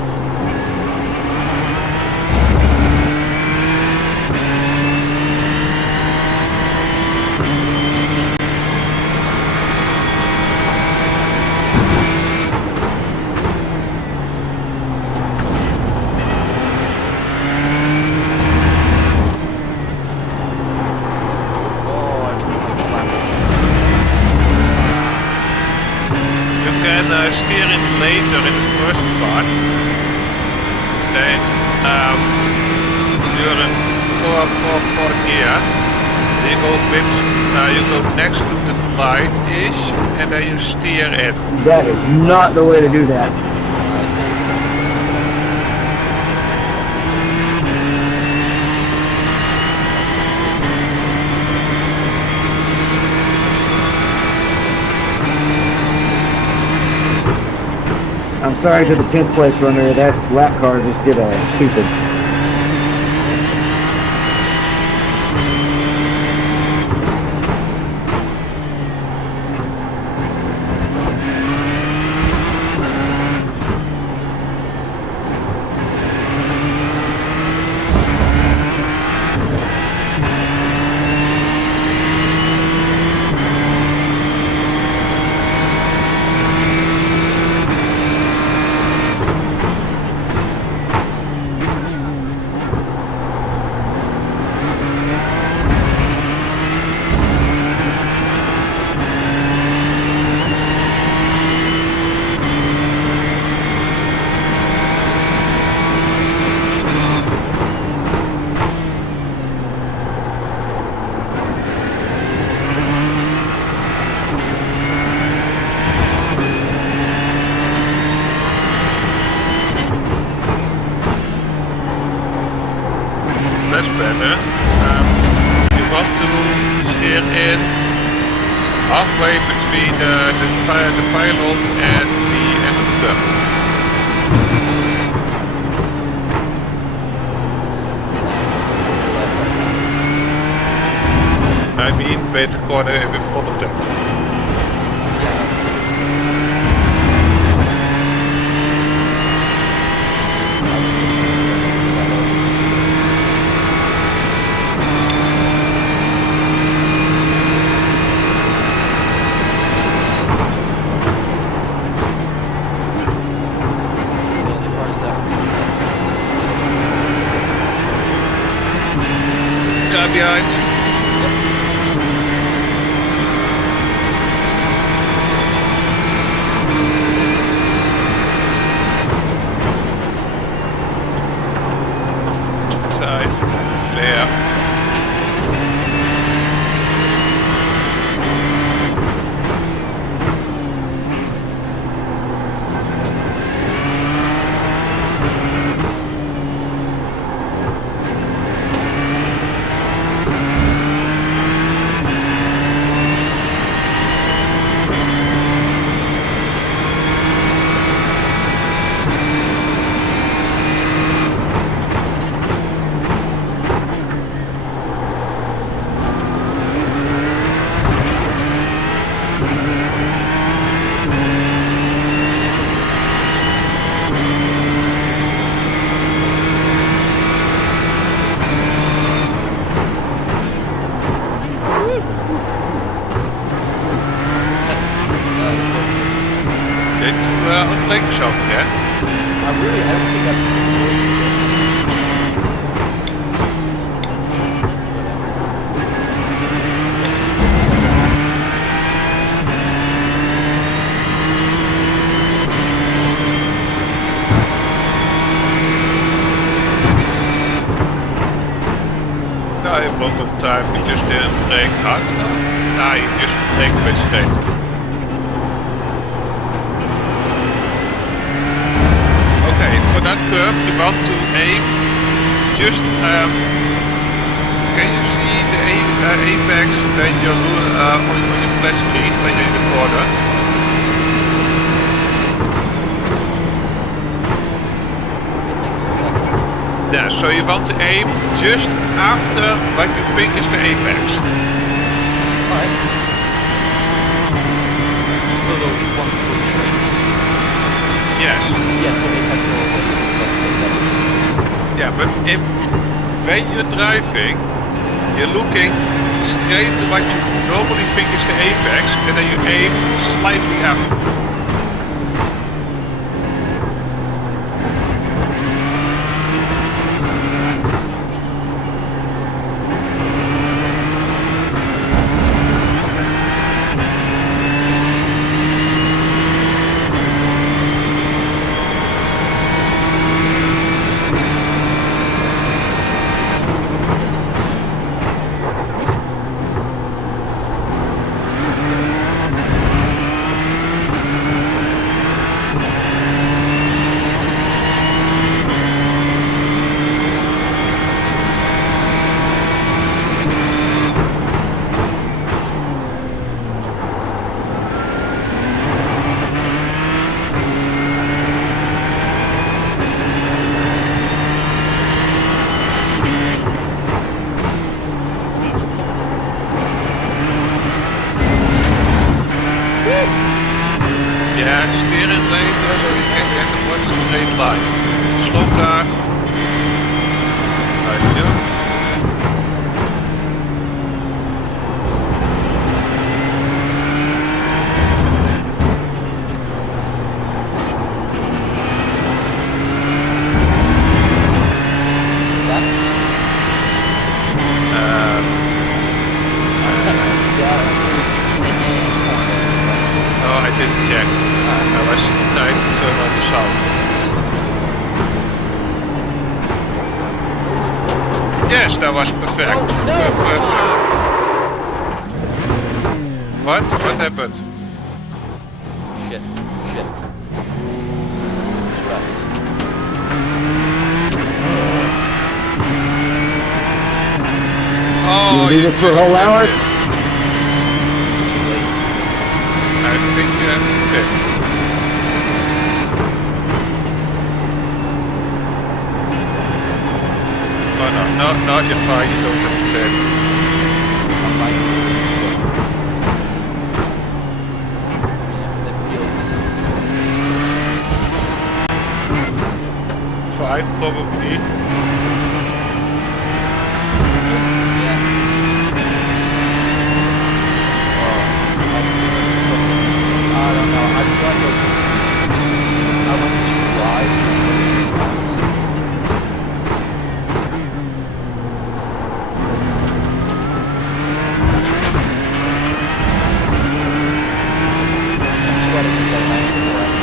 You can steer in later in the first part. Then during for gear, you go you go next to the line-ish, and then you steer it. That is not the way to do that. I'm sorry to the 10th place runner, that lap car just did a stupid. That's better. You want to steer in halfway between the pylon and the end of the tunnel. I mean, with the corner in front of them. Car behind. Take yourself again. I don't think No, you broke up time, you just didn't brake hard enough. No, you just brake a bit straight. Okay, for that curve you want to aim just, can you see the apex when you're on your flash screen when you're in the corner? Yeah, so you want to aim just after what you think is the apex. Alright. So the one full straight. Yes. Yes, so they catch all of it. Yeah, but if when you're driving, you're looking straight to what you normally think is the apex, and then you aim slightly after. Ja, steering later echt een wat straight line. Slot daar. Right, ja. I didn't check. I was trying to turn on the sound. Yes, that was perfect. Oh, no. Perfect. What happened? Shit. Traps. Oh, you leave it for a whole hour? I think you have to pit. Oh no, not you're fine, you don't have to pit. Fine, probably. I don't know. I feel like I went too wide. That's what it is. I landed for us.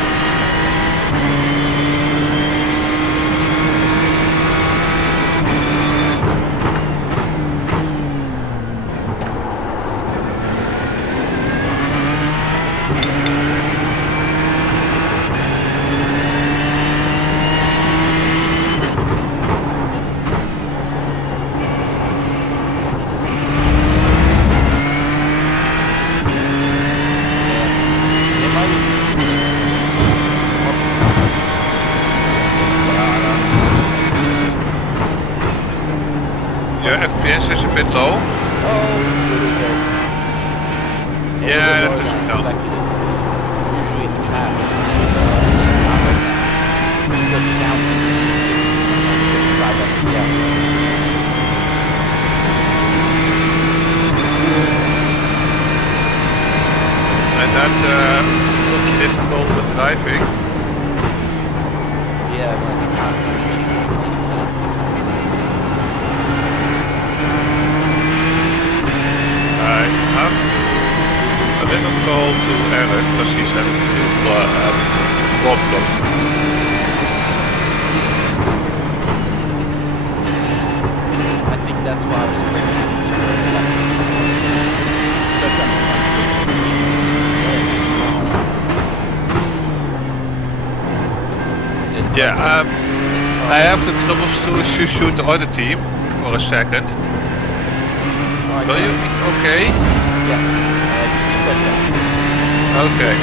Your FPS is a bit low. Oh, really good. Yeah, that lower than I doesn't help. expected it to be. Usually it's capped, and it's not right now. So it's bouncing between 60 and 55 FPS. And that difficult for driving. Yeah, when it's constantly changing, that's kind of... I have a little call to Eric because he's having a little problem. I think that's why I was craving especially on the Yeah, I have the troubles to shoot the other team for a second. Will you? Okay. Yeah. Just be quick though. Okay.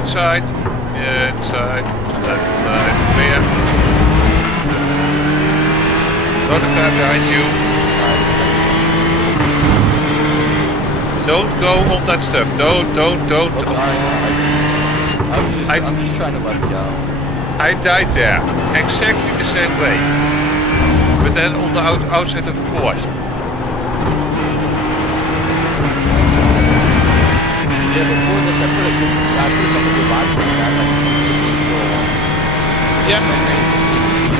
inside, left side, clear. Another car behind you. Don't go on that stuff. Don't. I'm just trying to let it go. I died there, exactly the same way. But then on the outside of the course. Yeah, before this, I put a couple good vibes on that, like consistent 201s. Yeah. My range was 60.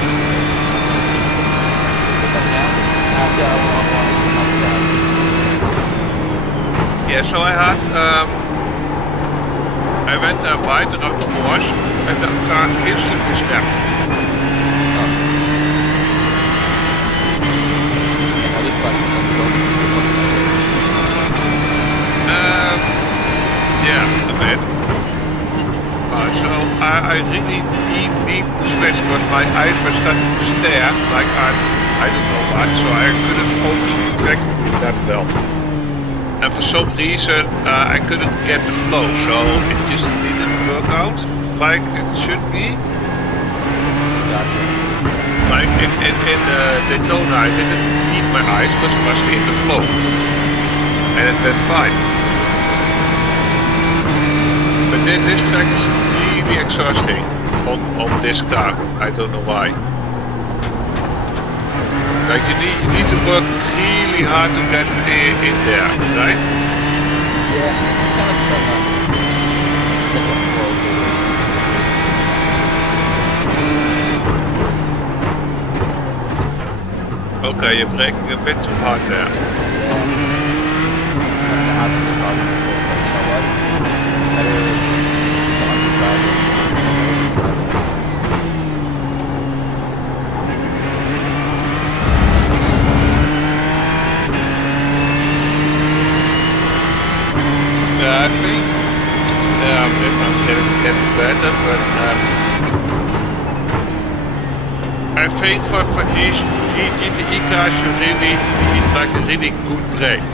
But now, after I want guys. Yeah, so I had, I went right around the course and the car instantly snapped. And I just like Yeah, a bit. So I really need to switch because my eyes were starting to stare like I don't know why, so I couldn't focus correctly that well. And for some reason I couldn't get the flow, so it just didn't work out like it should be. Gotcha. Like in Daytona I didn't need my eyes because I was in the flow. And it went fine. But this track is really exhausting on this car. I don't know why. Like you need to work really hard to get it in there, right? Yeah, kind of stuff like a flow race. Okay, you're braking a bit too hard there. Yeah. I have some problem before, but you know what? Better to underdrive it. Yeah, I think if I'm getting better, but I think for these GTE cars you really need like a really good brake.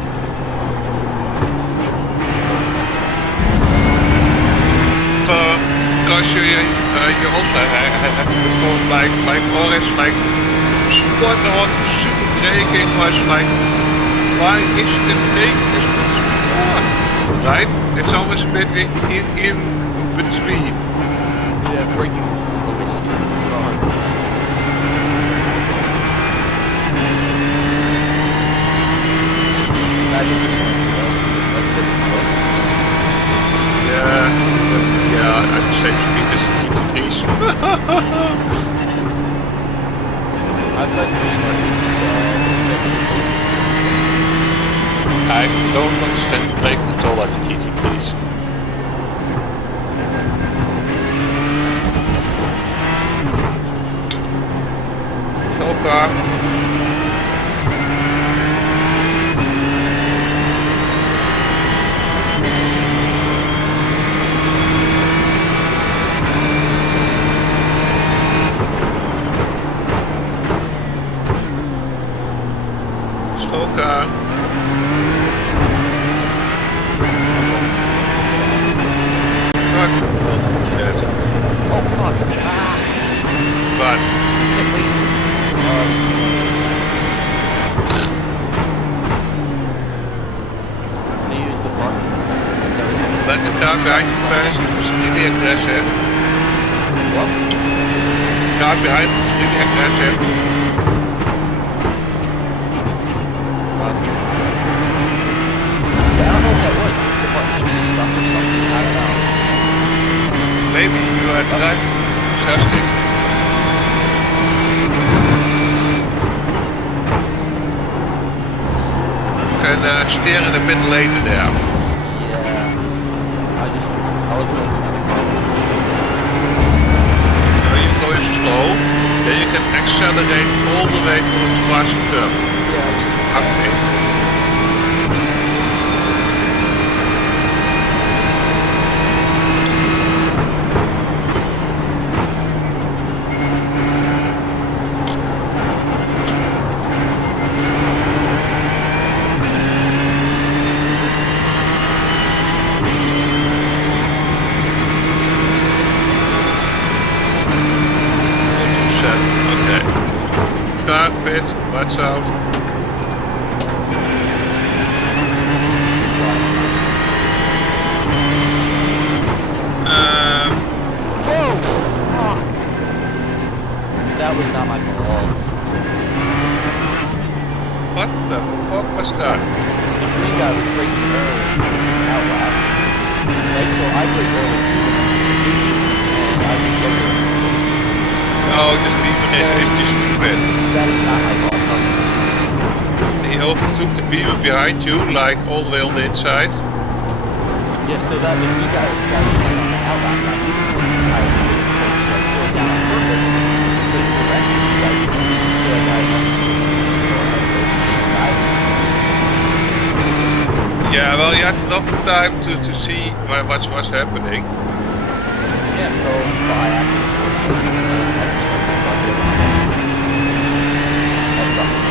Because you also have to go like orange, like spot on super braking was like, why is this braking as good as before? Right? It's always a bit in between. Yeah, braking is always scary in this car. Imagine this one was like this slow. Yeah, at the same speed as the GT3s. I've let GT3s I don't understand the brake at all at the GT3s. Slow car. Behind you first, it was really aggressive. What? Car behind was really aggressive. Yeah, I don't know what that was. I think the button just stuck or something. I don't know. Maybe you are driving exhausting. You can steer it a bit later there. I wasn't looking at the car. Now you're going slow, then you can accelerate all the way to the last curve. Yeah, I just Watch out. Whoa! Fuck. That was not my fault. What the fuck was that? The green guy was breaking early. It was just out loud. Like, so I break early too, and I just get there. Oh, just beamer is stupid. That is not my fault. He overtook the beamer behind you, like all the way on the inside. Yeah, so that the green guy was just on the outbound line. So I slowed down on purpose so you were ready because I feel like I Yeah, well, you had enough time to see what's happening. Yeah, so I that sucks.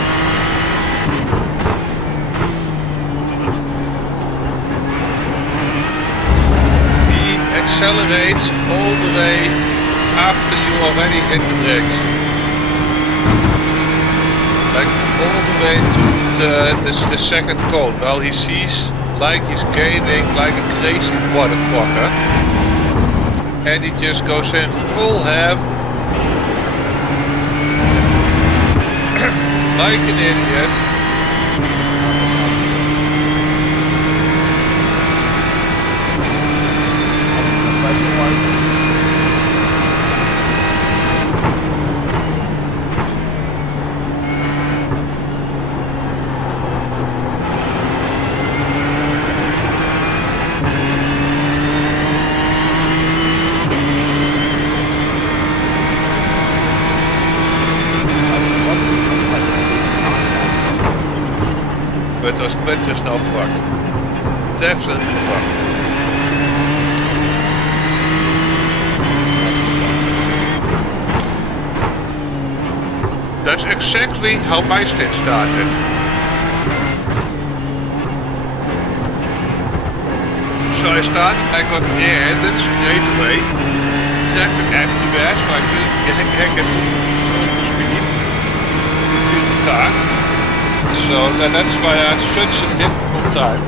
He accelerates all the way after you already hit the brakes. Like all the way to the second cone. Well, he sees like he's gaining like a crazy motherfucker. And he just goes in full ham. Like an idiot. But our splitter is now fucked. Definitely fucked. That's exactly how my stint started. So I got rear-ended straight away. Traffic everywhere, so I couldn't get onto speed to feel the car. So that's why I had such a difficult time.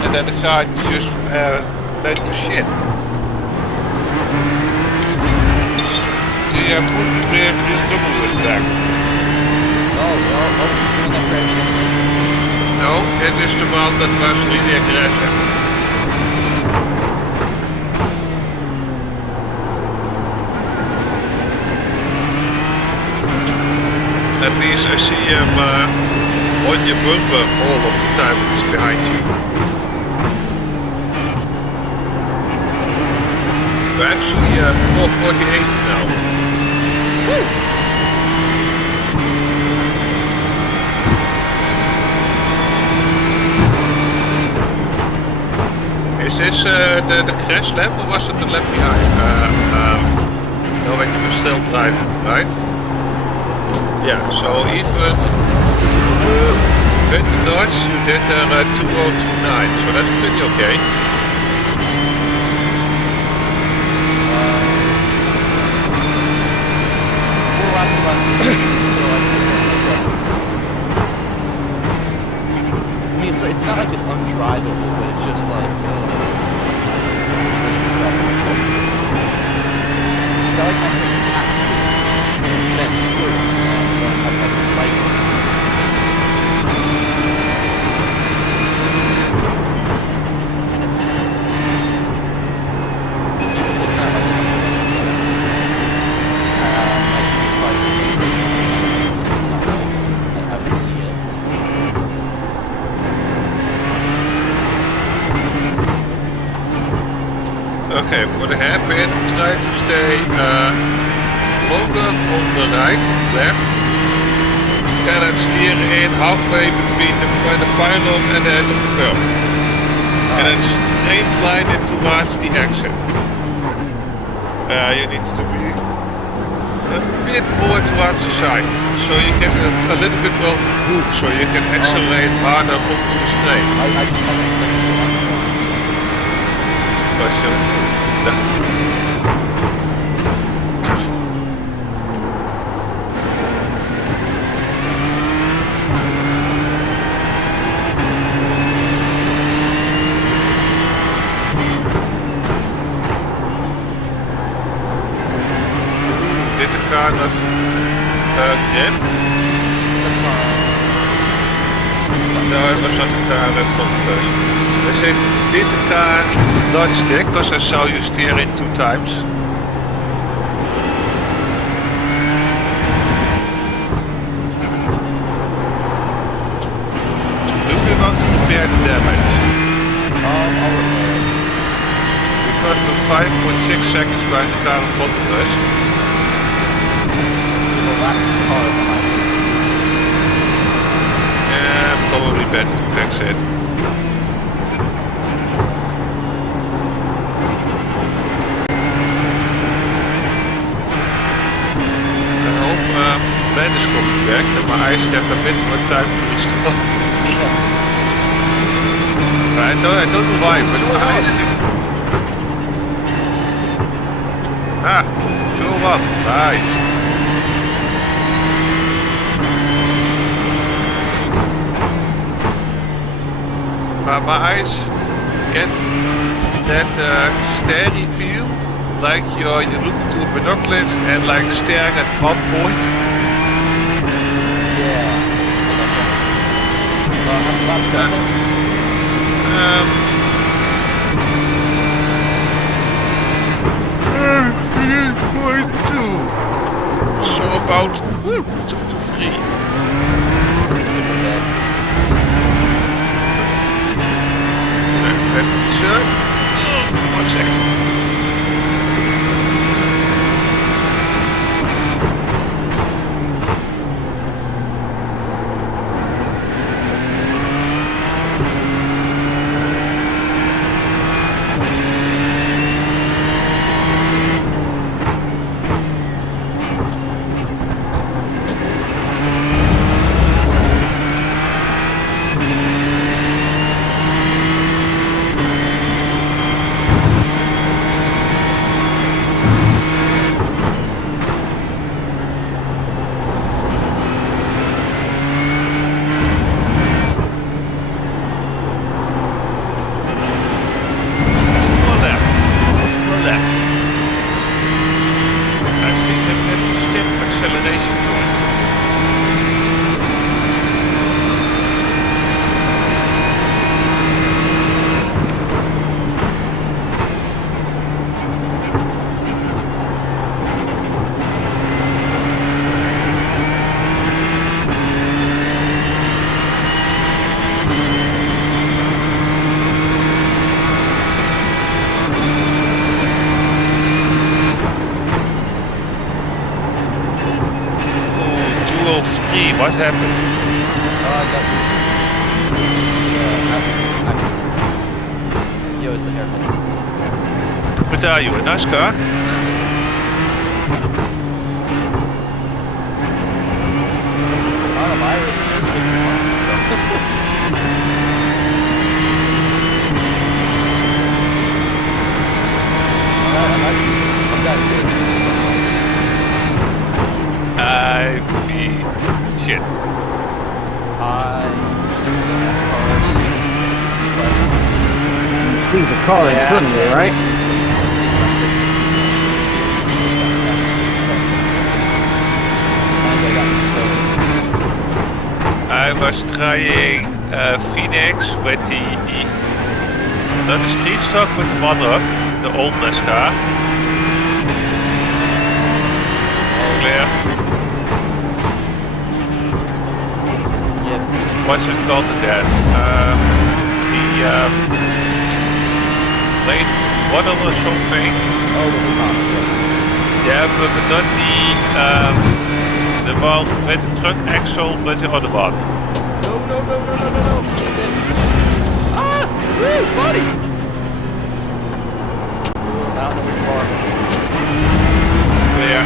And then the car just went to shit. The moving rear just double with back. Oh, well, what was this in that crash? No, it is the one that was really aggressive. At least I see him on your bumper all of the time when he's behind you. We're actually 448 now. Woo! Is this the crash lap or was it the lap behind? No, but you were still driving, right? Yeah, so even with the Dodge you did 2029, so that's pretty okay. I mean, it's not like it's undrivable, but it's just like it's not like my thing's half is meant to do and don't have like spikes. Even if it's not like actually these prices are crazy. It's not like I would see it. Okay, for the hairpin, try to stay longer on the right, left, and then steer in halfway between the pylon and the end of the curve. And then straight line it towards the exit. You need to be a bit more towards the side, so you get a little bit more room, so you can accelerate harder onto the straight. I just have a second. Grim? No, it was not a car in front of us. They said, did the car dodge stick? Because I saw you steer it 2 times. Do we want to repair the damage? I'll repair it. Because we're 5.6 seconds behind the car in front of us. We'll lap the car behind us. Yeah, probably better to fix it. I hope Ben is coming back and my eyes have a bit more time to restore. I don't know why, but my eyes did. Ah, 2-1, nice. My eyes get that steady feel, like you're looking to binoculars and like staring at one point. Yeah. So about 2 to 3. Shirt? 1 second. What happened? I got loose. Yo, it's the hairpin. What are you, a NASCAR? I really just switched your mind, I'm not good. Shit. Leave the car in front of me, right? I was trying Phoenix with not the street stock, but the mother, the old NASCAR. Clear. What's it called again? The late model or something. Oh, the Recon. Yeah, but not the one with the truck axle, but the other one. No. Save it. Ah! Woo, buddy! I don't know where you are. Clear.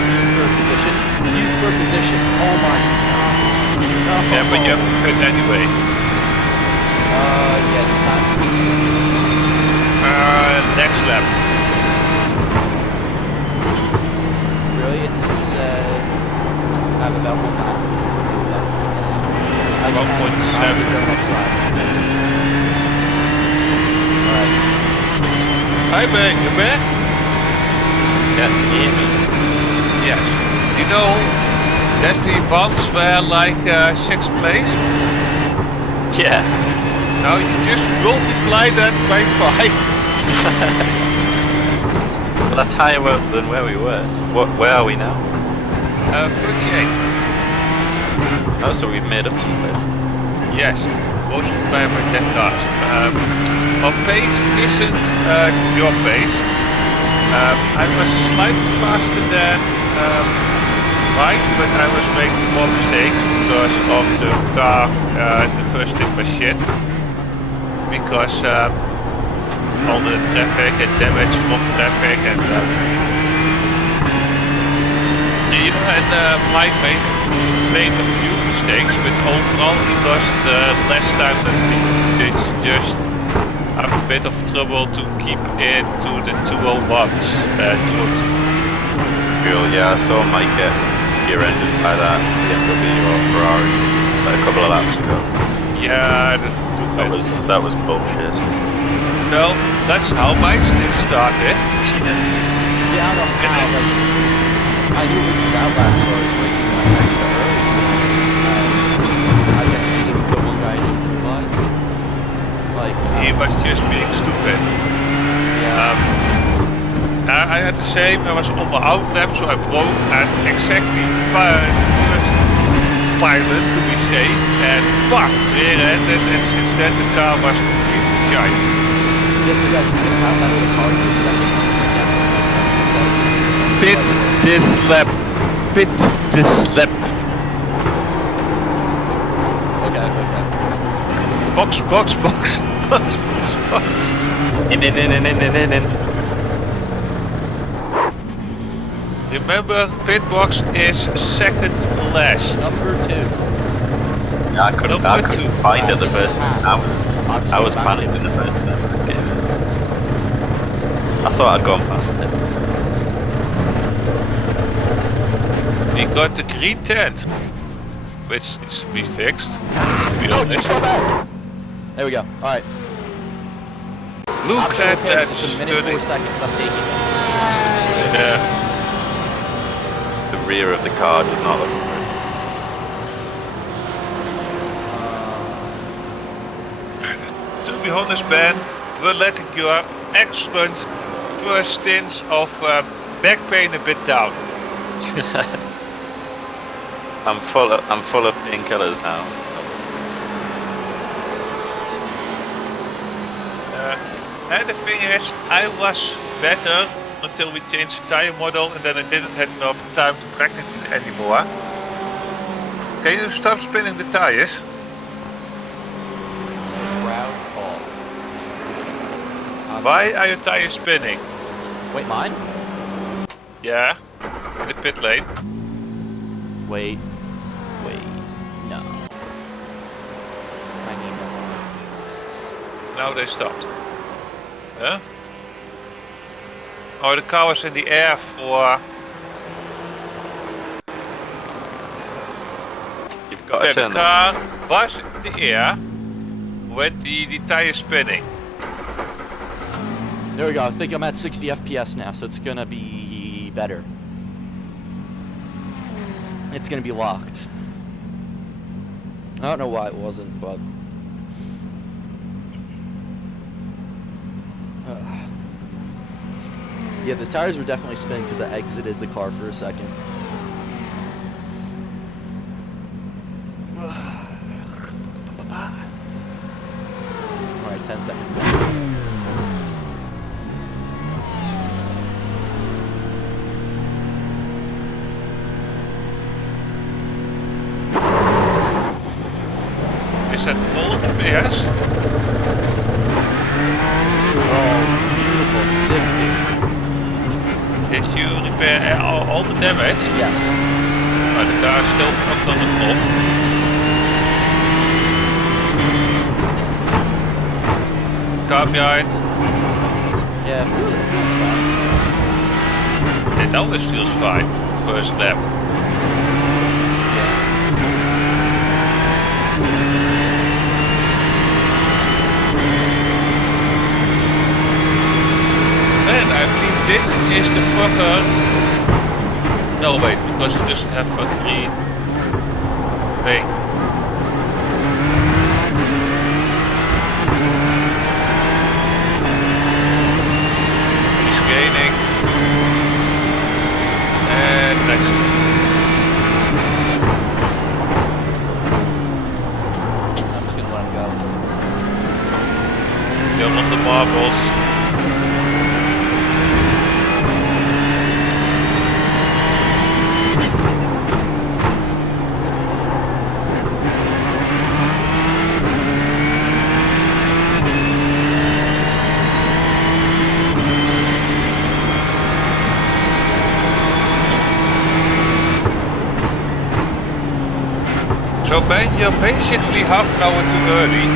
Use for position. Oh my god. No. Yeah, but you have to pit anyway. Yeah, this time. Next lap. Really? It's, I have about 1 lap. 1.7. Alright. Hi Ben, you back? Yeah, can you hear me? Yes. You know, That we once were like 6th place. Yeah. Now you just multiply that by 5. Well, that's higher than where we were. So where are we now? 38. Oh, so we've made up to it. Yes, most by 10 cars. Our pace isn't your pace. I was slightly faster than Mike, but I was making more mistakes because of the car. The first stint was shit. Because all the traffic and damage from traffic and Mike made a few mistakes, but overall he lost less time than me. It's just have a bit of trouble to keep into the 201s. 202. Cool, yeah, I saw Mike get rear-ended by that BMW or Ferrari a couple of laps ago. Yeah, that was bullshit. Well, that's how my stint started. Yeah, I don't know how, like, I knew this was Outlast, so I was waiting extra early. I guess he didn't put one guy didn't realize. Like, he was just being stupid. Yeah. I had the same, I was on the out lap, so I broke at exactly the first pilot to be safe, and paf, rear-ended, and since then the car was completely shite. Yes, so guys, if you're gonna have that other car for a second, Pit this lap. Pit this lap. Okay. Box. In. Remember, pit box is second last. Number 2. Yeah, I couldn't find it the first time. I was panicking the first time. I thought I'd gone past it. We got the green tent, which needs to be fixed. To be honest. There we go. Alright. Look at that it's a minute 4 seconds, I'm taking it. Yeah. The rear of the car does not look good. To be honest, Ben, we're letting your excellent first stints of back pain a bit down. I'm full of painkillers now. And the thing is, I was better until we changed the tire model, and then I didn't have enough time to practice it anymore. Can you stop spinning the tires? Crowds off. Why are your tires spinning? Wait, mine? Yeah, in the pit lane. Wait, no. I need that. Now they stopped. Huh? Oh, the car was in the air for... You've got to turn the car was in the air with the tire spinning. There we go. I think I'm at 60 FPS now, so it's gonna be better. It's gonna be locked. I don't know why it wasn't, but... Yeah, the tires were definitely spinning because I exited the car for a second. Alright, 10 seconds left. Is that all repairs? Oh, beautiful, 60. Did you repair all the damage? Yes. Oh, the car is still fucked on the front. Car behind. Yeah, it feels fine. It always feels fine. First lap. And I believe this is the fucker. No, wait, because it doesn't have a 3. me. He's gaining. And next. I'm just gonna let him go. Still on the marbles. So Ben, you're basically half an hour too early.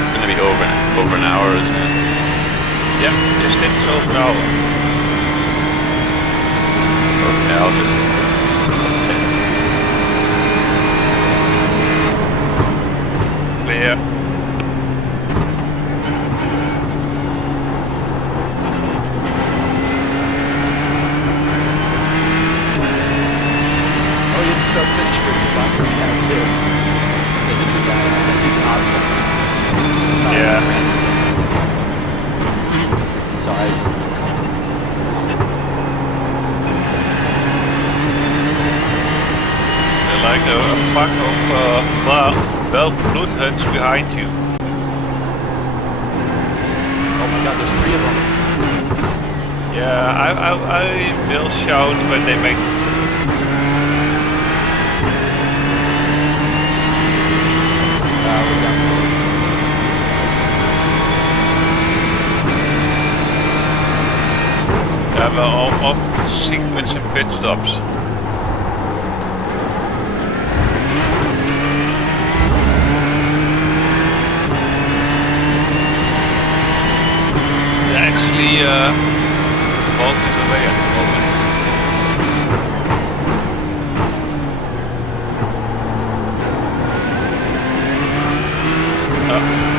It's going to be over an hour, isn't it? Yeah, just it's over an hour. It's okay, I'll just Clear. Oh, you can start finish bridges lap right now too. Since I took the guy it's options. It's not Yeah. like sorry, I just missed something. Like a pack of well bloodhounds behind you. Oh my god, there's 3 of them. Yeah, I will shout when they make. Yeah, we're all off sequence and pit stops. They're actually walking away at the moment.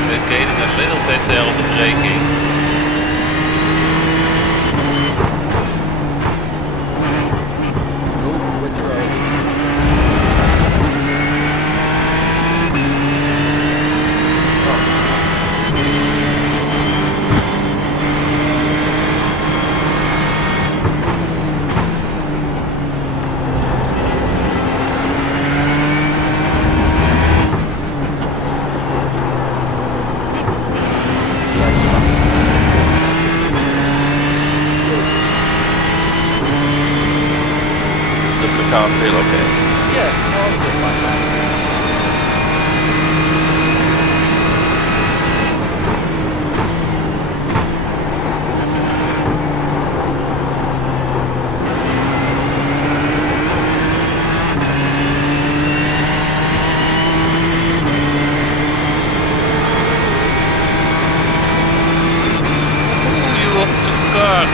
They're gaining a little bit there on the braking. Oh, it's right. Does the car feel okay? Yeah, no, it feels fine now. Ooh, you off to the car.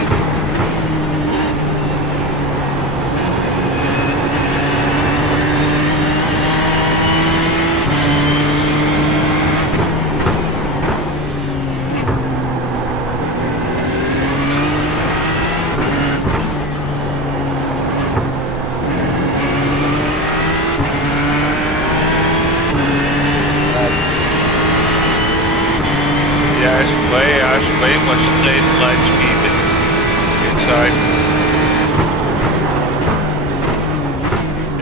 Yeah, I was way more straight line speed inside.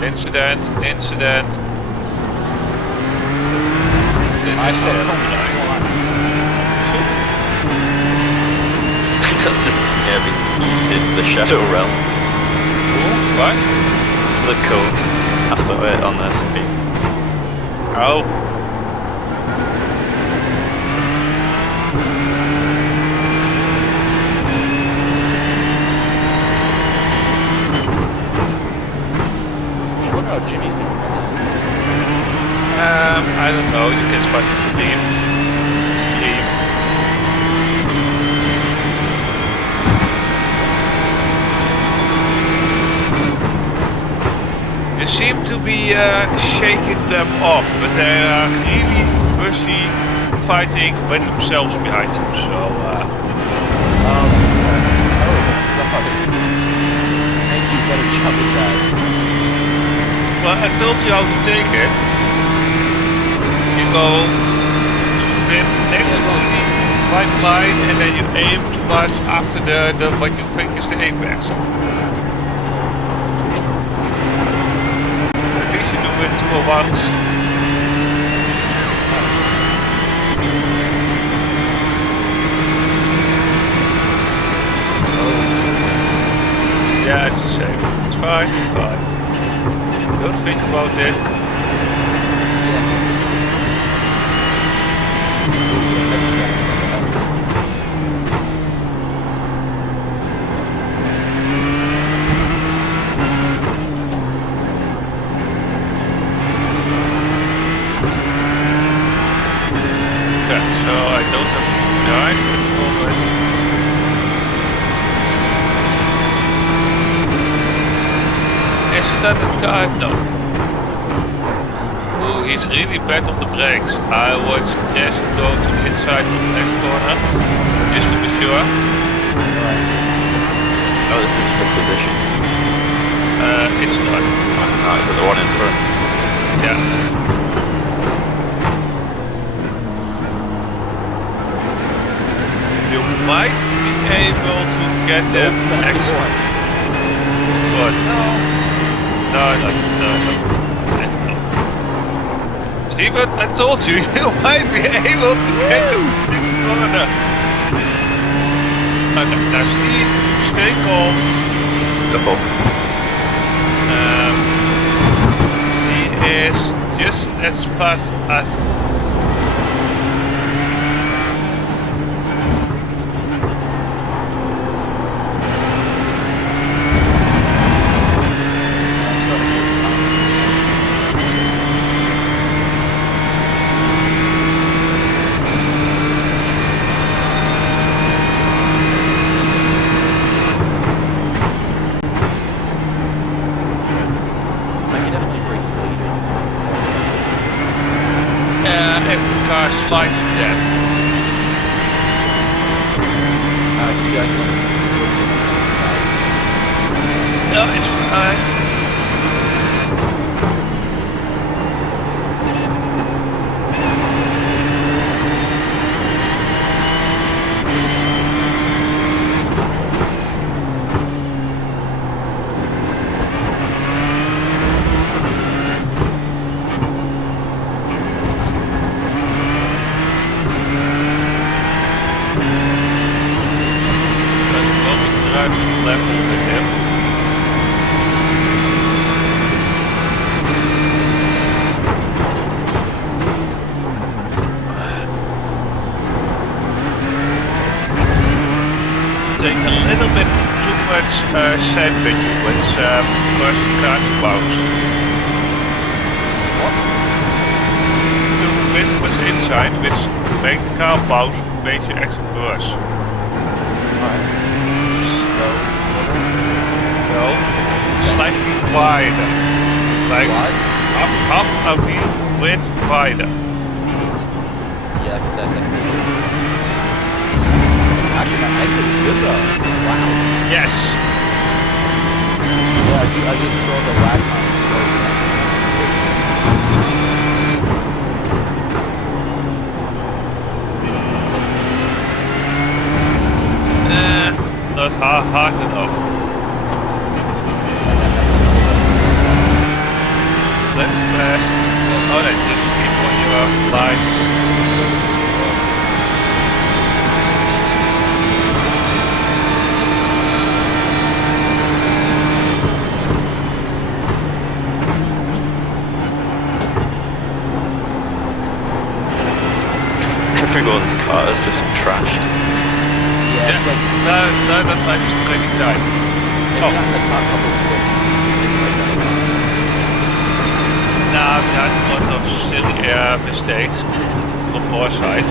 Incident. I said, That's just, yeah, the Shadow Realm. Ooh, what? The code. I saw it on their screen. Oh. I wonder how Jimmy's doing right I don't know, you can watch the stream. You seem to be shaking them off, but they are really busy fighting with themselves behind you, so... job with that. Well, I told you how to take it. You go next to the white line and then you aim towards after the what you think is the apex. At least you do it 2 or once. Yeah, it's the same. It's fine, fine. Don't think about it. Okay, so I don't have to drive at the moment. Is that the car? No. Oh, he's really bad on the brakes. I would suggest to go to the inside of the next corner, just to be sure. Oh, is this for position? It's not. Oh, it's not. Is it the one in front? Yeah. You might be able to get them extra. What? No. See, but I told you, you might be able to get him in the corner. Okay, now Steve, stay calm. Double. He is just as fast as... if the car slides dead. No, it's fine. Level with him. Take a little bit too much sandwich with first car to bounce. What? Too bit much inside, which make the car bounce, make you extra worse. No, slightly wider. Like half a wheel width wider. Yeah, that actually, that exit was good though. Wow. Yes. Yeah, I just saw the lag time was not hard enough. Let it rest. Oh, then just keep on your line. Everyone's car is just trashed. Yeah, it's like no, that time is pretty tight. Maybe not in the top couple splits. It's like that. Now we had a lot of silly mistakes from our side.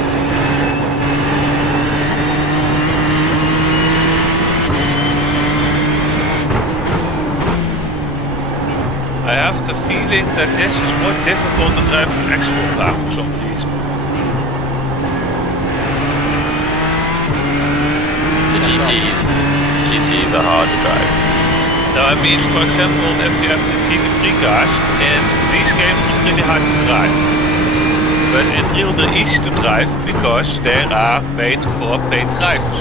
I have the feeling that this is more difficult to drive an actual car for some reason. The GTs are hard to drive. No, I mean, for example, if you have the GT3 cars, in these games they're pretty hard to drive. But in real they're easy to drive because they are made for paid drivers.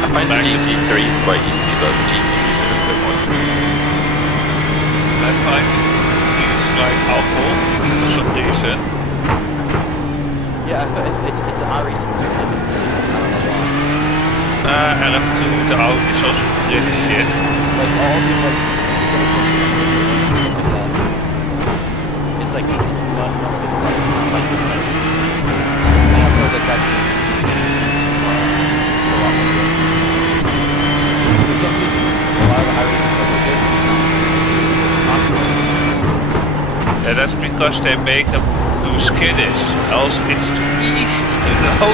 I find the GT3 is quite easy, but the GT is a little bit more difficult. I find it's like awful for some reason. Yeah, it's Iracing specifically. I don't know why. RF2, the Audi is also pretty shit. Like all the like silly pushing and stuff like that. It's like none of it's like it's not like I have heard that it's a lot more good. For some reason, a lot of the Iracing cars are good, but it's not popular. Yeah, that's because they make them do skiddies, else it's too easy, you know?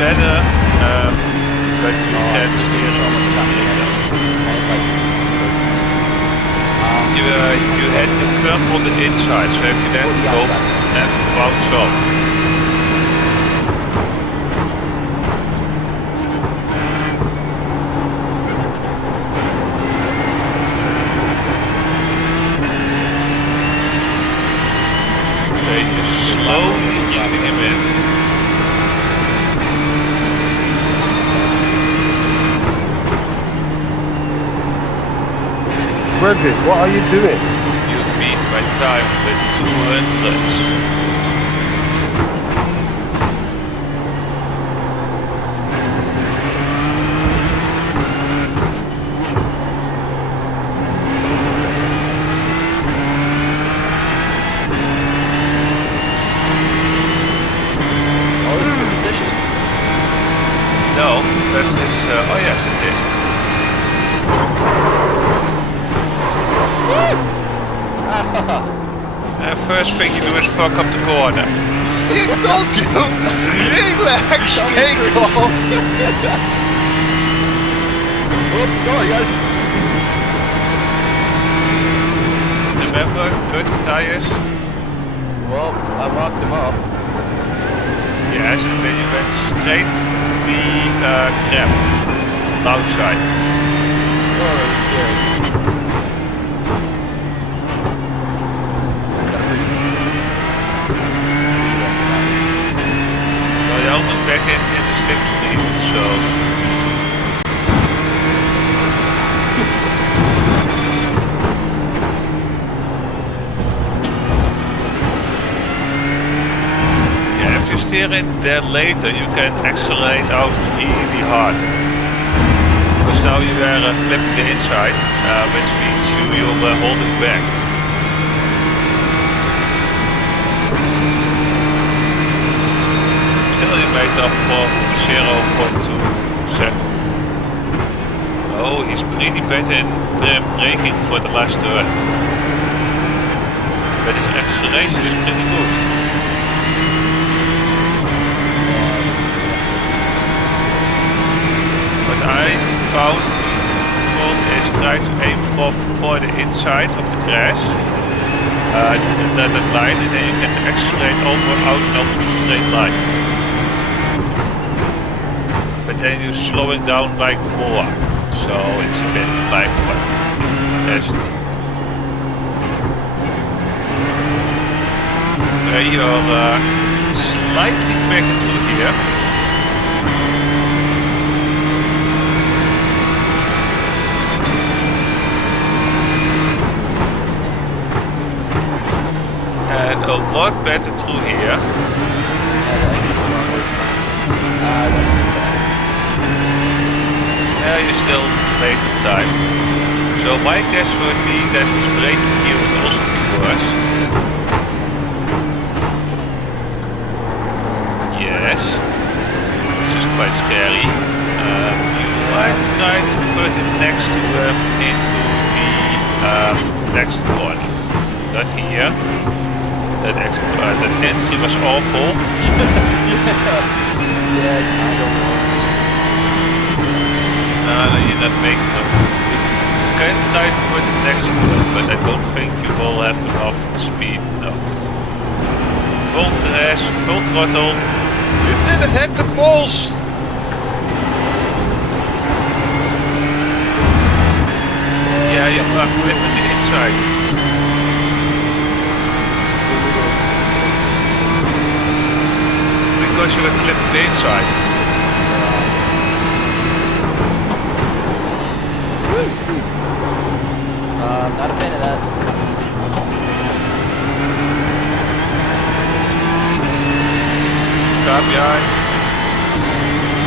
Better, but you can steer so much later. You had the curb on the inside, so if you then go and bounce off. Slowly getting him in. Bridget, what are you doing? You beat my time with 200s. No, that is, oh yes it is. First thing you do is fuck up the corner. I told you! Relax, stay calm! Oops, sorry guys. Remember, dirty tires? Well, I locked them up. Yes, and then you went straight to the crab outside. Oh, that was scary. So you're almost back in the slipstream, so... Yeah, if you steer in there later, you can accelerate out really hard. Because now you are clipping the inside, which means you're holding back. Still you made up for 0.2 seconds. Oh, he's pretty bad in braking for the last turn. But his acceleration is pretty good. What I found is try to aim for the inside of the crash, that line, and then you can accelerate almost out and up to the straight line. But then you're slowing down like more, so it's a bit like test. You're slightly quicker through here. And a lot better through here. Yeah, you're still late on time. So my guess would be that his braking here would also be worse. Yes. This is quite scary. You might try to put it next to him into the next corner. Not here. That entry was awful. Yeah, I don't know. No, you're not making enough. You can try to put it next to it, but I don't think you will have enough speed, no. Full dress, full throttle. You didn't hit the balls! Yeah, you are clipping the inside. Because you were clipping the inside. Not a fan of that. Car behind.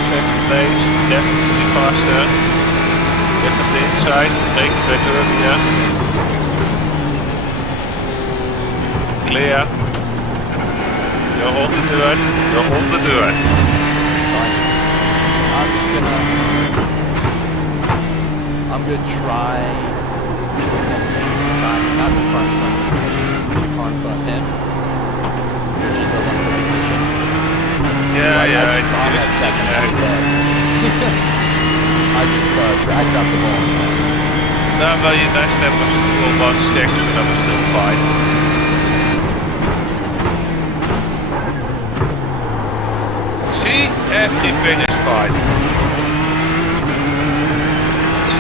Second place, definitely faster. Definitely inside, brake a bit earlier. Clear. You're on the dirt, you're on the dirt. I'm gonna try and gain some time, not to car in front of him, which is the one position. Yeah, I on that section every day. I dropped the ball. No, well, your next lap was still 1.6, so that was still fine. See, everything is fine.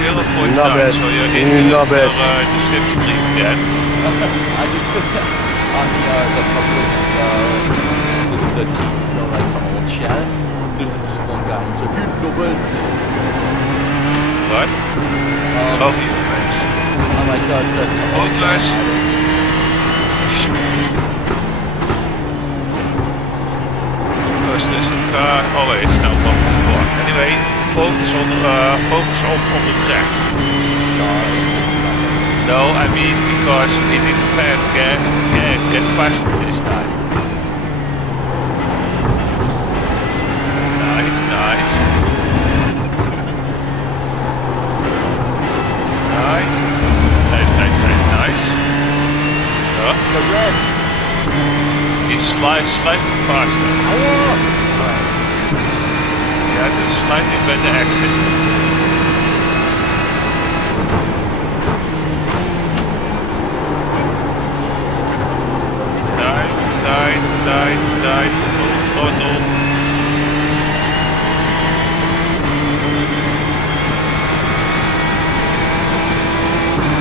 0.9, Not bad. so you're in Not bad. the slipstream again. I just on the public the team, like the old chat. There's this one guy who's like, "You no wins." What? Oh, you wins. I'm like, that's oh, guys. Because there's a car. Oh wait, it's now 1.4. Anyway, focus on the track. No, I mean because we need to get past this time. Nice. Nice. So, let's go drift. He's slightly faster. Yeah, just slightly better exit. Dive, full throttle.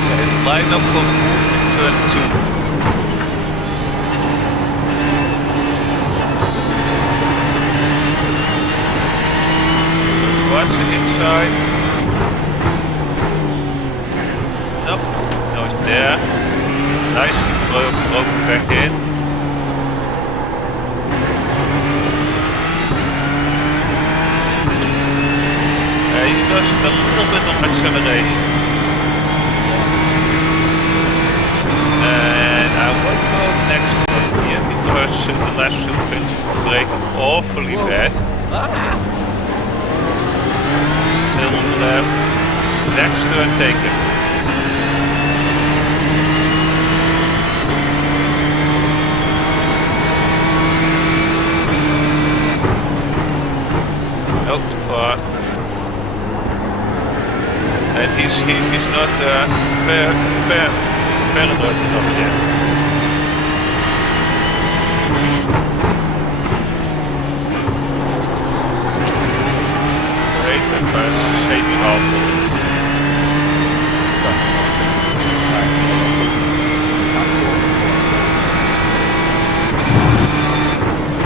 Okay, line up for move in turn 2. Watch the inside. Nope, no, it's there. Nicely broken back in. You lost a little bit of acceleration. And I won't go next to here because the last two finishes are breaking awfully bad. Still on the left. Next turn taken. Nope, too far. And he's not paranoid enough yet. Great, that was saving awful.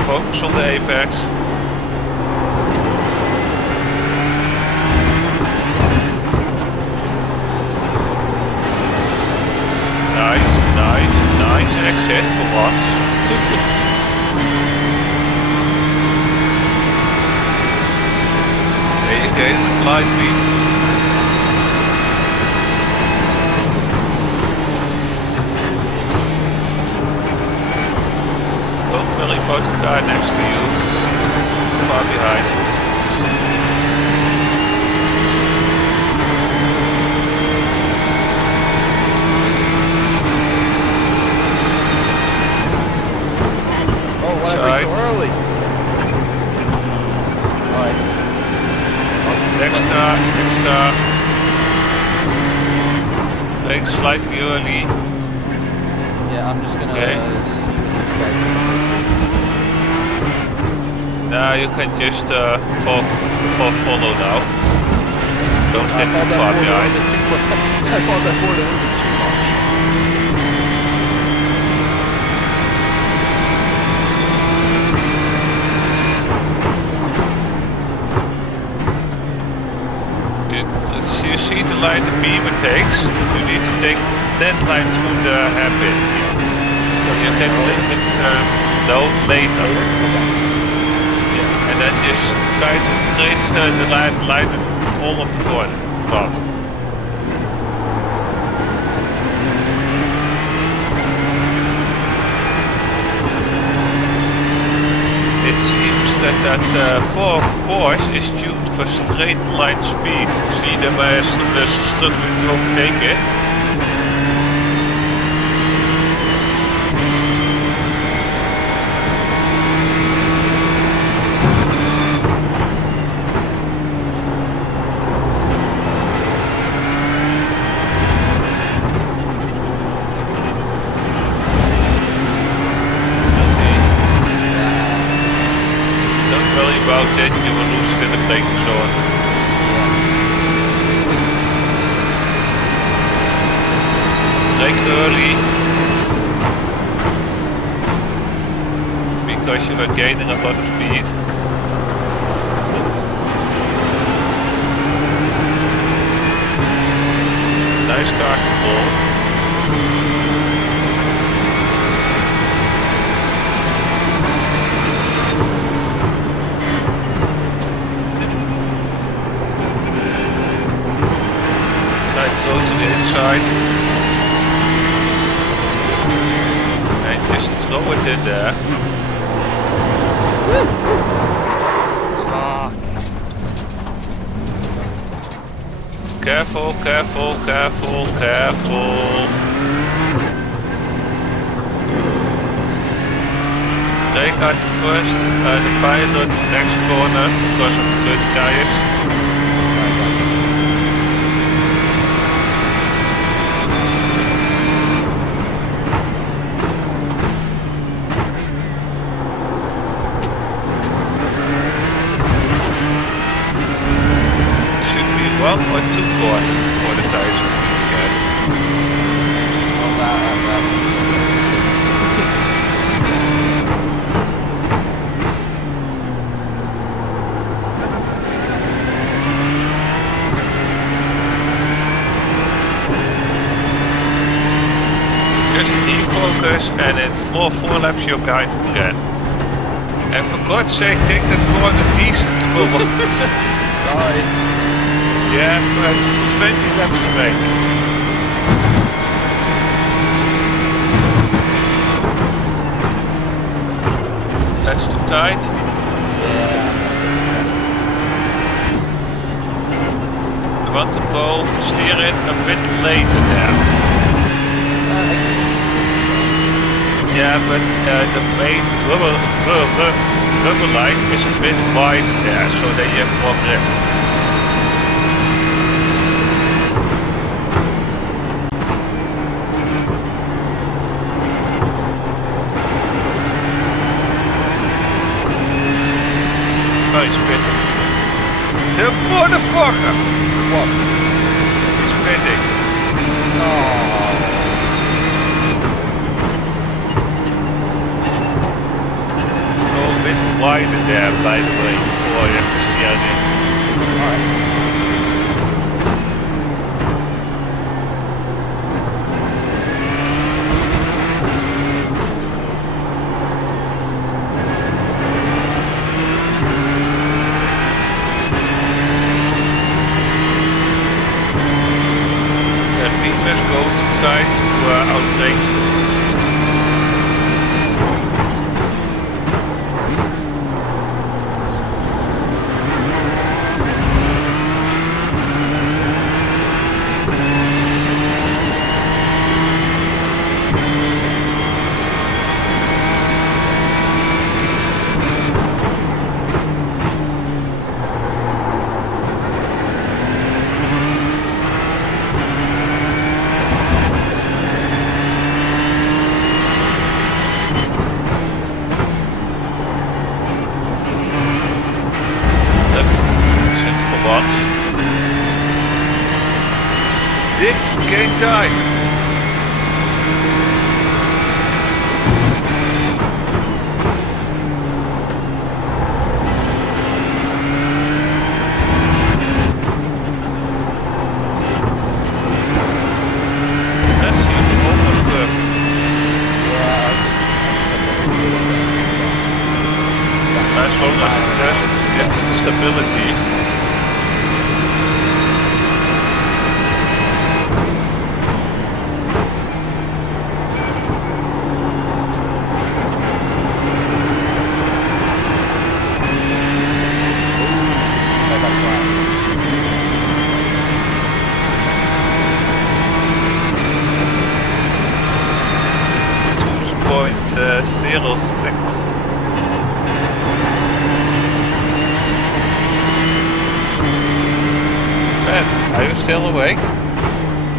Focus on the apex. Nice exit for once. There you go, lightly. Don't worry about the car next to you. Far behind. So early. Alright. Next car. Brake slightly early. Yeah, I'm just gonna see what these guys do. Now you can just follow now. Don't get too far behind. I found that board a little bit too much. You see the line the beamer takes? You need to take that line through the hairpin here. So you get a little bit load later. Yeah. And then just try to trace the line in all of the corner parts. It seems that 4 Porsche is tuned for straight line speed. See them struggling to overtake it. About it, you will lose it in the braking zone. Brake early, because you are gaining a lot of speed. Nice car control. Go to the inside and just throw it in there. Fuck. Careful, careful, careful, careful. Brake out first, the pilot next corner because of the dirty tires. One or 2 corners for the tires will be again. Just refocus and in 4 laps you're behind again. And for God's sake, take that corner decent for once. Sorry. Yeah, for 20 laps remaining. That's too tight. Yeah. I want to go steer it a bit later there. Yeah, but the main rubber line is a bit wider there, so that you have more grip. Nice pitting. The motherfucker! What? He's pitting. Go a bit wider there, by the way, before you have to steer it in. Alright. Let's go to try to outbrake. did gain time. That seems almost perfect. Yeah, it's just As long as it doesn't get stability. Ben, are you still awake?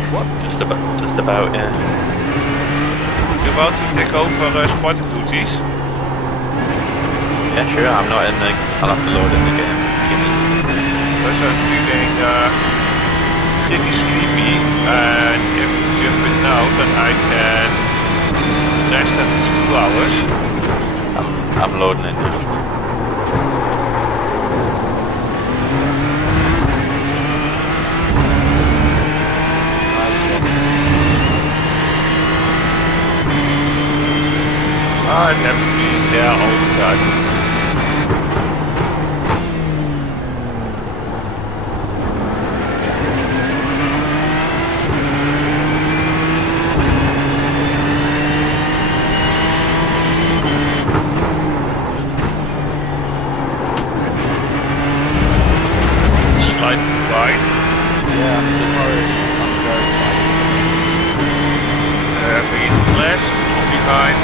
What? Just about, yeah. You want to take over spotting duties? Yeah, sure. I'm not in the. I'll have to load in the game. Because I'm feeling pretty sleepy, and if you jump in now, then I can rest at least 2 hours. I'm loading in now. I haven't been there all the time. Slightly wide. Yeah, the car is on the very side. Being flashed from behind.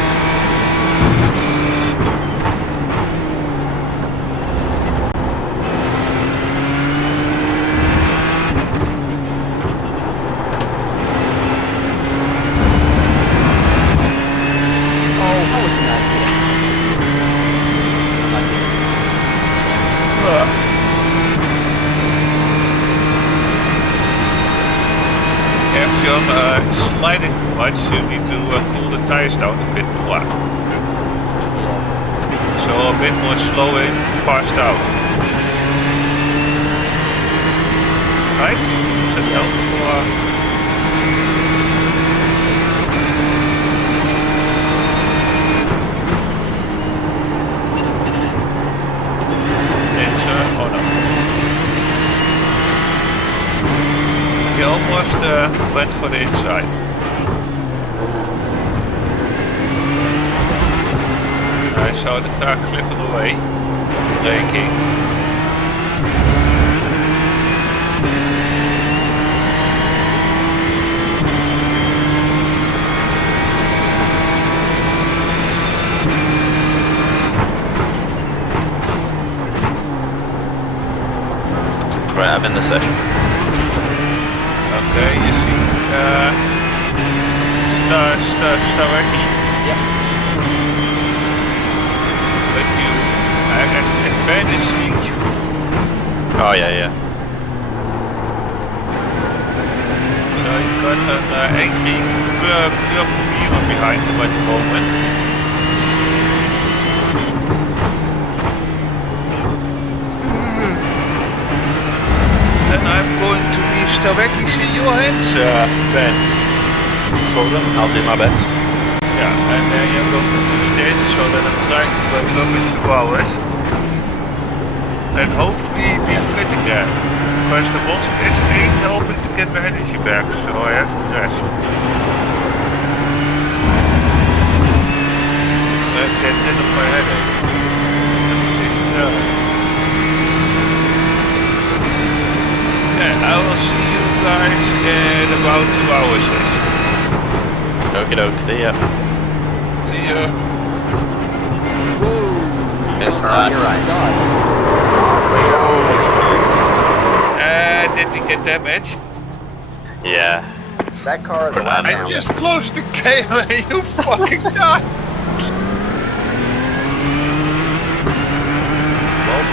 How was that here? If you're sliding too much, you need to cool the tires down a bit more. So a bit more slow in, fast out. Right? Does that help? Oh no. He almost went for the inside. I saw the car clipping away, braking. Right, I'm in the session. Okay, you see, Starwacky. Yep. But you, if Ben is seeing you. Oh yeah. So you got an angry purple mirror behind him at the moment. Then I'm going to leave Starwacky in your hands, Ben. Problem. I'll do my best. Yeah, and then you're going to push this so that I'm trying to wake up in 2 hours. And hopefully be fitting there. Because the monster ain't helping to get my energy back, so I have to rest. And get rid of my headache. Let me see. Yeah, I will see you guys in about 2 hours. Okie doke, see ya. See ya. Whoa! Inside. You're right. Did we get damage? Yeah. That car is the last I round. just closed the game and you fucking died! Well.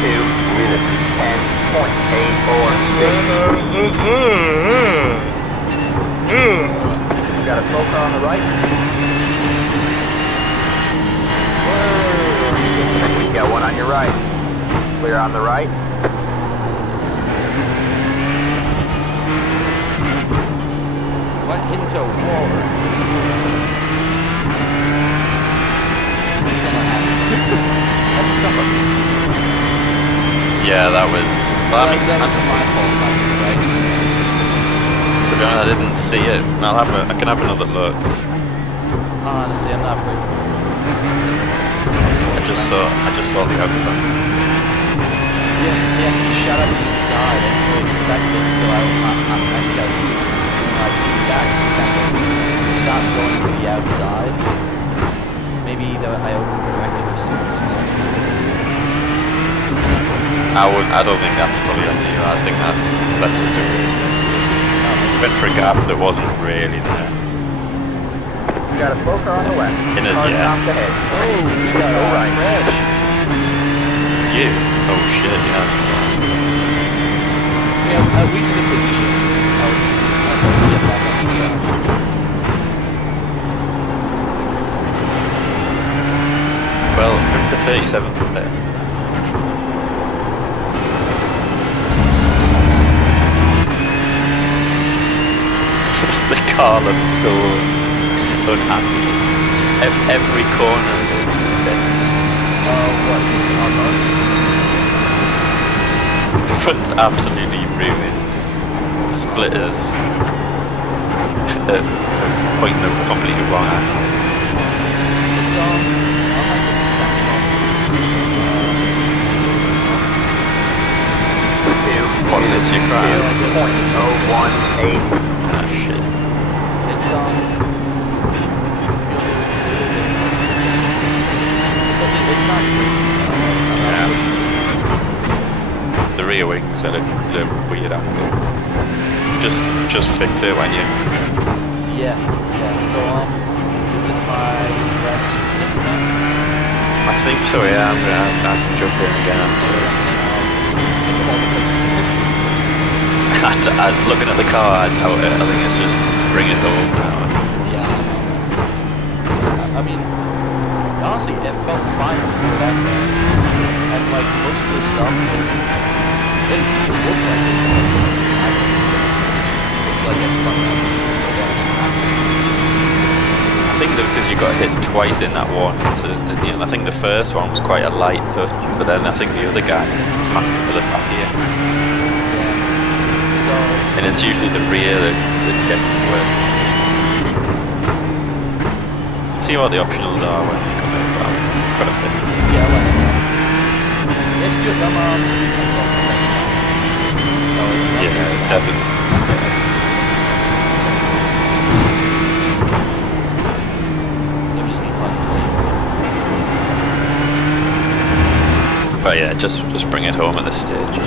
2 minutes 10 You got a slow car on the right. You got one on your right. Clear on the right. Went into a wall. I'm still not happy. That sucks. Yeah, that was. Well, I mean, That's my fault, right? to be honest, I didn't see it. I can have another look. Honestly, I'm not afraid to do it. I just saw the outcome. Yeah, he shot up the inside. I didn't really expect it, so I think I came back to kind of stop going to the outside. Maybe I overcorrected or something. I don't think that's fully on you. I think that's just a reason. Went for a gap that wasn't really there. You got a slow car on the left. In a, Car's yeah. knocked ahead. Oh, we got Go a right. crash. You? Oh shit, yeah. We have at least a position. Let's get back on the track. Well, the 37th there. The car looked so unhappy. Every corner of it was dead. What is going on? Front's absolutely ruined. Splitters pointing the completely wrong angle. It's on like the second What since you cried? 2.018. Ah shit. It's it feels a little bit because it's not crazy. The rear wings at a weird angle. Just fix it when you. Yeah. So is this my rest stint now? I think so. Yeah, I can jump in again. Looking at the car, I think it's just bring it home now. Yeah, I mean, honestly, it felt fine before that crash, and like most of the stuff, it looked like it was like I stuck out, still got intact. I think that because you got hit twice in that one incident, didn't you? And I think the first one was quite a light touch, but then I think the other guy smacked me with the back here. And it's usually the rear that gets the worst. See what the optionals are when you come in, but I've got to fit. Yeah, well, next year, come on, depends on the next time. So, yeah, it's definitely. They're just being playing safe. But yeah, just bring it home at this stage.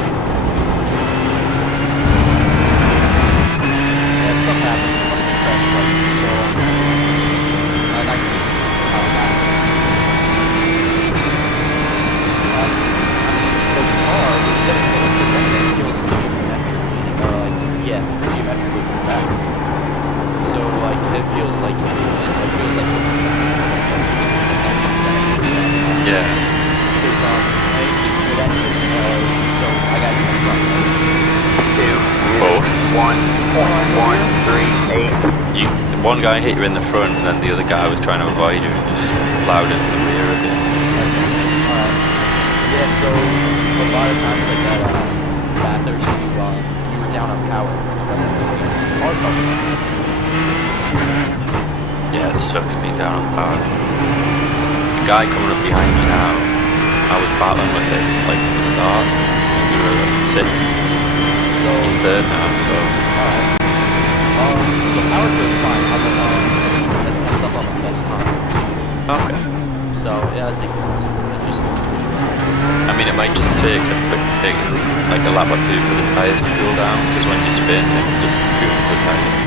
Stuff happens, you must have crashed right, so I'd like to see how it happens. I mean, the car is definitely feels geometrically correct. So like it feels like yeah. Because I used to do that, so I got in the front. 1.138. One guy hit you in the front, and then the other guy was trying to avoid you and just plowed into the rear of you. Yeah, so a lot of times like that, Bathurst, you were down on power for the rest of the race. Car felt fine. Yeah, it sucks being down on power. The guy coming up behind me now, I was battling with it like at the start. We were like 6th. So he's 3rd now, so. Alright. So power feels fine. I'm at 10th up on the best time. Okay. So yeah, I think it just. I mean, it might just take like a lap or two for the tyres to cool down, because when you spin, it just cools the tyres.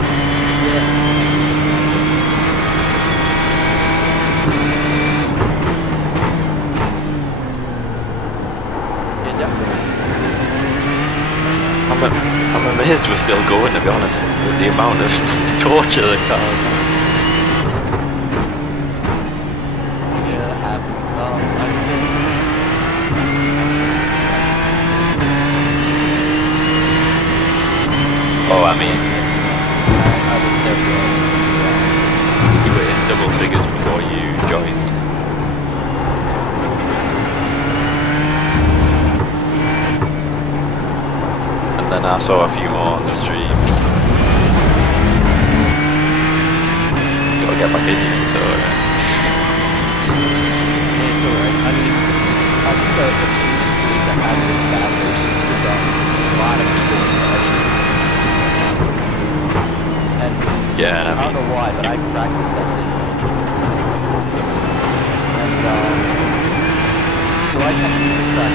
Yeah, definitely. I'm amazed we're still going, to be honest. With the amount of torture the cars now. Yeah, that happens. Oh, I mean, I was there for it, so. you were in double figures before you joined. And then I saw a few more on the stream. Gotta get back in here, so It's alright. I mean, I think the previous race I had was bad racing. There's a lot of people in pressure. And yeah, and I don't know why, but I practiced that thing. And so I kept moving the track.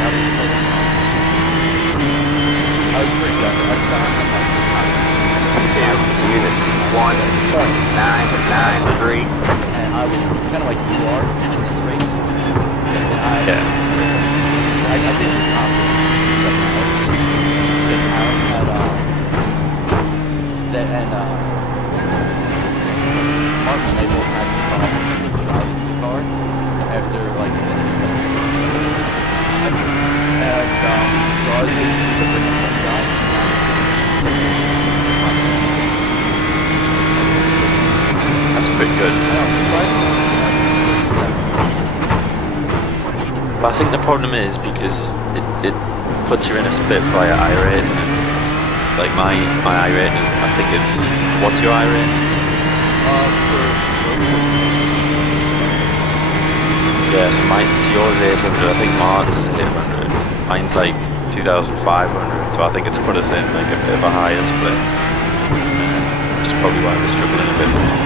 I was pretty young. I'd sign up like unit 1.993. And I was kind of like you are in this race. And I didn't constantly do 7 hours because Aaron had Mark and they both had problems with driving the car after like so I was basically the bring up guy. that's pretty good. I'm surprised. But I think the problem is because it puts you in a split by your I rating. Like my I rating is, I think it's, what's your I rating? Yeah, so yours 800, I think Martin's is 800. Mine's like 2,500, so I think it's put us in like a bit of a higher split. Which is probably why we're struggling a bit more.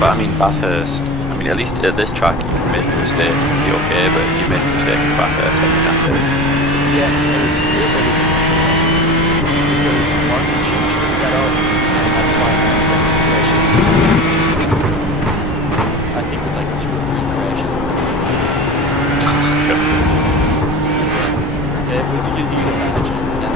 But I mean, Bathurst, I mean, at least at this track you can make a mistake and be okay, but if you make a mistake in Bathurst, I mean, that's it. Yeah, it was because Martin changed the setup, and that's why I was like, this crashing. I think it was like 2 or 3 crashes in the 15 minutes. It was, you can imagine, and then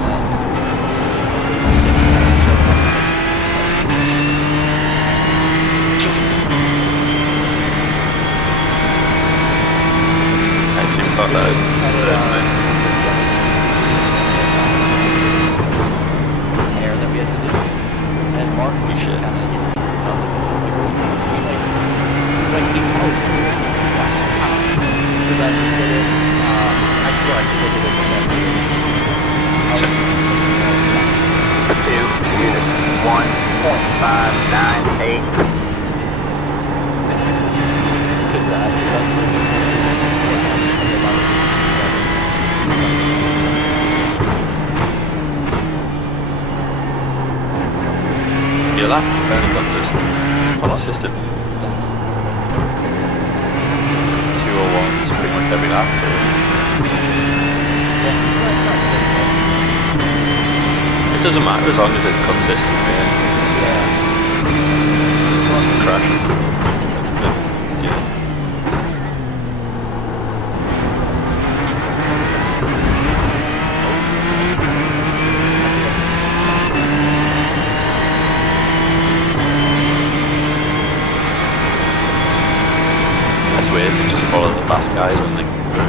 I assume about that. hair that we had to do, and Mark was just kind of, he was telling me, like 8 hours into this, so that we did it, I swear I could look at it in that videos. Unit 1.598. Because I was going to this station before, and I was like about 7. Your lap, very consistent. Consistent. Thanks. 201 is pretty much every lap, so. Yeah, it's not great, It doesn't matter as long as it's consistent, man. yeah. It's the crash. Yeah. Best way is to just follow the fast guys when they come through.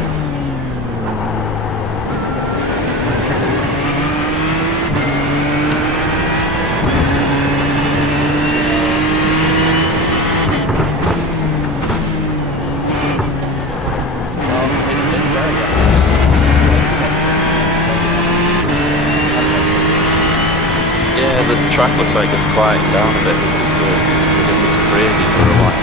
It's been very Yeah, the track looks like it's quieting down a bit, which is good, because it was crazy for a while.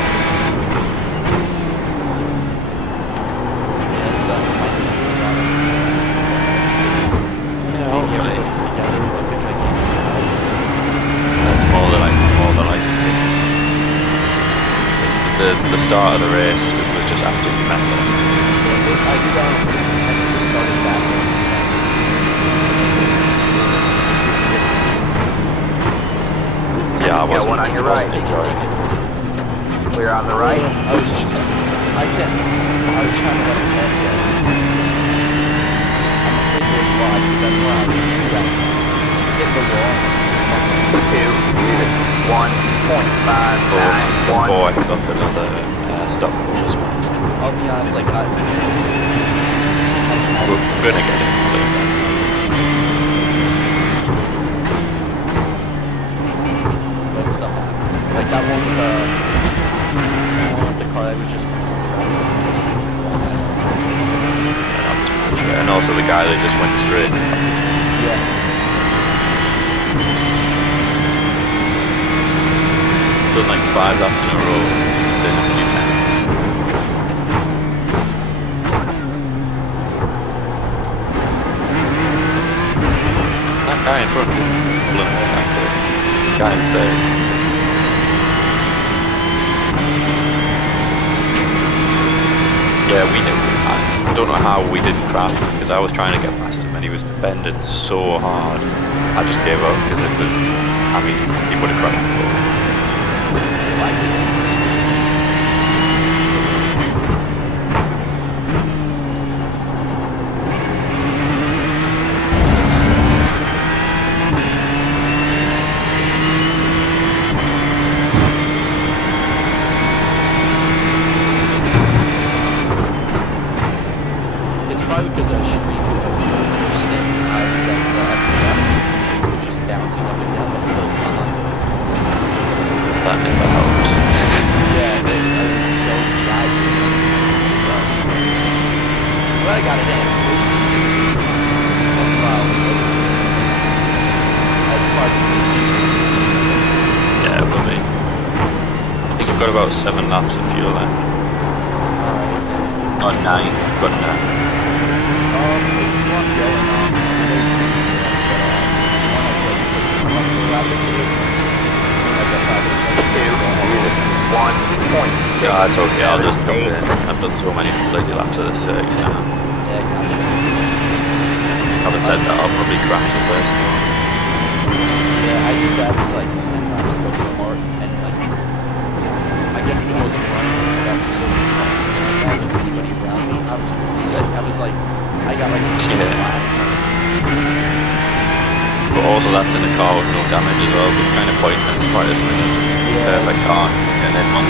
Yeah, hopefully. That's more than I think. The start of the race, it was just absolutely mental. I just started backwards. Yeah, I wasn't. Got one on your right. Clear on the right. I was trying to let it pass that. 4x off another stop as well. I'll be honest, like We're gonna get it. So. But stuff happens. Like that one with the car that was just coming on track. And also the guy that just went straight. Yeah. Done like 5 laps in a row, then a few times. That guy in front is pulling it back, the guy in third. Yeah, we knew. I don't know how we didn't crash because I was trying to get past him and he was bending so hard. I just gave up because it was, I mean, he would have crashed before. It's probably because I was streaming the first thing. I was at the FPS. It was just bouncing up and down the whole time. That never helps. Yeah, I was so driving. But I got it in. It's mostly 60. That's wild. That's probably just Yeah, it will be. I think I've got about 7 laps of fuel left. Alright. Oh, 9. I've got 9. If you want to go and Yeah, that's okay, I'll just jump in. I've done so many bloody laps of this circuit now. Yeah, gotcha. Having said that, I'll probably crash the first one. Yeah, I did that like 10 times to go to the mark, and like, I guess because I wasn't running that so I didn't have anybody around me, I was sick. I was like, I got like 2 laps. But also that's in a car with no damage as well, so it's kind of pointless. Quite isn't it? Perfect car, and then one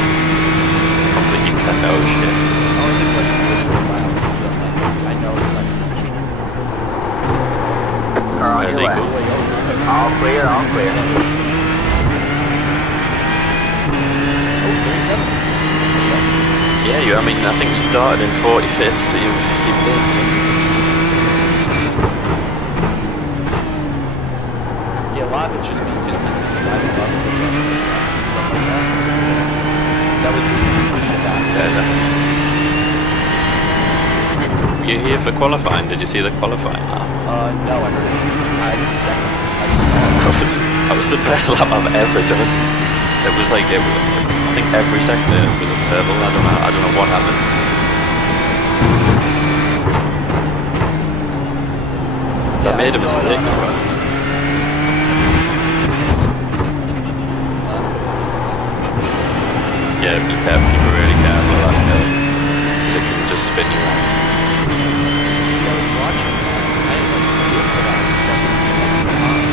completely cut out of shit. I only did like 4 laps, because I'm like, I know it's not gonna Car on There's your Eagle. left. All clear, all clear. Oh, 37. Yeah, I mean, I think you started in 45th, so you've made some. Yeah, a lot of it's just being consistent driving up and stuff like that. That was basically the key to that. Yeah, definitely. Were you here for qualifying? Did you see the qualifying lap? No, I heard it was, I was second. I saw it. That was the best lap I've ever done. It was like, I think every sector was a purple. I don't know what happened. Yeah, I made a mistake as well. Yeah, be careful, be really careful that day, because it can just spin you around. I was watching that. I didn't like see it, but I got to see it all the time.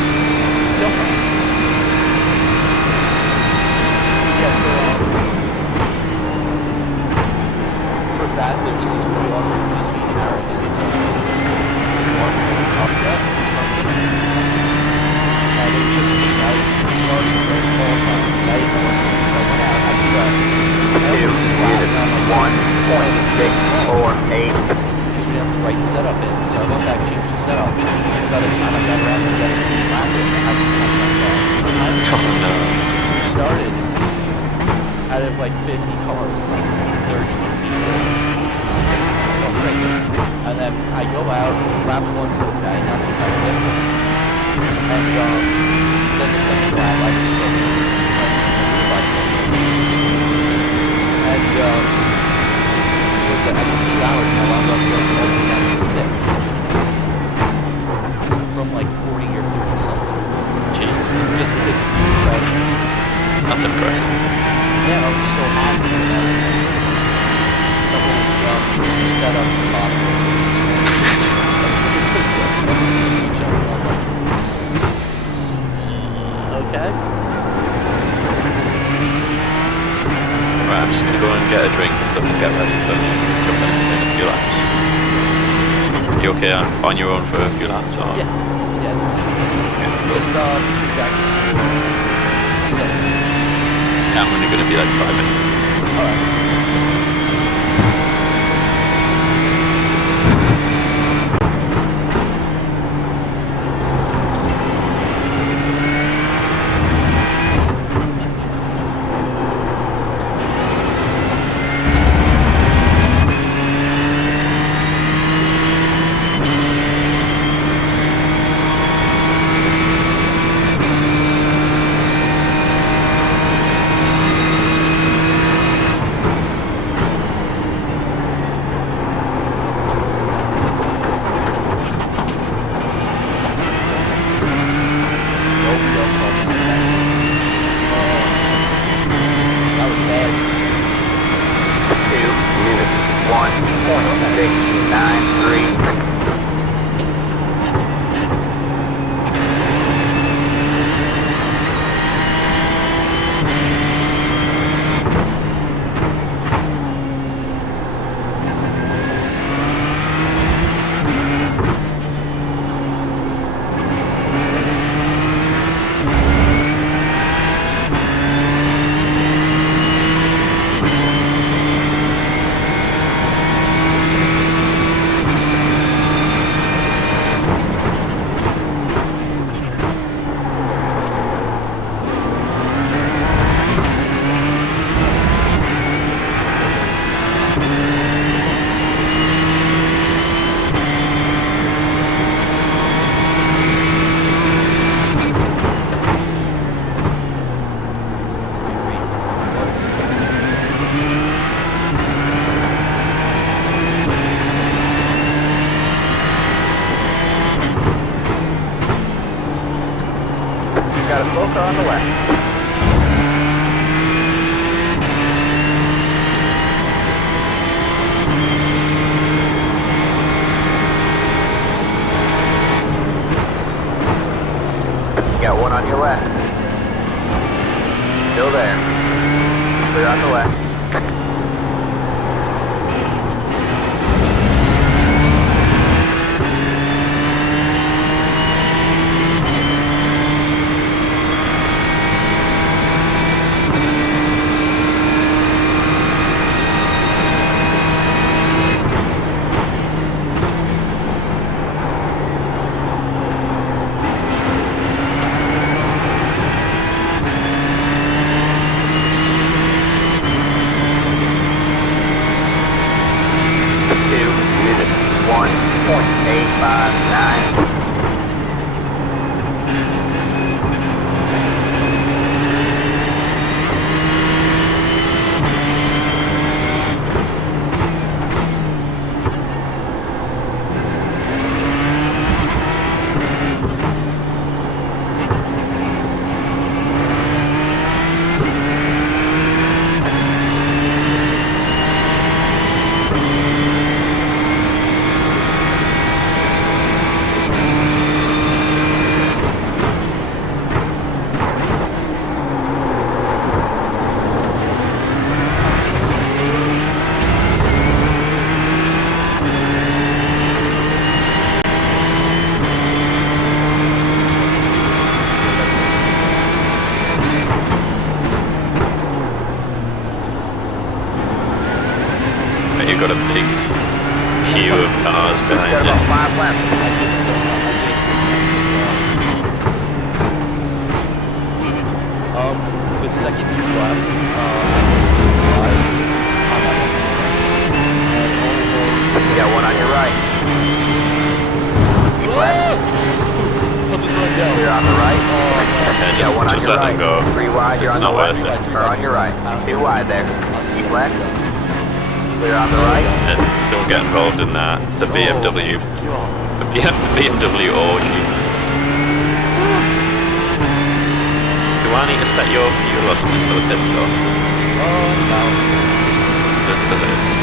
For battlers, it's really awkward just being arrogant. Because one wasn't up yet or something. And it was just me. I was starting, so I was qualifying. I didn't know what to do, so I went out. I did that. 1.648. Because we have the right setup in, so I went back, changed the setup. And by the time I got around to getting the bracket, I had so we started out of like 50 cars and like 30 people. Something. Oh, great. And then I go out, lap 1's okay, not too bad. And then the second lap, I just get this by something. And it was after 2 hours, and I wound up going all the way down to 6th. From like 40 or 30 something. Jeez. Just because of the pressure. That's impressive. Yeah, I was so happy with that. The whole setup for bottom. It was messing up with each other. I'm like, okay. stuff and get ready for jumping in a few laps. You okay on your own for a few laps? Or? Yeah, it's fine. Just shoot back for 7 minutes. Yeah, I'm only going to be like 5 minutes. Alright. Got a slow car on the left. You got one on your left. Still there. Clear on the left. You've got a big queue of cars behind you. The second you left, you got one on your right. Keep left. I'll just run down. You're on the right. Yeah, You got one on just your let right. them go. 3 wide, you're It's on the not left. worth it. Or on your right. 2 wide there. Keep left. Clear on the right. Don't get involved in that. It's a BMW. A BMW orgy. Do I need to set your fuel or something for the pit stop? No. Just because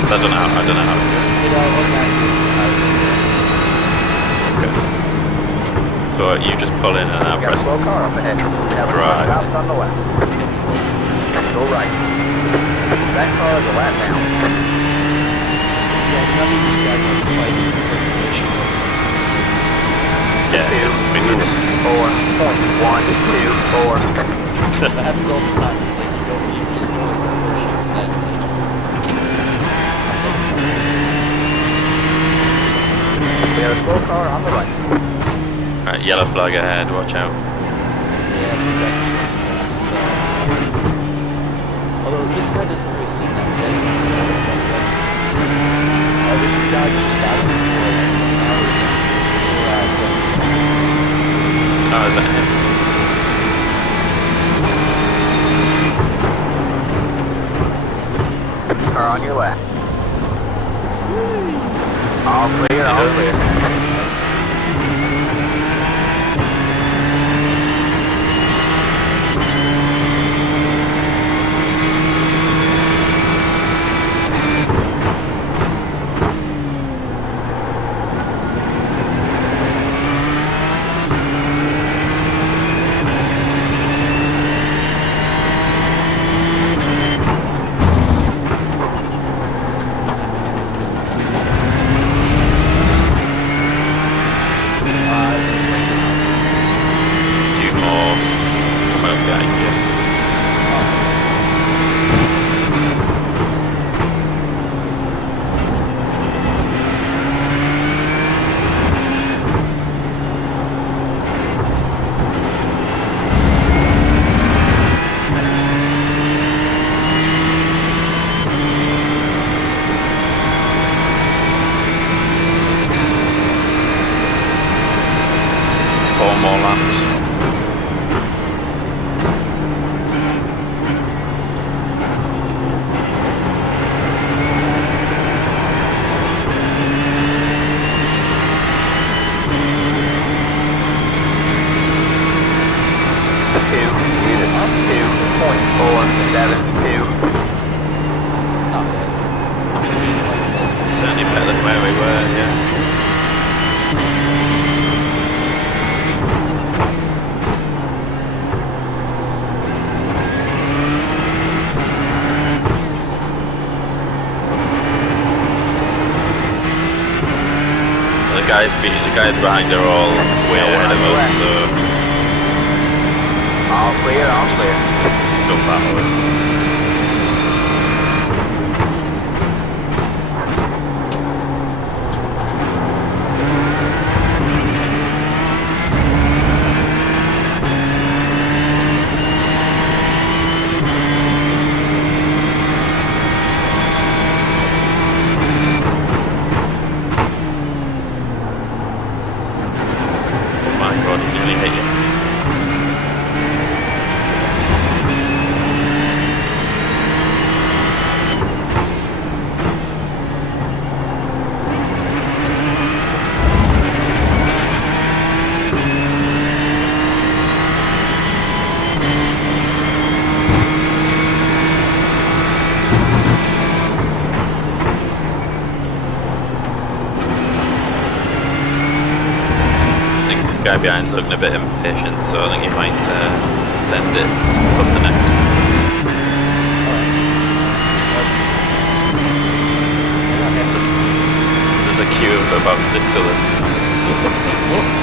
I don't know how to do it. Okay. So you just pull in and I press slow car up ahead. drive. On the left. Go right. That car is a lap down. That happens all the time. It's like you go like the first shift and then it's like. We have a slow car on the right. Alright, yellow flag ahead, watch out. Yeah, I see that. Although this guy doesn't really seem that pissed. Oh, this is the guy who's just battling for Oh, is that him? Car on your left. All clear, all clear. The guys behind are all way ahead of us, so... All clear, all clear. Don't battle us. The guy behind's looking a bit impatient, so I think he might send it up the next. There's a queue of about 6 of them. Whoops.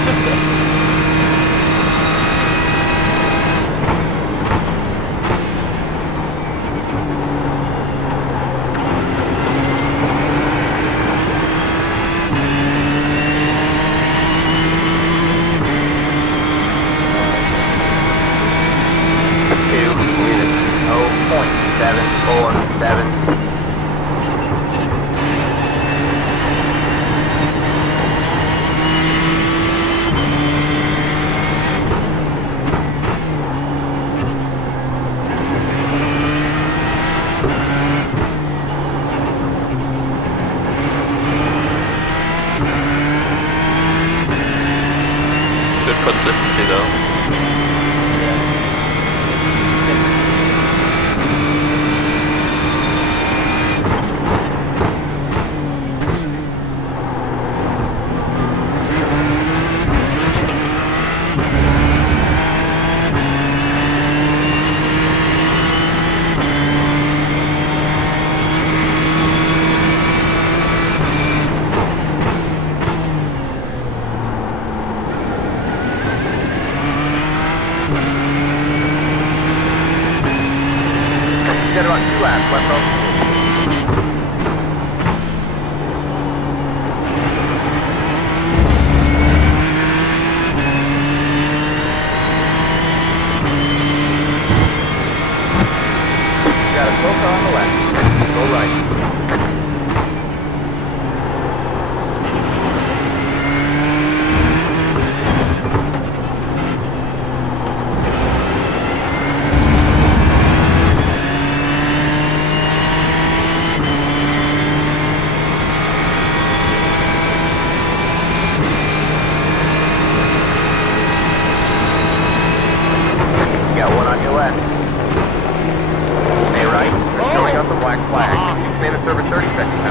Good consistency though.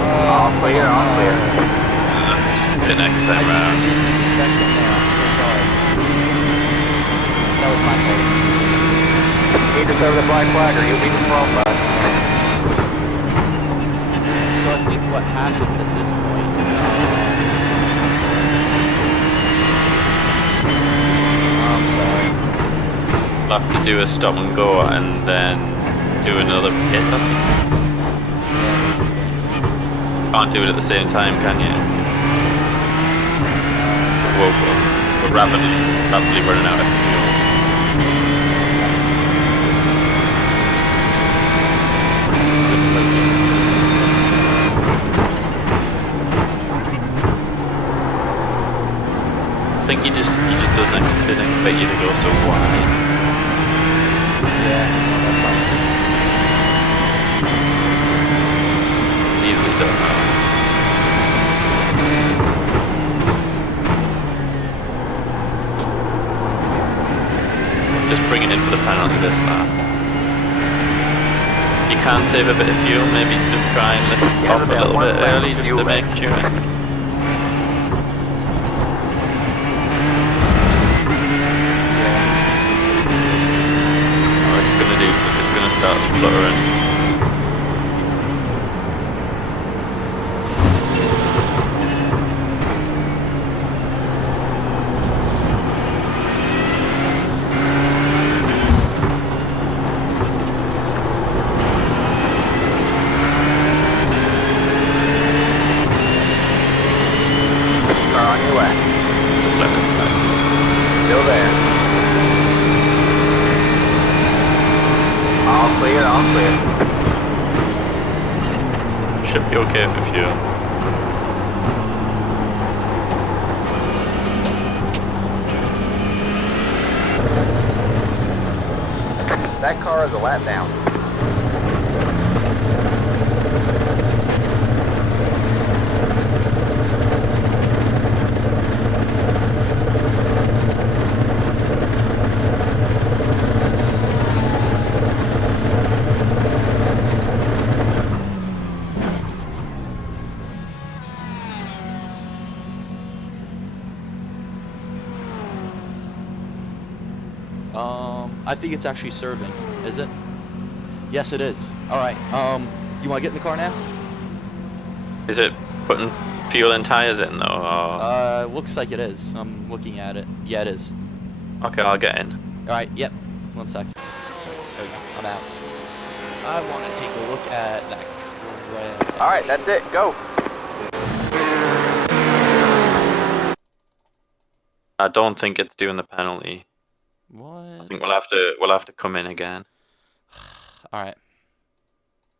All clear, all clear. Just the next time round. I didn't expect them there. I'm so sorry. That was my fault. Need to serve the black flag or you'll be disqualified. So I think what happens at this point, I'm sorry. We'll have to do a stop and go and then do another pit, I think. Can't do it at the same time, can you? We're rapidly running out of fuel. I think he just didn't expect you to go so wide. Yeah, that's all. It's easily done now. Just bring it in for the penalty this lap. You can save a bit of fuel, maybe just try and lift it off a little bit early just to make sure. It's gonna start spluttering. Car on your way. Just let this go. Still there. All clear, all clear. Should be okay for fuel. That car is a lap down. I think it's actually serving. Is it? Yes, it is. All right. You want to get in the car now? Is it putting fuel and tires in though? Or... Looks like it is. I'm looking at it. Yeah, it is. Okay, I'll get in. All right. Yep. 1 sec. There we go. I'm out. I want to take a look at that. All right, that's it. Go. I don't think it's doing the penalty. What? I think we'll have to come in again. All right.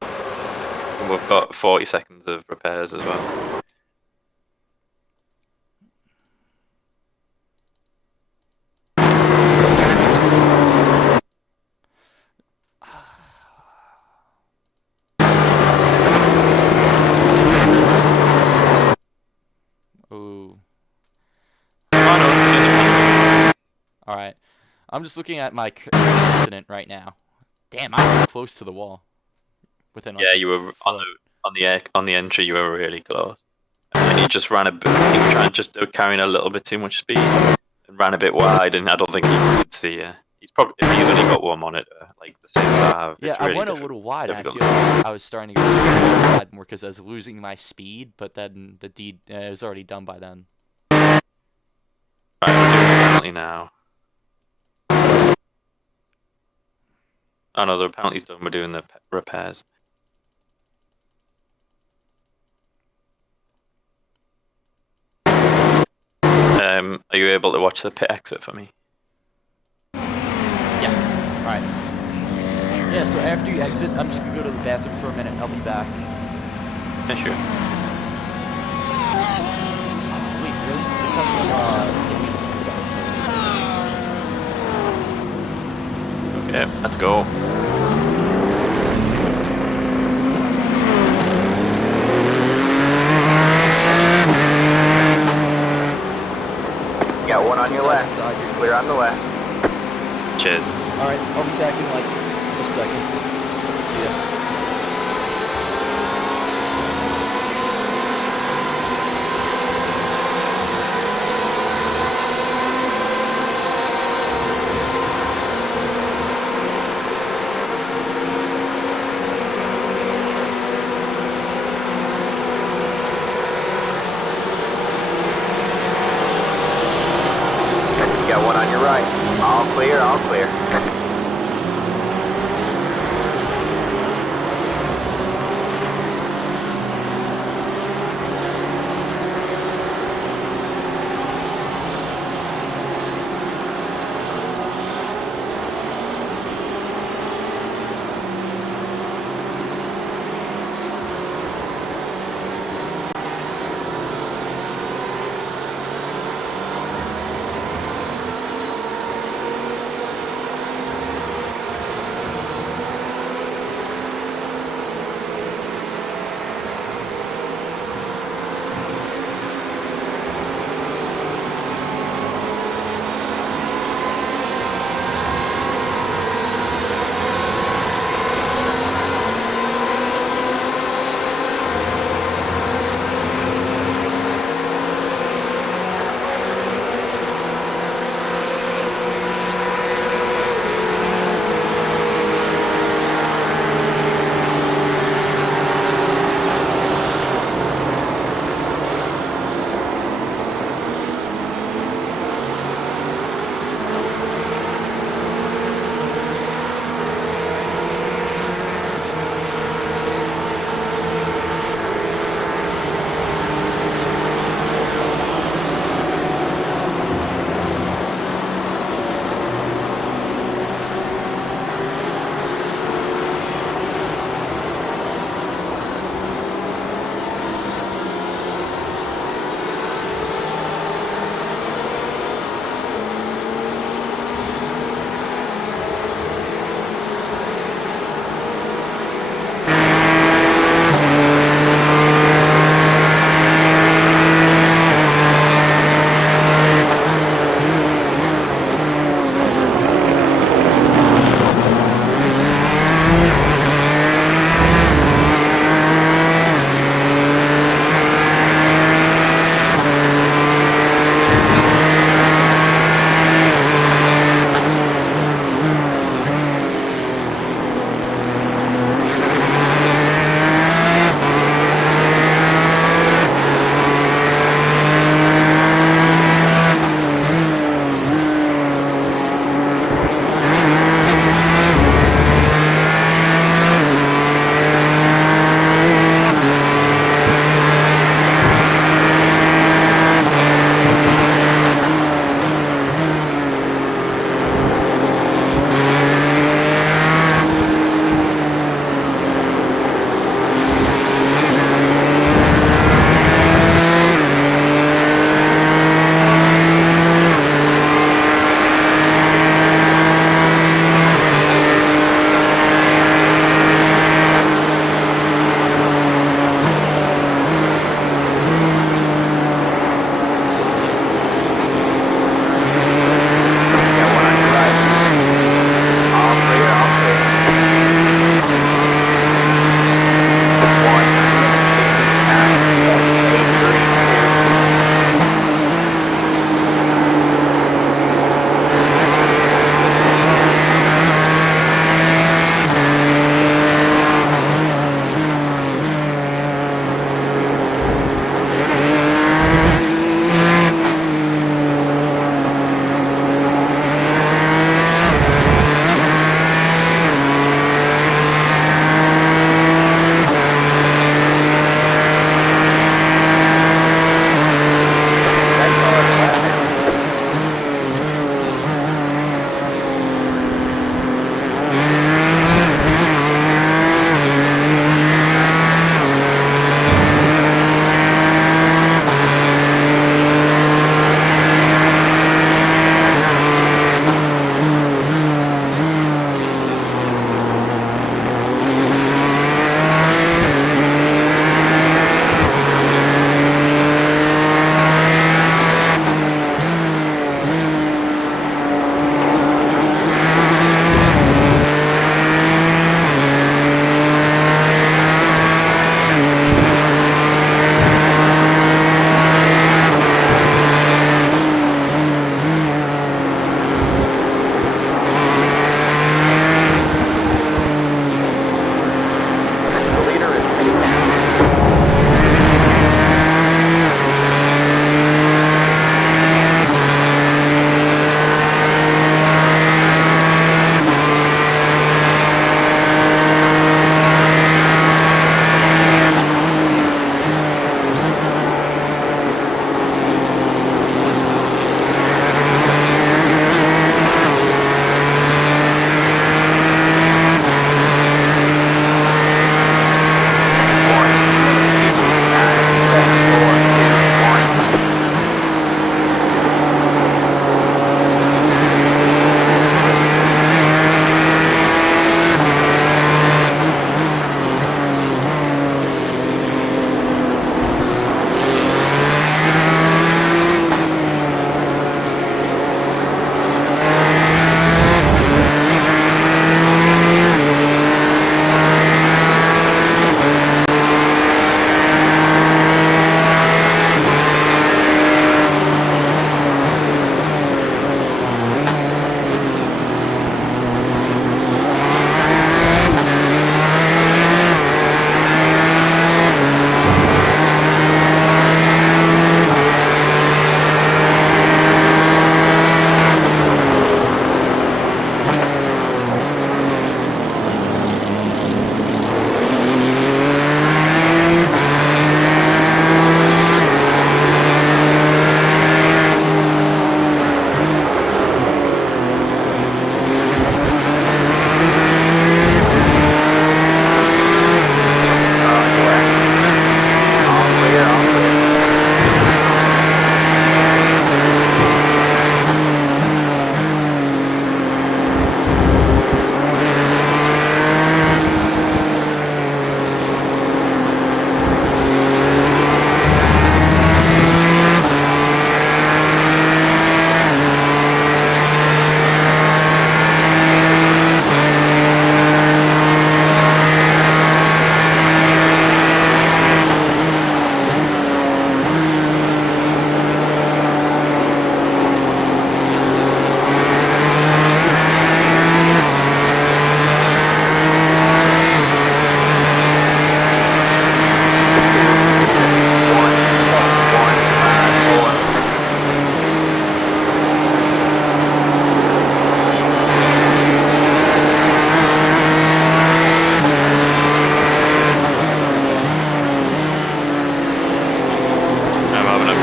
And we've got 40 seconds of repairs as well. Ooh. Oh no, it's good. All right. I'm just looking at my incident right now. Damn, I'm close to the wall. Within like Yeah, you were on the entry. You were really close, and you just ran a bit. I think you were just carrying a little bit too much speed, and ran a bit wide. And I don't think he could see you. He's only got one monitor, like the same as I have. Yeah, it's really I went a little wide. I feel difficult. like I was starting to go to the side more because I was losing my speed, but then the deed it was already done by then. Right, we're doing the penalty now. Oh no, the penalty's done. We're doing the repairs. Are you able to watch the pit exit for me? Yeah. All right. Yeah. So after you exit, I'm just gonna go to the bathroom for a minute. I'll be back. Yeah, sure. Wait, really? The customer. Okay, let's go. You got one on your left. You're clear on the left. Cheers. All right. I'll be back in like a second. See ya. right. All clear, all clear.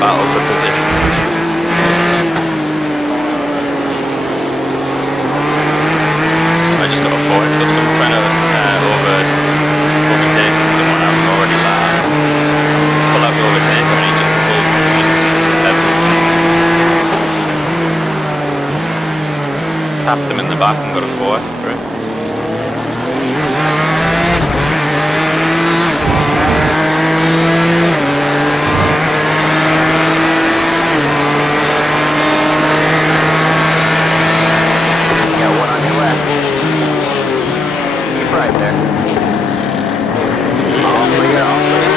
battle for position. I just got a foreign, so I'm trying to overtake someone else already landed. Pull out the overtake and he just pulls me, just tapped him in the back and got a fourth, right? Got one on your left. Keep right there. All clear, all clear.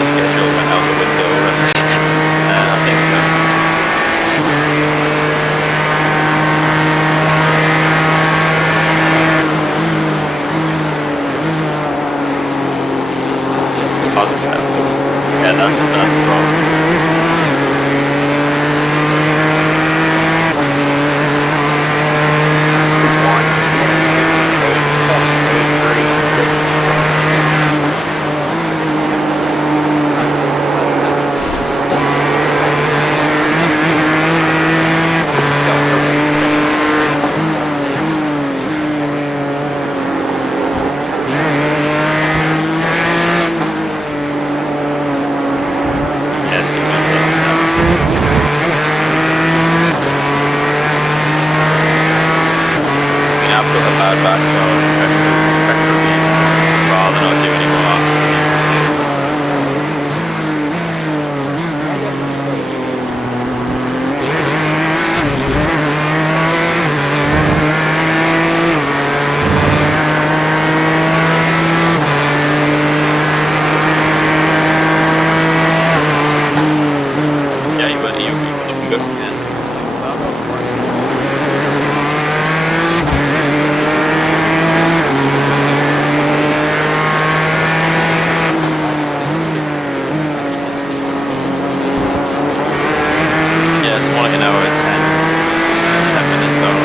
the schedule went out the window. I think so. Yeah, that's the problem. I've got a bad back, so preferably rather not do any more Yeah, you were looking good. Yeah. Yeah, it's more like an hour and 10 minutes though.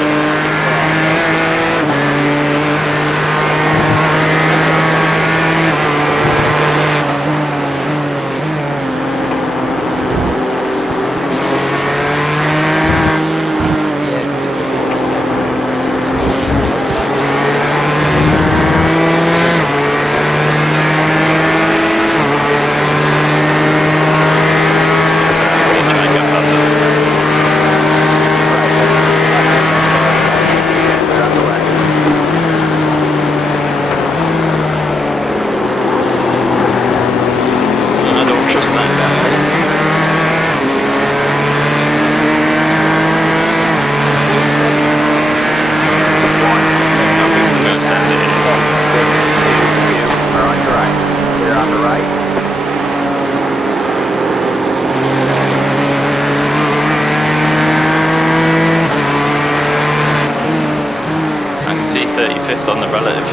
See 35th on the relative.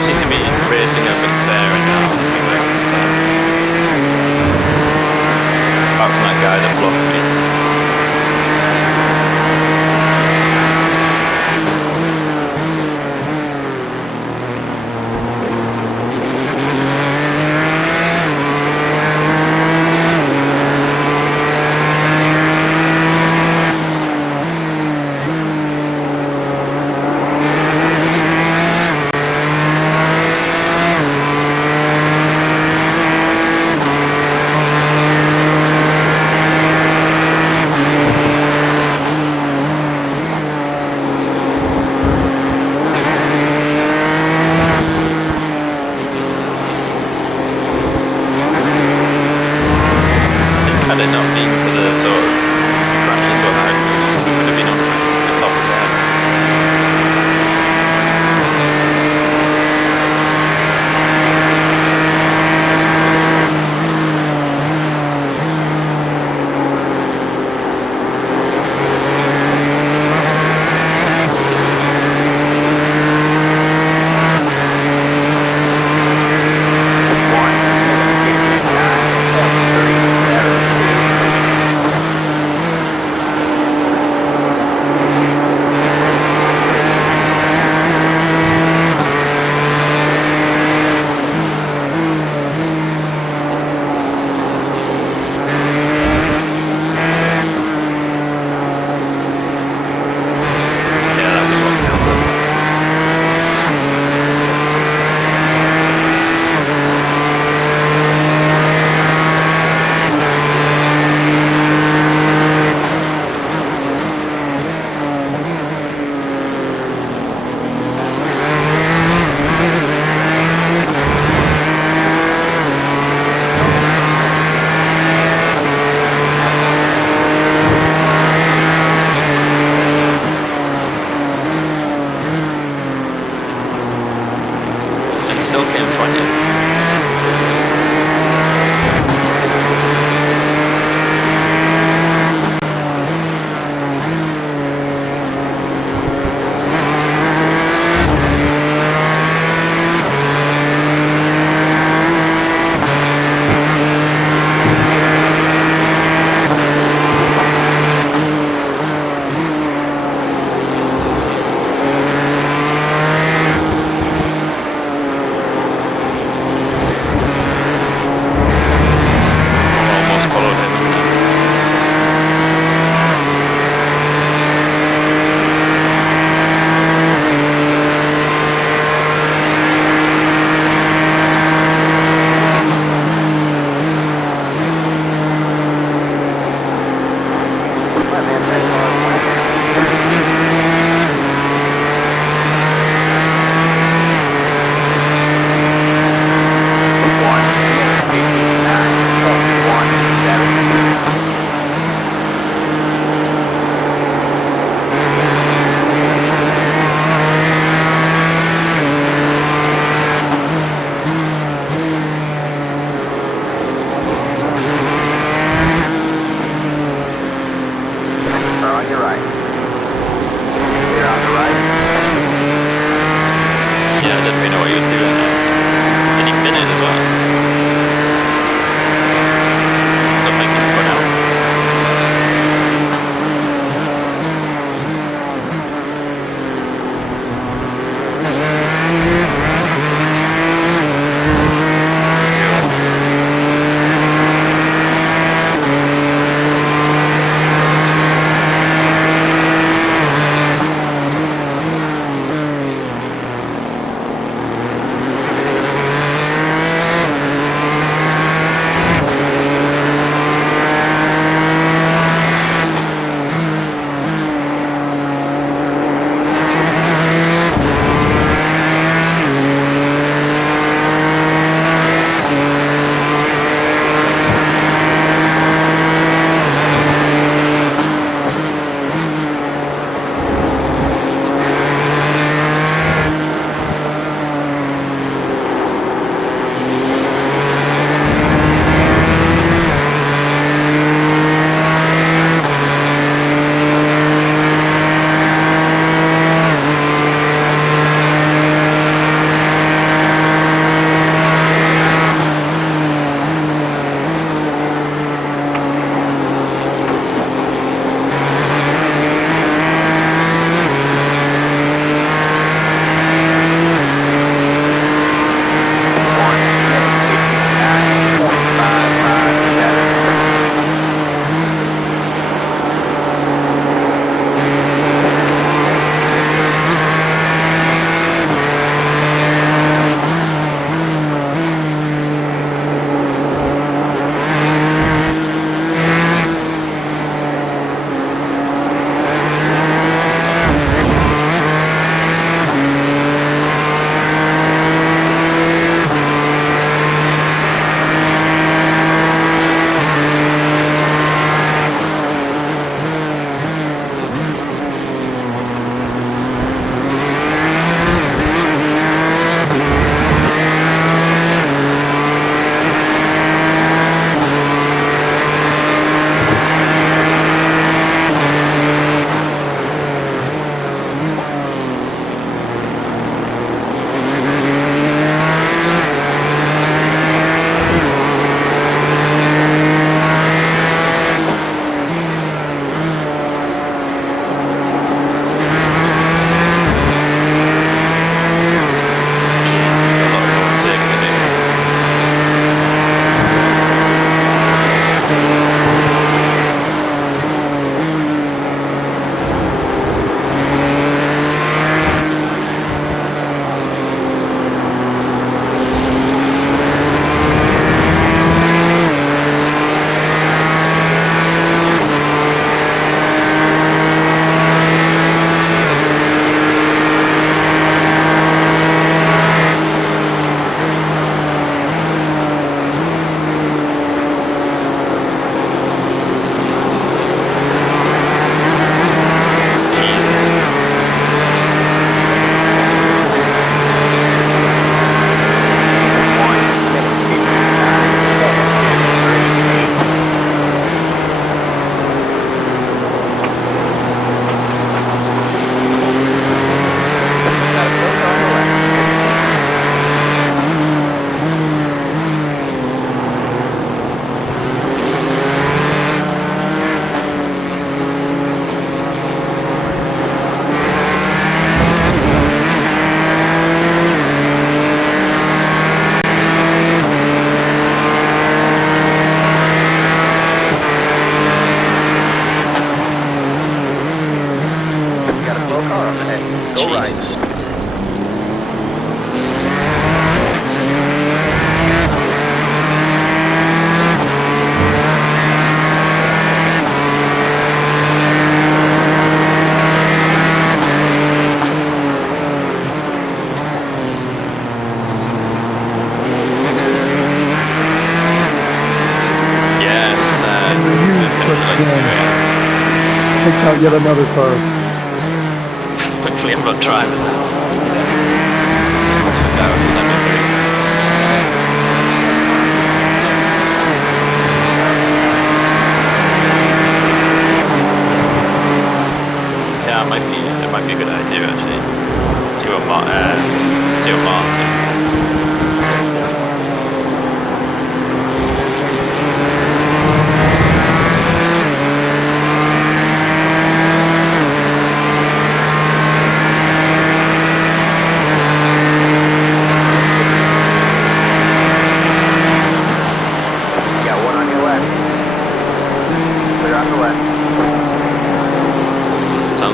Seem to be racing a bit fairer now. Apart from that guy that blocked me. Had it not been for the sort of crashes or that, we would have been on the top 10. Car on your right. Clear on the right. Yeah, I didn't really know what he was doing there. And he minute as well. Looked like he spun out. Jesus. Pick out yet another car. Hopefully I'm not driving now. Just go, just let me through.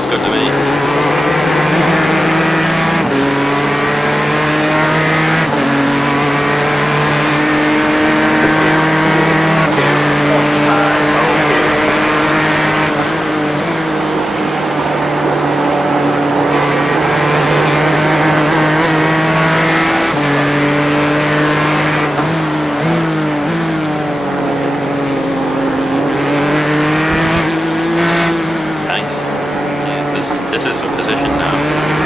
Sounds good to me. Nice. Yeah, this is for position now.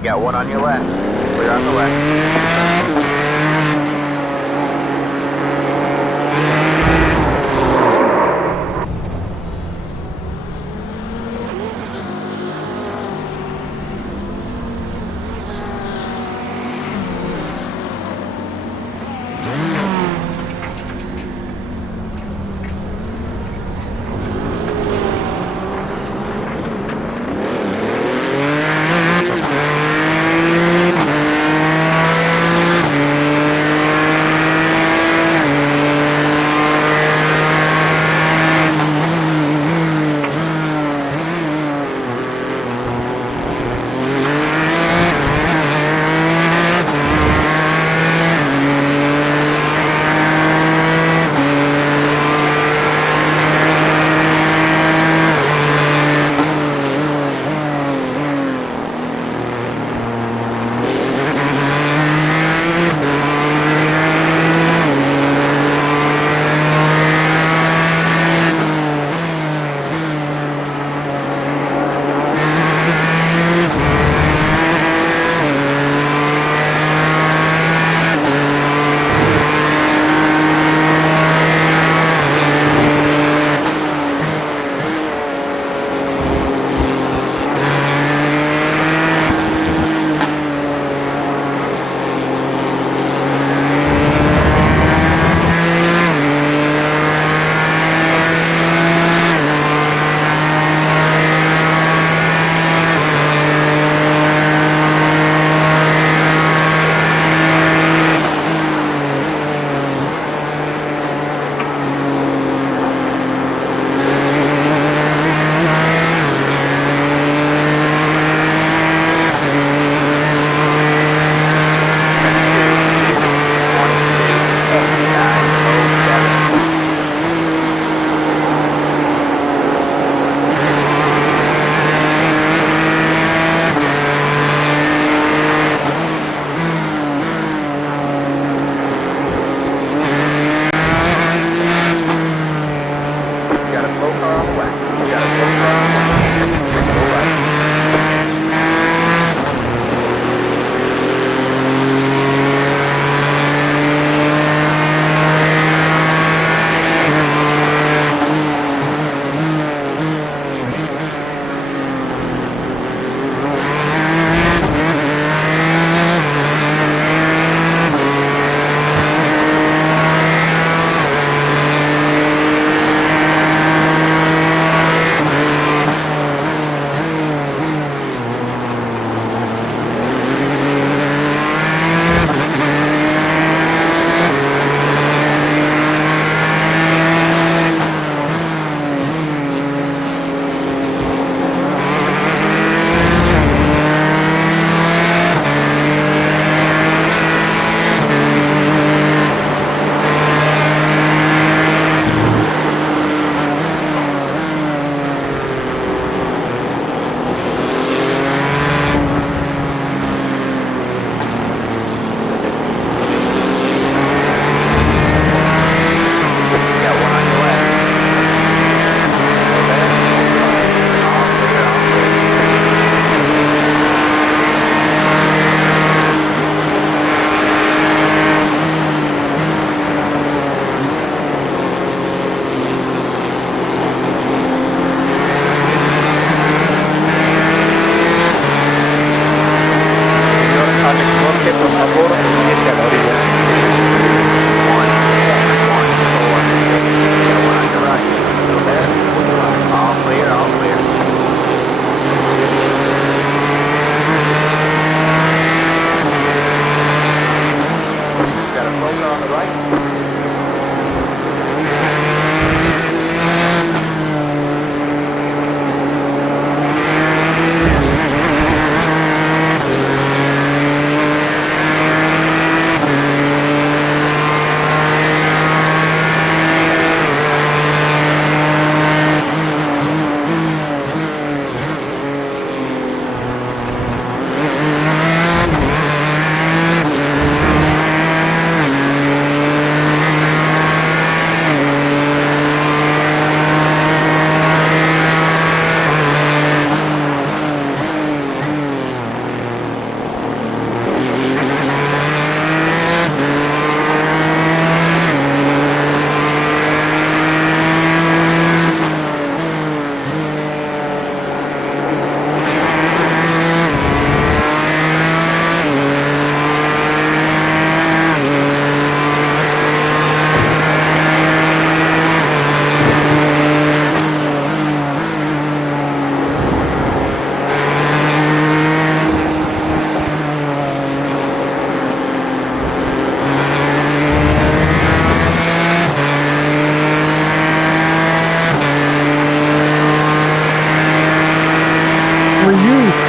You got one on your left. Clear on the left.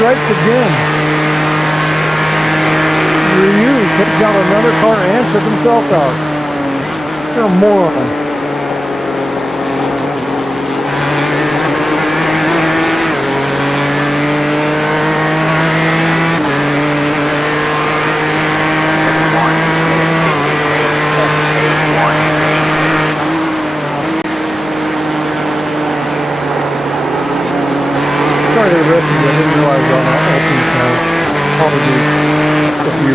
strikes again. Ryu takes out another car and took himself out. You're a moron. Sorry to arrest you, I didn't realize on all team count. Apologies if you.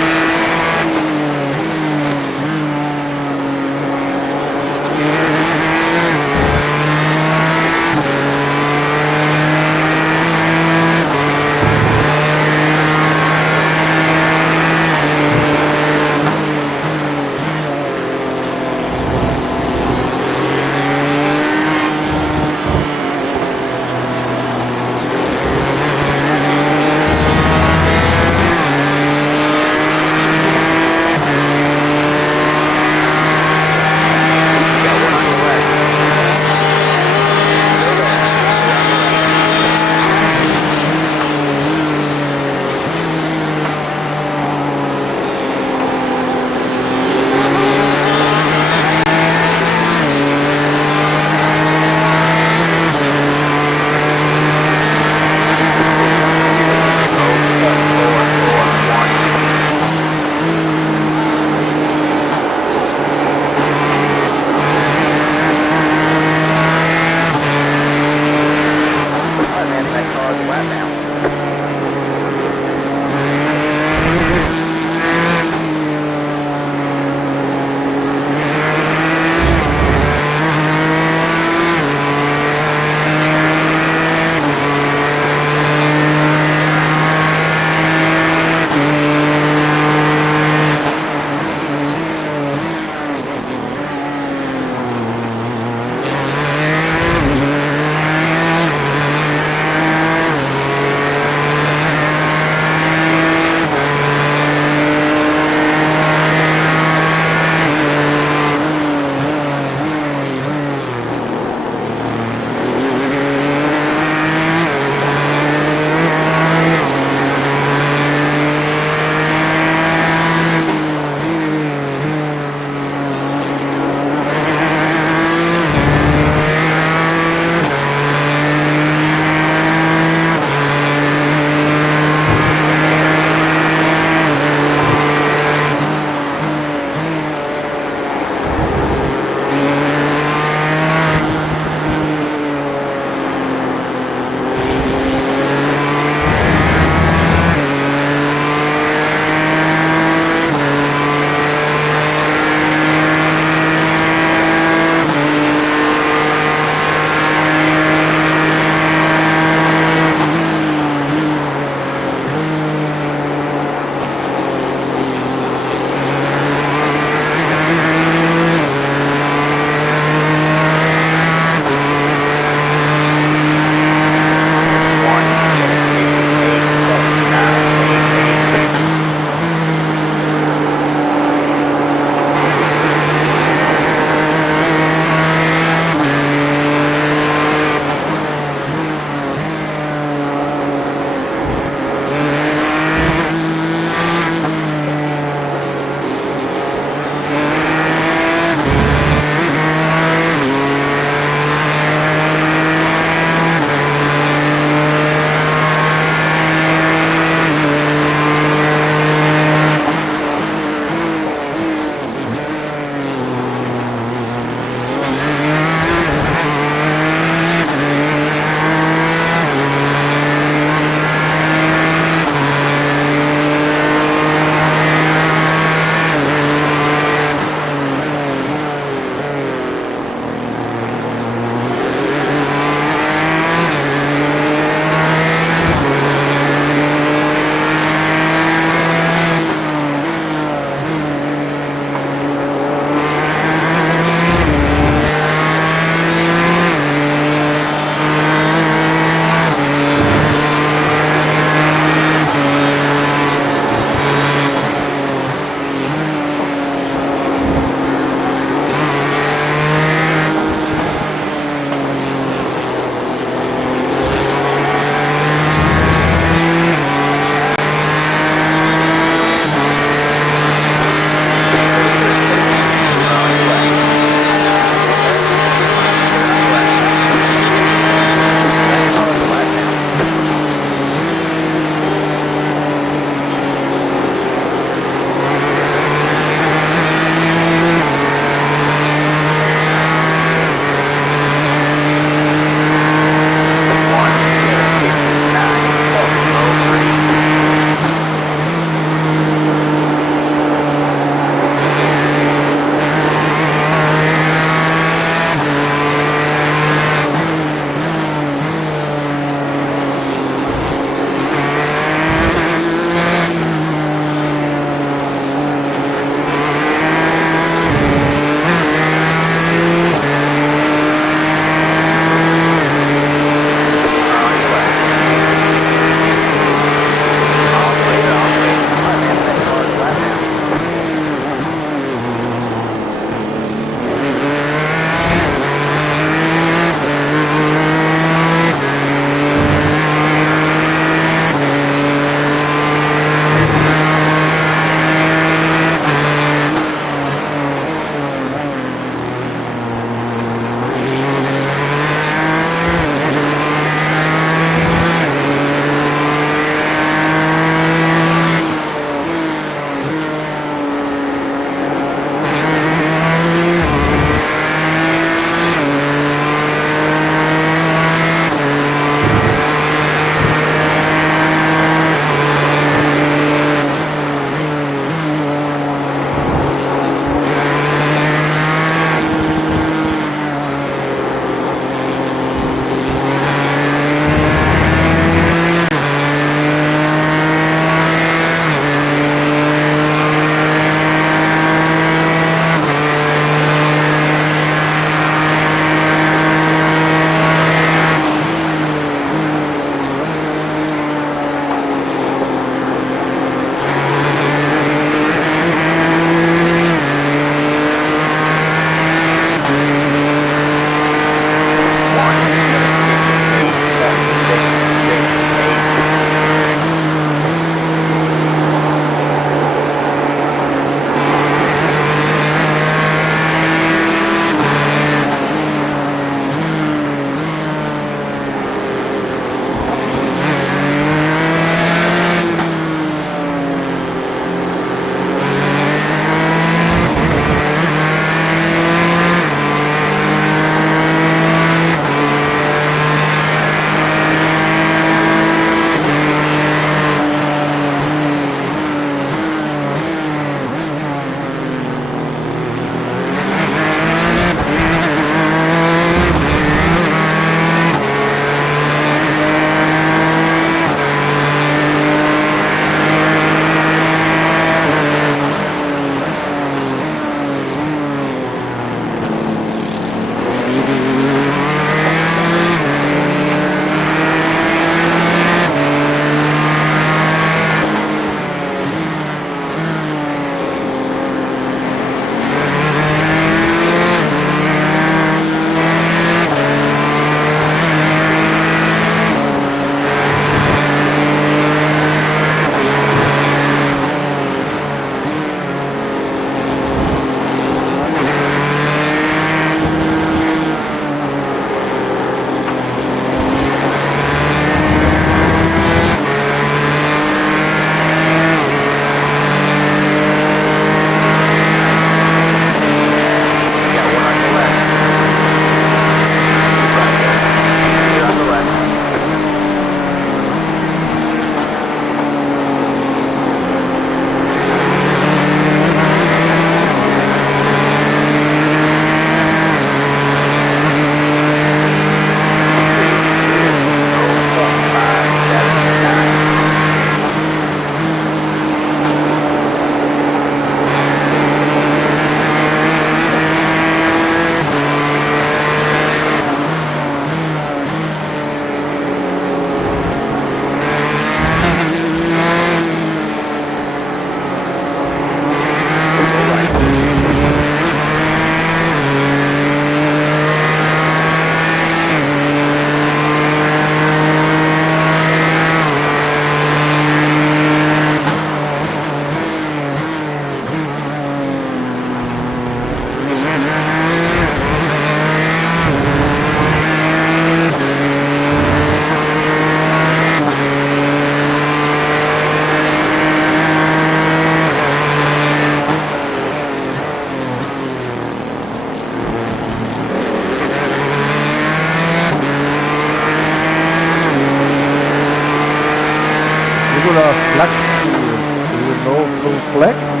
particular flag to use? Do you know those flags?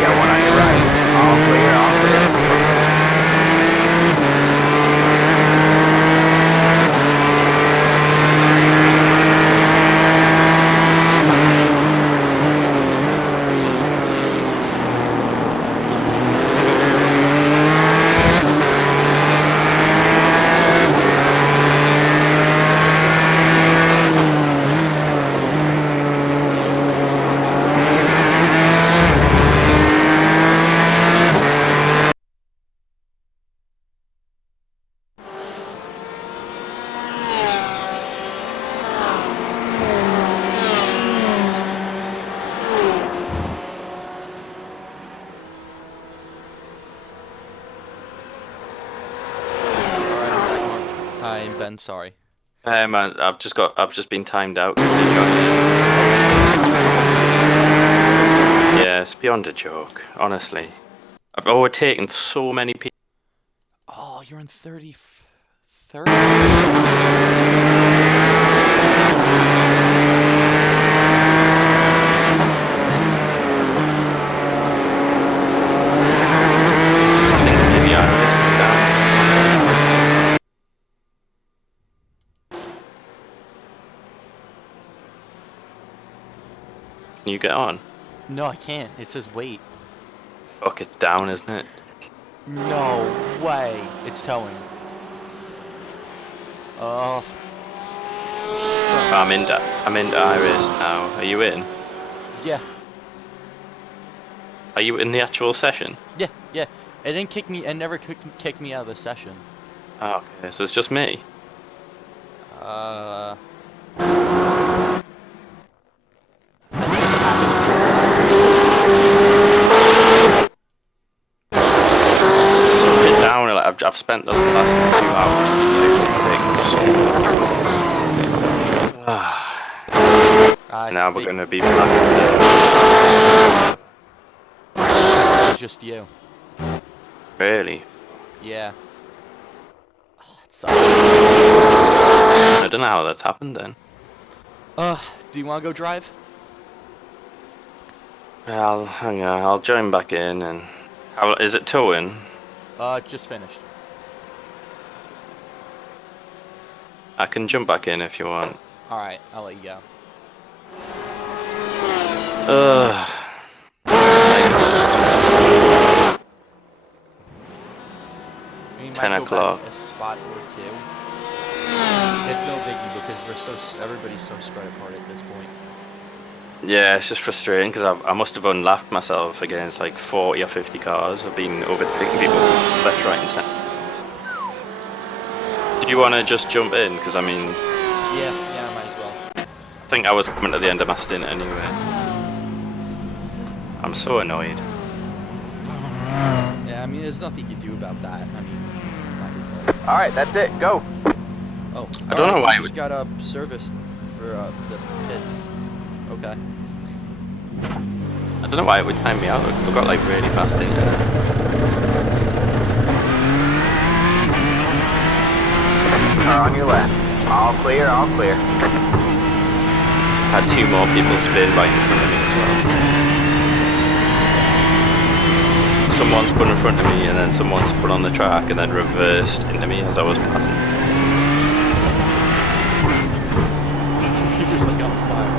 Got one on your right. All clear, all clear. Hi, Ben. Sorry. Hey man, I've just been timed out. Yeah, it's beyond a joke, honestly. I've overtaken so many people. Oh, you're in 30. I think maybe Iracing's down. Can you get on? No, I can't. It says wait. Fuck, it's down, isn't it? No way. It's towing. Oh. I'm into Iris now. Are you in? Yeah. Are you in the actual session? Yeah. Yeah. It didn't kick me. It never kicked me out of the session. Oh, okay, so it's just me. Slow it down. Like, I've spent the last 2 hours taking now we're gonna be back It's just you. Really? Yeah. Oh, it sucks. I don't know how that's happened then. Do you want to go drive? I'll join back in and how is it towing? Just finished. I can jump back in if you want. Alright, I'll let you go. 10 o'clock. A spot or two. It's no biggie because everybody's so spread apart at this point. Yeah, it's just frustrating because I must have unlapped myself against like 40 or 50 cars. I've been overtaking people left, right and centre. Do you want to just jump in? Because I mean... Yeah, I might as well. I think I was coming to the end of my stint anyway. I'm so annoyed. Yeah, I mean, there's nothing you can do about that. I mean, it's not your fault. Alright, that's it. Go. Oh. I don't know why it just got serviced for the pits. Okay. I don't know why it would time me out because I've got like really fast internet. Car on your left. All clear, all clear. Had 2 more people spin right in front of me as well. Someone spun in front of me and then someone spun on the track and then reversed into me as I was passing. You're just like on fire.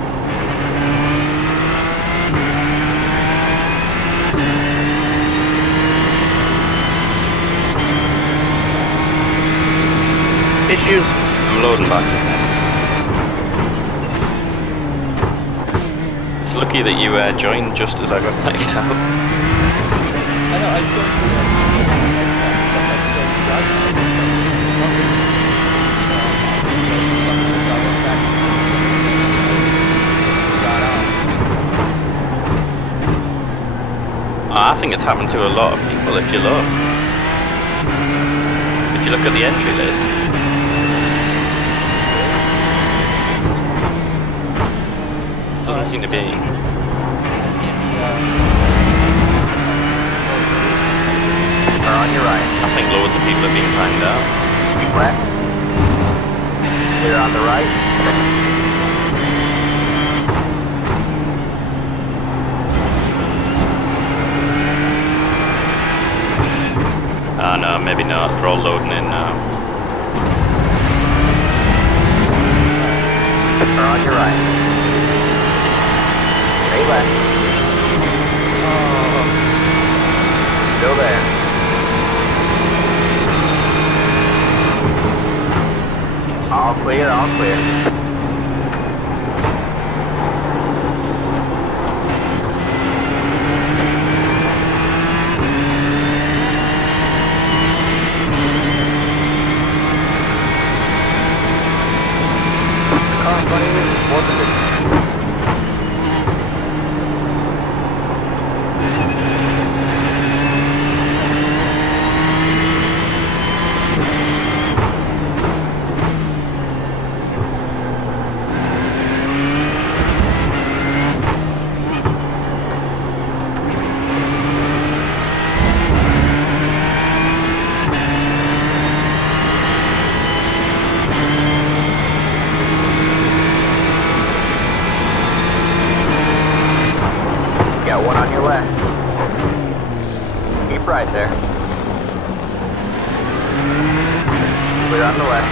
Issues. I'm loading back in. It's lucky that you joined just as I got timed out. I know, I saw I think it's happened to a lot of people if you look. If you look at the entry list. Doesn't seem to be. On your right. I think loads of people have been timed out. Left. Clear on the right. not. They're all loading in now. Turn on your right. Stay left. Still there. All clear, all clear. Car in front of you is more position. Got one on your left. Keep right there. Clear on the left.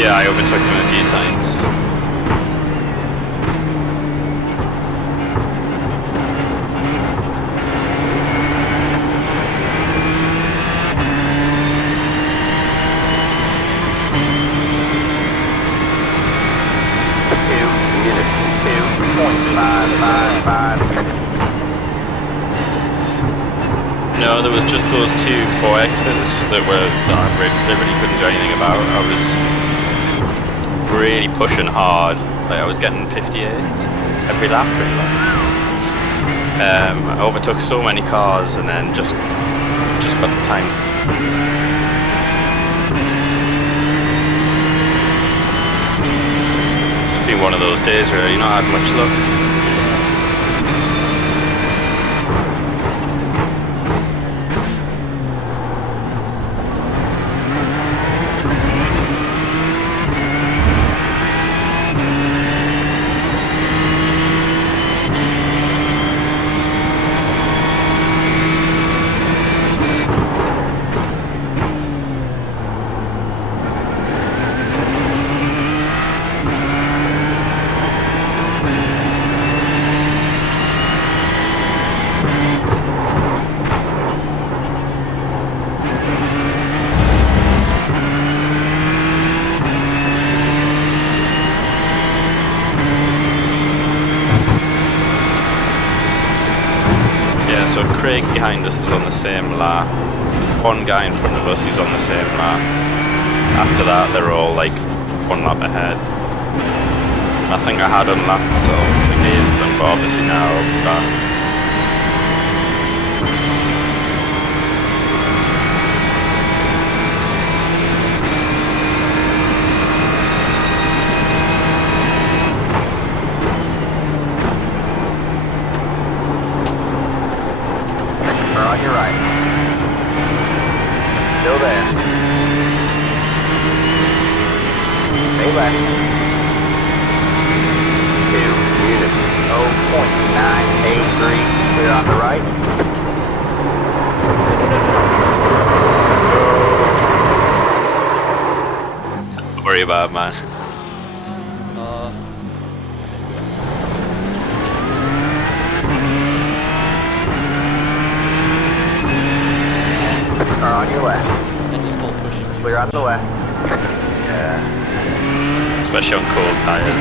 Yeah, I overtook him a few times. No, there was just those two 4Xs that they really couldn't do anything about. I was really pushing hard. Like I was getting 58 every lap pretty much. I overtook so many cars and then just got the time. It's been one of those days where you've not had much luck. So Craig behind us is on the same lap. There's one guy in front of us who's on the same lap. After that, they're all like one lap ahead. I think I had unlapped against them, but obviously now I'm back. On your right. Still there. Stay left. 2 units. 0.983. Clear on the right. Don't worry about it, man. Car Car on your left. And just hold pushing too Clear on much. the left. Yeah. Especially on cold tires.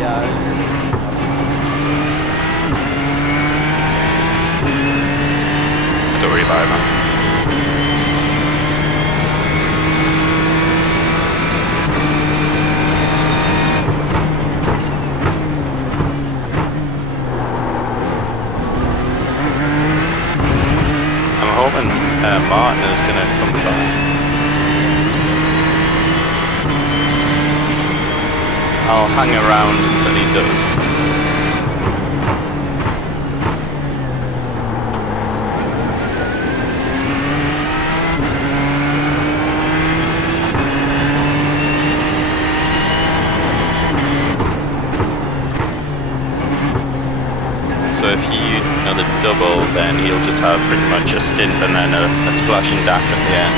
Yeah, Don't worry about it, man. I'm hoping Martin is going to come back. I'll hang around until he does. So if you use another double, then he'll just have pretty much a stint and then a splash and dash at the end.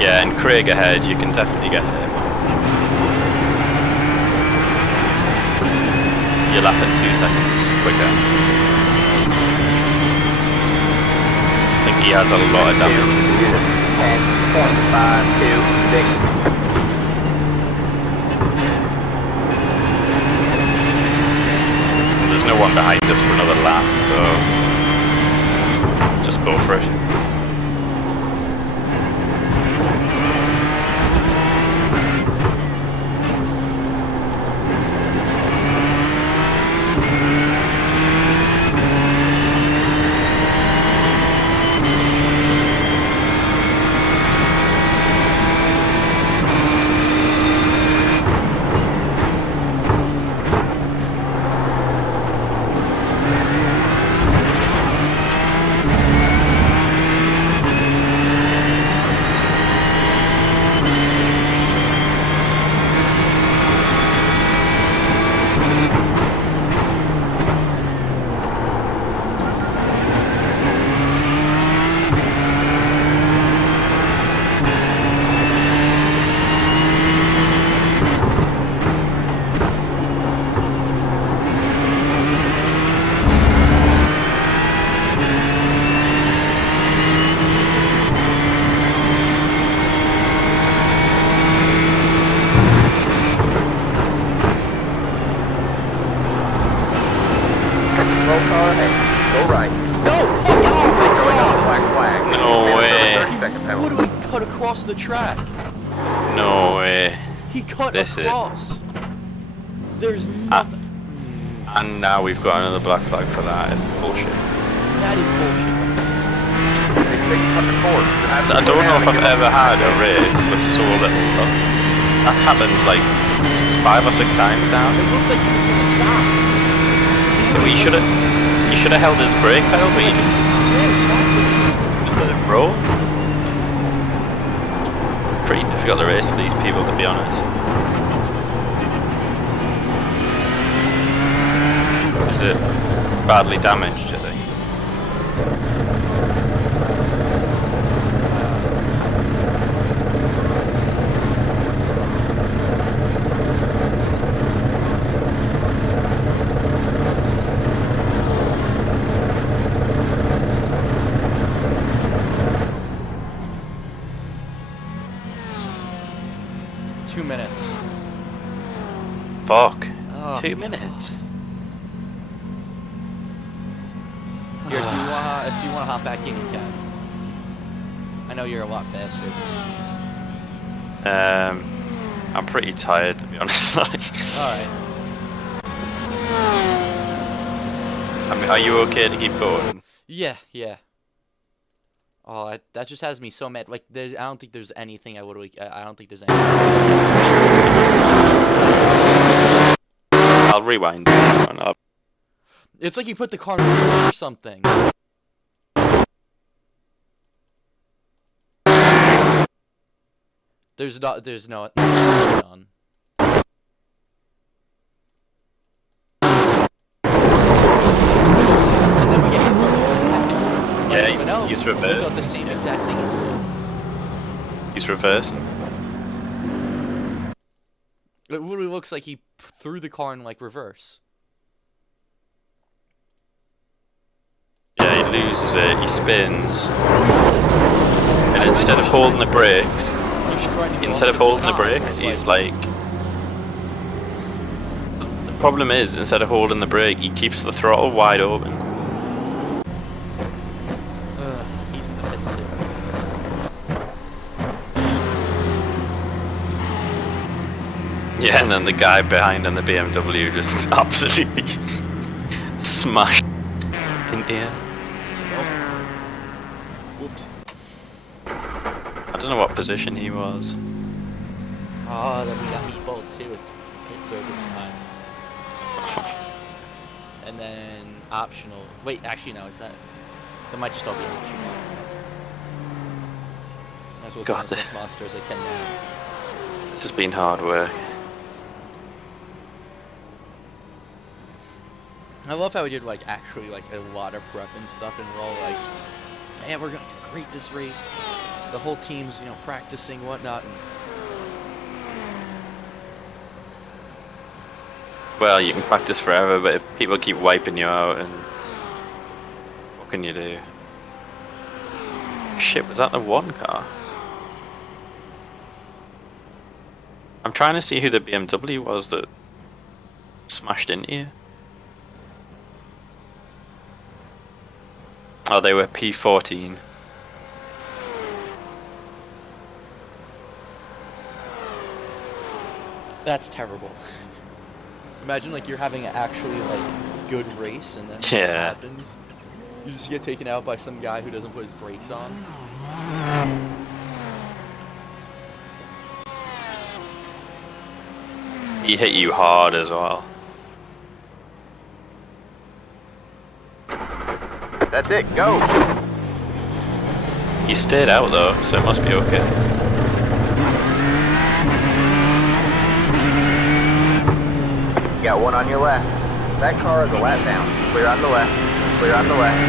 Yeah, and Craig ahead, you can definitely get him. You're lapping 2 seconds quicker. I think he has a lot of damage. 10.56. There's no one behind us for another lap, so just go for it. Go right. No! No way. What do we cut across the track? No way. He cut This across. There's nothing. And now we've got another black flag for that. It's bullshit. That is bullshit. I don't know if I've ever had a race with so little luck. That's happened like 5 or 6 times now. It looked like he was gonna stop. He should have held his brake pedal, but he just let it roll. Pretty difficult to race for these people, to be honest. Is it badly damaged, I think? Fuck. Oh. 2 minutes. Here, do you wanna, if you want to hop back in, you can. I know you're a lot faster. I'm pretty tired, to be honest. Alright. I mean, are you okay to keep going? Yeah, yeah. Oh, that just has me so mad. Like, I don't think there's anything I would. I don't think there's anything. I'll rewind. Up. It's like he put the car in reverse or something. There's no on. And then we get hit from the back. Someone else he's who reversed. thought the same exact thing as me. He's reversing. It literally looks like he threw the car in like reverse. Yeah, he loses it, he spins. And instead of holding the brakes, he's like... The problem is, instead of holding the brake, he keeps the throttle wide open. He's in the pits too. Yeah, and then the guy behind on the BMW just absolutely smashed in here. Whoops. I don't know what position he was. Oh, then we got meatball too. It's pit service time. And then optional. Wait, actually no, is that? That might just all be optional. Might as well God, get as much monster as I can now. This has been hard work. I love how we did like actually like a lot of prep and stuff, and we're all like, "Man, we're gonna do great this race." The whole team's practicing whatnot. And Well, you can practice forever, but if people keep wiping you out, and what can you do? Shit, was that the one car? I'm trying to see who the BMW was that smashed into you. Oh, they were P14. that's terrible. Imagine like you're having an actually like good race, and then what Yeah. happens? You just get taken out by some guy who doesn't put his brakes on. He hit you hard as well. That's it, go! He stayed out though, so it must be okay. You got one on your left. That car is a lap down. Clear on the left. Clear on the left.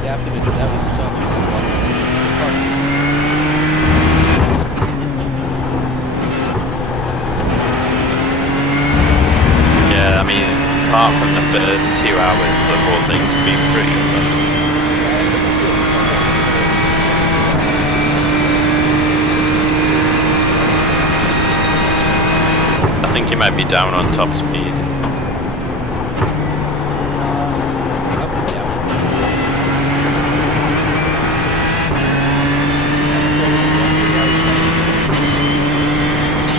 You have to admit that was such a good Yeah, I mean, apart from the first 2 hours, the whole thing's been pretty good. I think you might be down on top speed.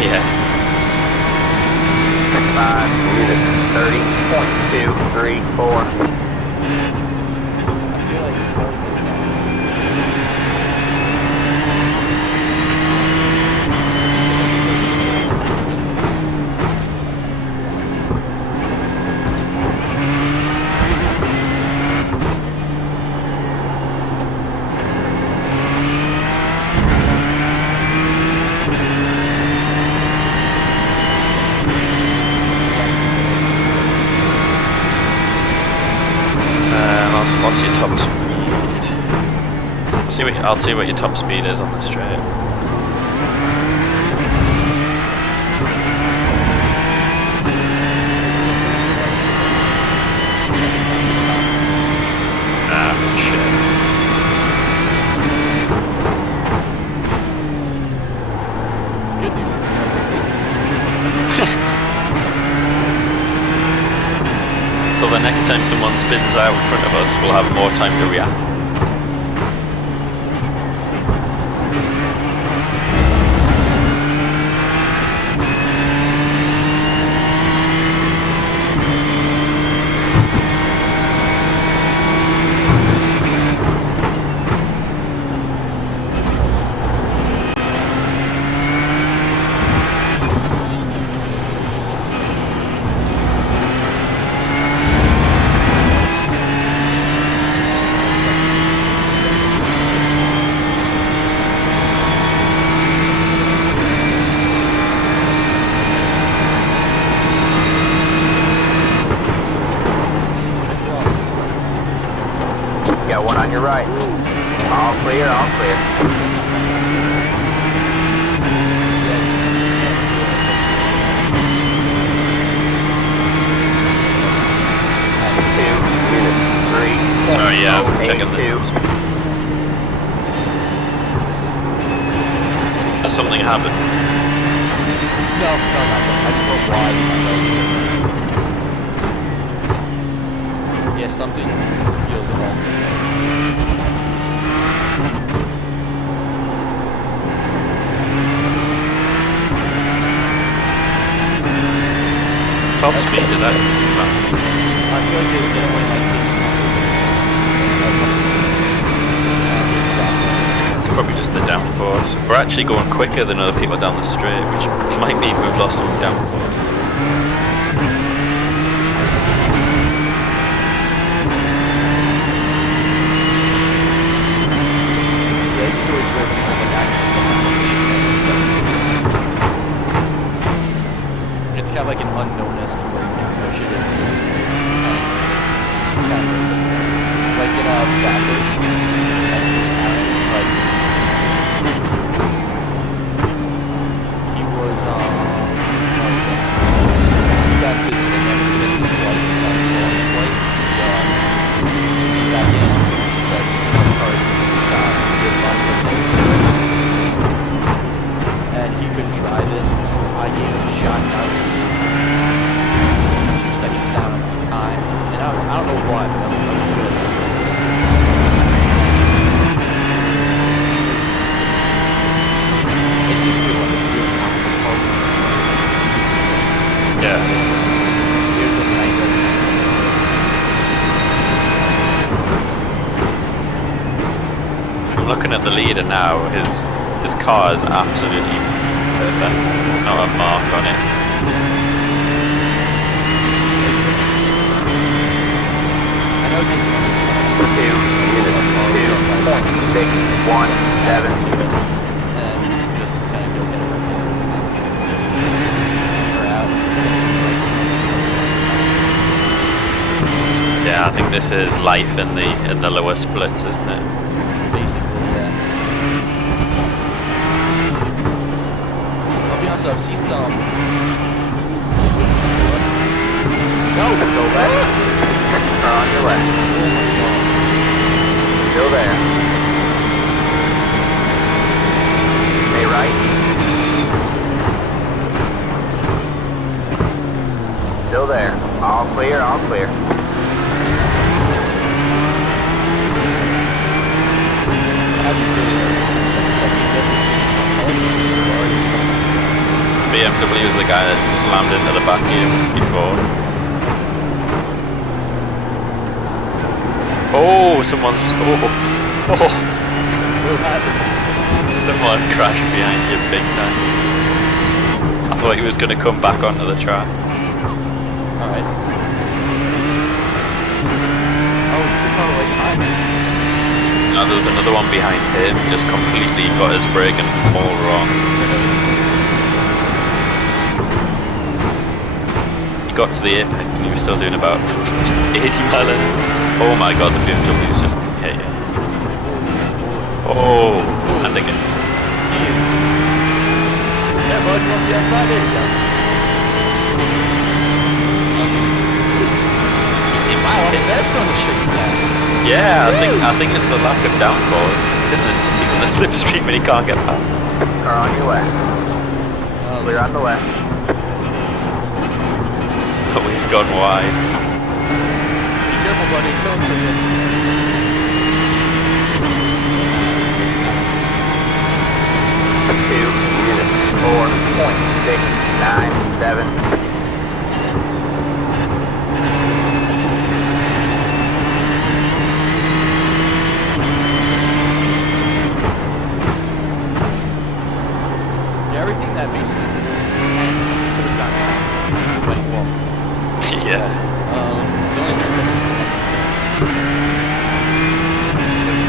Yeah. 5 30.234. What's your top speed? I'll see what your top speed is on the straight. Ah, shit. Good news is So the next time someone spins out in front of us, we'll have more time to react. Got one on your right. All clear, all clear. Two, unit 3. Sorry, yeah, I'm checking two. Something happened. no, I just went wide. Yeah, something feels off. Top speed, is that? I feel like they only might take It's probably just the downforce. We're actually going quicker than other people down the straight, which might mean we've lost some downforce. Yeah, this is always where we have an actual it's kind of like an unknown as to where you can push it. It's kind of like in backwards. Like he was he got to stand there and twice, twice. He got in. It's like one car's shot. He did lots of things. And he couldn't drive it. I gave him a shot and I was 2 seconds down on my time. And I don't know why, but I was good at that. It did feel like a really comfortable focus. Yeah. It was a nightmare. I'm looking at the leader now. His car is absolutely perfect. There's not a mark on it. I know they told us 2, unit 2.617. and just kind of go get it. Or out. Yeah, I think this is life in the lower splits, isn't it? Basically, yeah. I'll be honest, I've seen some. Go left. On your left. Still there. Stay right. Still there. All clear, all clear. BMW is the guy that slammed into the back of you before. Oh, someone's. Oh. Someone crashed behind you big time. I thought he was going to come back onto the track. Alright. Oh, it's the car right behind me. No, there was another one behind him, just completely got his braking all wrong. He got to the apex and he was still doing about 80 miles an hour. Oh my god, the BMW is just hit you. Oh, and again. He is. Yeah, bud, you want the outside? There you go. He seems Wow, I'm the best on the streets now. Yeah, I think it's the lack of downforce. He's in the slipstream and he can't get past. Car on your left. Clear on the left. Oh, he's gone wide. Be careful, buddy. Coming for you. Two, 4.697. Everything that basically could have gone went well. Yeah. The only thing missing is the head.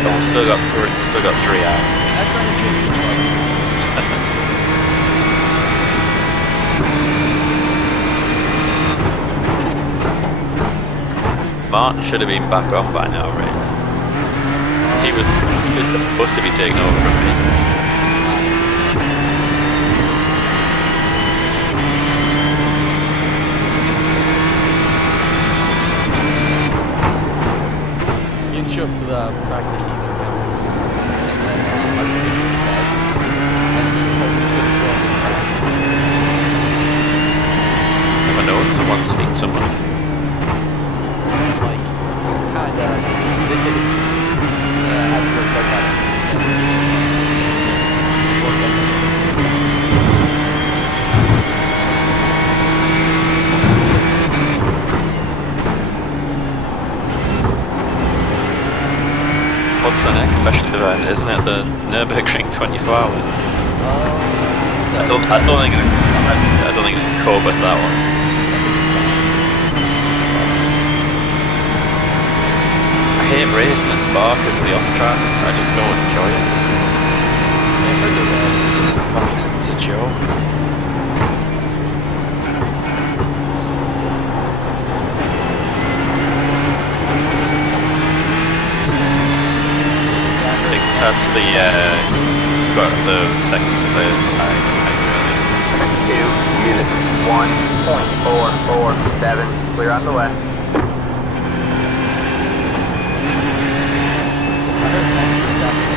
Oh, still got three out. I'm trying to chase him, brother. Martin should have been back on by now, right? He was supposed to be taking over from me. Show up to the practice either, but it was, and then I was getting in bed, and he was hoping to sit down in practice. Never know when someone's seen someone. Like, kinda, just did it. I had to work out that just work on What's the next special event? Isn't it the Nürburgring 24 hours? I don't think I can cope with that one. I hate racing in Spa because of the off tracks. I just don't enjoy it. Oh, it's a joke. That's the second place. 1.447. Clear on the left. I heard Max Verstappen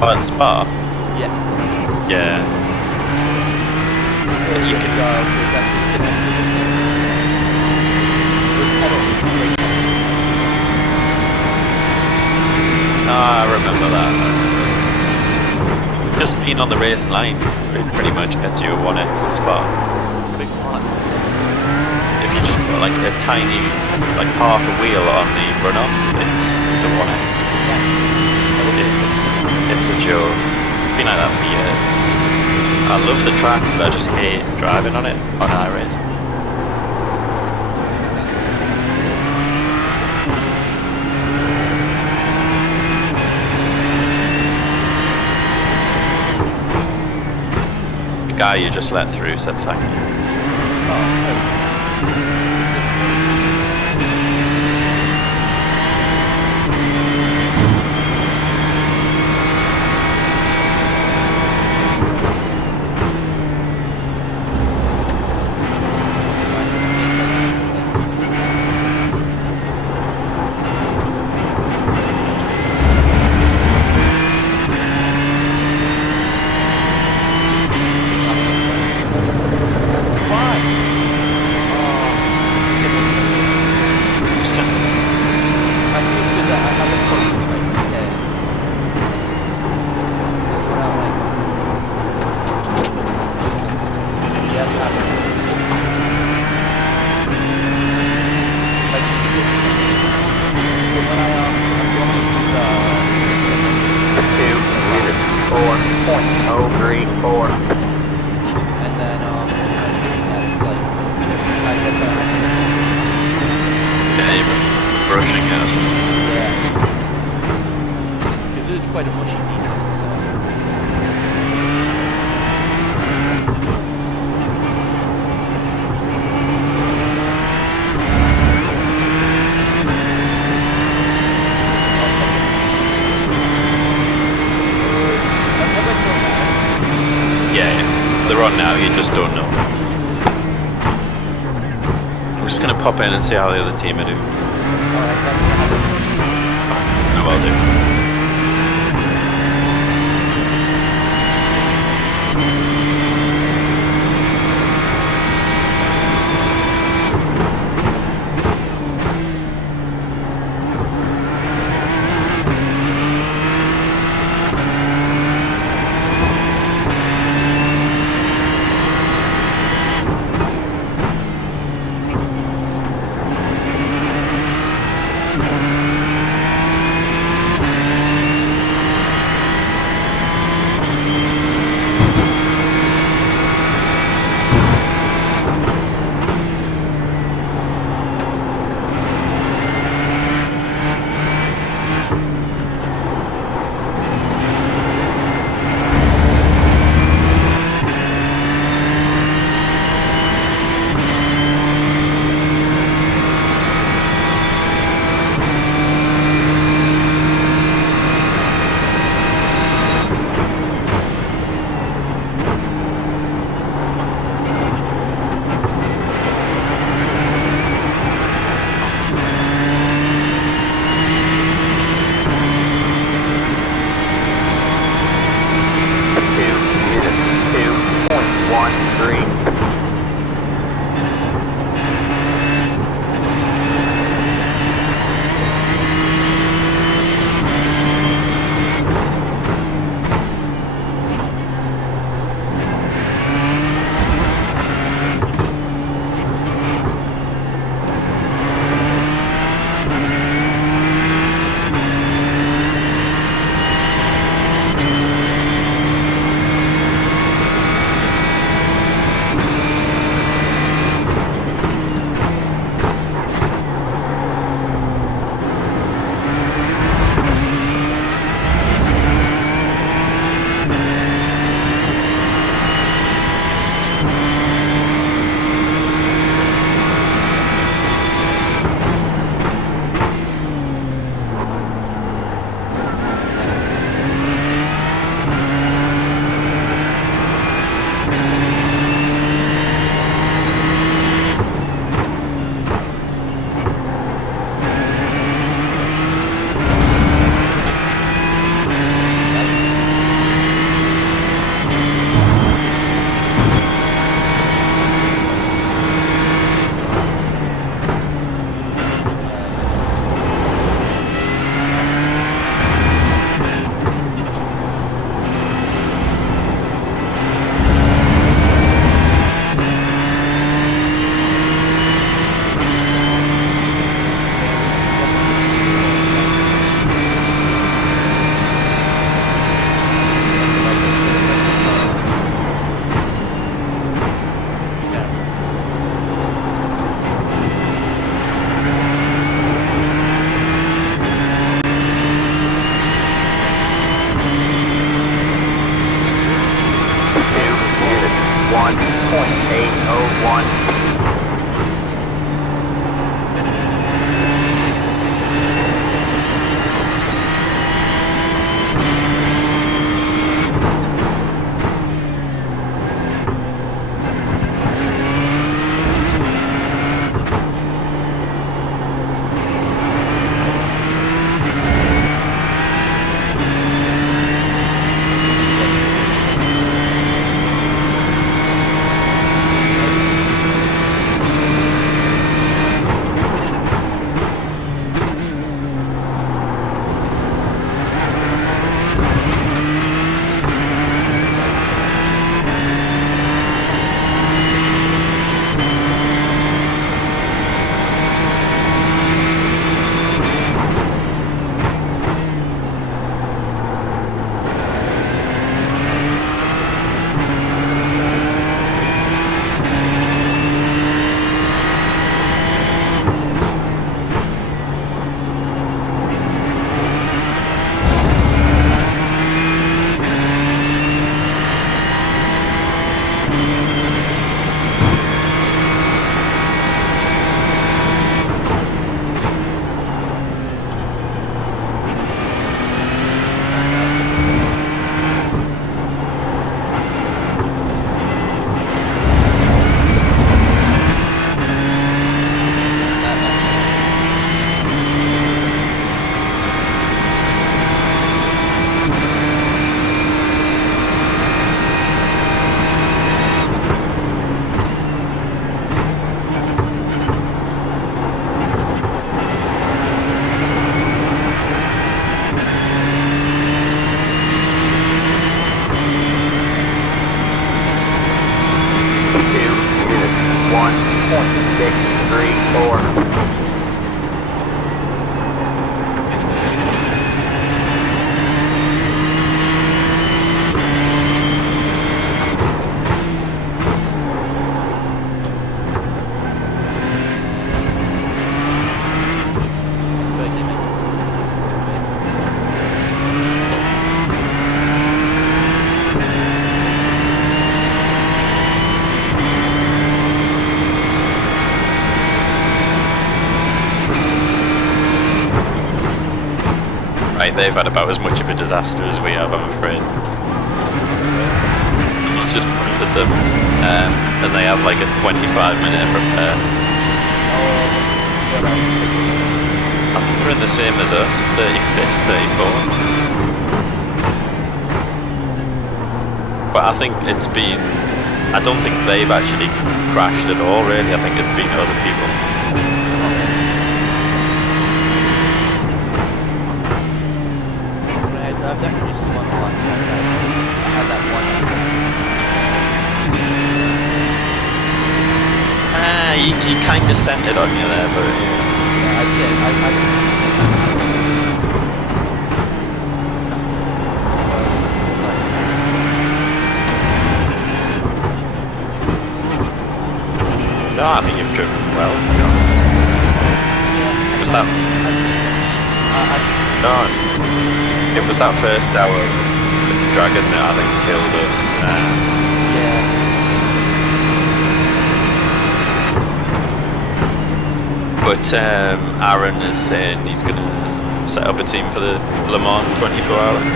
Oh, at Spa? Yeah. Yeah. You can got disconnected and so there's penalties. I remember that. Just being on the racing line pretty much gets you a 1x in Spa. Big one. If you just put like a tiny, like half a wheel on the runoff, it's a 1x. It's a joke. It's been like that for years. I love the track, but I just hate driving on it on iRacing. The guy you just let through said thank you. Quite a mushy decon, so on now, you just don't know. I'm just gonna pop in and see how the other team are doing. I will do. they've had about as much of a disaster as we have, I'm afraid. It's just pointed them, and they have like a 25-minute repair. I think they're in the same as us, 35th, 34th. But I think it's been... I don't think they've actually crashed at all, really. I think it's been other people. I've definitely swung a lot. I had that one. He kind of centered on you there, but yeah. I'd say No, I think you've driven well. Was that? No, it was that first hour with the dragon that I think killed us. But Aaron is saying he's going to set up a team for the Le Mans 24 hours.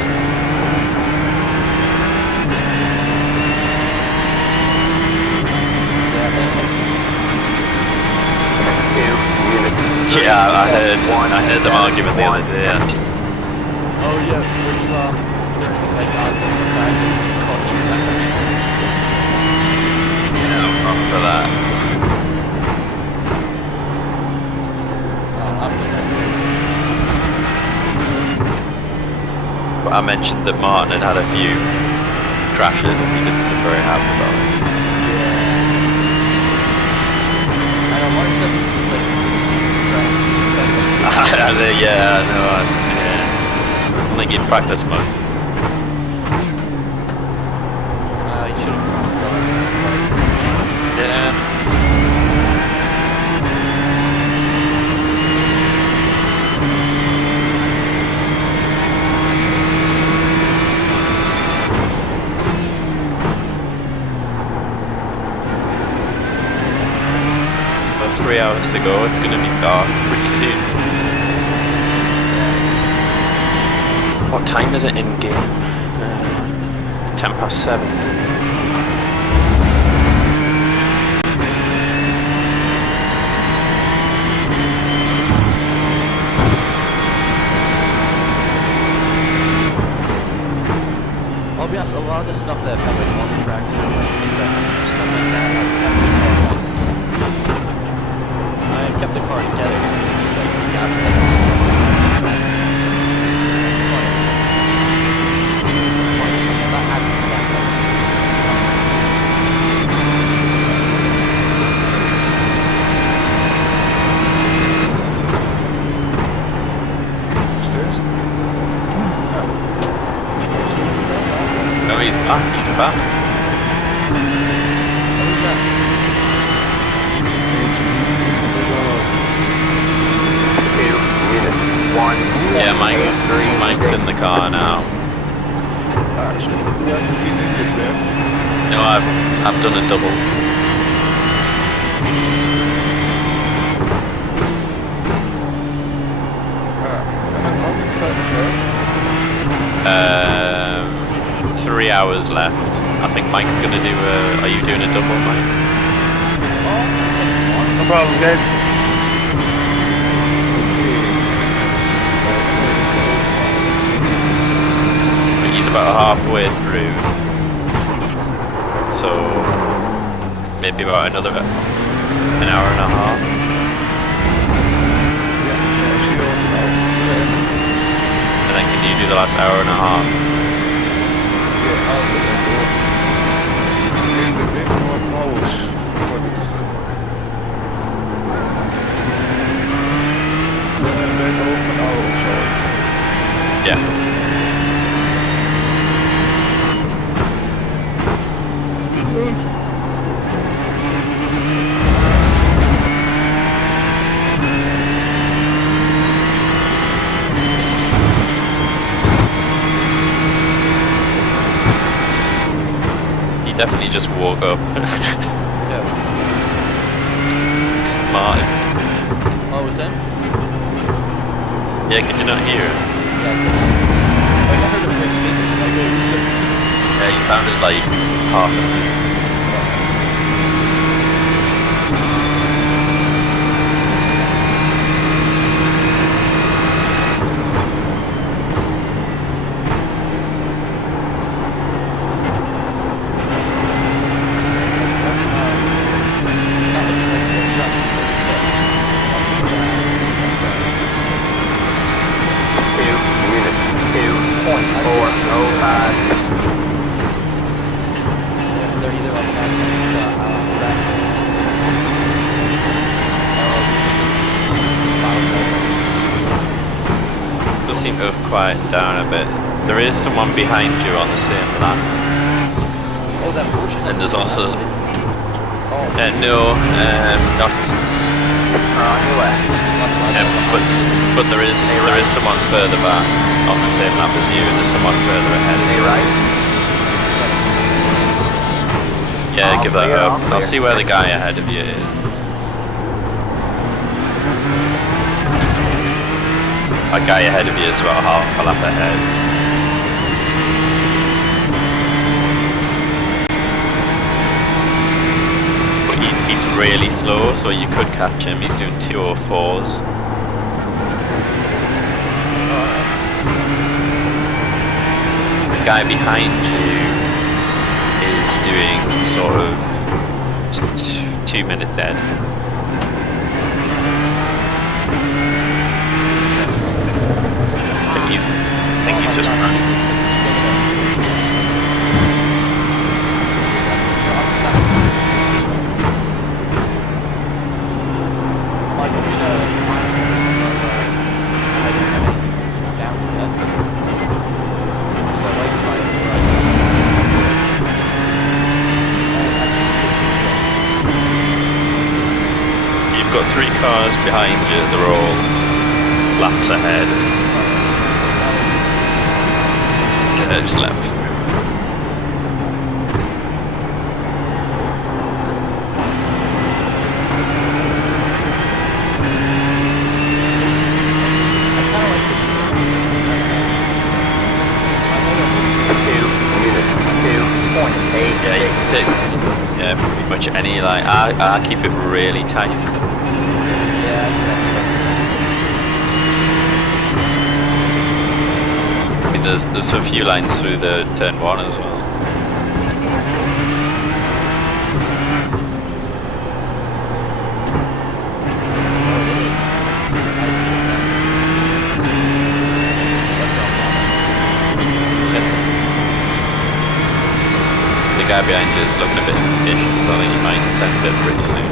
Yeah, I heard them arguing the other day. Oh yeah, were you like practice when he's talking about Yeah, I'm wrong for that. I'm But I mentioned that Martin had a few crashes and he didn't seem very happy about it. I know Martin said he was just like yeah, no, I don't think he'd practice much. He should have come with us. Yeah. About 3 hours to go, it's going to be dark pretty soon. What time is it in game? 7:10. I'll be honest, a lot of the stuff that I've had like on the tracks or like inspections or stuff like that, I kept the car together so we just like got No, he's back. Who's that? Yeah, Mike's in the car now. No, I've done a double. Uh, 3 hours left. I think Mike's gonna do a... Are you doing a double, Mike? No problem, guys. He's about halfway through. So... maybe about another... an hour and a half. And then can you do the last hour and a half? Yeah. He definitely just woke up. Martin. Oh, was him? Yeah, could you not hear him? Yeah. sounded like half a second. Seem to have quieted down a bit. There is someone behind you on the same lap. Oh, that Porsche is on and there's the also same no, not. On your left. But there is someone further back on the same lap as you, and there's someone further ahead. Right. Yeah, give that up. I'll see where the guy ahead of you is. A guy ahead of you as well, half a lap ahead. But he's really slow, so you could catch him. He's doing 2:04s. The guy behind you is doing sort of 2 minute dead. I think he's just running. You've got 3 cars behind you, they're all laps ahead. Just lap through. Yeah, you can take pretty much any line. I keep it really tight. I mean, there's a few lines through the turn 1 as well. The guy behind you is looking a bit impatient, so I think he might send it pretty soon.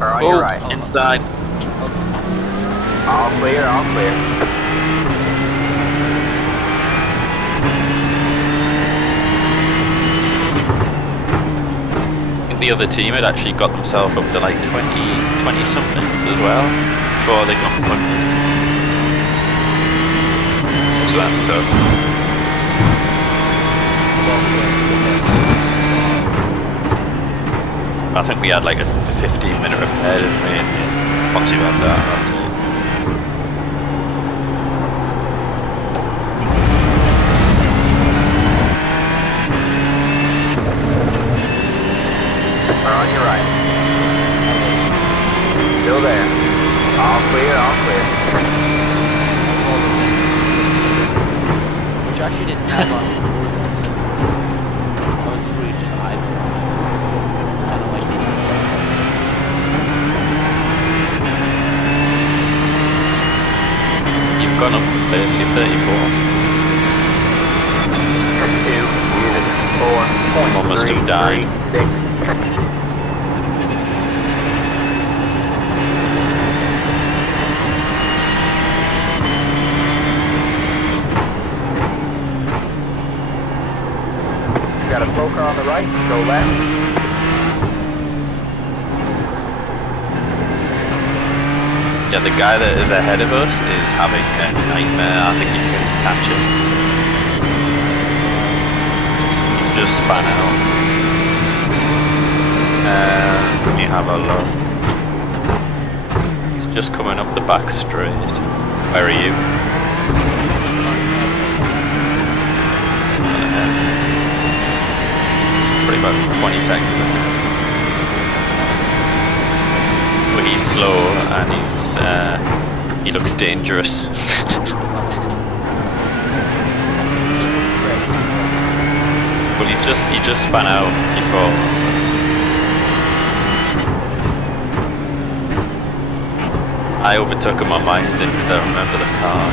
On your right. Inside. All clear, all clear. I think the other team had actually got themselves up to like 20 somethings as well before they got pointed. So that's I think we had like a 15-minute repair, didn't we? And once you had that, that's it. On your right. Still there. All clear, all clear. Which I actually didn't have on before this. I was really just eyeballing it. Kind of like these ones. You've gone up in place, you're 34th. 2, 4, Almost have died. 6. Got a poker on the right, go left. Yeah, the guy that is ahead of us is having a nightmare. I think you can catch him. He's just span out. Let me have a look. He's just coming up the back straight. Where are you? Probably about 20 seconds ahead. But he's slow and he looks dangerous. But he just span out before. I overtook him on my stick, so I remember the car.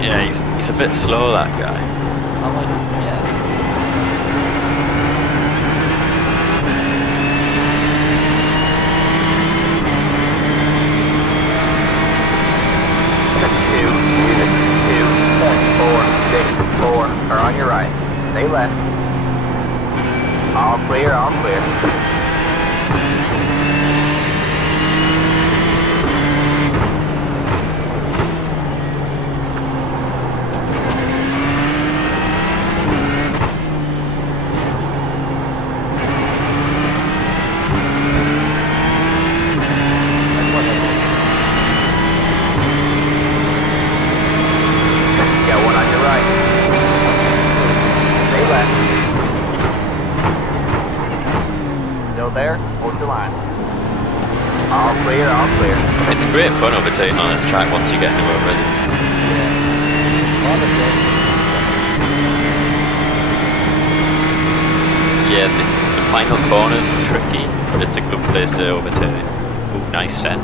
Yeah, he's a bit slow, that guy. I'm like, yeah. Four are on your right. Stay left. All clear, all clear. Got one on your right. Stay left. Still there? Hold your line. All clear, all clear. It's great fun overtaking on this track once you get into it, really. Yeah, the final corners are tricky, but it's a good place to overtake. Ooh, nice send.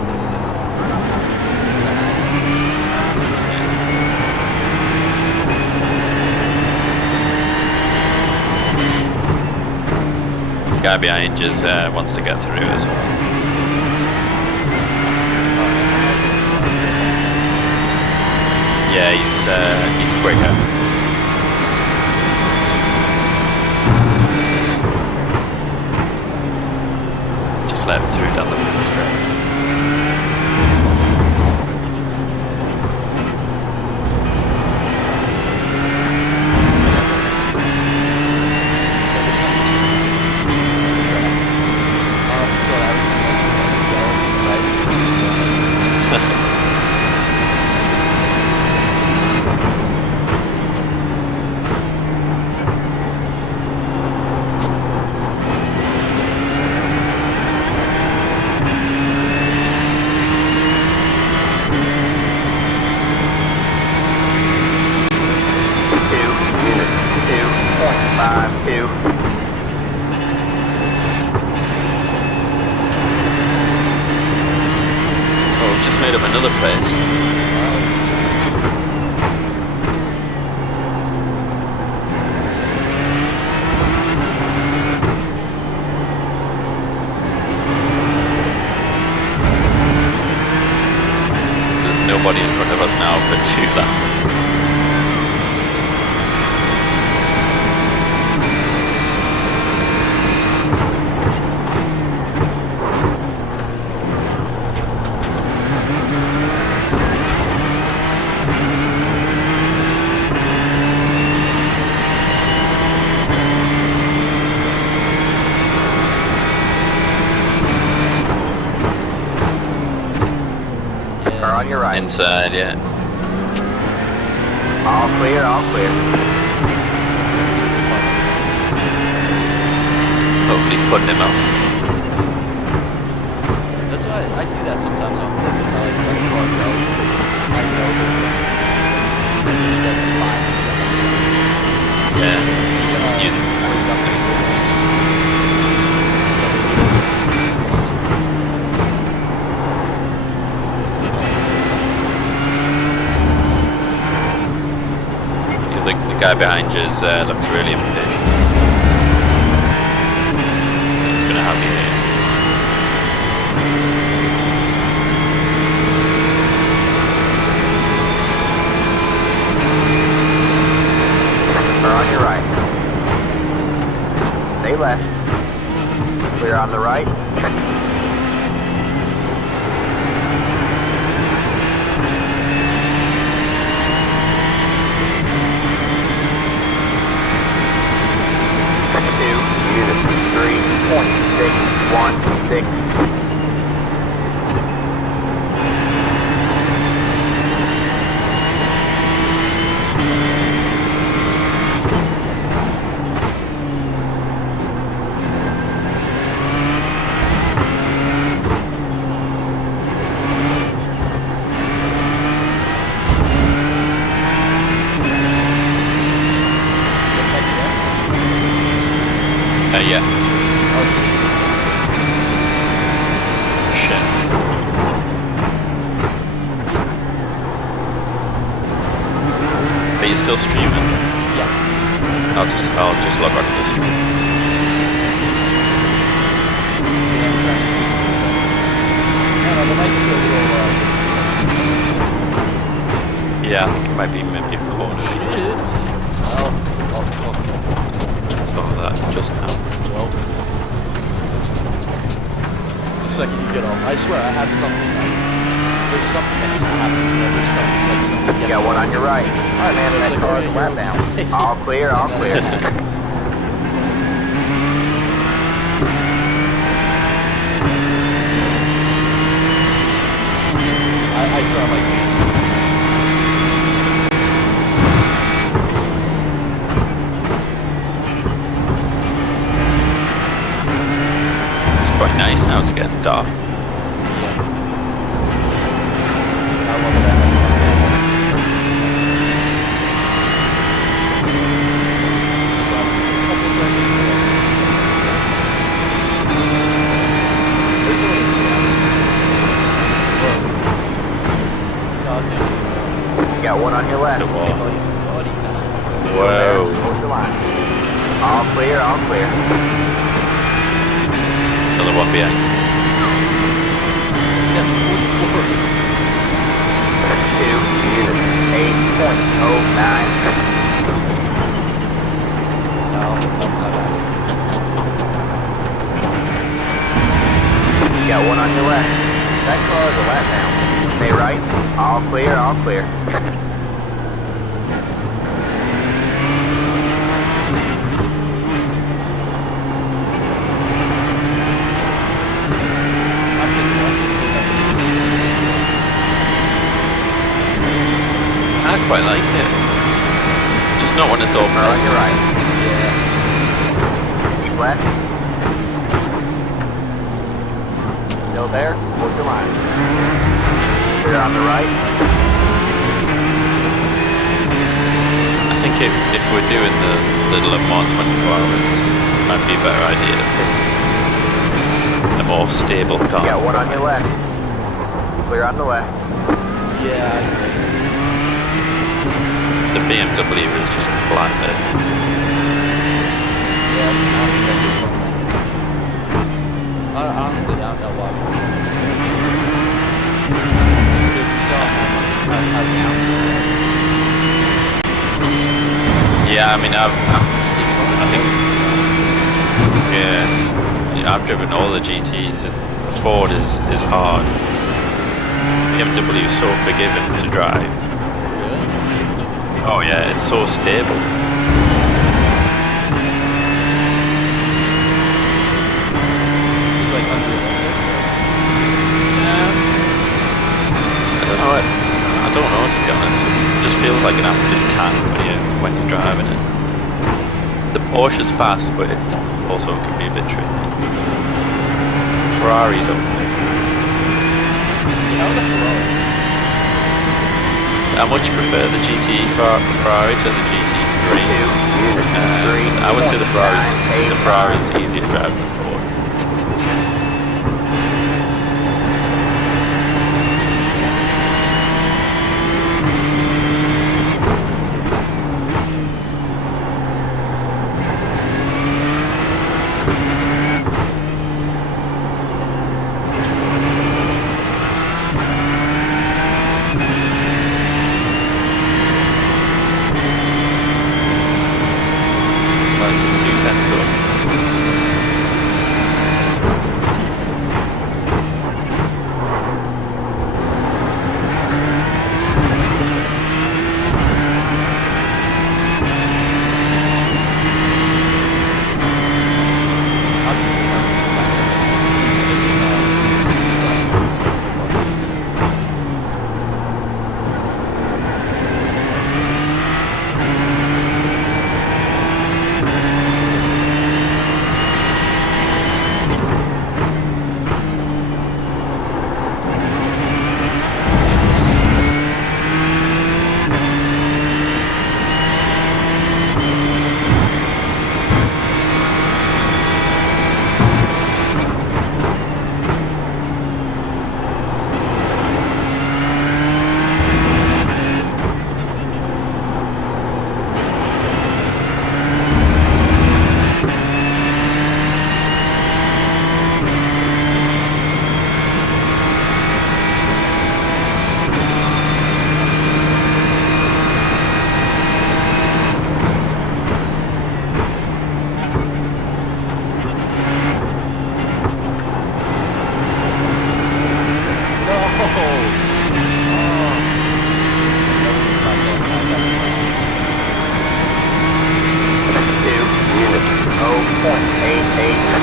The guy behind you wants to get through as well. Yeah, he's quicker. Just let him through down the middle straight. Made up another place. There's nobody in front of us now for 2 laps. On your right. Inside, yeah. All clear, all clear. Hopefully putting him off. That's why I do that sometimes on purpose. I like letting car go because I know that this is the lines. Yeah. guy behind you looks really impatient. He's gonna have you here. Or on your right. Stay left. Clear on the right. Unit 3.616. Yeah. Oh, it's just Shit. Are you still streaming? Yeah. I'll just log on to the stream. Yeah, I think it might be maybe a push. Shit. Oh. Saw that just now. Well. The second you get off, I swear I have something like, there's something that just happens whenever something You got one on your right. Alright man, that car is lap down. All clear, all clear. I swear I'm like, It's quite nice now, it's getting dark. You got one on your left. Whoa. Hold the line. All clear, all clear. Another one behind. Yes, 2, 8.09. You got one on your left. That car is a lap down. Stay right. All clear, all clear. I quite like it. Just not when it's open. On your right. Keep left. Still there? Hold your line. Clear on the right. I think if we're doing the Le Mans 24 hours, might be a better idea. A more stable car. You got one on your left. Clear on the left. Yeah, I agree. The BMW is just blinded. Yeah, it's not even honestly, I don't know why we're doing this. Because we saw how down. Yeah, I mean, I think, yeah, I've driven all the GTs, and Ford is hard. BMW is so forgiving to drive. Oh yeah, it's so stable. It's like unrealistic. I don't know to be honest. It just feels like an absolute tank when you're driving it. The Porsche's fast, but it also can be a bit tricky. Ferrari's okay. How are the Ferraris? I much prefer the GT Ferrari to the GT3. I would say the Ferrari is easier to drive than Ford. 0.88.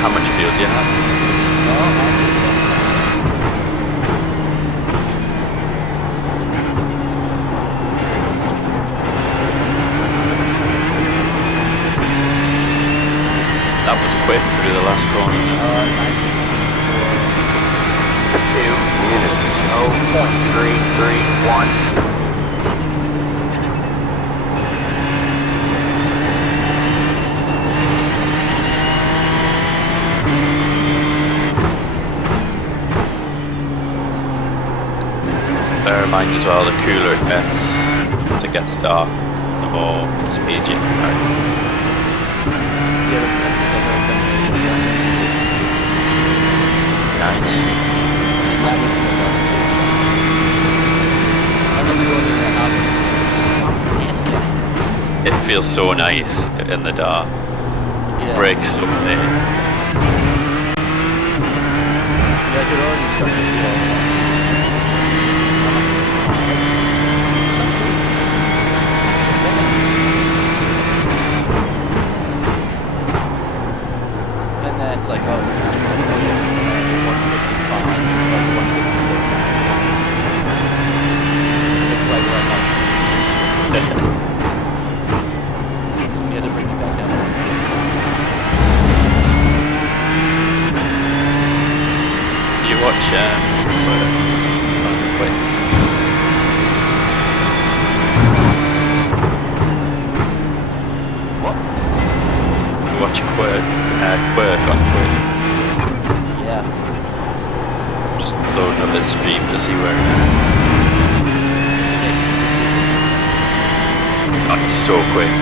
How much fuel do you have? That was quick through the last corner. 0.331. Bear in mind as well, the cooler it gets, as it gets dark, the more speed you can carry. Nice. It feels so nice in the dark. Yeah. Brakes so amazing. Yeah, I could already start to feel and then it's like, oh, yes, 155, like 156 now. It's right where I'm at. So we had to bring you back down. You watch, wait. What? You watch Quirk on Twitch. Yeah. Just loading up his stream to see where it is. Oh, it's so quick.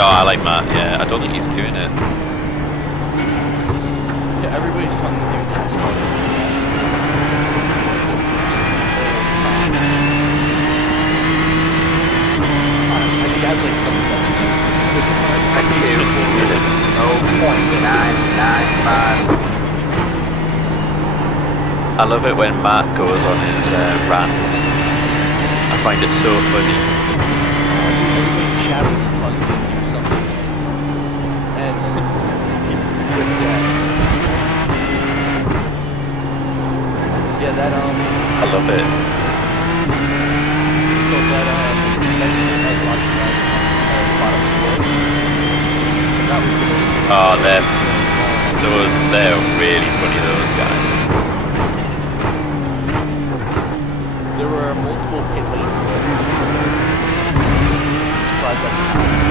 Oh, I like Matt, yeah. I don't think he's doing it. Yeah, everybody's telling me to do NASCAR this I think that's like something that I love it when Matt goes on his rants. I find it so funny. Everybody in chat is telling me to do something else. And yeah, that I love it. it's called that that's I was watching last night, Bottom Sport. And that was the most Oh, they're really funny, those guys. There were multiple pit lane flips. I'm surprised that's not happened.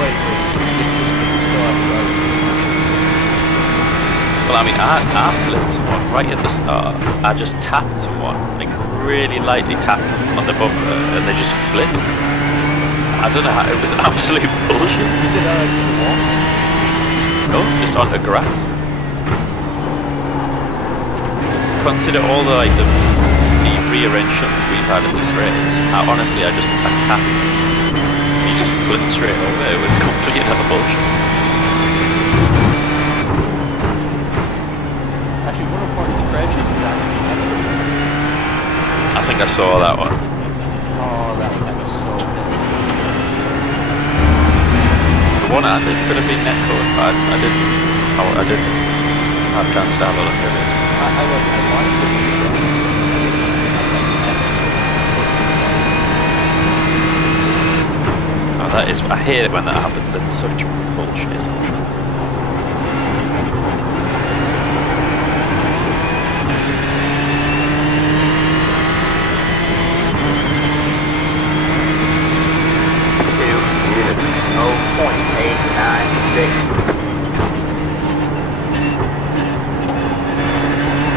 Wait, you still have to ride. Well, I mean, I flipped someone right at the start. I just tapped someone, like really lightly tapped them on the bumper, and they just flipped. I don't know how, it was absolute bullshit. Is it the wall? No, just onto grass. Consider all the rearranged shunts we've had in this race. Honestly, I just flipped straight over. It was complete and utter bullshit. Actually, one of Marty's crashes was actually I think I saw that one. Oh, that was so pissed. The one I did could have been netcode, but I didn't have a chance to have a look at it. I watched it. Oh, that is, I hate it when that happens. It's such bullshit.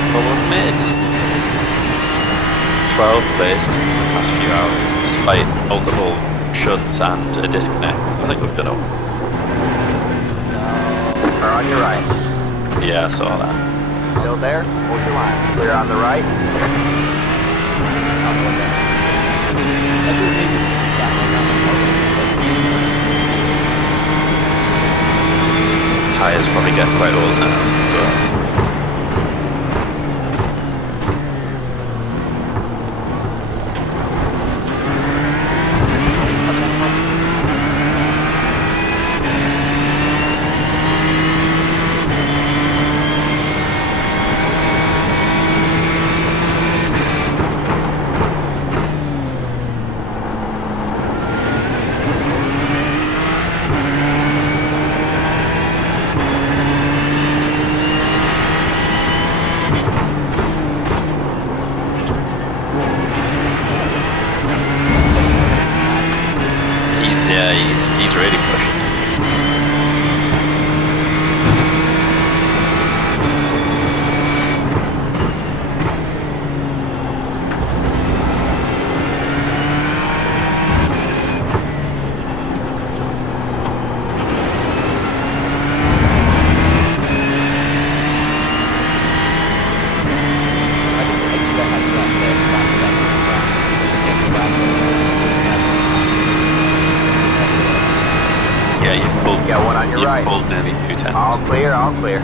Full of mids. 12 places in the past few hours, despite multiple shunts and a disconnect. I think we've done it. Or on your right. Yeah, I saw that. Still there? Hold your line. Clear on the right. Tires probably get quite old now as well. He's really pushing. Yeah, you pulled. Got one on your right. Pulled nearly 2 times. All clear, all clear.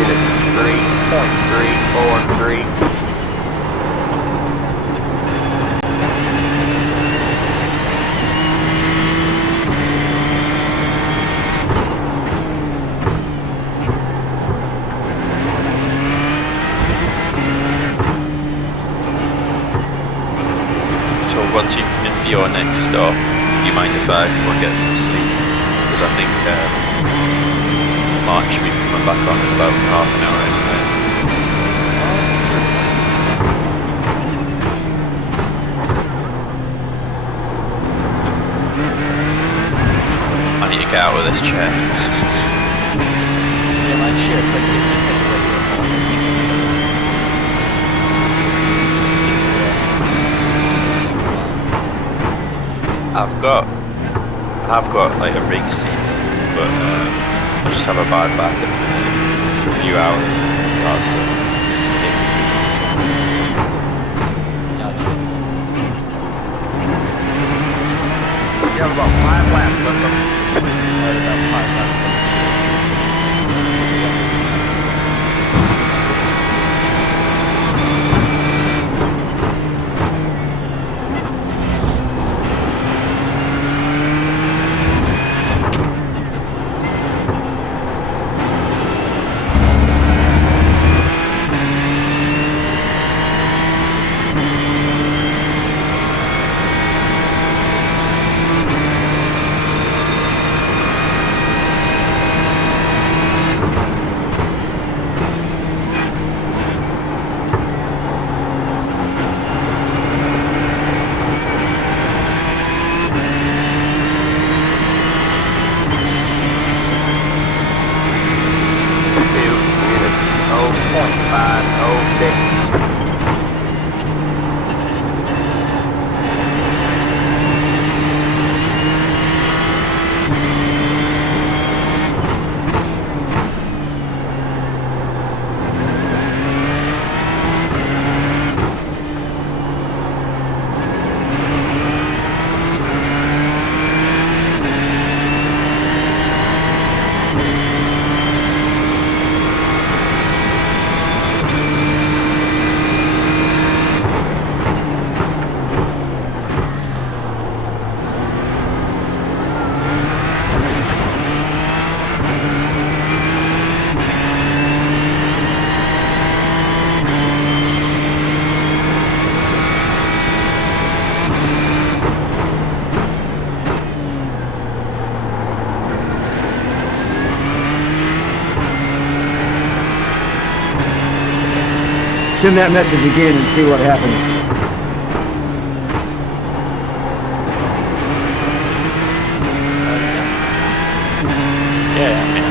Unit 3.343. So once you come in for your next stop, do you mind if I go and get some sleep? Because I think Mark should be coming back on in about half an hour anyway. I need to get out of this chair. Yeah, my chair, it's like just like a regular one. I've got like a rig seat, but I just have a bad back at the minute for a few hours and it starts to Gotcha. You have about 5 laps left. Right, about 5 laps. Send that message again and see what happens. Yeah, man.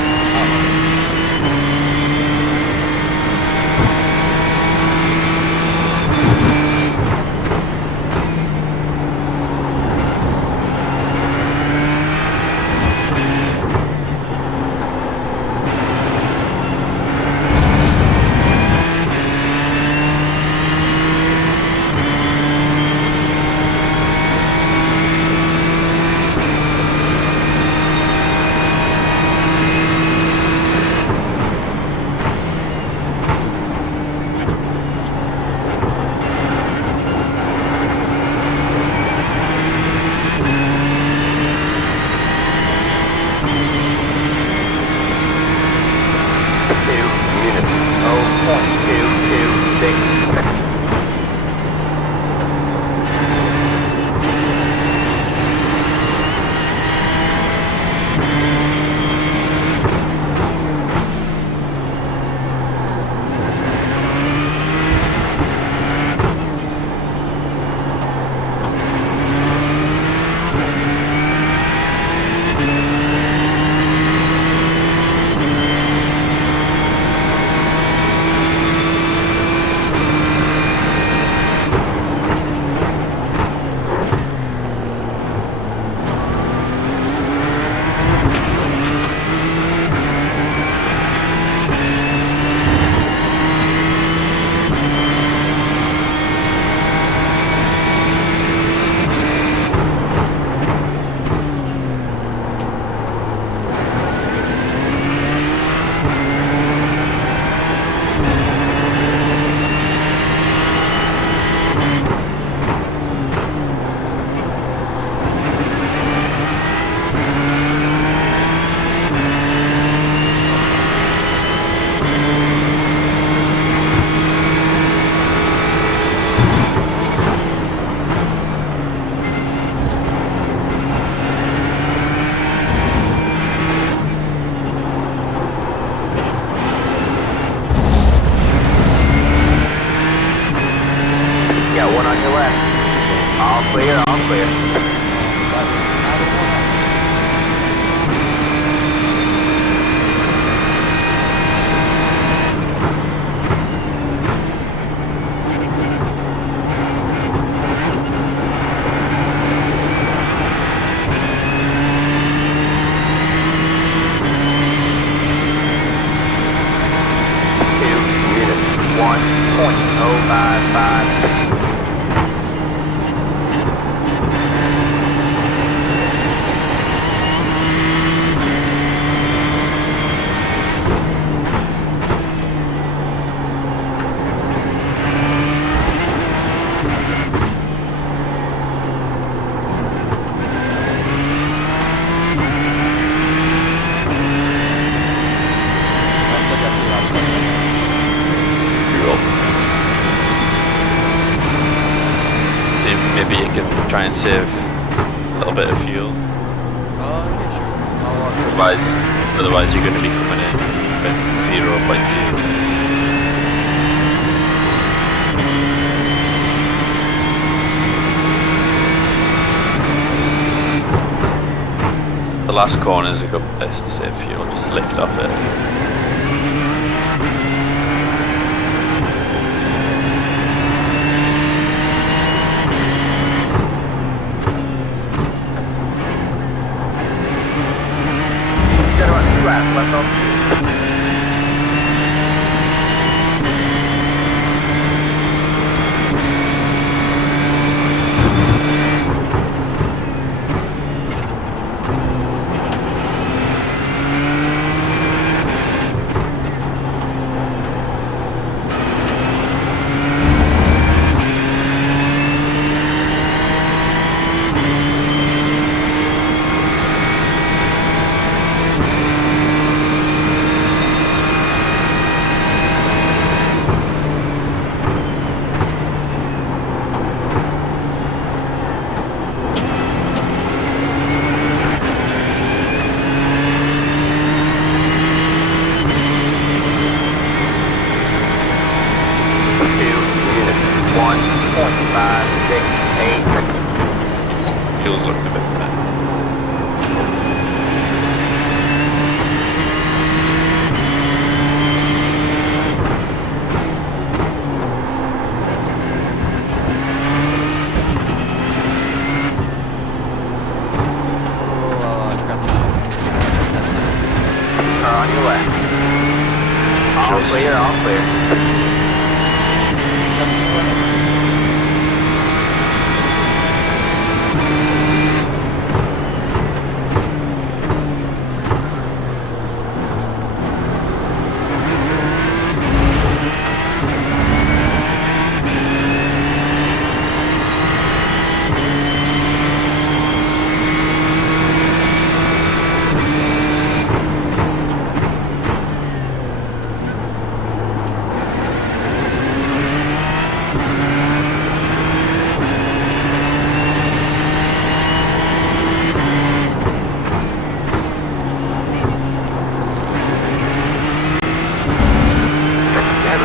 Got one on your left. All clear, all clear. Maybe you can try and save a little bit of fuel. Yeah, sure. Otherwise you're going to be coming in with 0.0. The last corner is a good place to save fuel, just lift off it. Left off. on your left. All clear, all clear. Just the limits.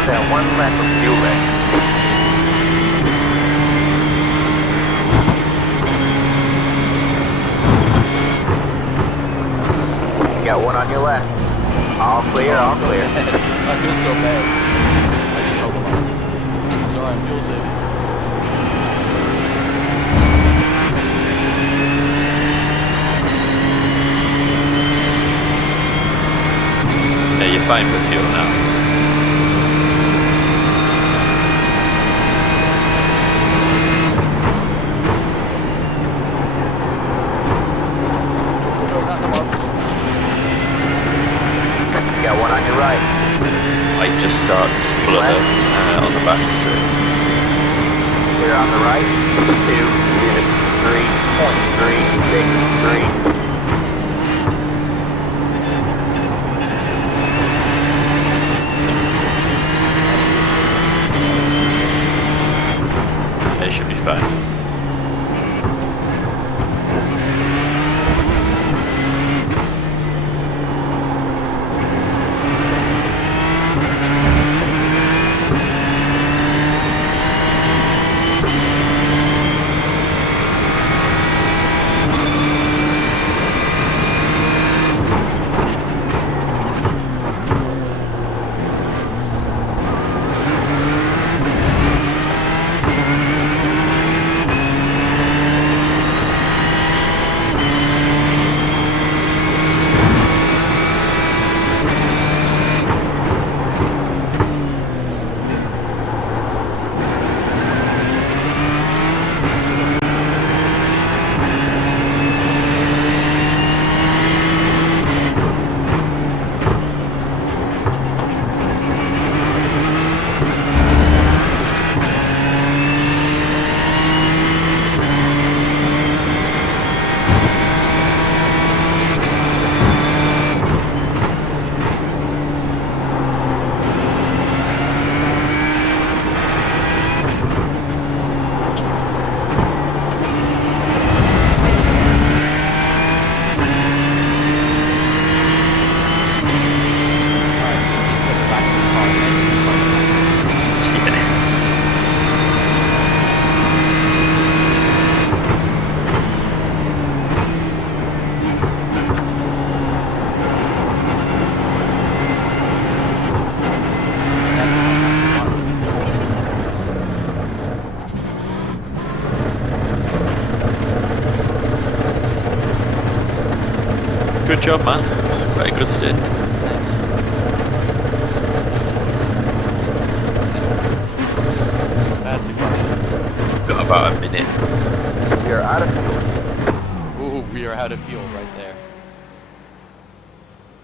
That one lap of fuel left. You got one on your left. All clear, all clear. I feel so bad. I just told them. Sorry, I'm fuel saving. Yeah, you're fine for fuel now. Got one on your right. I just start split on the back straight. Clear on the right. 2, 3.363. It should be fine. Good job, man. It's a very good stint. Thanks. That's a question. Got about a minute. You're out of fuel. Ooh, we are out of fuel right there.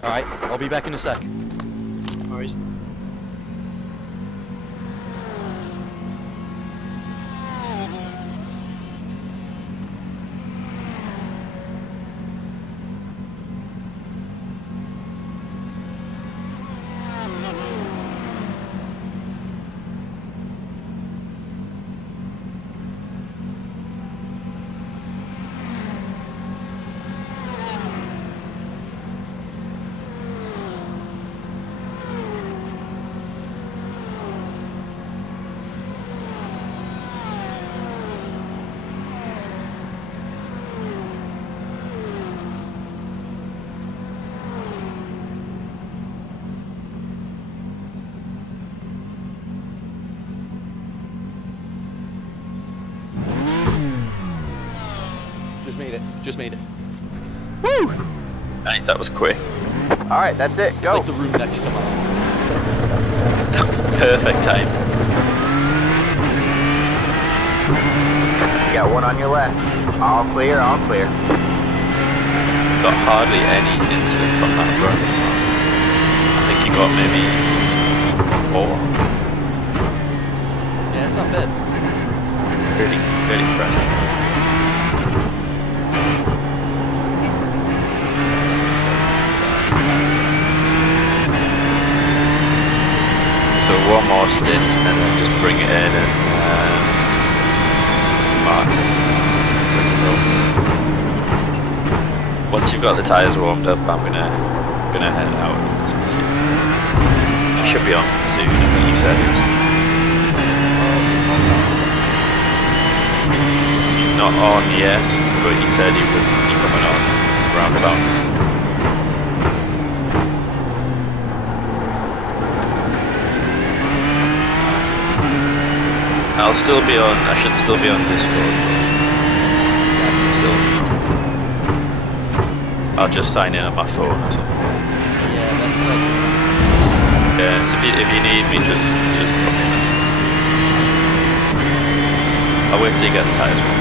Alright, I'll be back in a sec. No worries. Just made it. Woo! Nice, that was quick. Alright, that's it. Go. It's like the room next to mine. Perfect time. You got one on your left. All clear, all clear. Got hardly any incidents on that run. I think you got maybe 4. Yeah, it's not bad. Really impressive. So one more stint and then just bring it in and mark it. Bring it up. Once you've got the tyres warmed up, I'm gonna head out. You should be on soon, I think you said. He's not on yet, but he said he would be coming on roundabout. I should still be on Discord. I'll just sign in on my phone or something. Yeah, that's like... Yeah, so if you need me, just put me a message. I'll wait till you get the tyres warmed.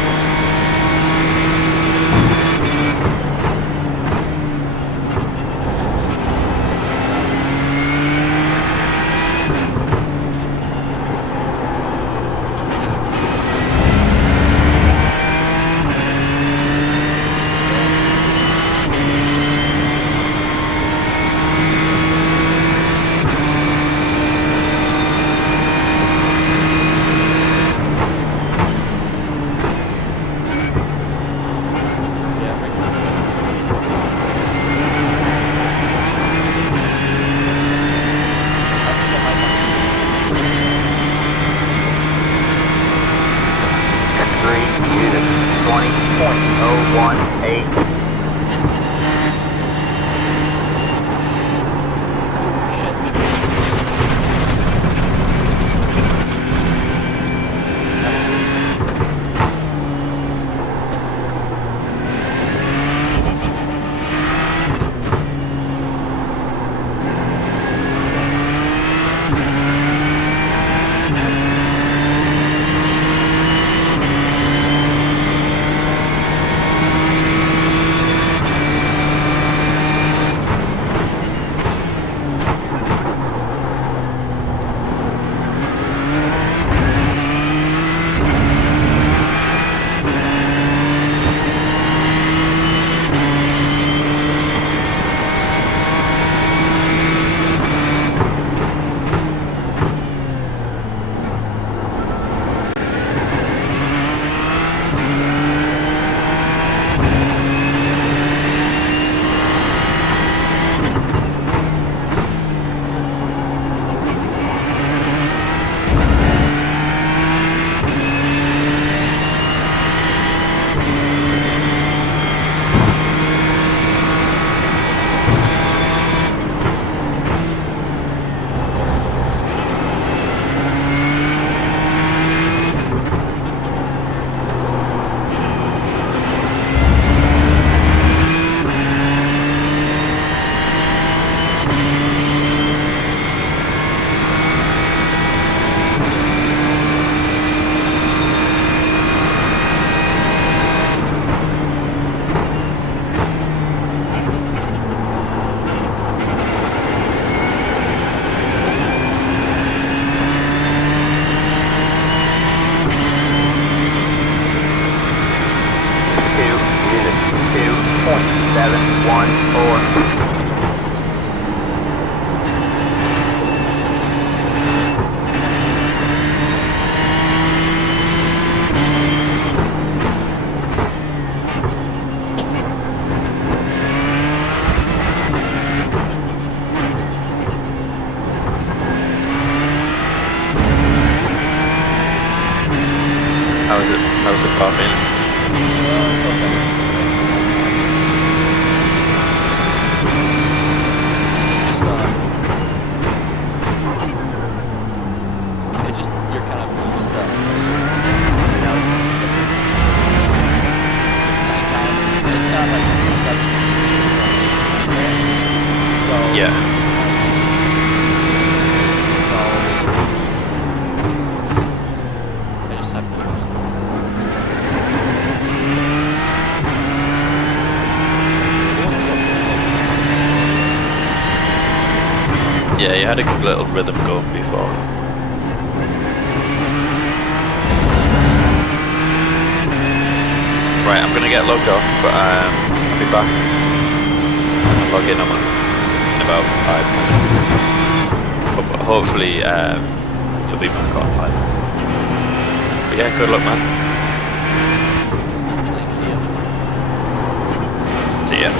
How's the car feeling? It just, you're kind of used to a certain, you know, it's nighttime, it's not like, it's actually, so Yeah. So I just have to post it. Yeah, you had a good little rhythm going before. Right, I'm gonna get logged off, but I'll be back. I'll log in in about 5 minutes. But hopefully, you'll be back on by then. But yeah, good luck, man. Thanks, See ya.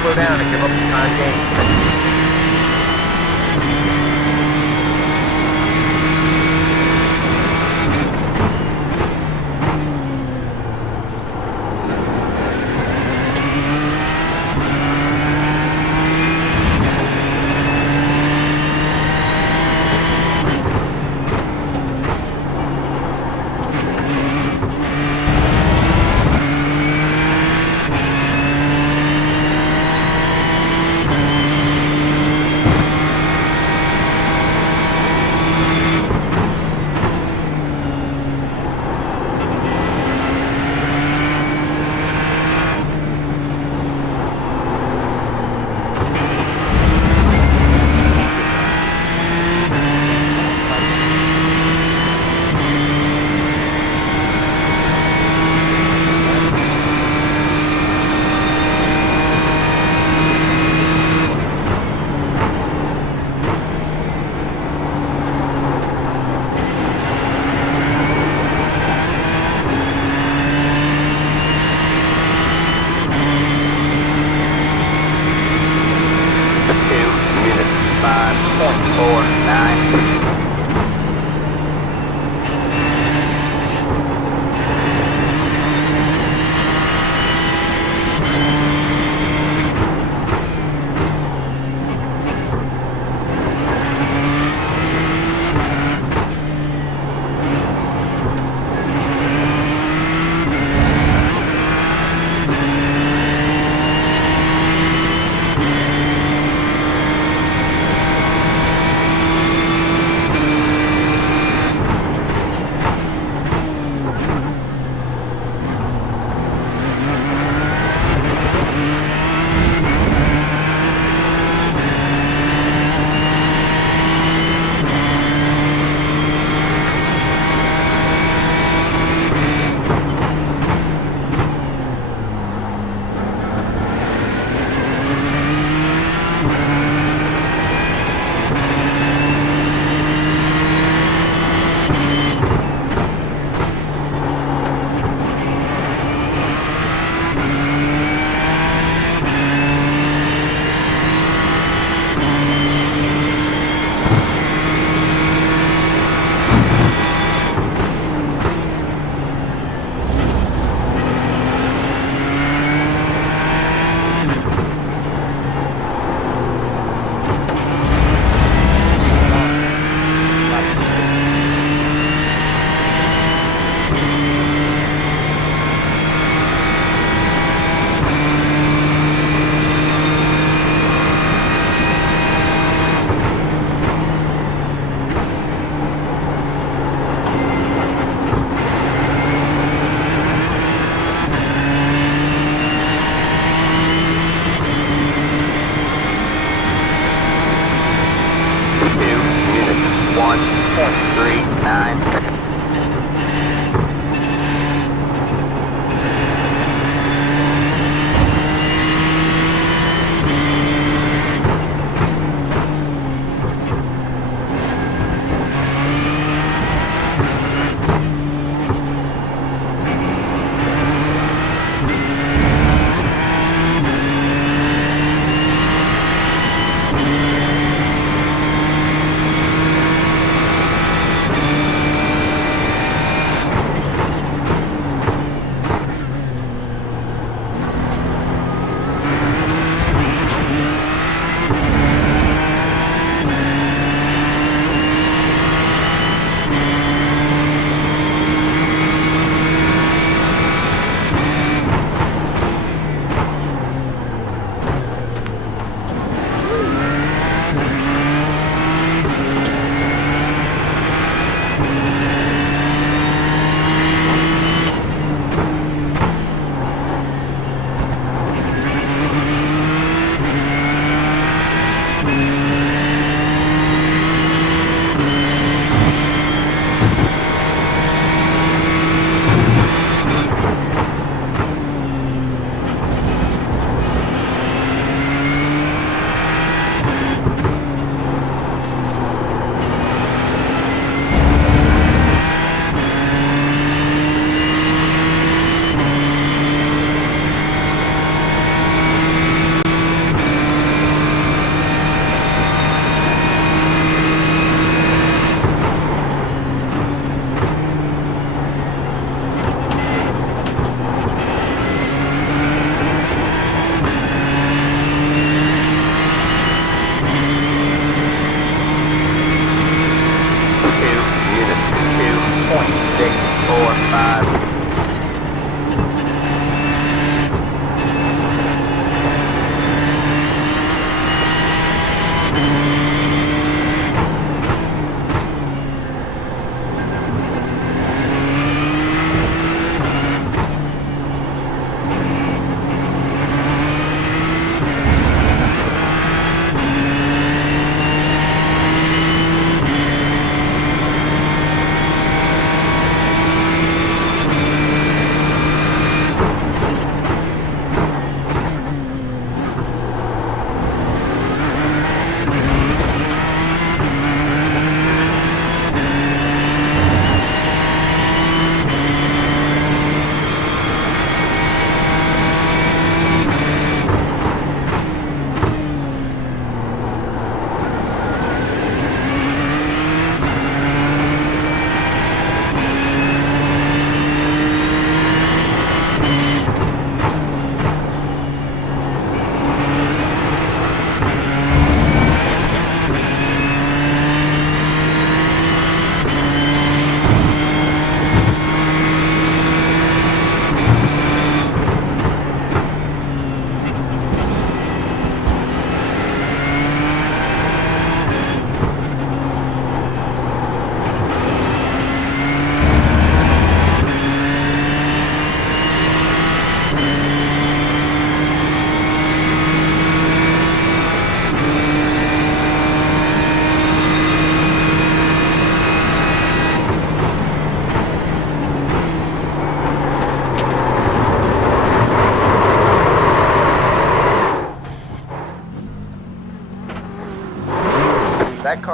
Slow down and give up the time gain.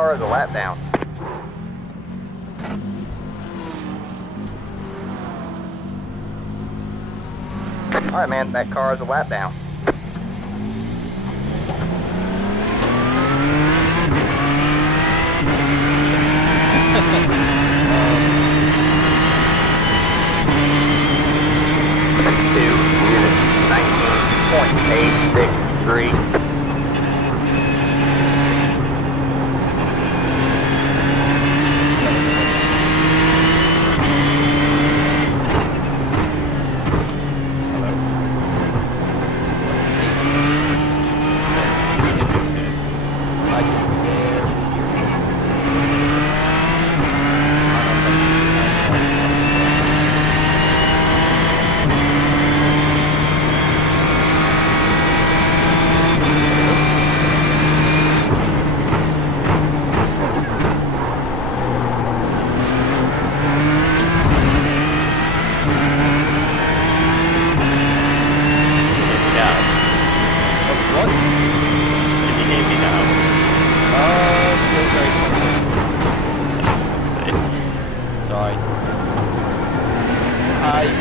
car is a lap down. Alright, man, that car is a lap down. Two units, 19.863.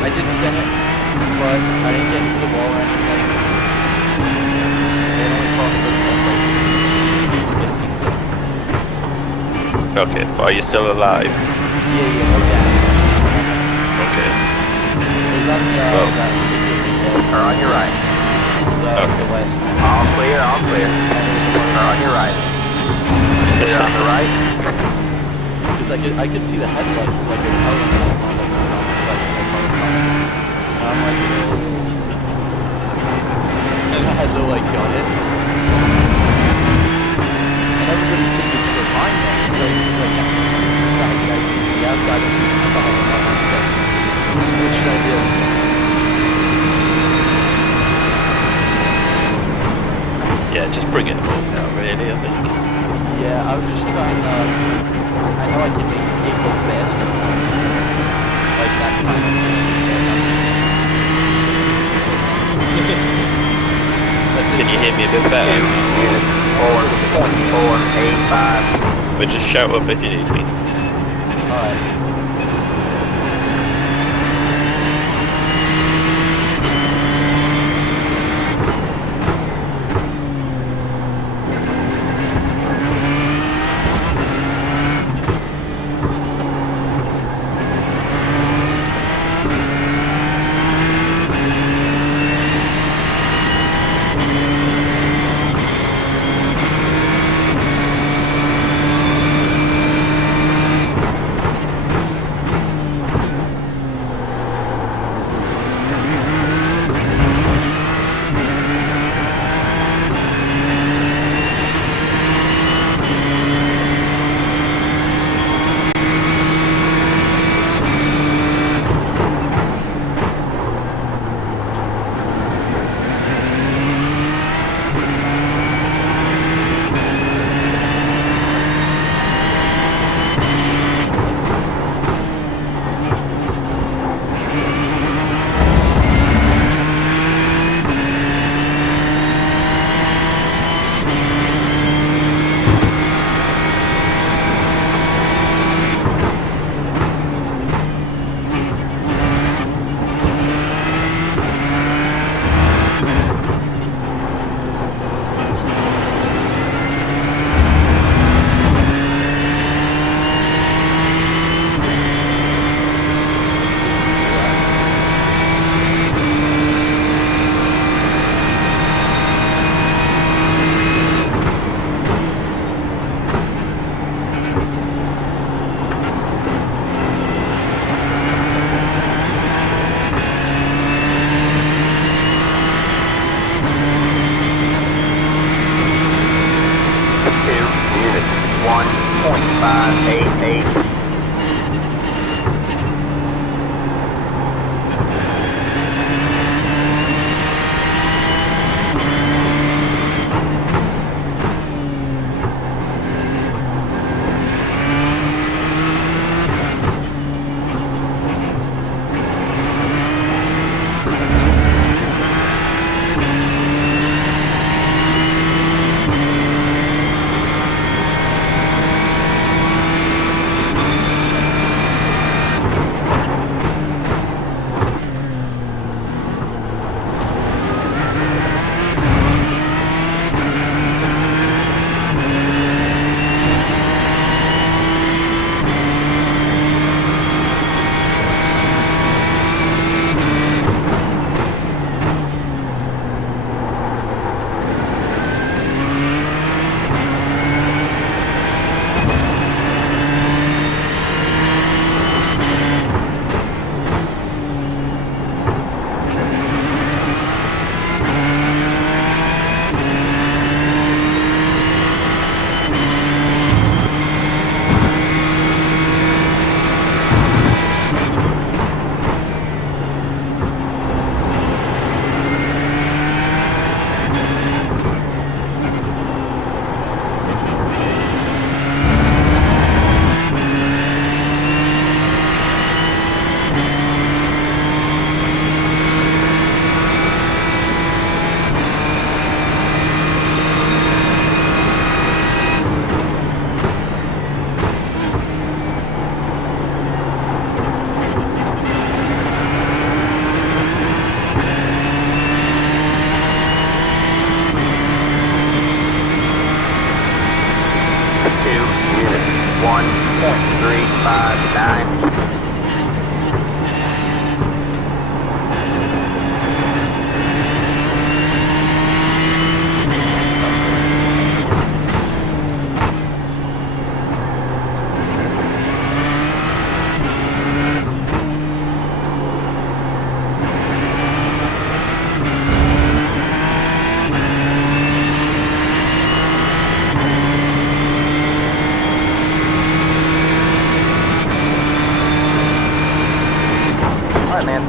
I did spin it, but I didn't get into the wall or anything. It only cost us like 15 seconds. Okay, but are you still alive? Yeah, no damage. Okay. It was on that ridiculously fast car on your right. The last one. All clear, all clear. Car on your right. Clear on the right. Because I could see the headlights, so I could tell them I'm like, and I had to like gun it, and everybody's taking it behind them, so like the outside of what should I do? Yeah, just bring it home now, really, I think. Yeah, I was just trying I know I can make it go faster, like that kind of thing. Can you hear me a bit better? 4.485. But just shout up if you need me. Alright.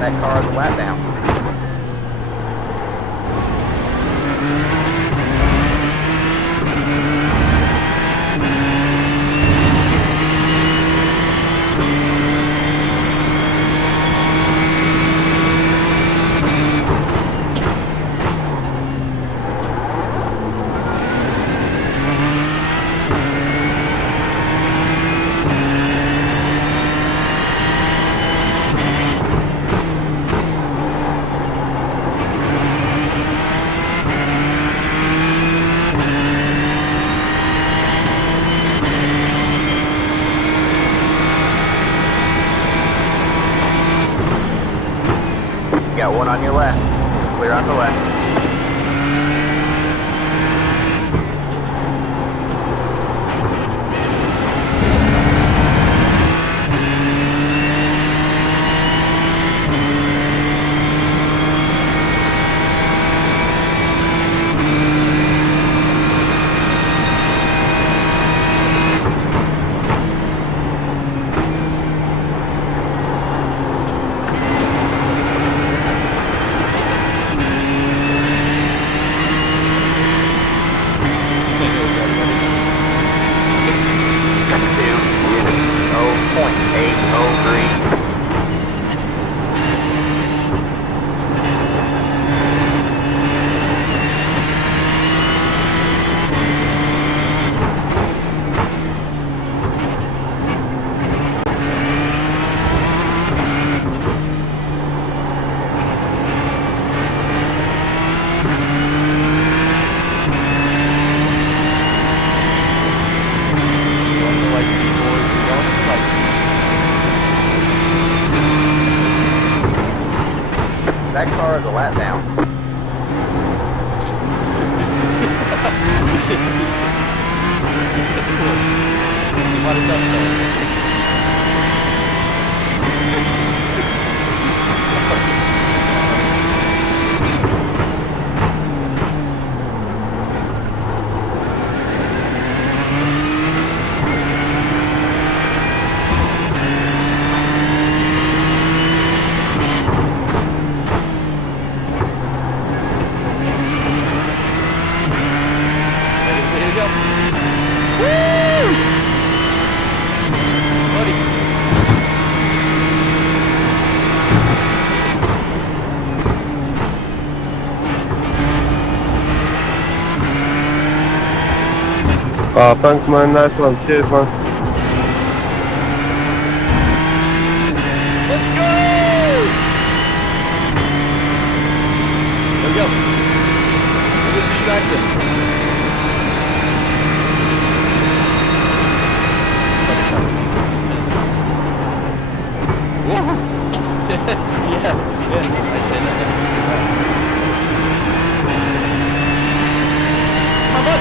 That car is a lap down. Got one on your left. Clear on the left. That car is a lap down. See what it does though. Oh, thanks, man. Nice one. Cheers, man. Let's go! There we go. We'll just distract him. yeah, I say that. Come on, bud!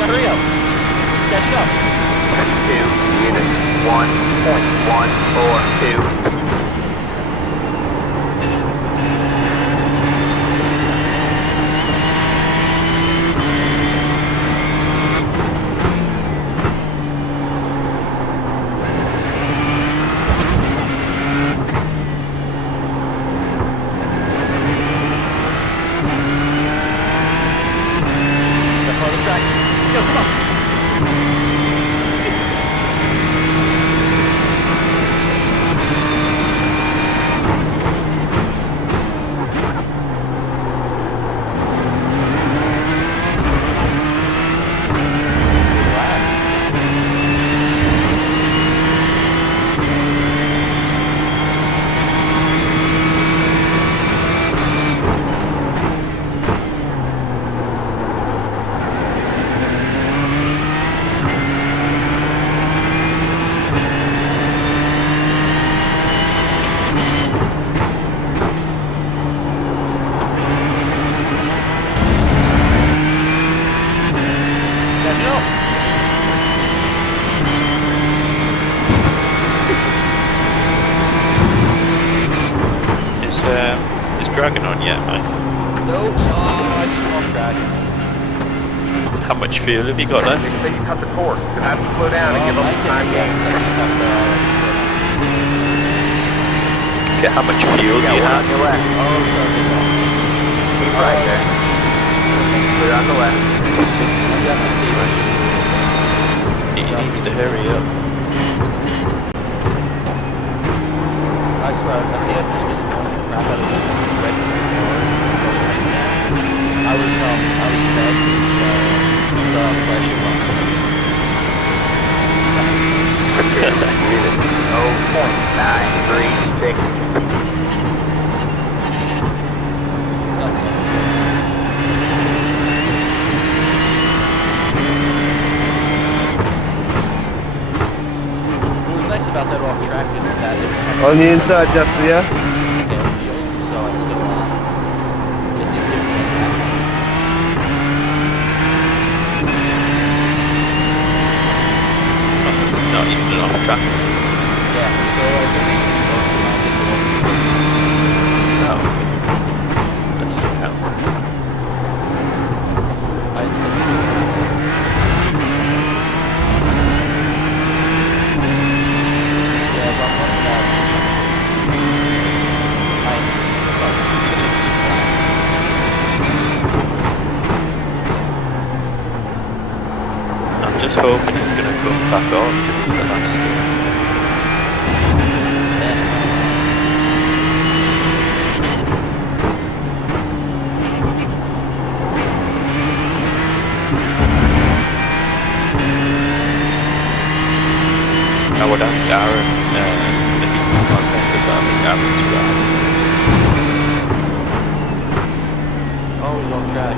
Hurry up! Catch it up! 2 units 1.142. Dragon on yet, mate? Nope. Oh, I just went off track. How much fuel have you got left? You cut the torque. You're gonna have to slow down and give up some time gains. Look at how much fuel got you one have. on your left. Keep right there. Clear on the left. He needs to hurry up. I swear, I think I've just been annoying the crap out of red I was mashing the pressure button. Unit 0.936. What was nice about that off track is that it was On the inside, Justin, yeah? downfield, so I still it didn't give me any X. It's not even an off track. Yeah, so I think basically most of the time did the one No. That doesn't count. I took it just to see. Yeah, but I'm running out of shots. It's flat. I'm just hoping he's going to come back on for the last I would ask Aaron if he can contact us. I think Aaron's right. Always off track.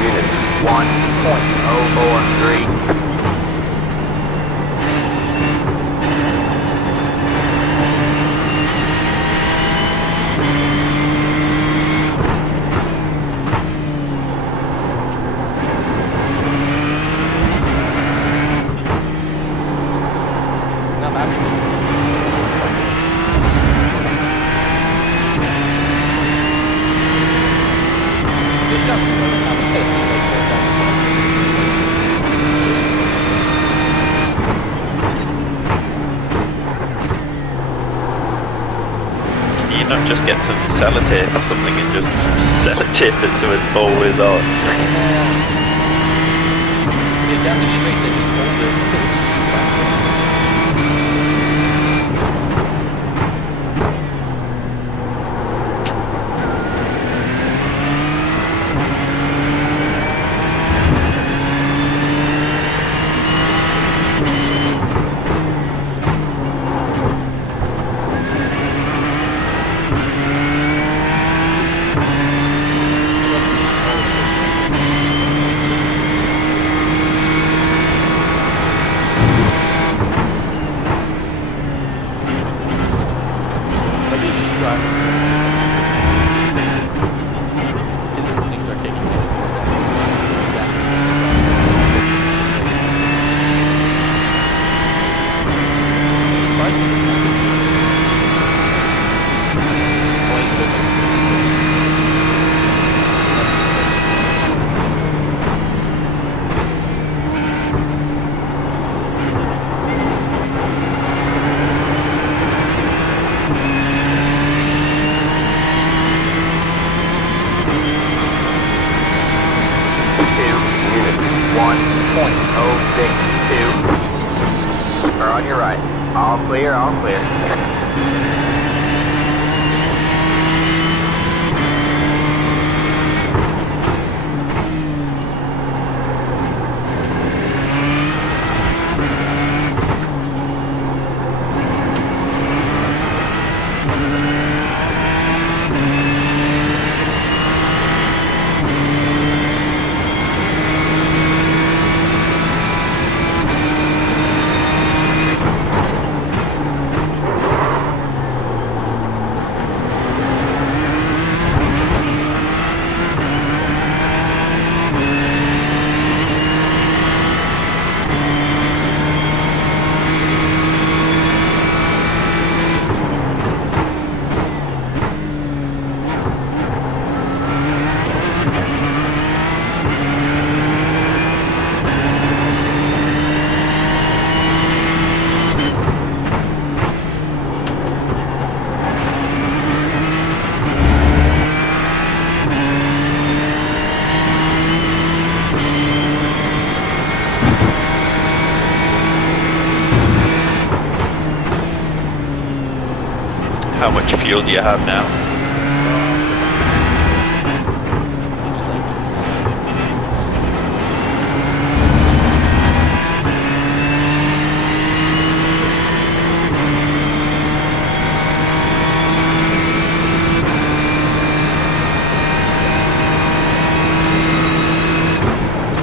Units 1.043. I'm actually there's not some like I'm like Can you not just get some sellotape or something and just sellotape it so it's always on? get down the streets and just hold it. It just keeps on going. How much fuel do you have now?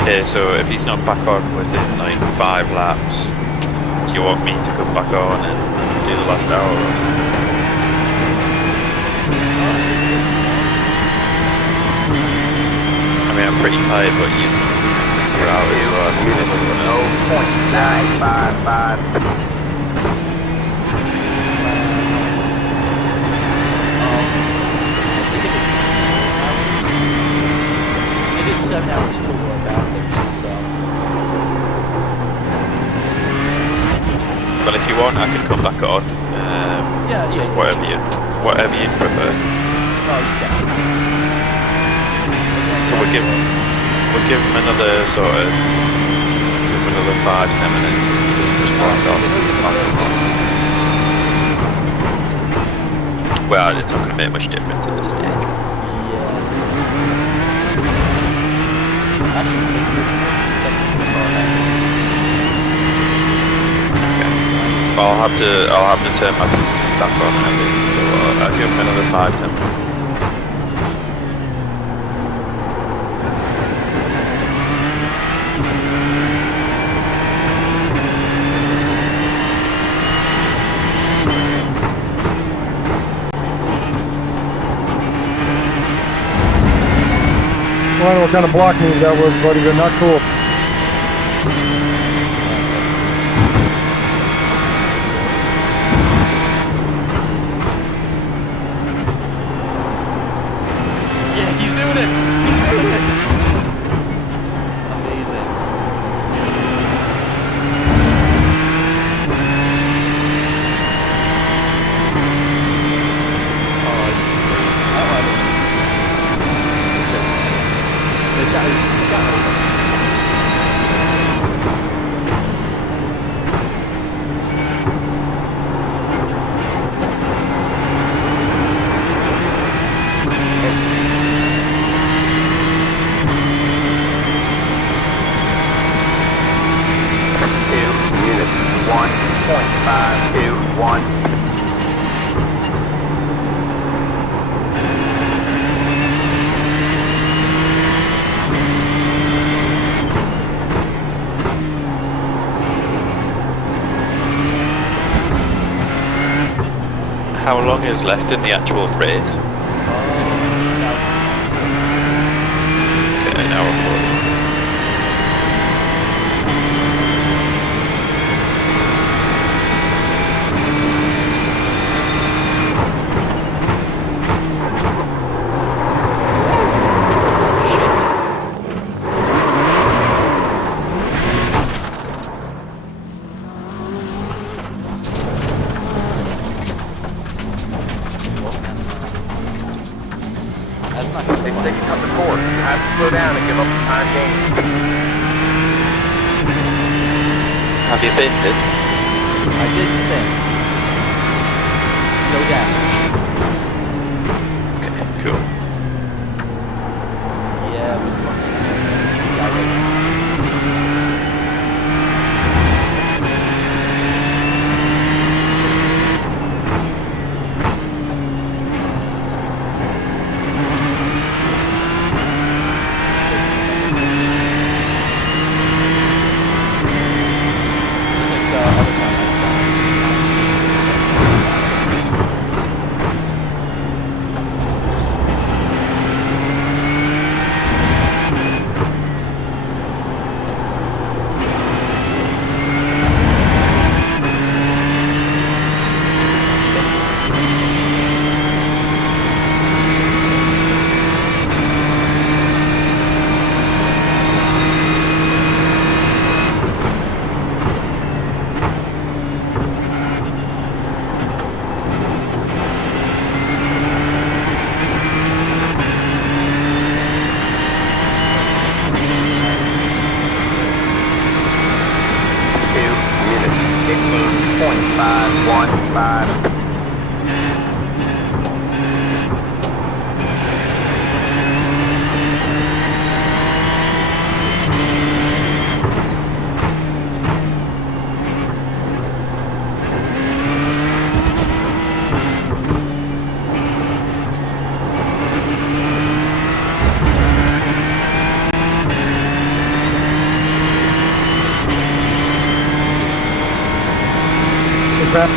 Okay, so if he's not back on within like 5 laps, do you want me to come back on and do the last hour or something? I mean, I'm pretty tired, but it's your hours, so I feel like I'm 7 hours total about there, so. Well, if you want, I can come back on. Yeah. Whatever you prefer. Oh, you can. So we'll give him another sort of, another 5-10 minutes. Just wind off. Well, it's not going to make much difference at this stage. Actually, I think you're 14 seconds too far ahead. Okay. Well, I'll have to turn my boots back on and everything, so I'll give him another 5-10 minutes. I don't know what kind of block move that was, buddy, but not cool. Yeah, he's doing it! He's doing it! Amazing. Oh, this is great. I love it. It's got units 1.521. How long is left in the actual race? Okay, an hour 40. That's not good. They say you cut the cord. You have to slow down and give up the time gain. Have you been this? I did spin. No damage. Okay, cool. Yeah, it was going to easy guy right now. crap.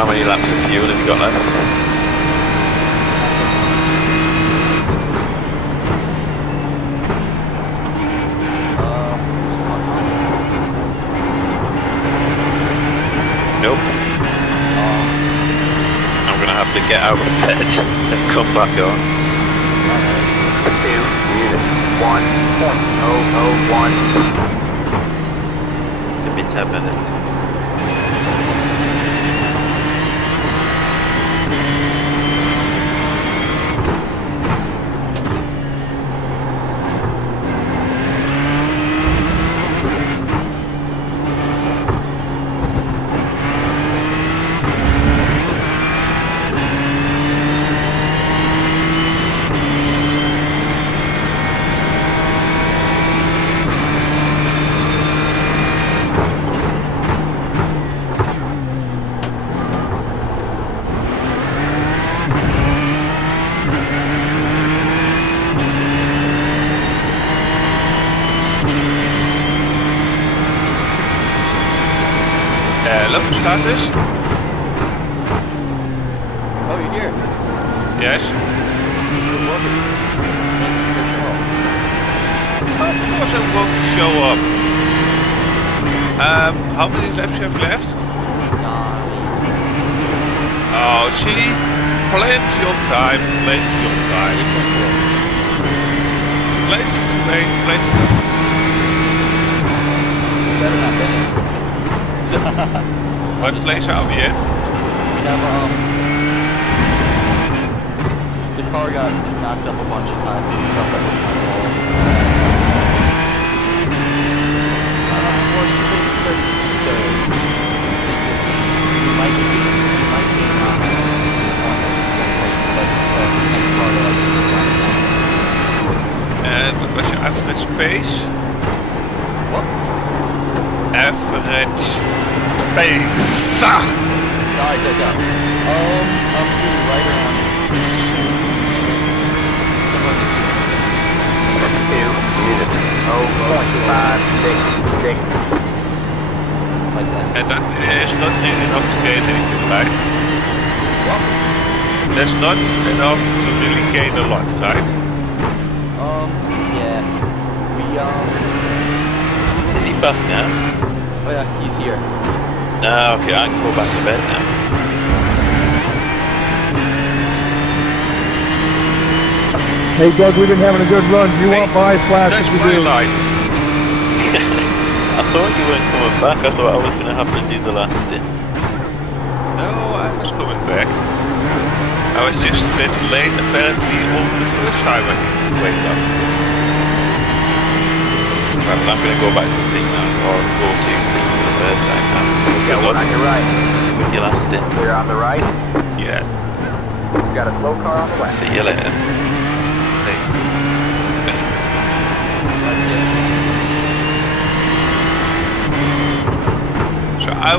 How many laps of fuel have you got left? Nope. I'm gonna have to get out of bed and come back on. 2 1.001. It'll be 10 minutes. Hello, status? Oh, you're here. Yes. Of course I'm going to show up. How many laps you have left? 9. Oh, see? Plenty of time, plenty of time. Plenty to wait, plenty to... Better not be. What place are we in? We have, the car got knocked up a bunch of times and stuff that wasn't my fault. More speed 33rd. We might gain one place, but the next car to us is the last one. And what was your average pace? What? Average pace. Sorry. Up to right around 2 minutes. Somewhere in the 2 minutes. 2, almost 5, 6, 6. Like that. And that is not really enough to gain anything, right? What? That's not enough to really gain a lot, right? Yeah. Is he back now? Oh yeah, he's here. Okay, I can go back to bed now. Hey Doug, we've been having a good run. Do you want buy flash? That's if you my do? line. I thought you weren't coming back. I thought I was going to have to do the last bit. No, I was coming back. I was just a bit late apparently on the first time I went up. Right, well, I'm going to go back to sleep now, or go to sleep for the first time now. Got one on your right. With your last stint. Clear on the right. Yeah. You got a slow car on the left. See you later. That's it. So I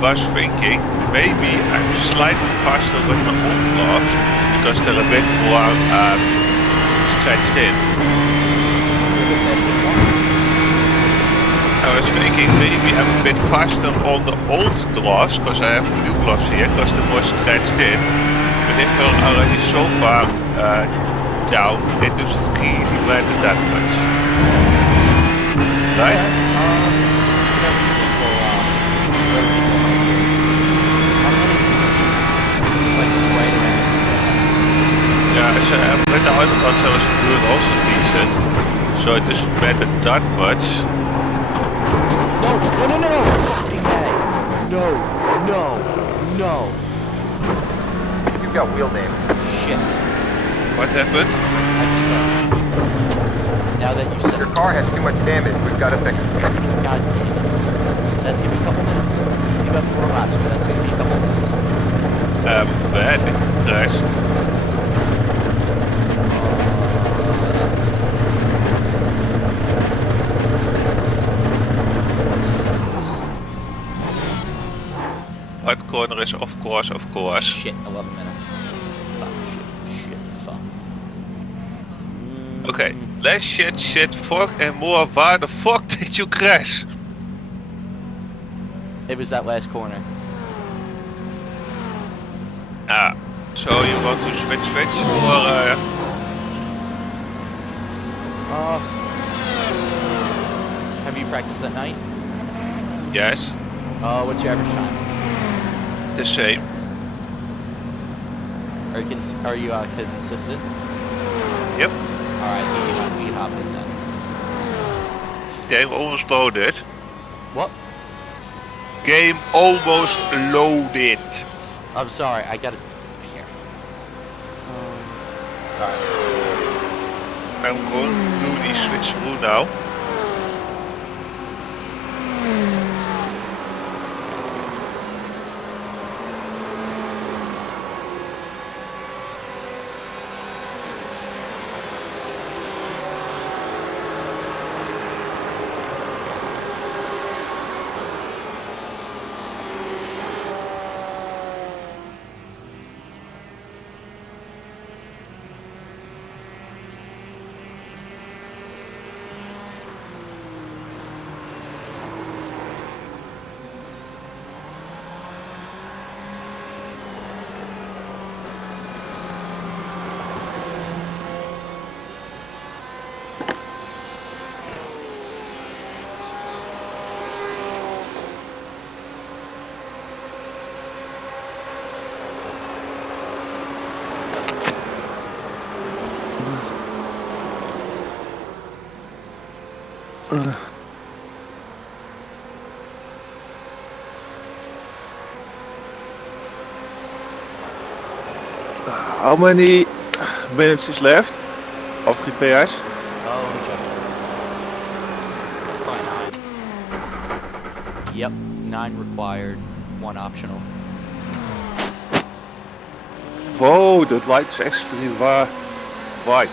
was thinking maybe I'm slightly faster with my old gloves because they're a bit more stretched in. I was thinking maybe I'm a bit faster on the old gloves because I have new gloves here because they're more stretched in. But if we're already so far down, it doesn't really matter that much. Right? Yeah, but the other ones I was doing also decent, so it doesn't matter that much. No! Fucking head! No! You've got wheel damage. Shit. What happened? I just now that you said Your car has too much damage. We've got to fix it. God, that's gonna be a couple minutes. You got 4 laps, but that's gonna be a couple minutes. Bad crash. Right corner is of course. Shit, 11 minutes. Fuck, shit, fuck. Okay, less shit, fuck and more. Where the fuck did you crash? It was that last corner. So you want to switch or have you practiced at night? yes, What's your average time? the same. Are you consistent? Yep. Alright, we can hop in then. Game almost loaded. What? Game almost loaded. I'm sorry, I gotta... Here. Alright. I'm going to do the switch through now. How many minutes is left of repairs? Oh, let me check. Probably 9. Yep, 9 required, 1 optional. Whoa, that light is actually white.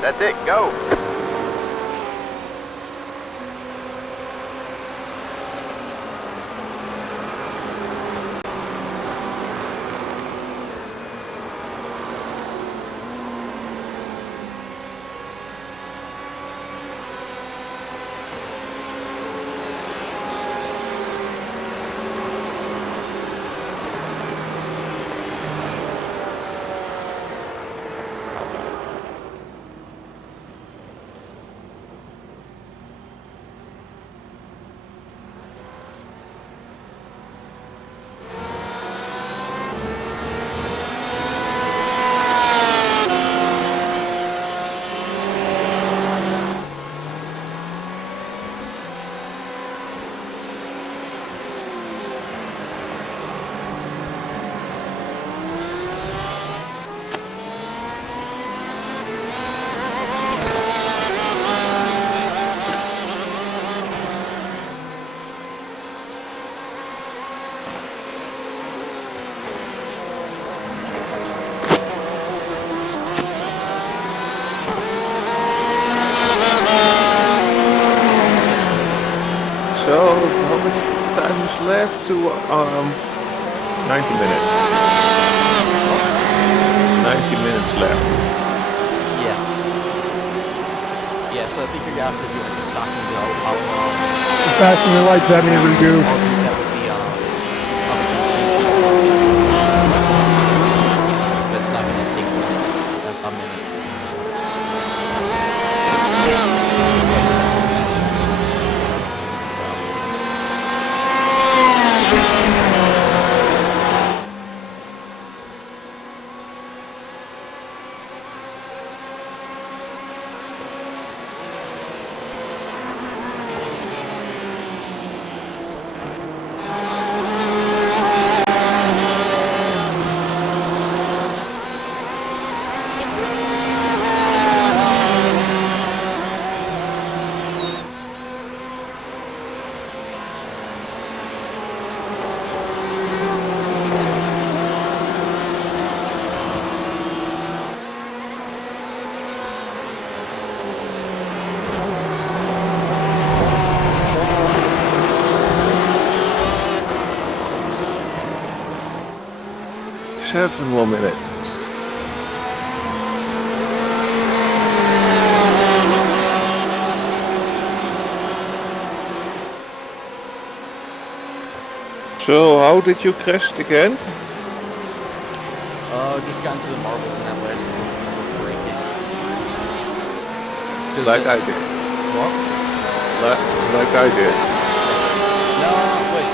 That's it, go. So, how much time is left to 90 minutes? 90 minutes left. Yeah. Yeah, so I think you're gonna have to do like a stock and go. Fasten your lights at me, Rugu. I'll do that with the that's not gonna take a minute. Seven more minutes. So, how did you crash again? Just got into the marbles and that last little break it. Like I did. What? Like I did. No, wait.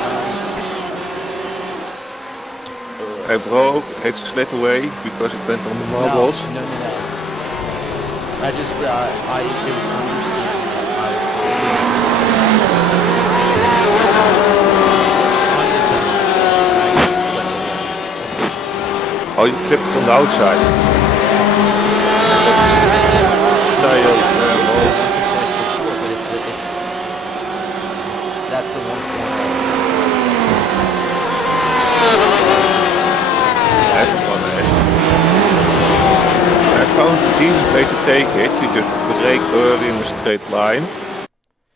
I broke, it slid away because it went on the marbles. No. I just, it was understanding Oh, you clipped it on the outside. That's the one point. I found a decent way to take it. You just brake early in a straight line.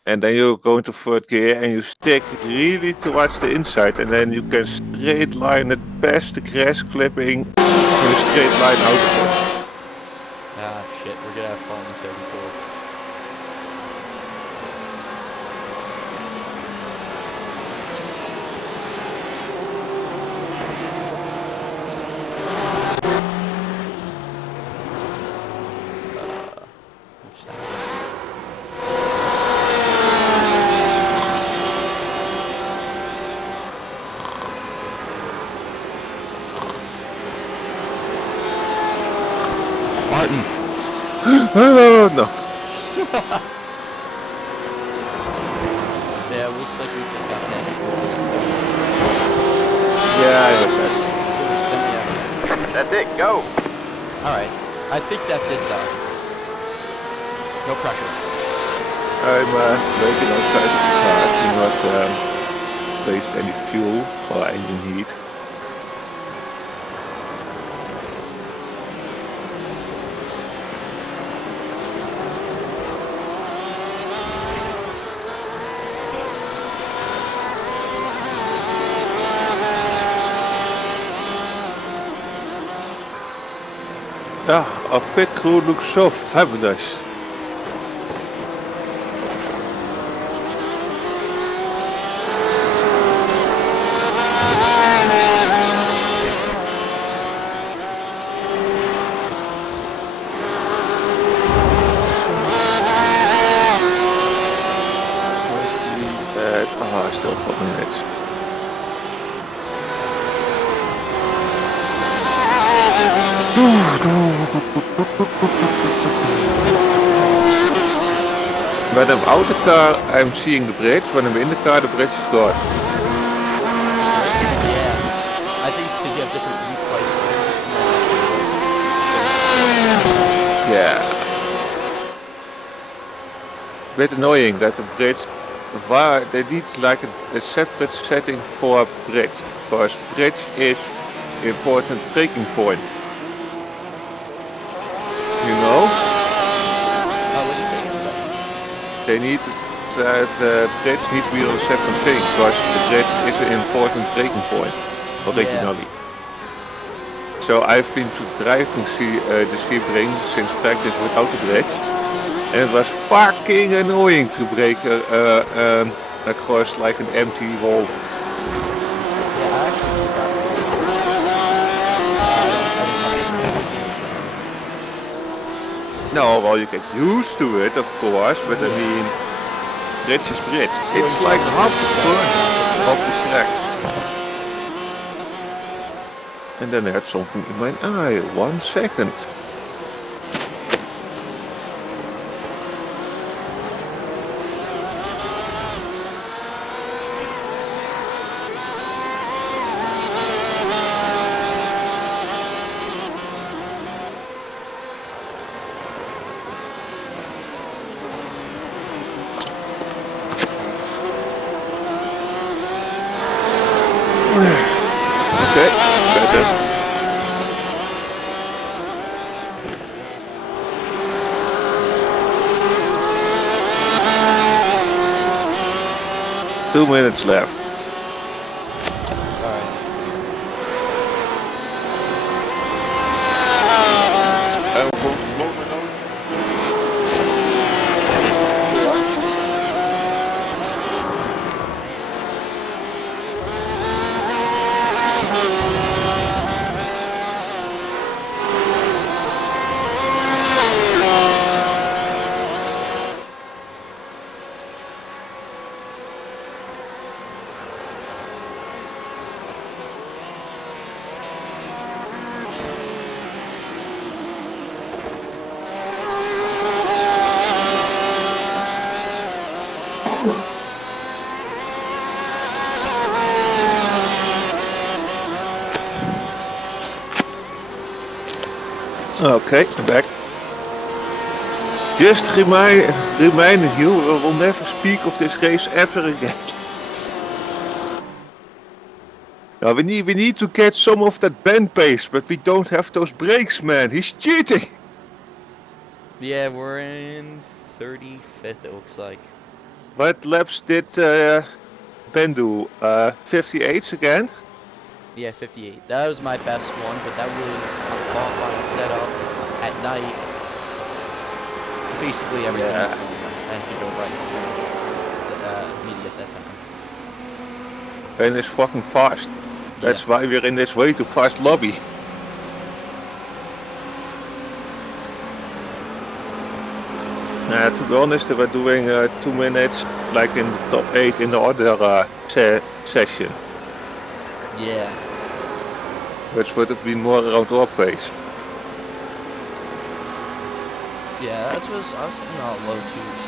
And then you go into third gear and you stick really towards the inside. And then you can straight line it past the grass clipping in a straight line out of it. Ah, shit. We're gonna have fun in 34. Which that? Yeah, looks like we just got past. Yeah, I heard that. So then we have. That's it, go! Alright, I think that's it though. No pressure. I'm waiting outside of the car to not waste any fuel or engine heat. Ah, our pit crew looks so fabulous. Still 4 minutes. When I'm out the car, I'm seeing the bridge. When I'm in the car, the bridge is gone. Yeah, I think it's because you have different replay settings. Yeah. Bit annoying that the bridge, they need like a separate setting for bridge, because bridge is important braking point. You know? What did you say? They need the bridge needs to be on a separate thing, because the bridge is an important braking point originally. Yeah. So I've been driving the sebring since practice without the bridge, and it was fucking annoying to brake across like an empty wall. Yeah, I actually forgot to. No, well, you get used to it, of course, but I mean, bridge is bridge. It's like half the fun of the track. And then I had something in my eye. 1 second. Okay, better. Two minutes left. Okay, I'm back. Just reminding you, we will never speak of this race ever again. Now we need to get some of that bend pace, but we don't have those brakes, man. He's cheating. Yeah, we're in 35th, it looks like. What laps did Ben do? 58s again? Yeah, 58. That was my best one, but that was a qualifying setup at night. Basically everything was going right. I had to go right to media at that time. Ben is fucking fast. That's why we're in this way too fast lobby. To be honest, we were doing 2 minutes, like in the top 8 in the other session. Yeah. Which would have been more around our pace. Yeah, I was sitting on low twos.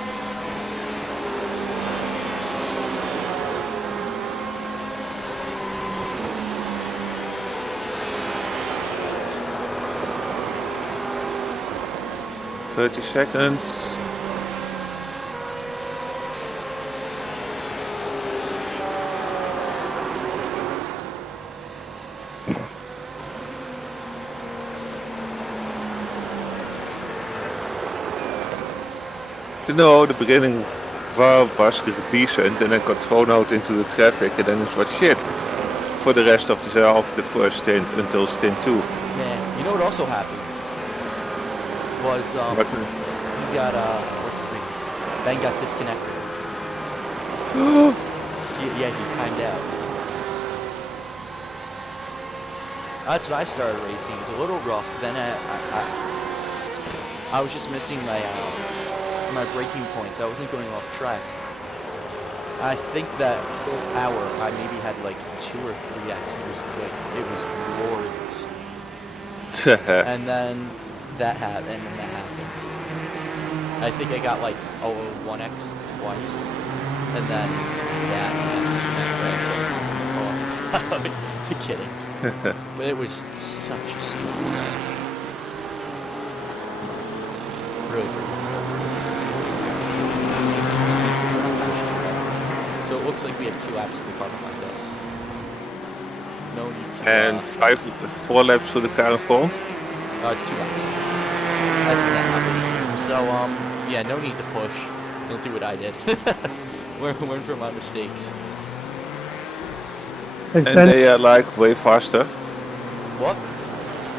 30 seconds. No, the beginning was decent and then got thrown out into the traffic and then it was shit for the rest of the first stint until stint 2. Man, you know what also happened? Was, he got, what's his name? Ben got disconnected. Yeah, he timed out. That's when I started racing. It was a little rough. Then I was just missing my braking points. I wasn't going off track. I think that whole hour I maybe had like 2 or 3x. It was glorious. And then that happened. I think I got like 1x twice, and then that kidding. But it was such a stupid ride. Really cool. So it looks like we have 2 laps to the car behind us. No need to. And 4 laps to the car in front. 2 laps. That's when that happens. So yeah, no need to push. Don't do what I did. Learn from my mistakes. And they are like way faster. What?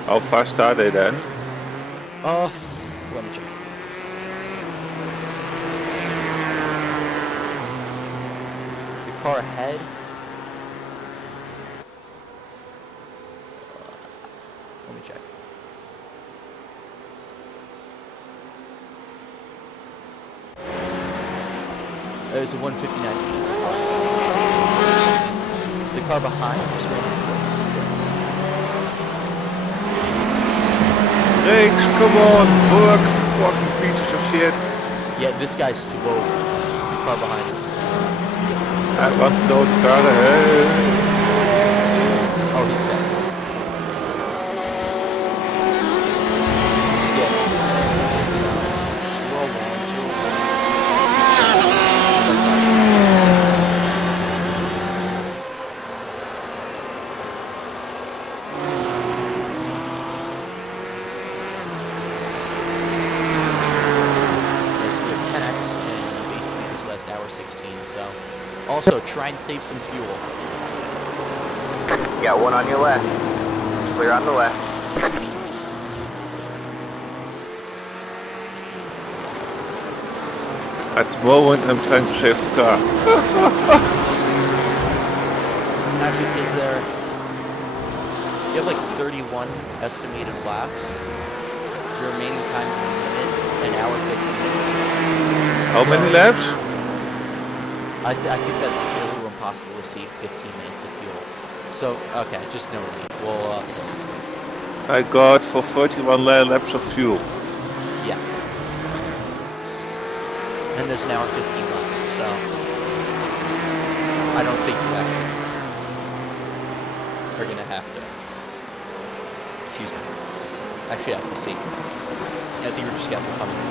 How fast are they then? Let me check. The car ahead. Let me check. There's a 159. The car behind just ran into a 6. Brakes, come on, work, fucking pieces of shit. Yeah, this guy's slow. The car behind us is slow. I want to know the car ahead. Oh, he's fast. Yeah, 201. Also, try and save some fuel. You got 1 on your left. Clear on the left. At the moment, I'm trying to save the car. Actually, is there... You have like 31 estimated laps. Your remaining time's in a minute, an hour 15. How many laps? I think that's a little impossible to save 15 minutes of fuel. So, okay, just know me. We'll, I got for 31 laps of fuel. Yeah. And there's an hour 15 left, so... I don't think you actually are gonna have to... Excuse me. Actually, I have to save. I think we're just gonna have to come in and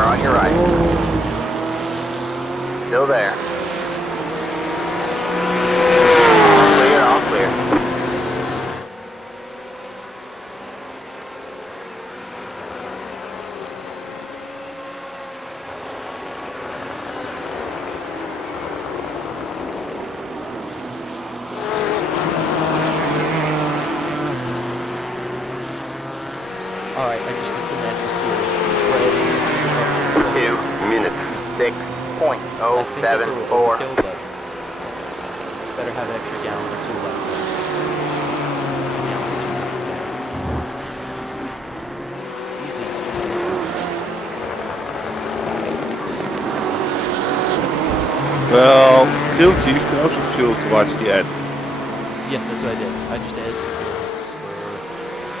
On your right. Still there. All clear. Alright, I just did some accuracy. 2 minutes. 6.074. Better have an extra gallon or 2 left. crew chief can also fuel towards the end. Yeah, that's what I did. I just added some fuel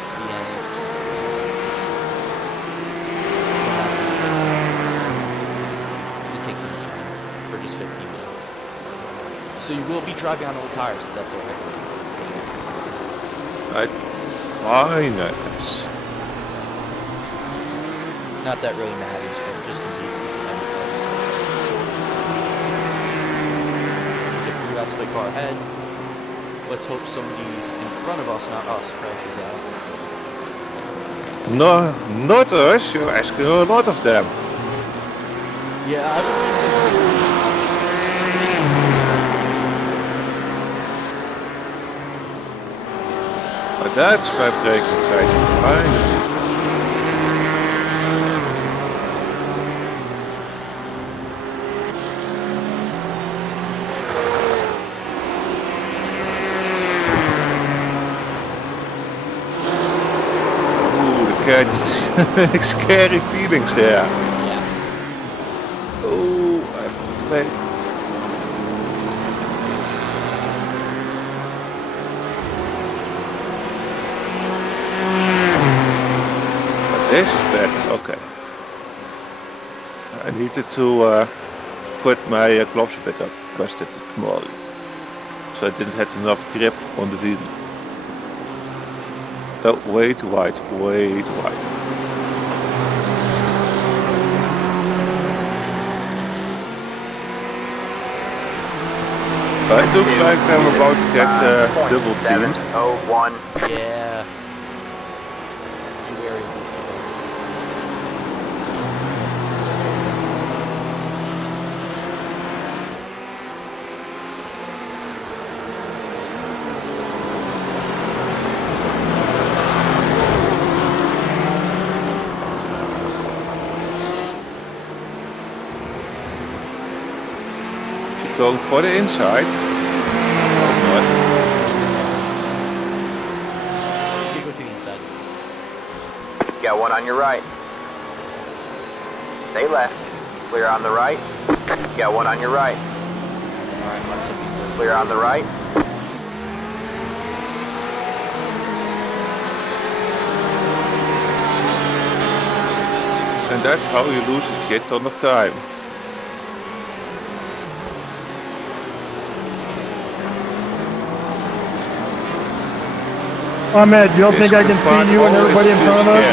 for the end. It's gonna take too much time for just 15 minutes. So you will be driving on old tires, so that's alright. Fine, I guess. Not that really matters, but just in case you have any cars. Because if 3 laps of the car ahead, let's hope somebody in front of us, not us, crashes out. No, not us. You're asking a lot of them. Yeah, I've been listening But that's my braking station. Fine. Scary feelings there. Yeah. Oh, I have wait. But this is better. Okay. I needed to put my gloves a bit up because it did more. So I didn't have enough grip on the wheel. Oh, way too wide, way too wide. It looks like I'm about to get double teamed. 701. Yeah. Be wary of these killers. Going for the inside. You go to the inside. Got one on your right. Stay left. Clear on the right. Got one on your right. Alright, Mark. Clear on the right. And that's how you lose a shit ton of time. Ahmed, you don't think I can see you and everybody in front of us?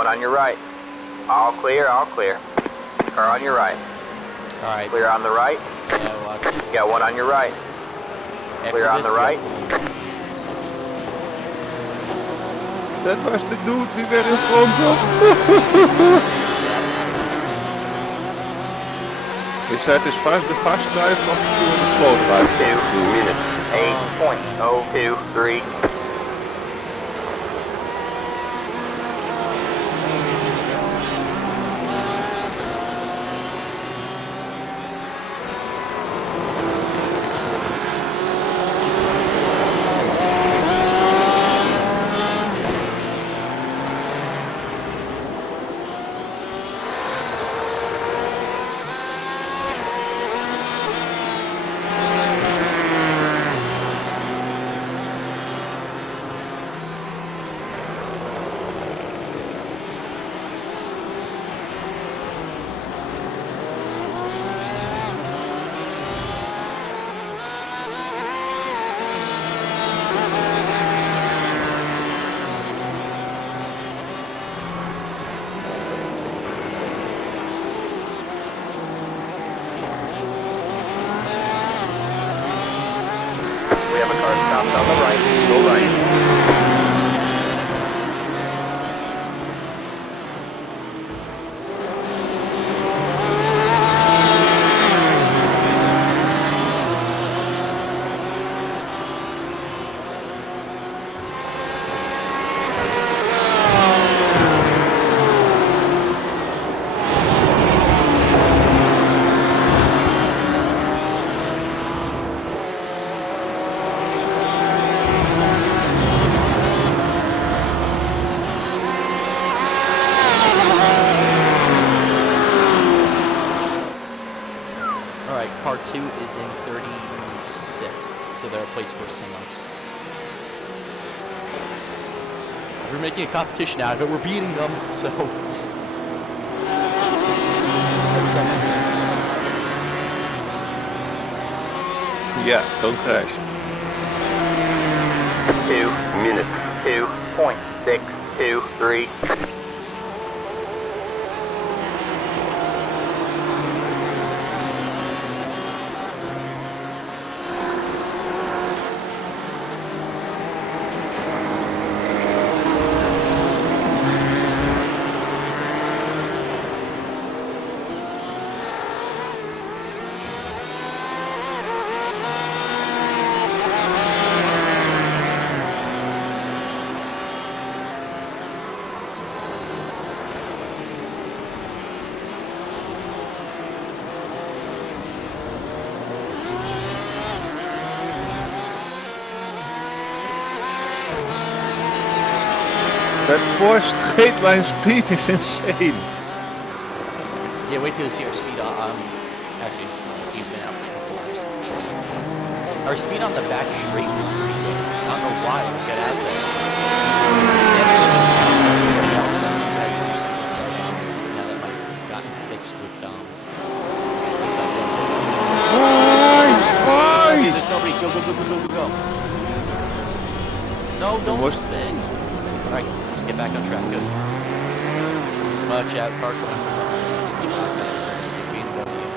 On your right. All clear, all clear. Car on your right. Alright. Clear on the right. Yeah, watch. Got one on your right. Clear on the right. That was the dude we were in front of. Is that as fast the fast drive or the slow drive? 8.023. We have a car stopped on the right. Go right. Alright, car 2 is in 36th, so they're a place worse than us. We're making a competition out of it, we're beating them, so... That's something. Yeah, don't crash. 2 minutes. 2.623. That poor straight line speed is insane. Yeah, wait till you see our speed on, actually, you've been out for a couple laps. Our speed on the back straight was pretty good. I don't know why we got out there. Now that might have gotten fixed with, since I've done it. Why? Okay, there's nobody, go, go, go, go, go, go, go. No, don't spin. Alright, just get back on track, good. Watch out, car coming from behind. He's gonna keep on faster. BMW.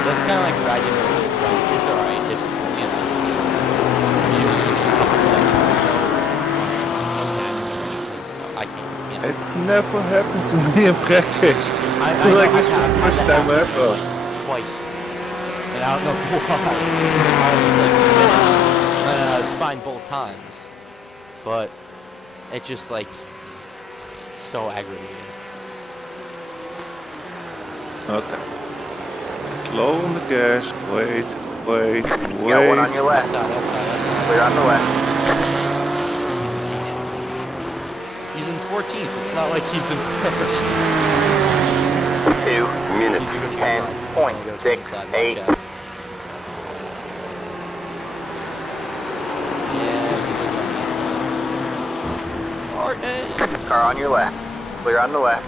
That's kind of like riding laser twice. It's alright. It's, you know, just a couple seconds. No damage or anything, so I can't, you know. It never happened to me in practice. I Like know, this is the first time ever. Like, twice. And I don't know why. I was just like spinning. And I was fine both times. But it just like, it's so aggravating. Okay. Slow on the gas. Wait. You got one on your left. That's out. Clear on the left. He's in 14th. It's not like he's in first. 2 minutes. 10.68. Car on your left. Clear on the left.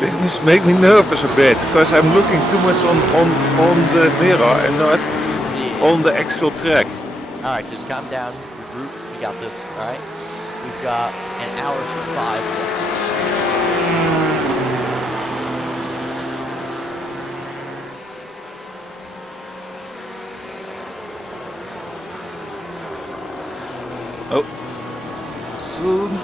This makes me nervous a bit because I'm looking too much on the mirror and not on the actual track. Alright, just calm down. Regroup. We got this. Alright? We've got an hour for 5 left. Oh. Soon.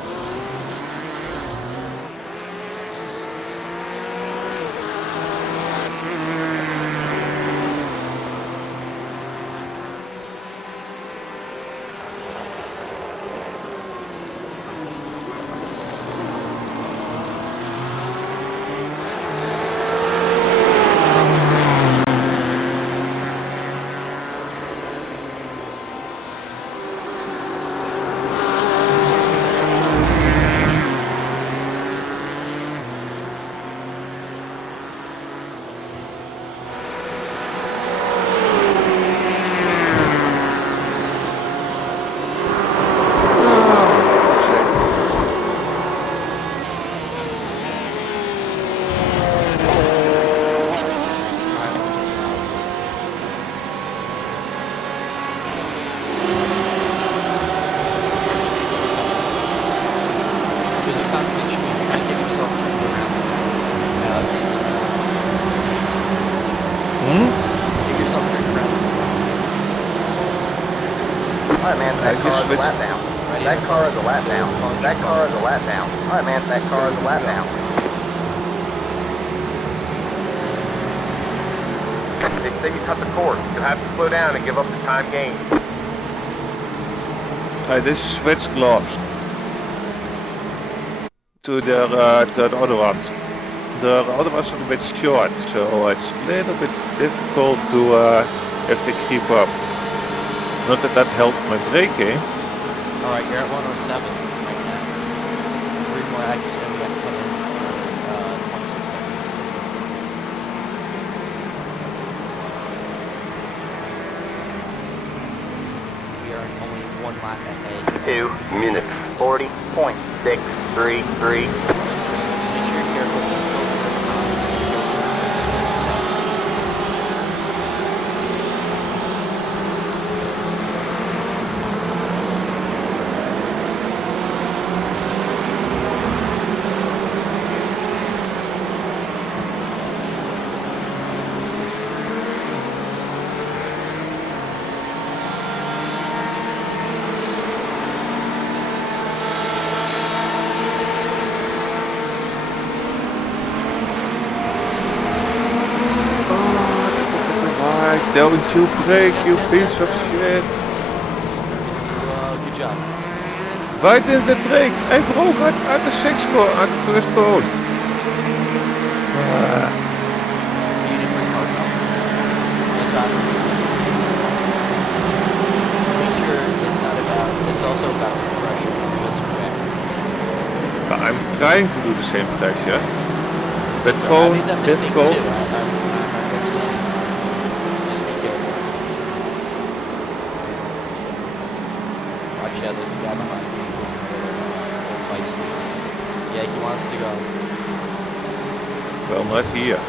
Alright, man, that car is a lap down. That car is a lap down. That car is a lap down. Alright, man, that car is a lap down. They say you cut the cord. You have to slow down and give up the time gain. I just switched gloves to the other ones. The other ones are a bit short, so it's a little bit difficult to if they keep up. Not that that helped my braking. Alright, you're at 107 right now. 3 seconds, and we have to come in for 26 seconds. We are only 1 lap ahead. 2 minutes, 40.633. So make sure you're careful when you go for Why don't you break, you piece of shit? good job. Why didn't it break? I broke at the first cone. You didn't bring hard enough. That's right. Make sure it's not about, it's also about the pressure, just where. I'm trying to do the same pressure. But So I cone, made that mistake difficult. too. I'm saying. Just be careful. Watch out, there's a guy behind you. He's looking a little feisty. Yeah, he wants to go. Well, not here.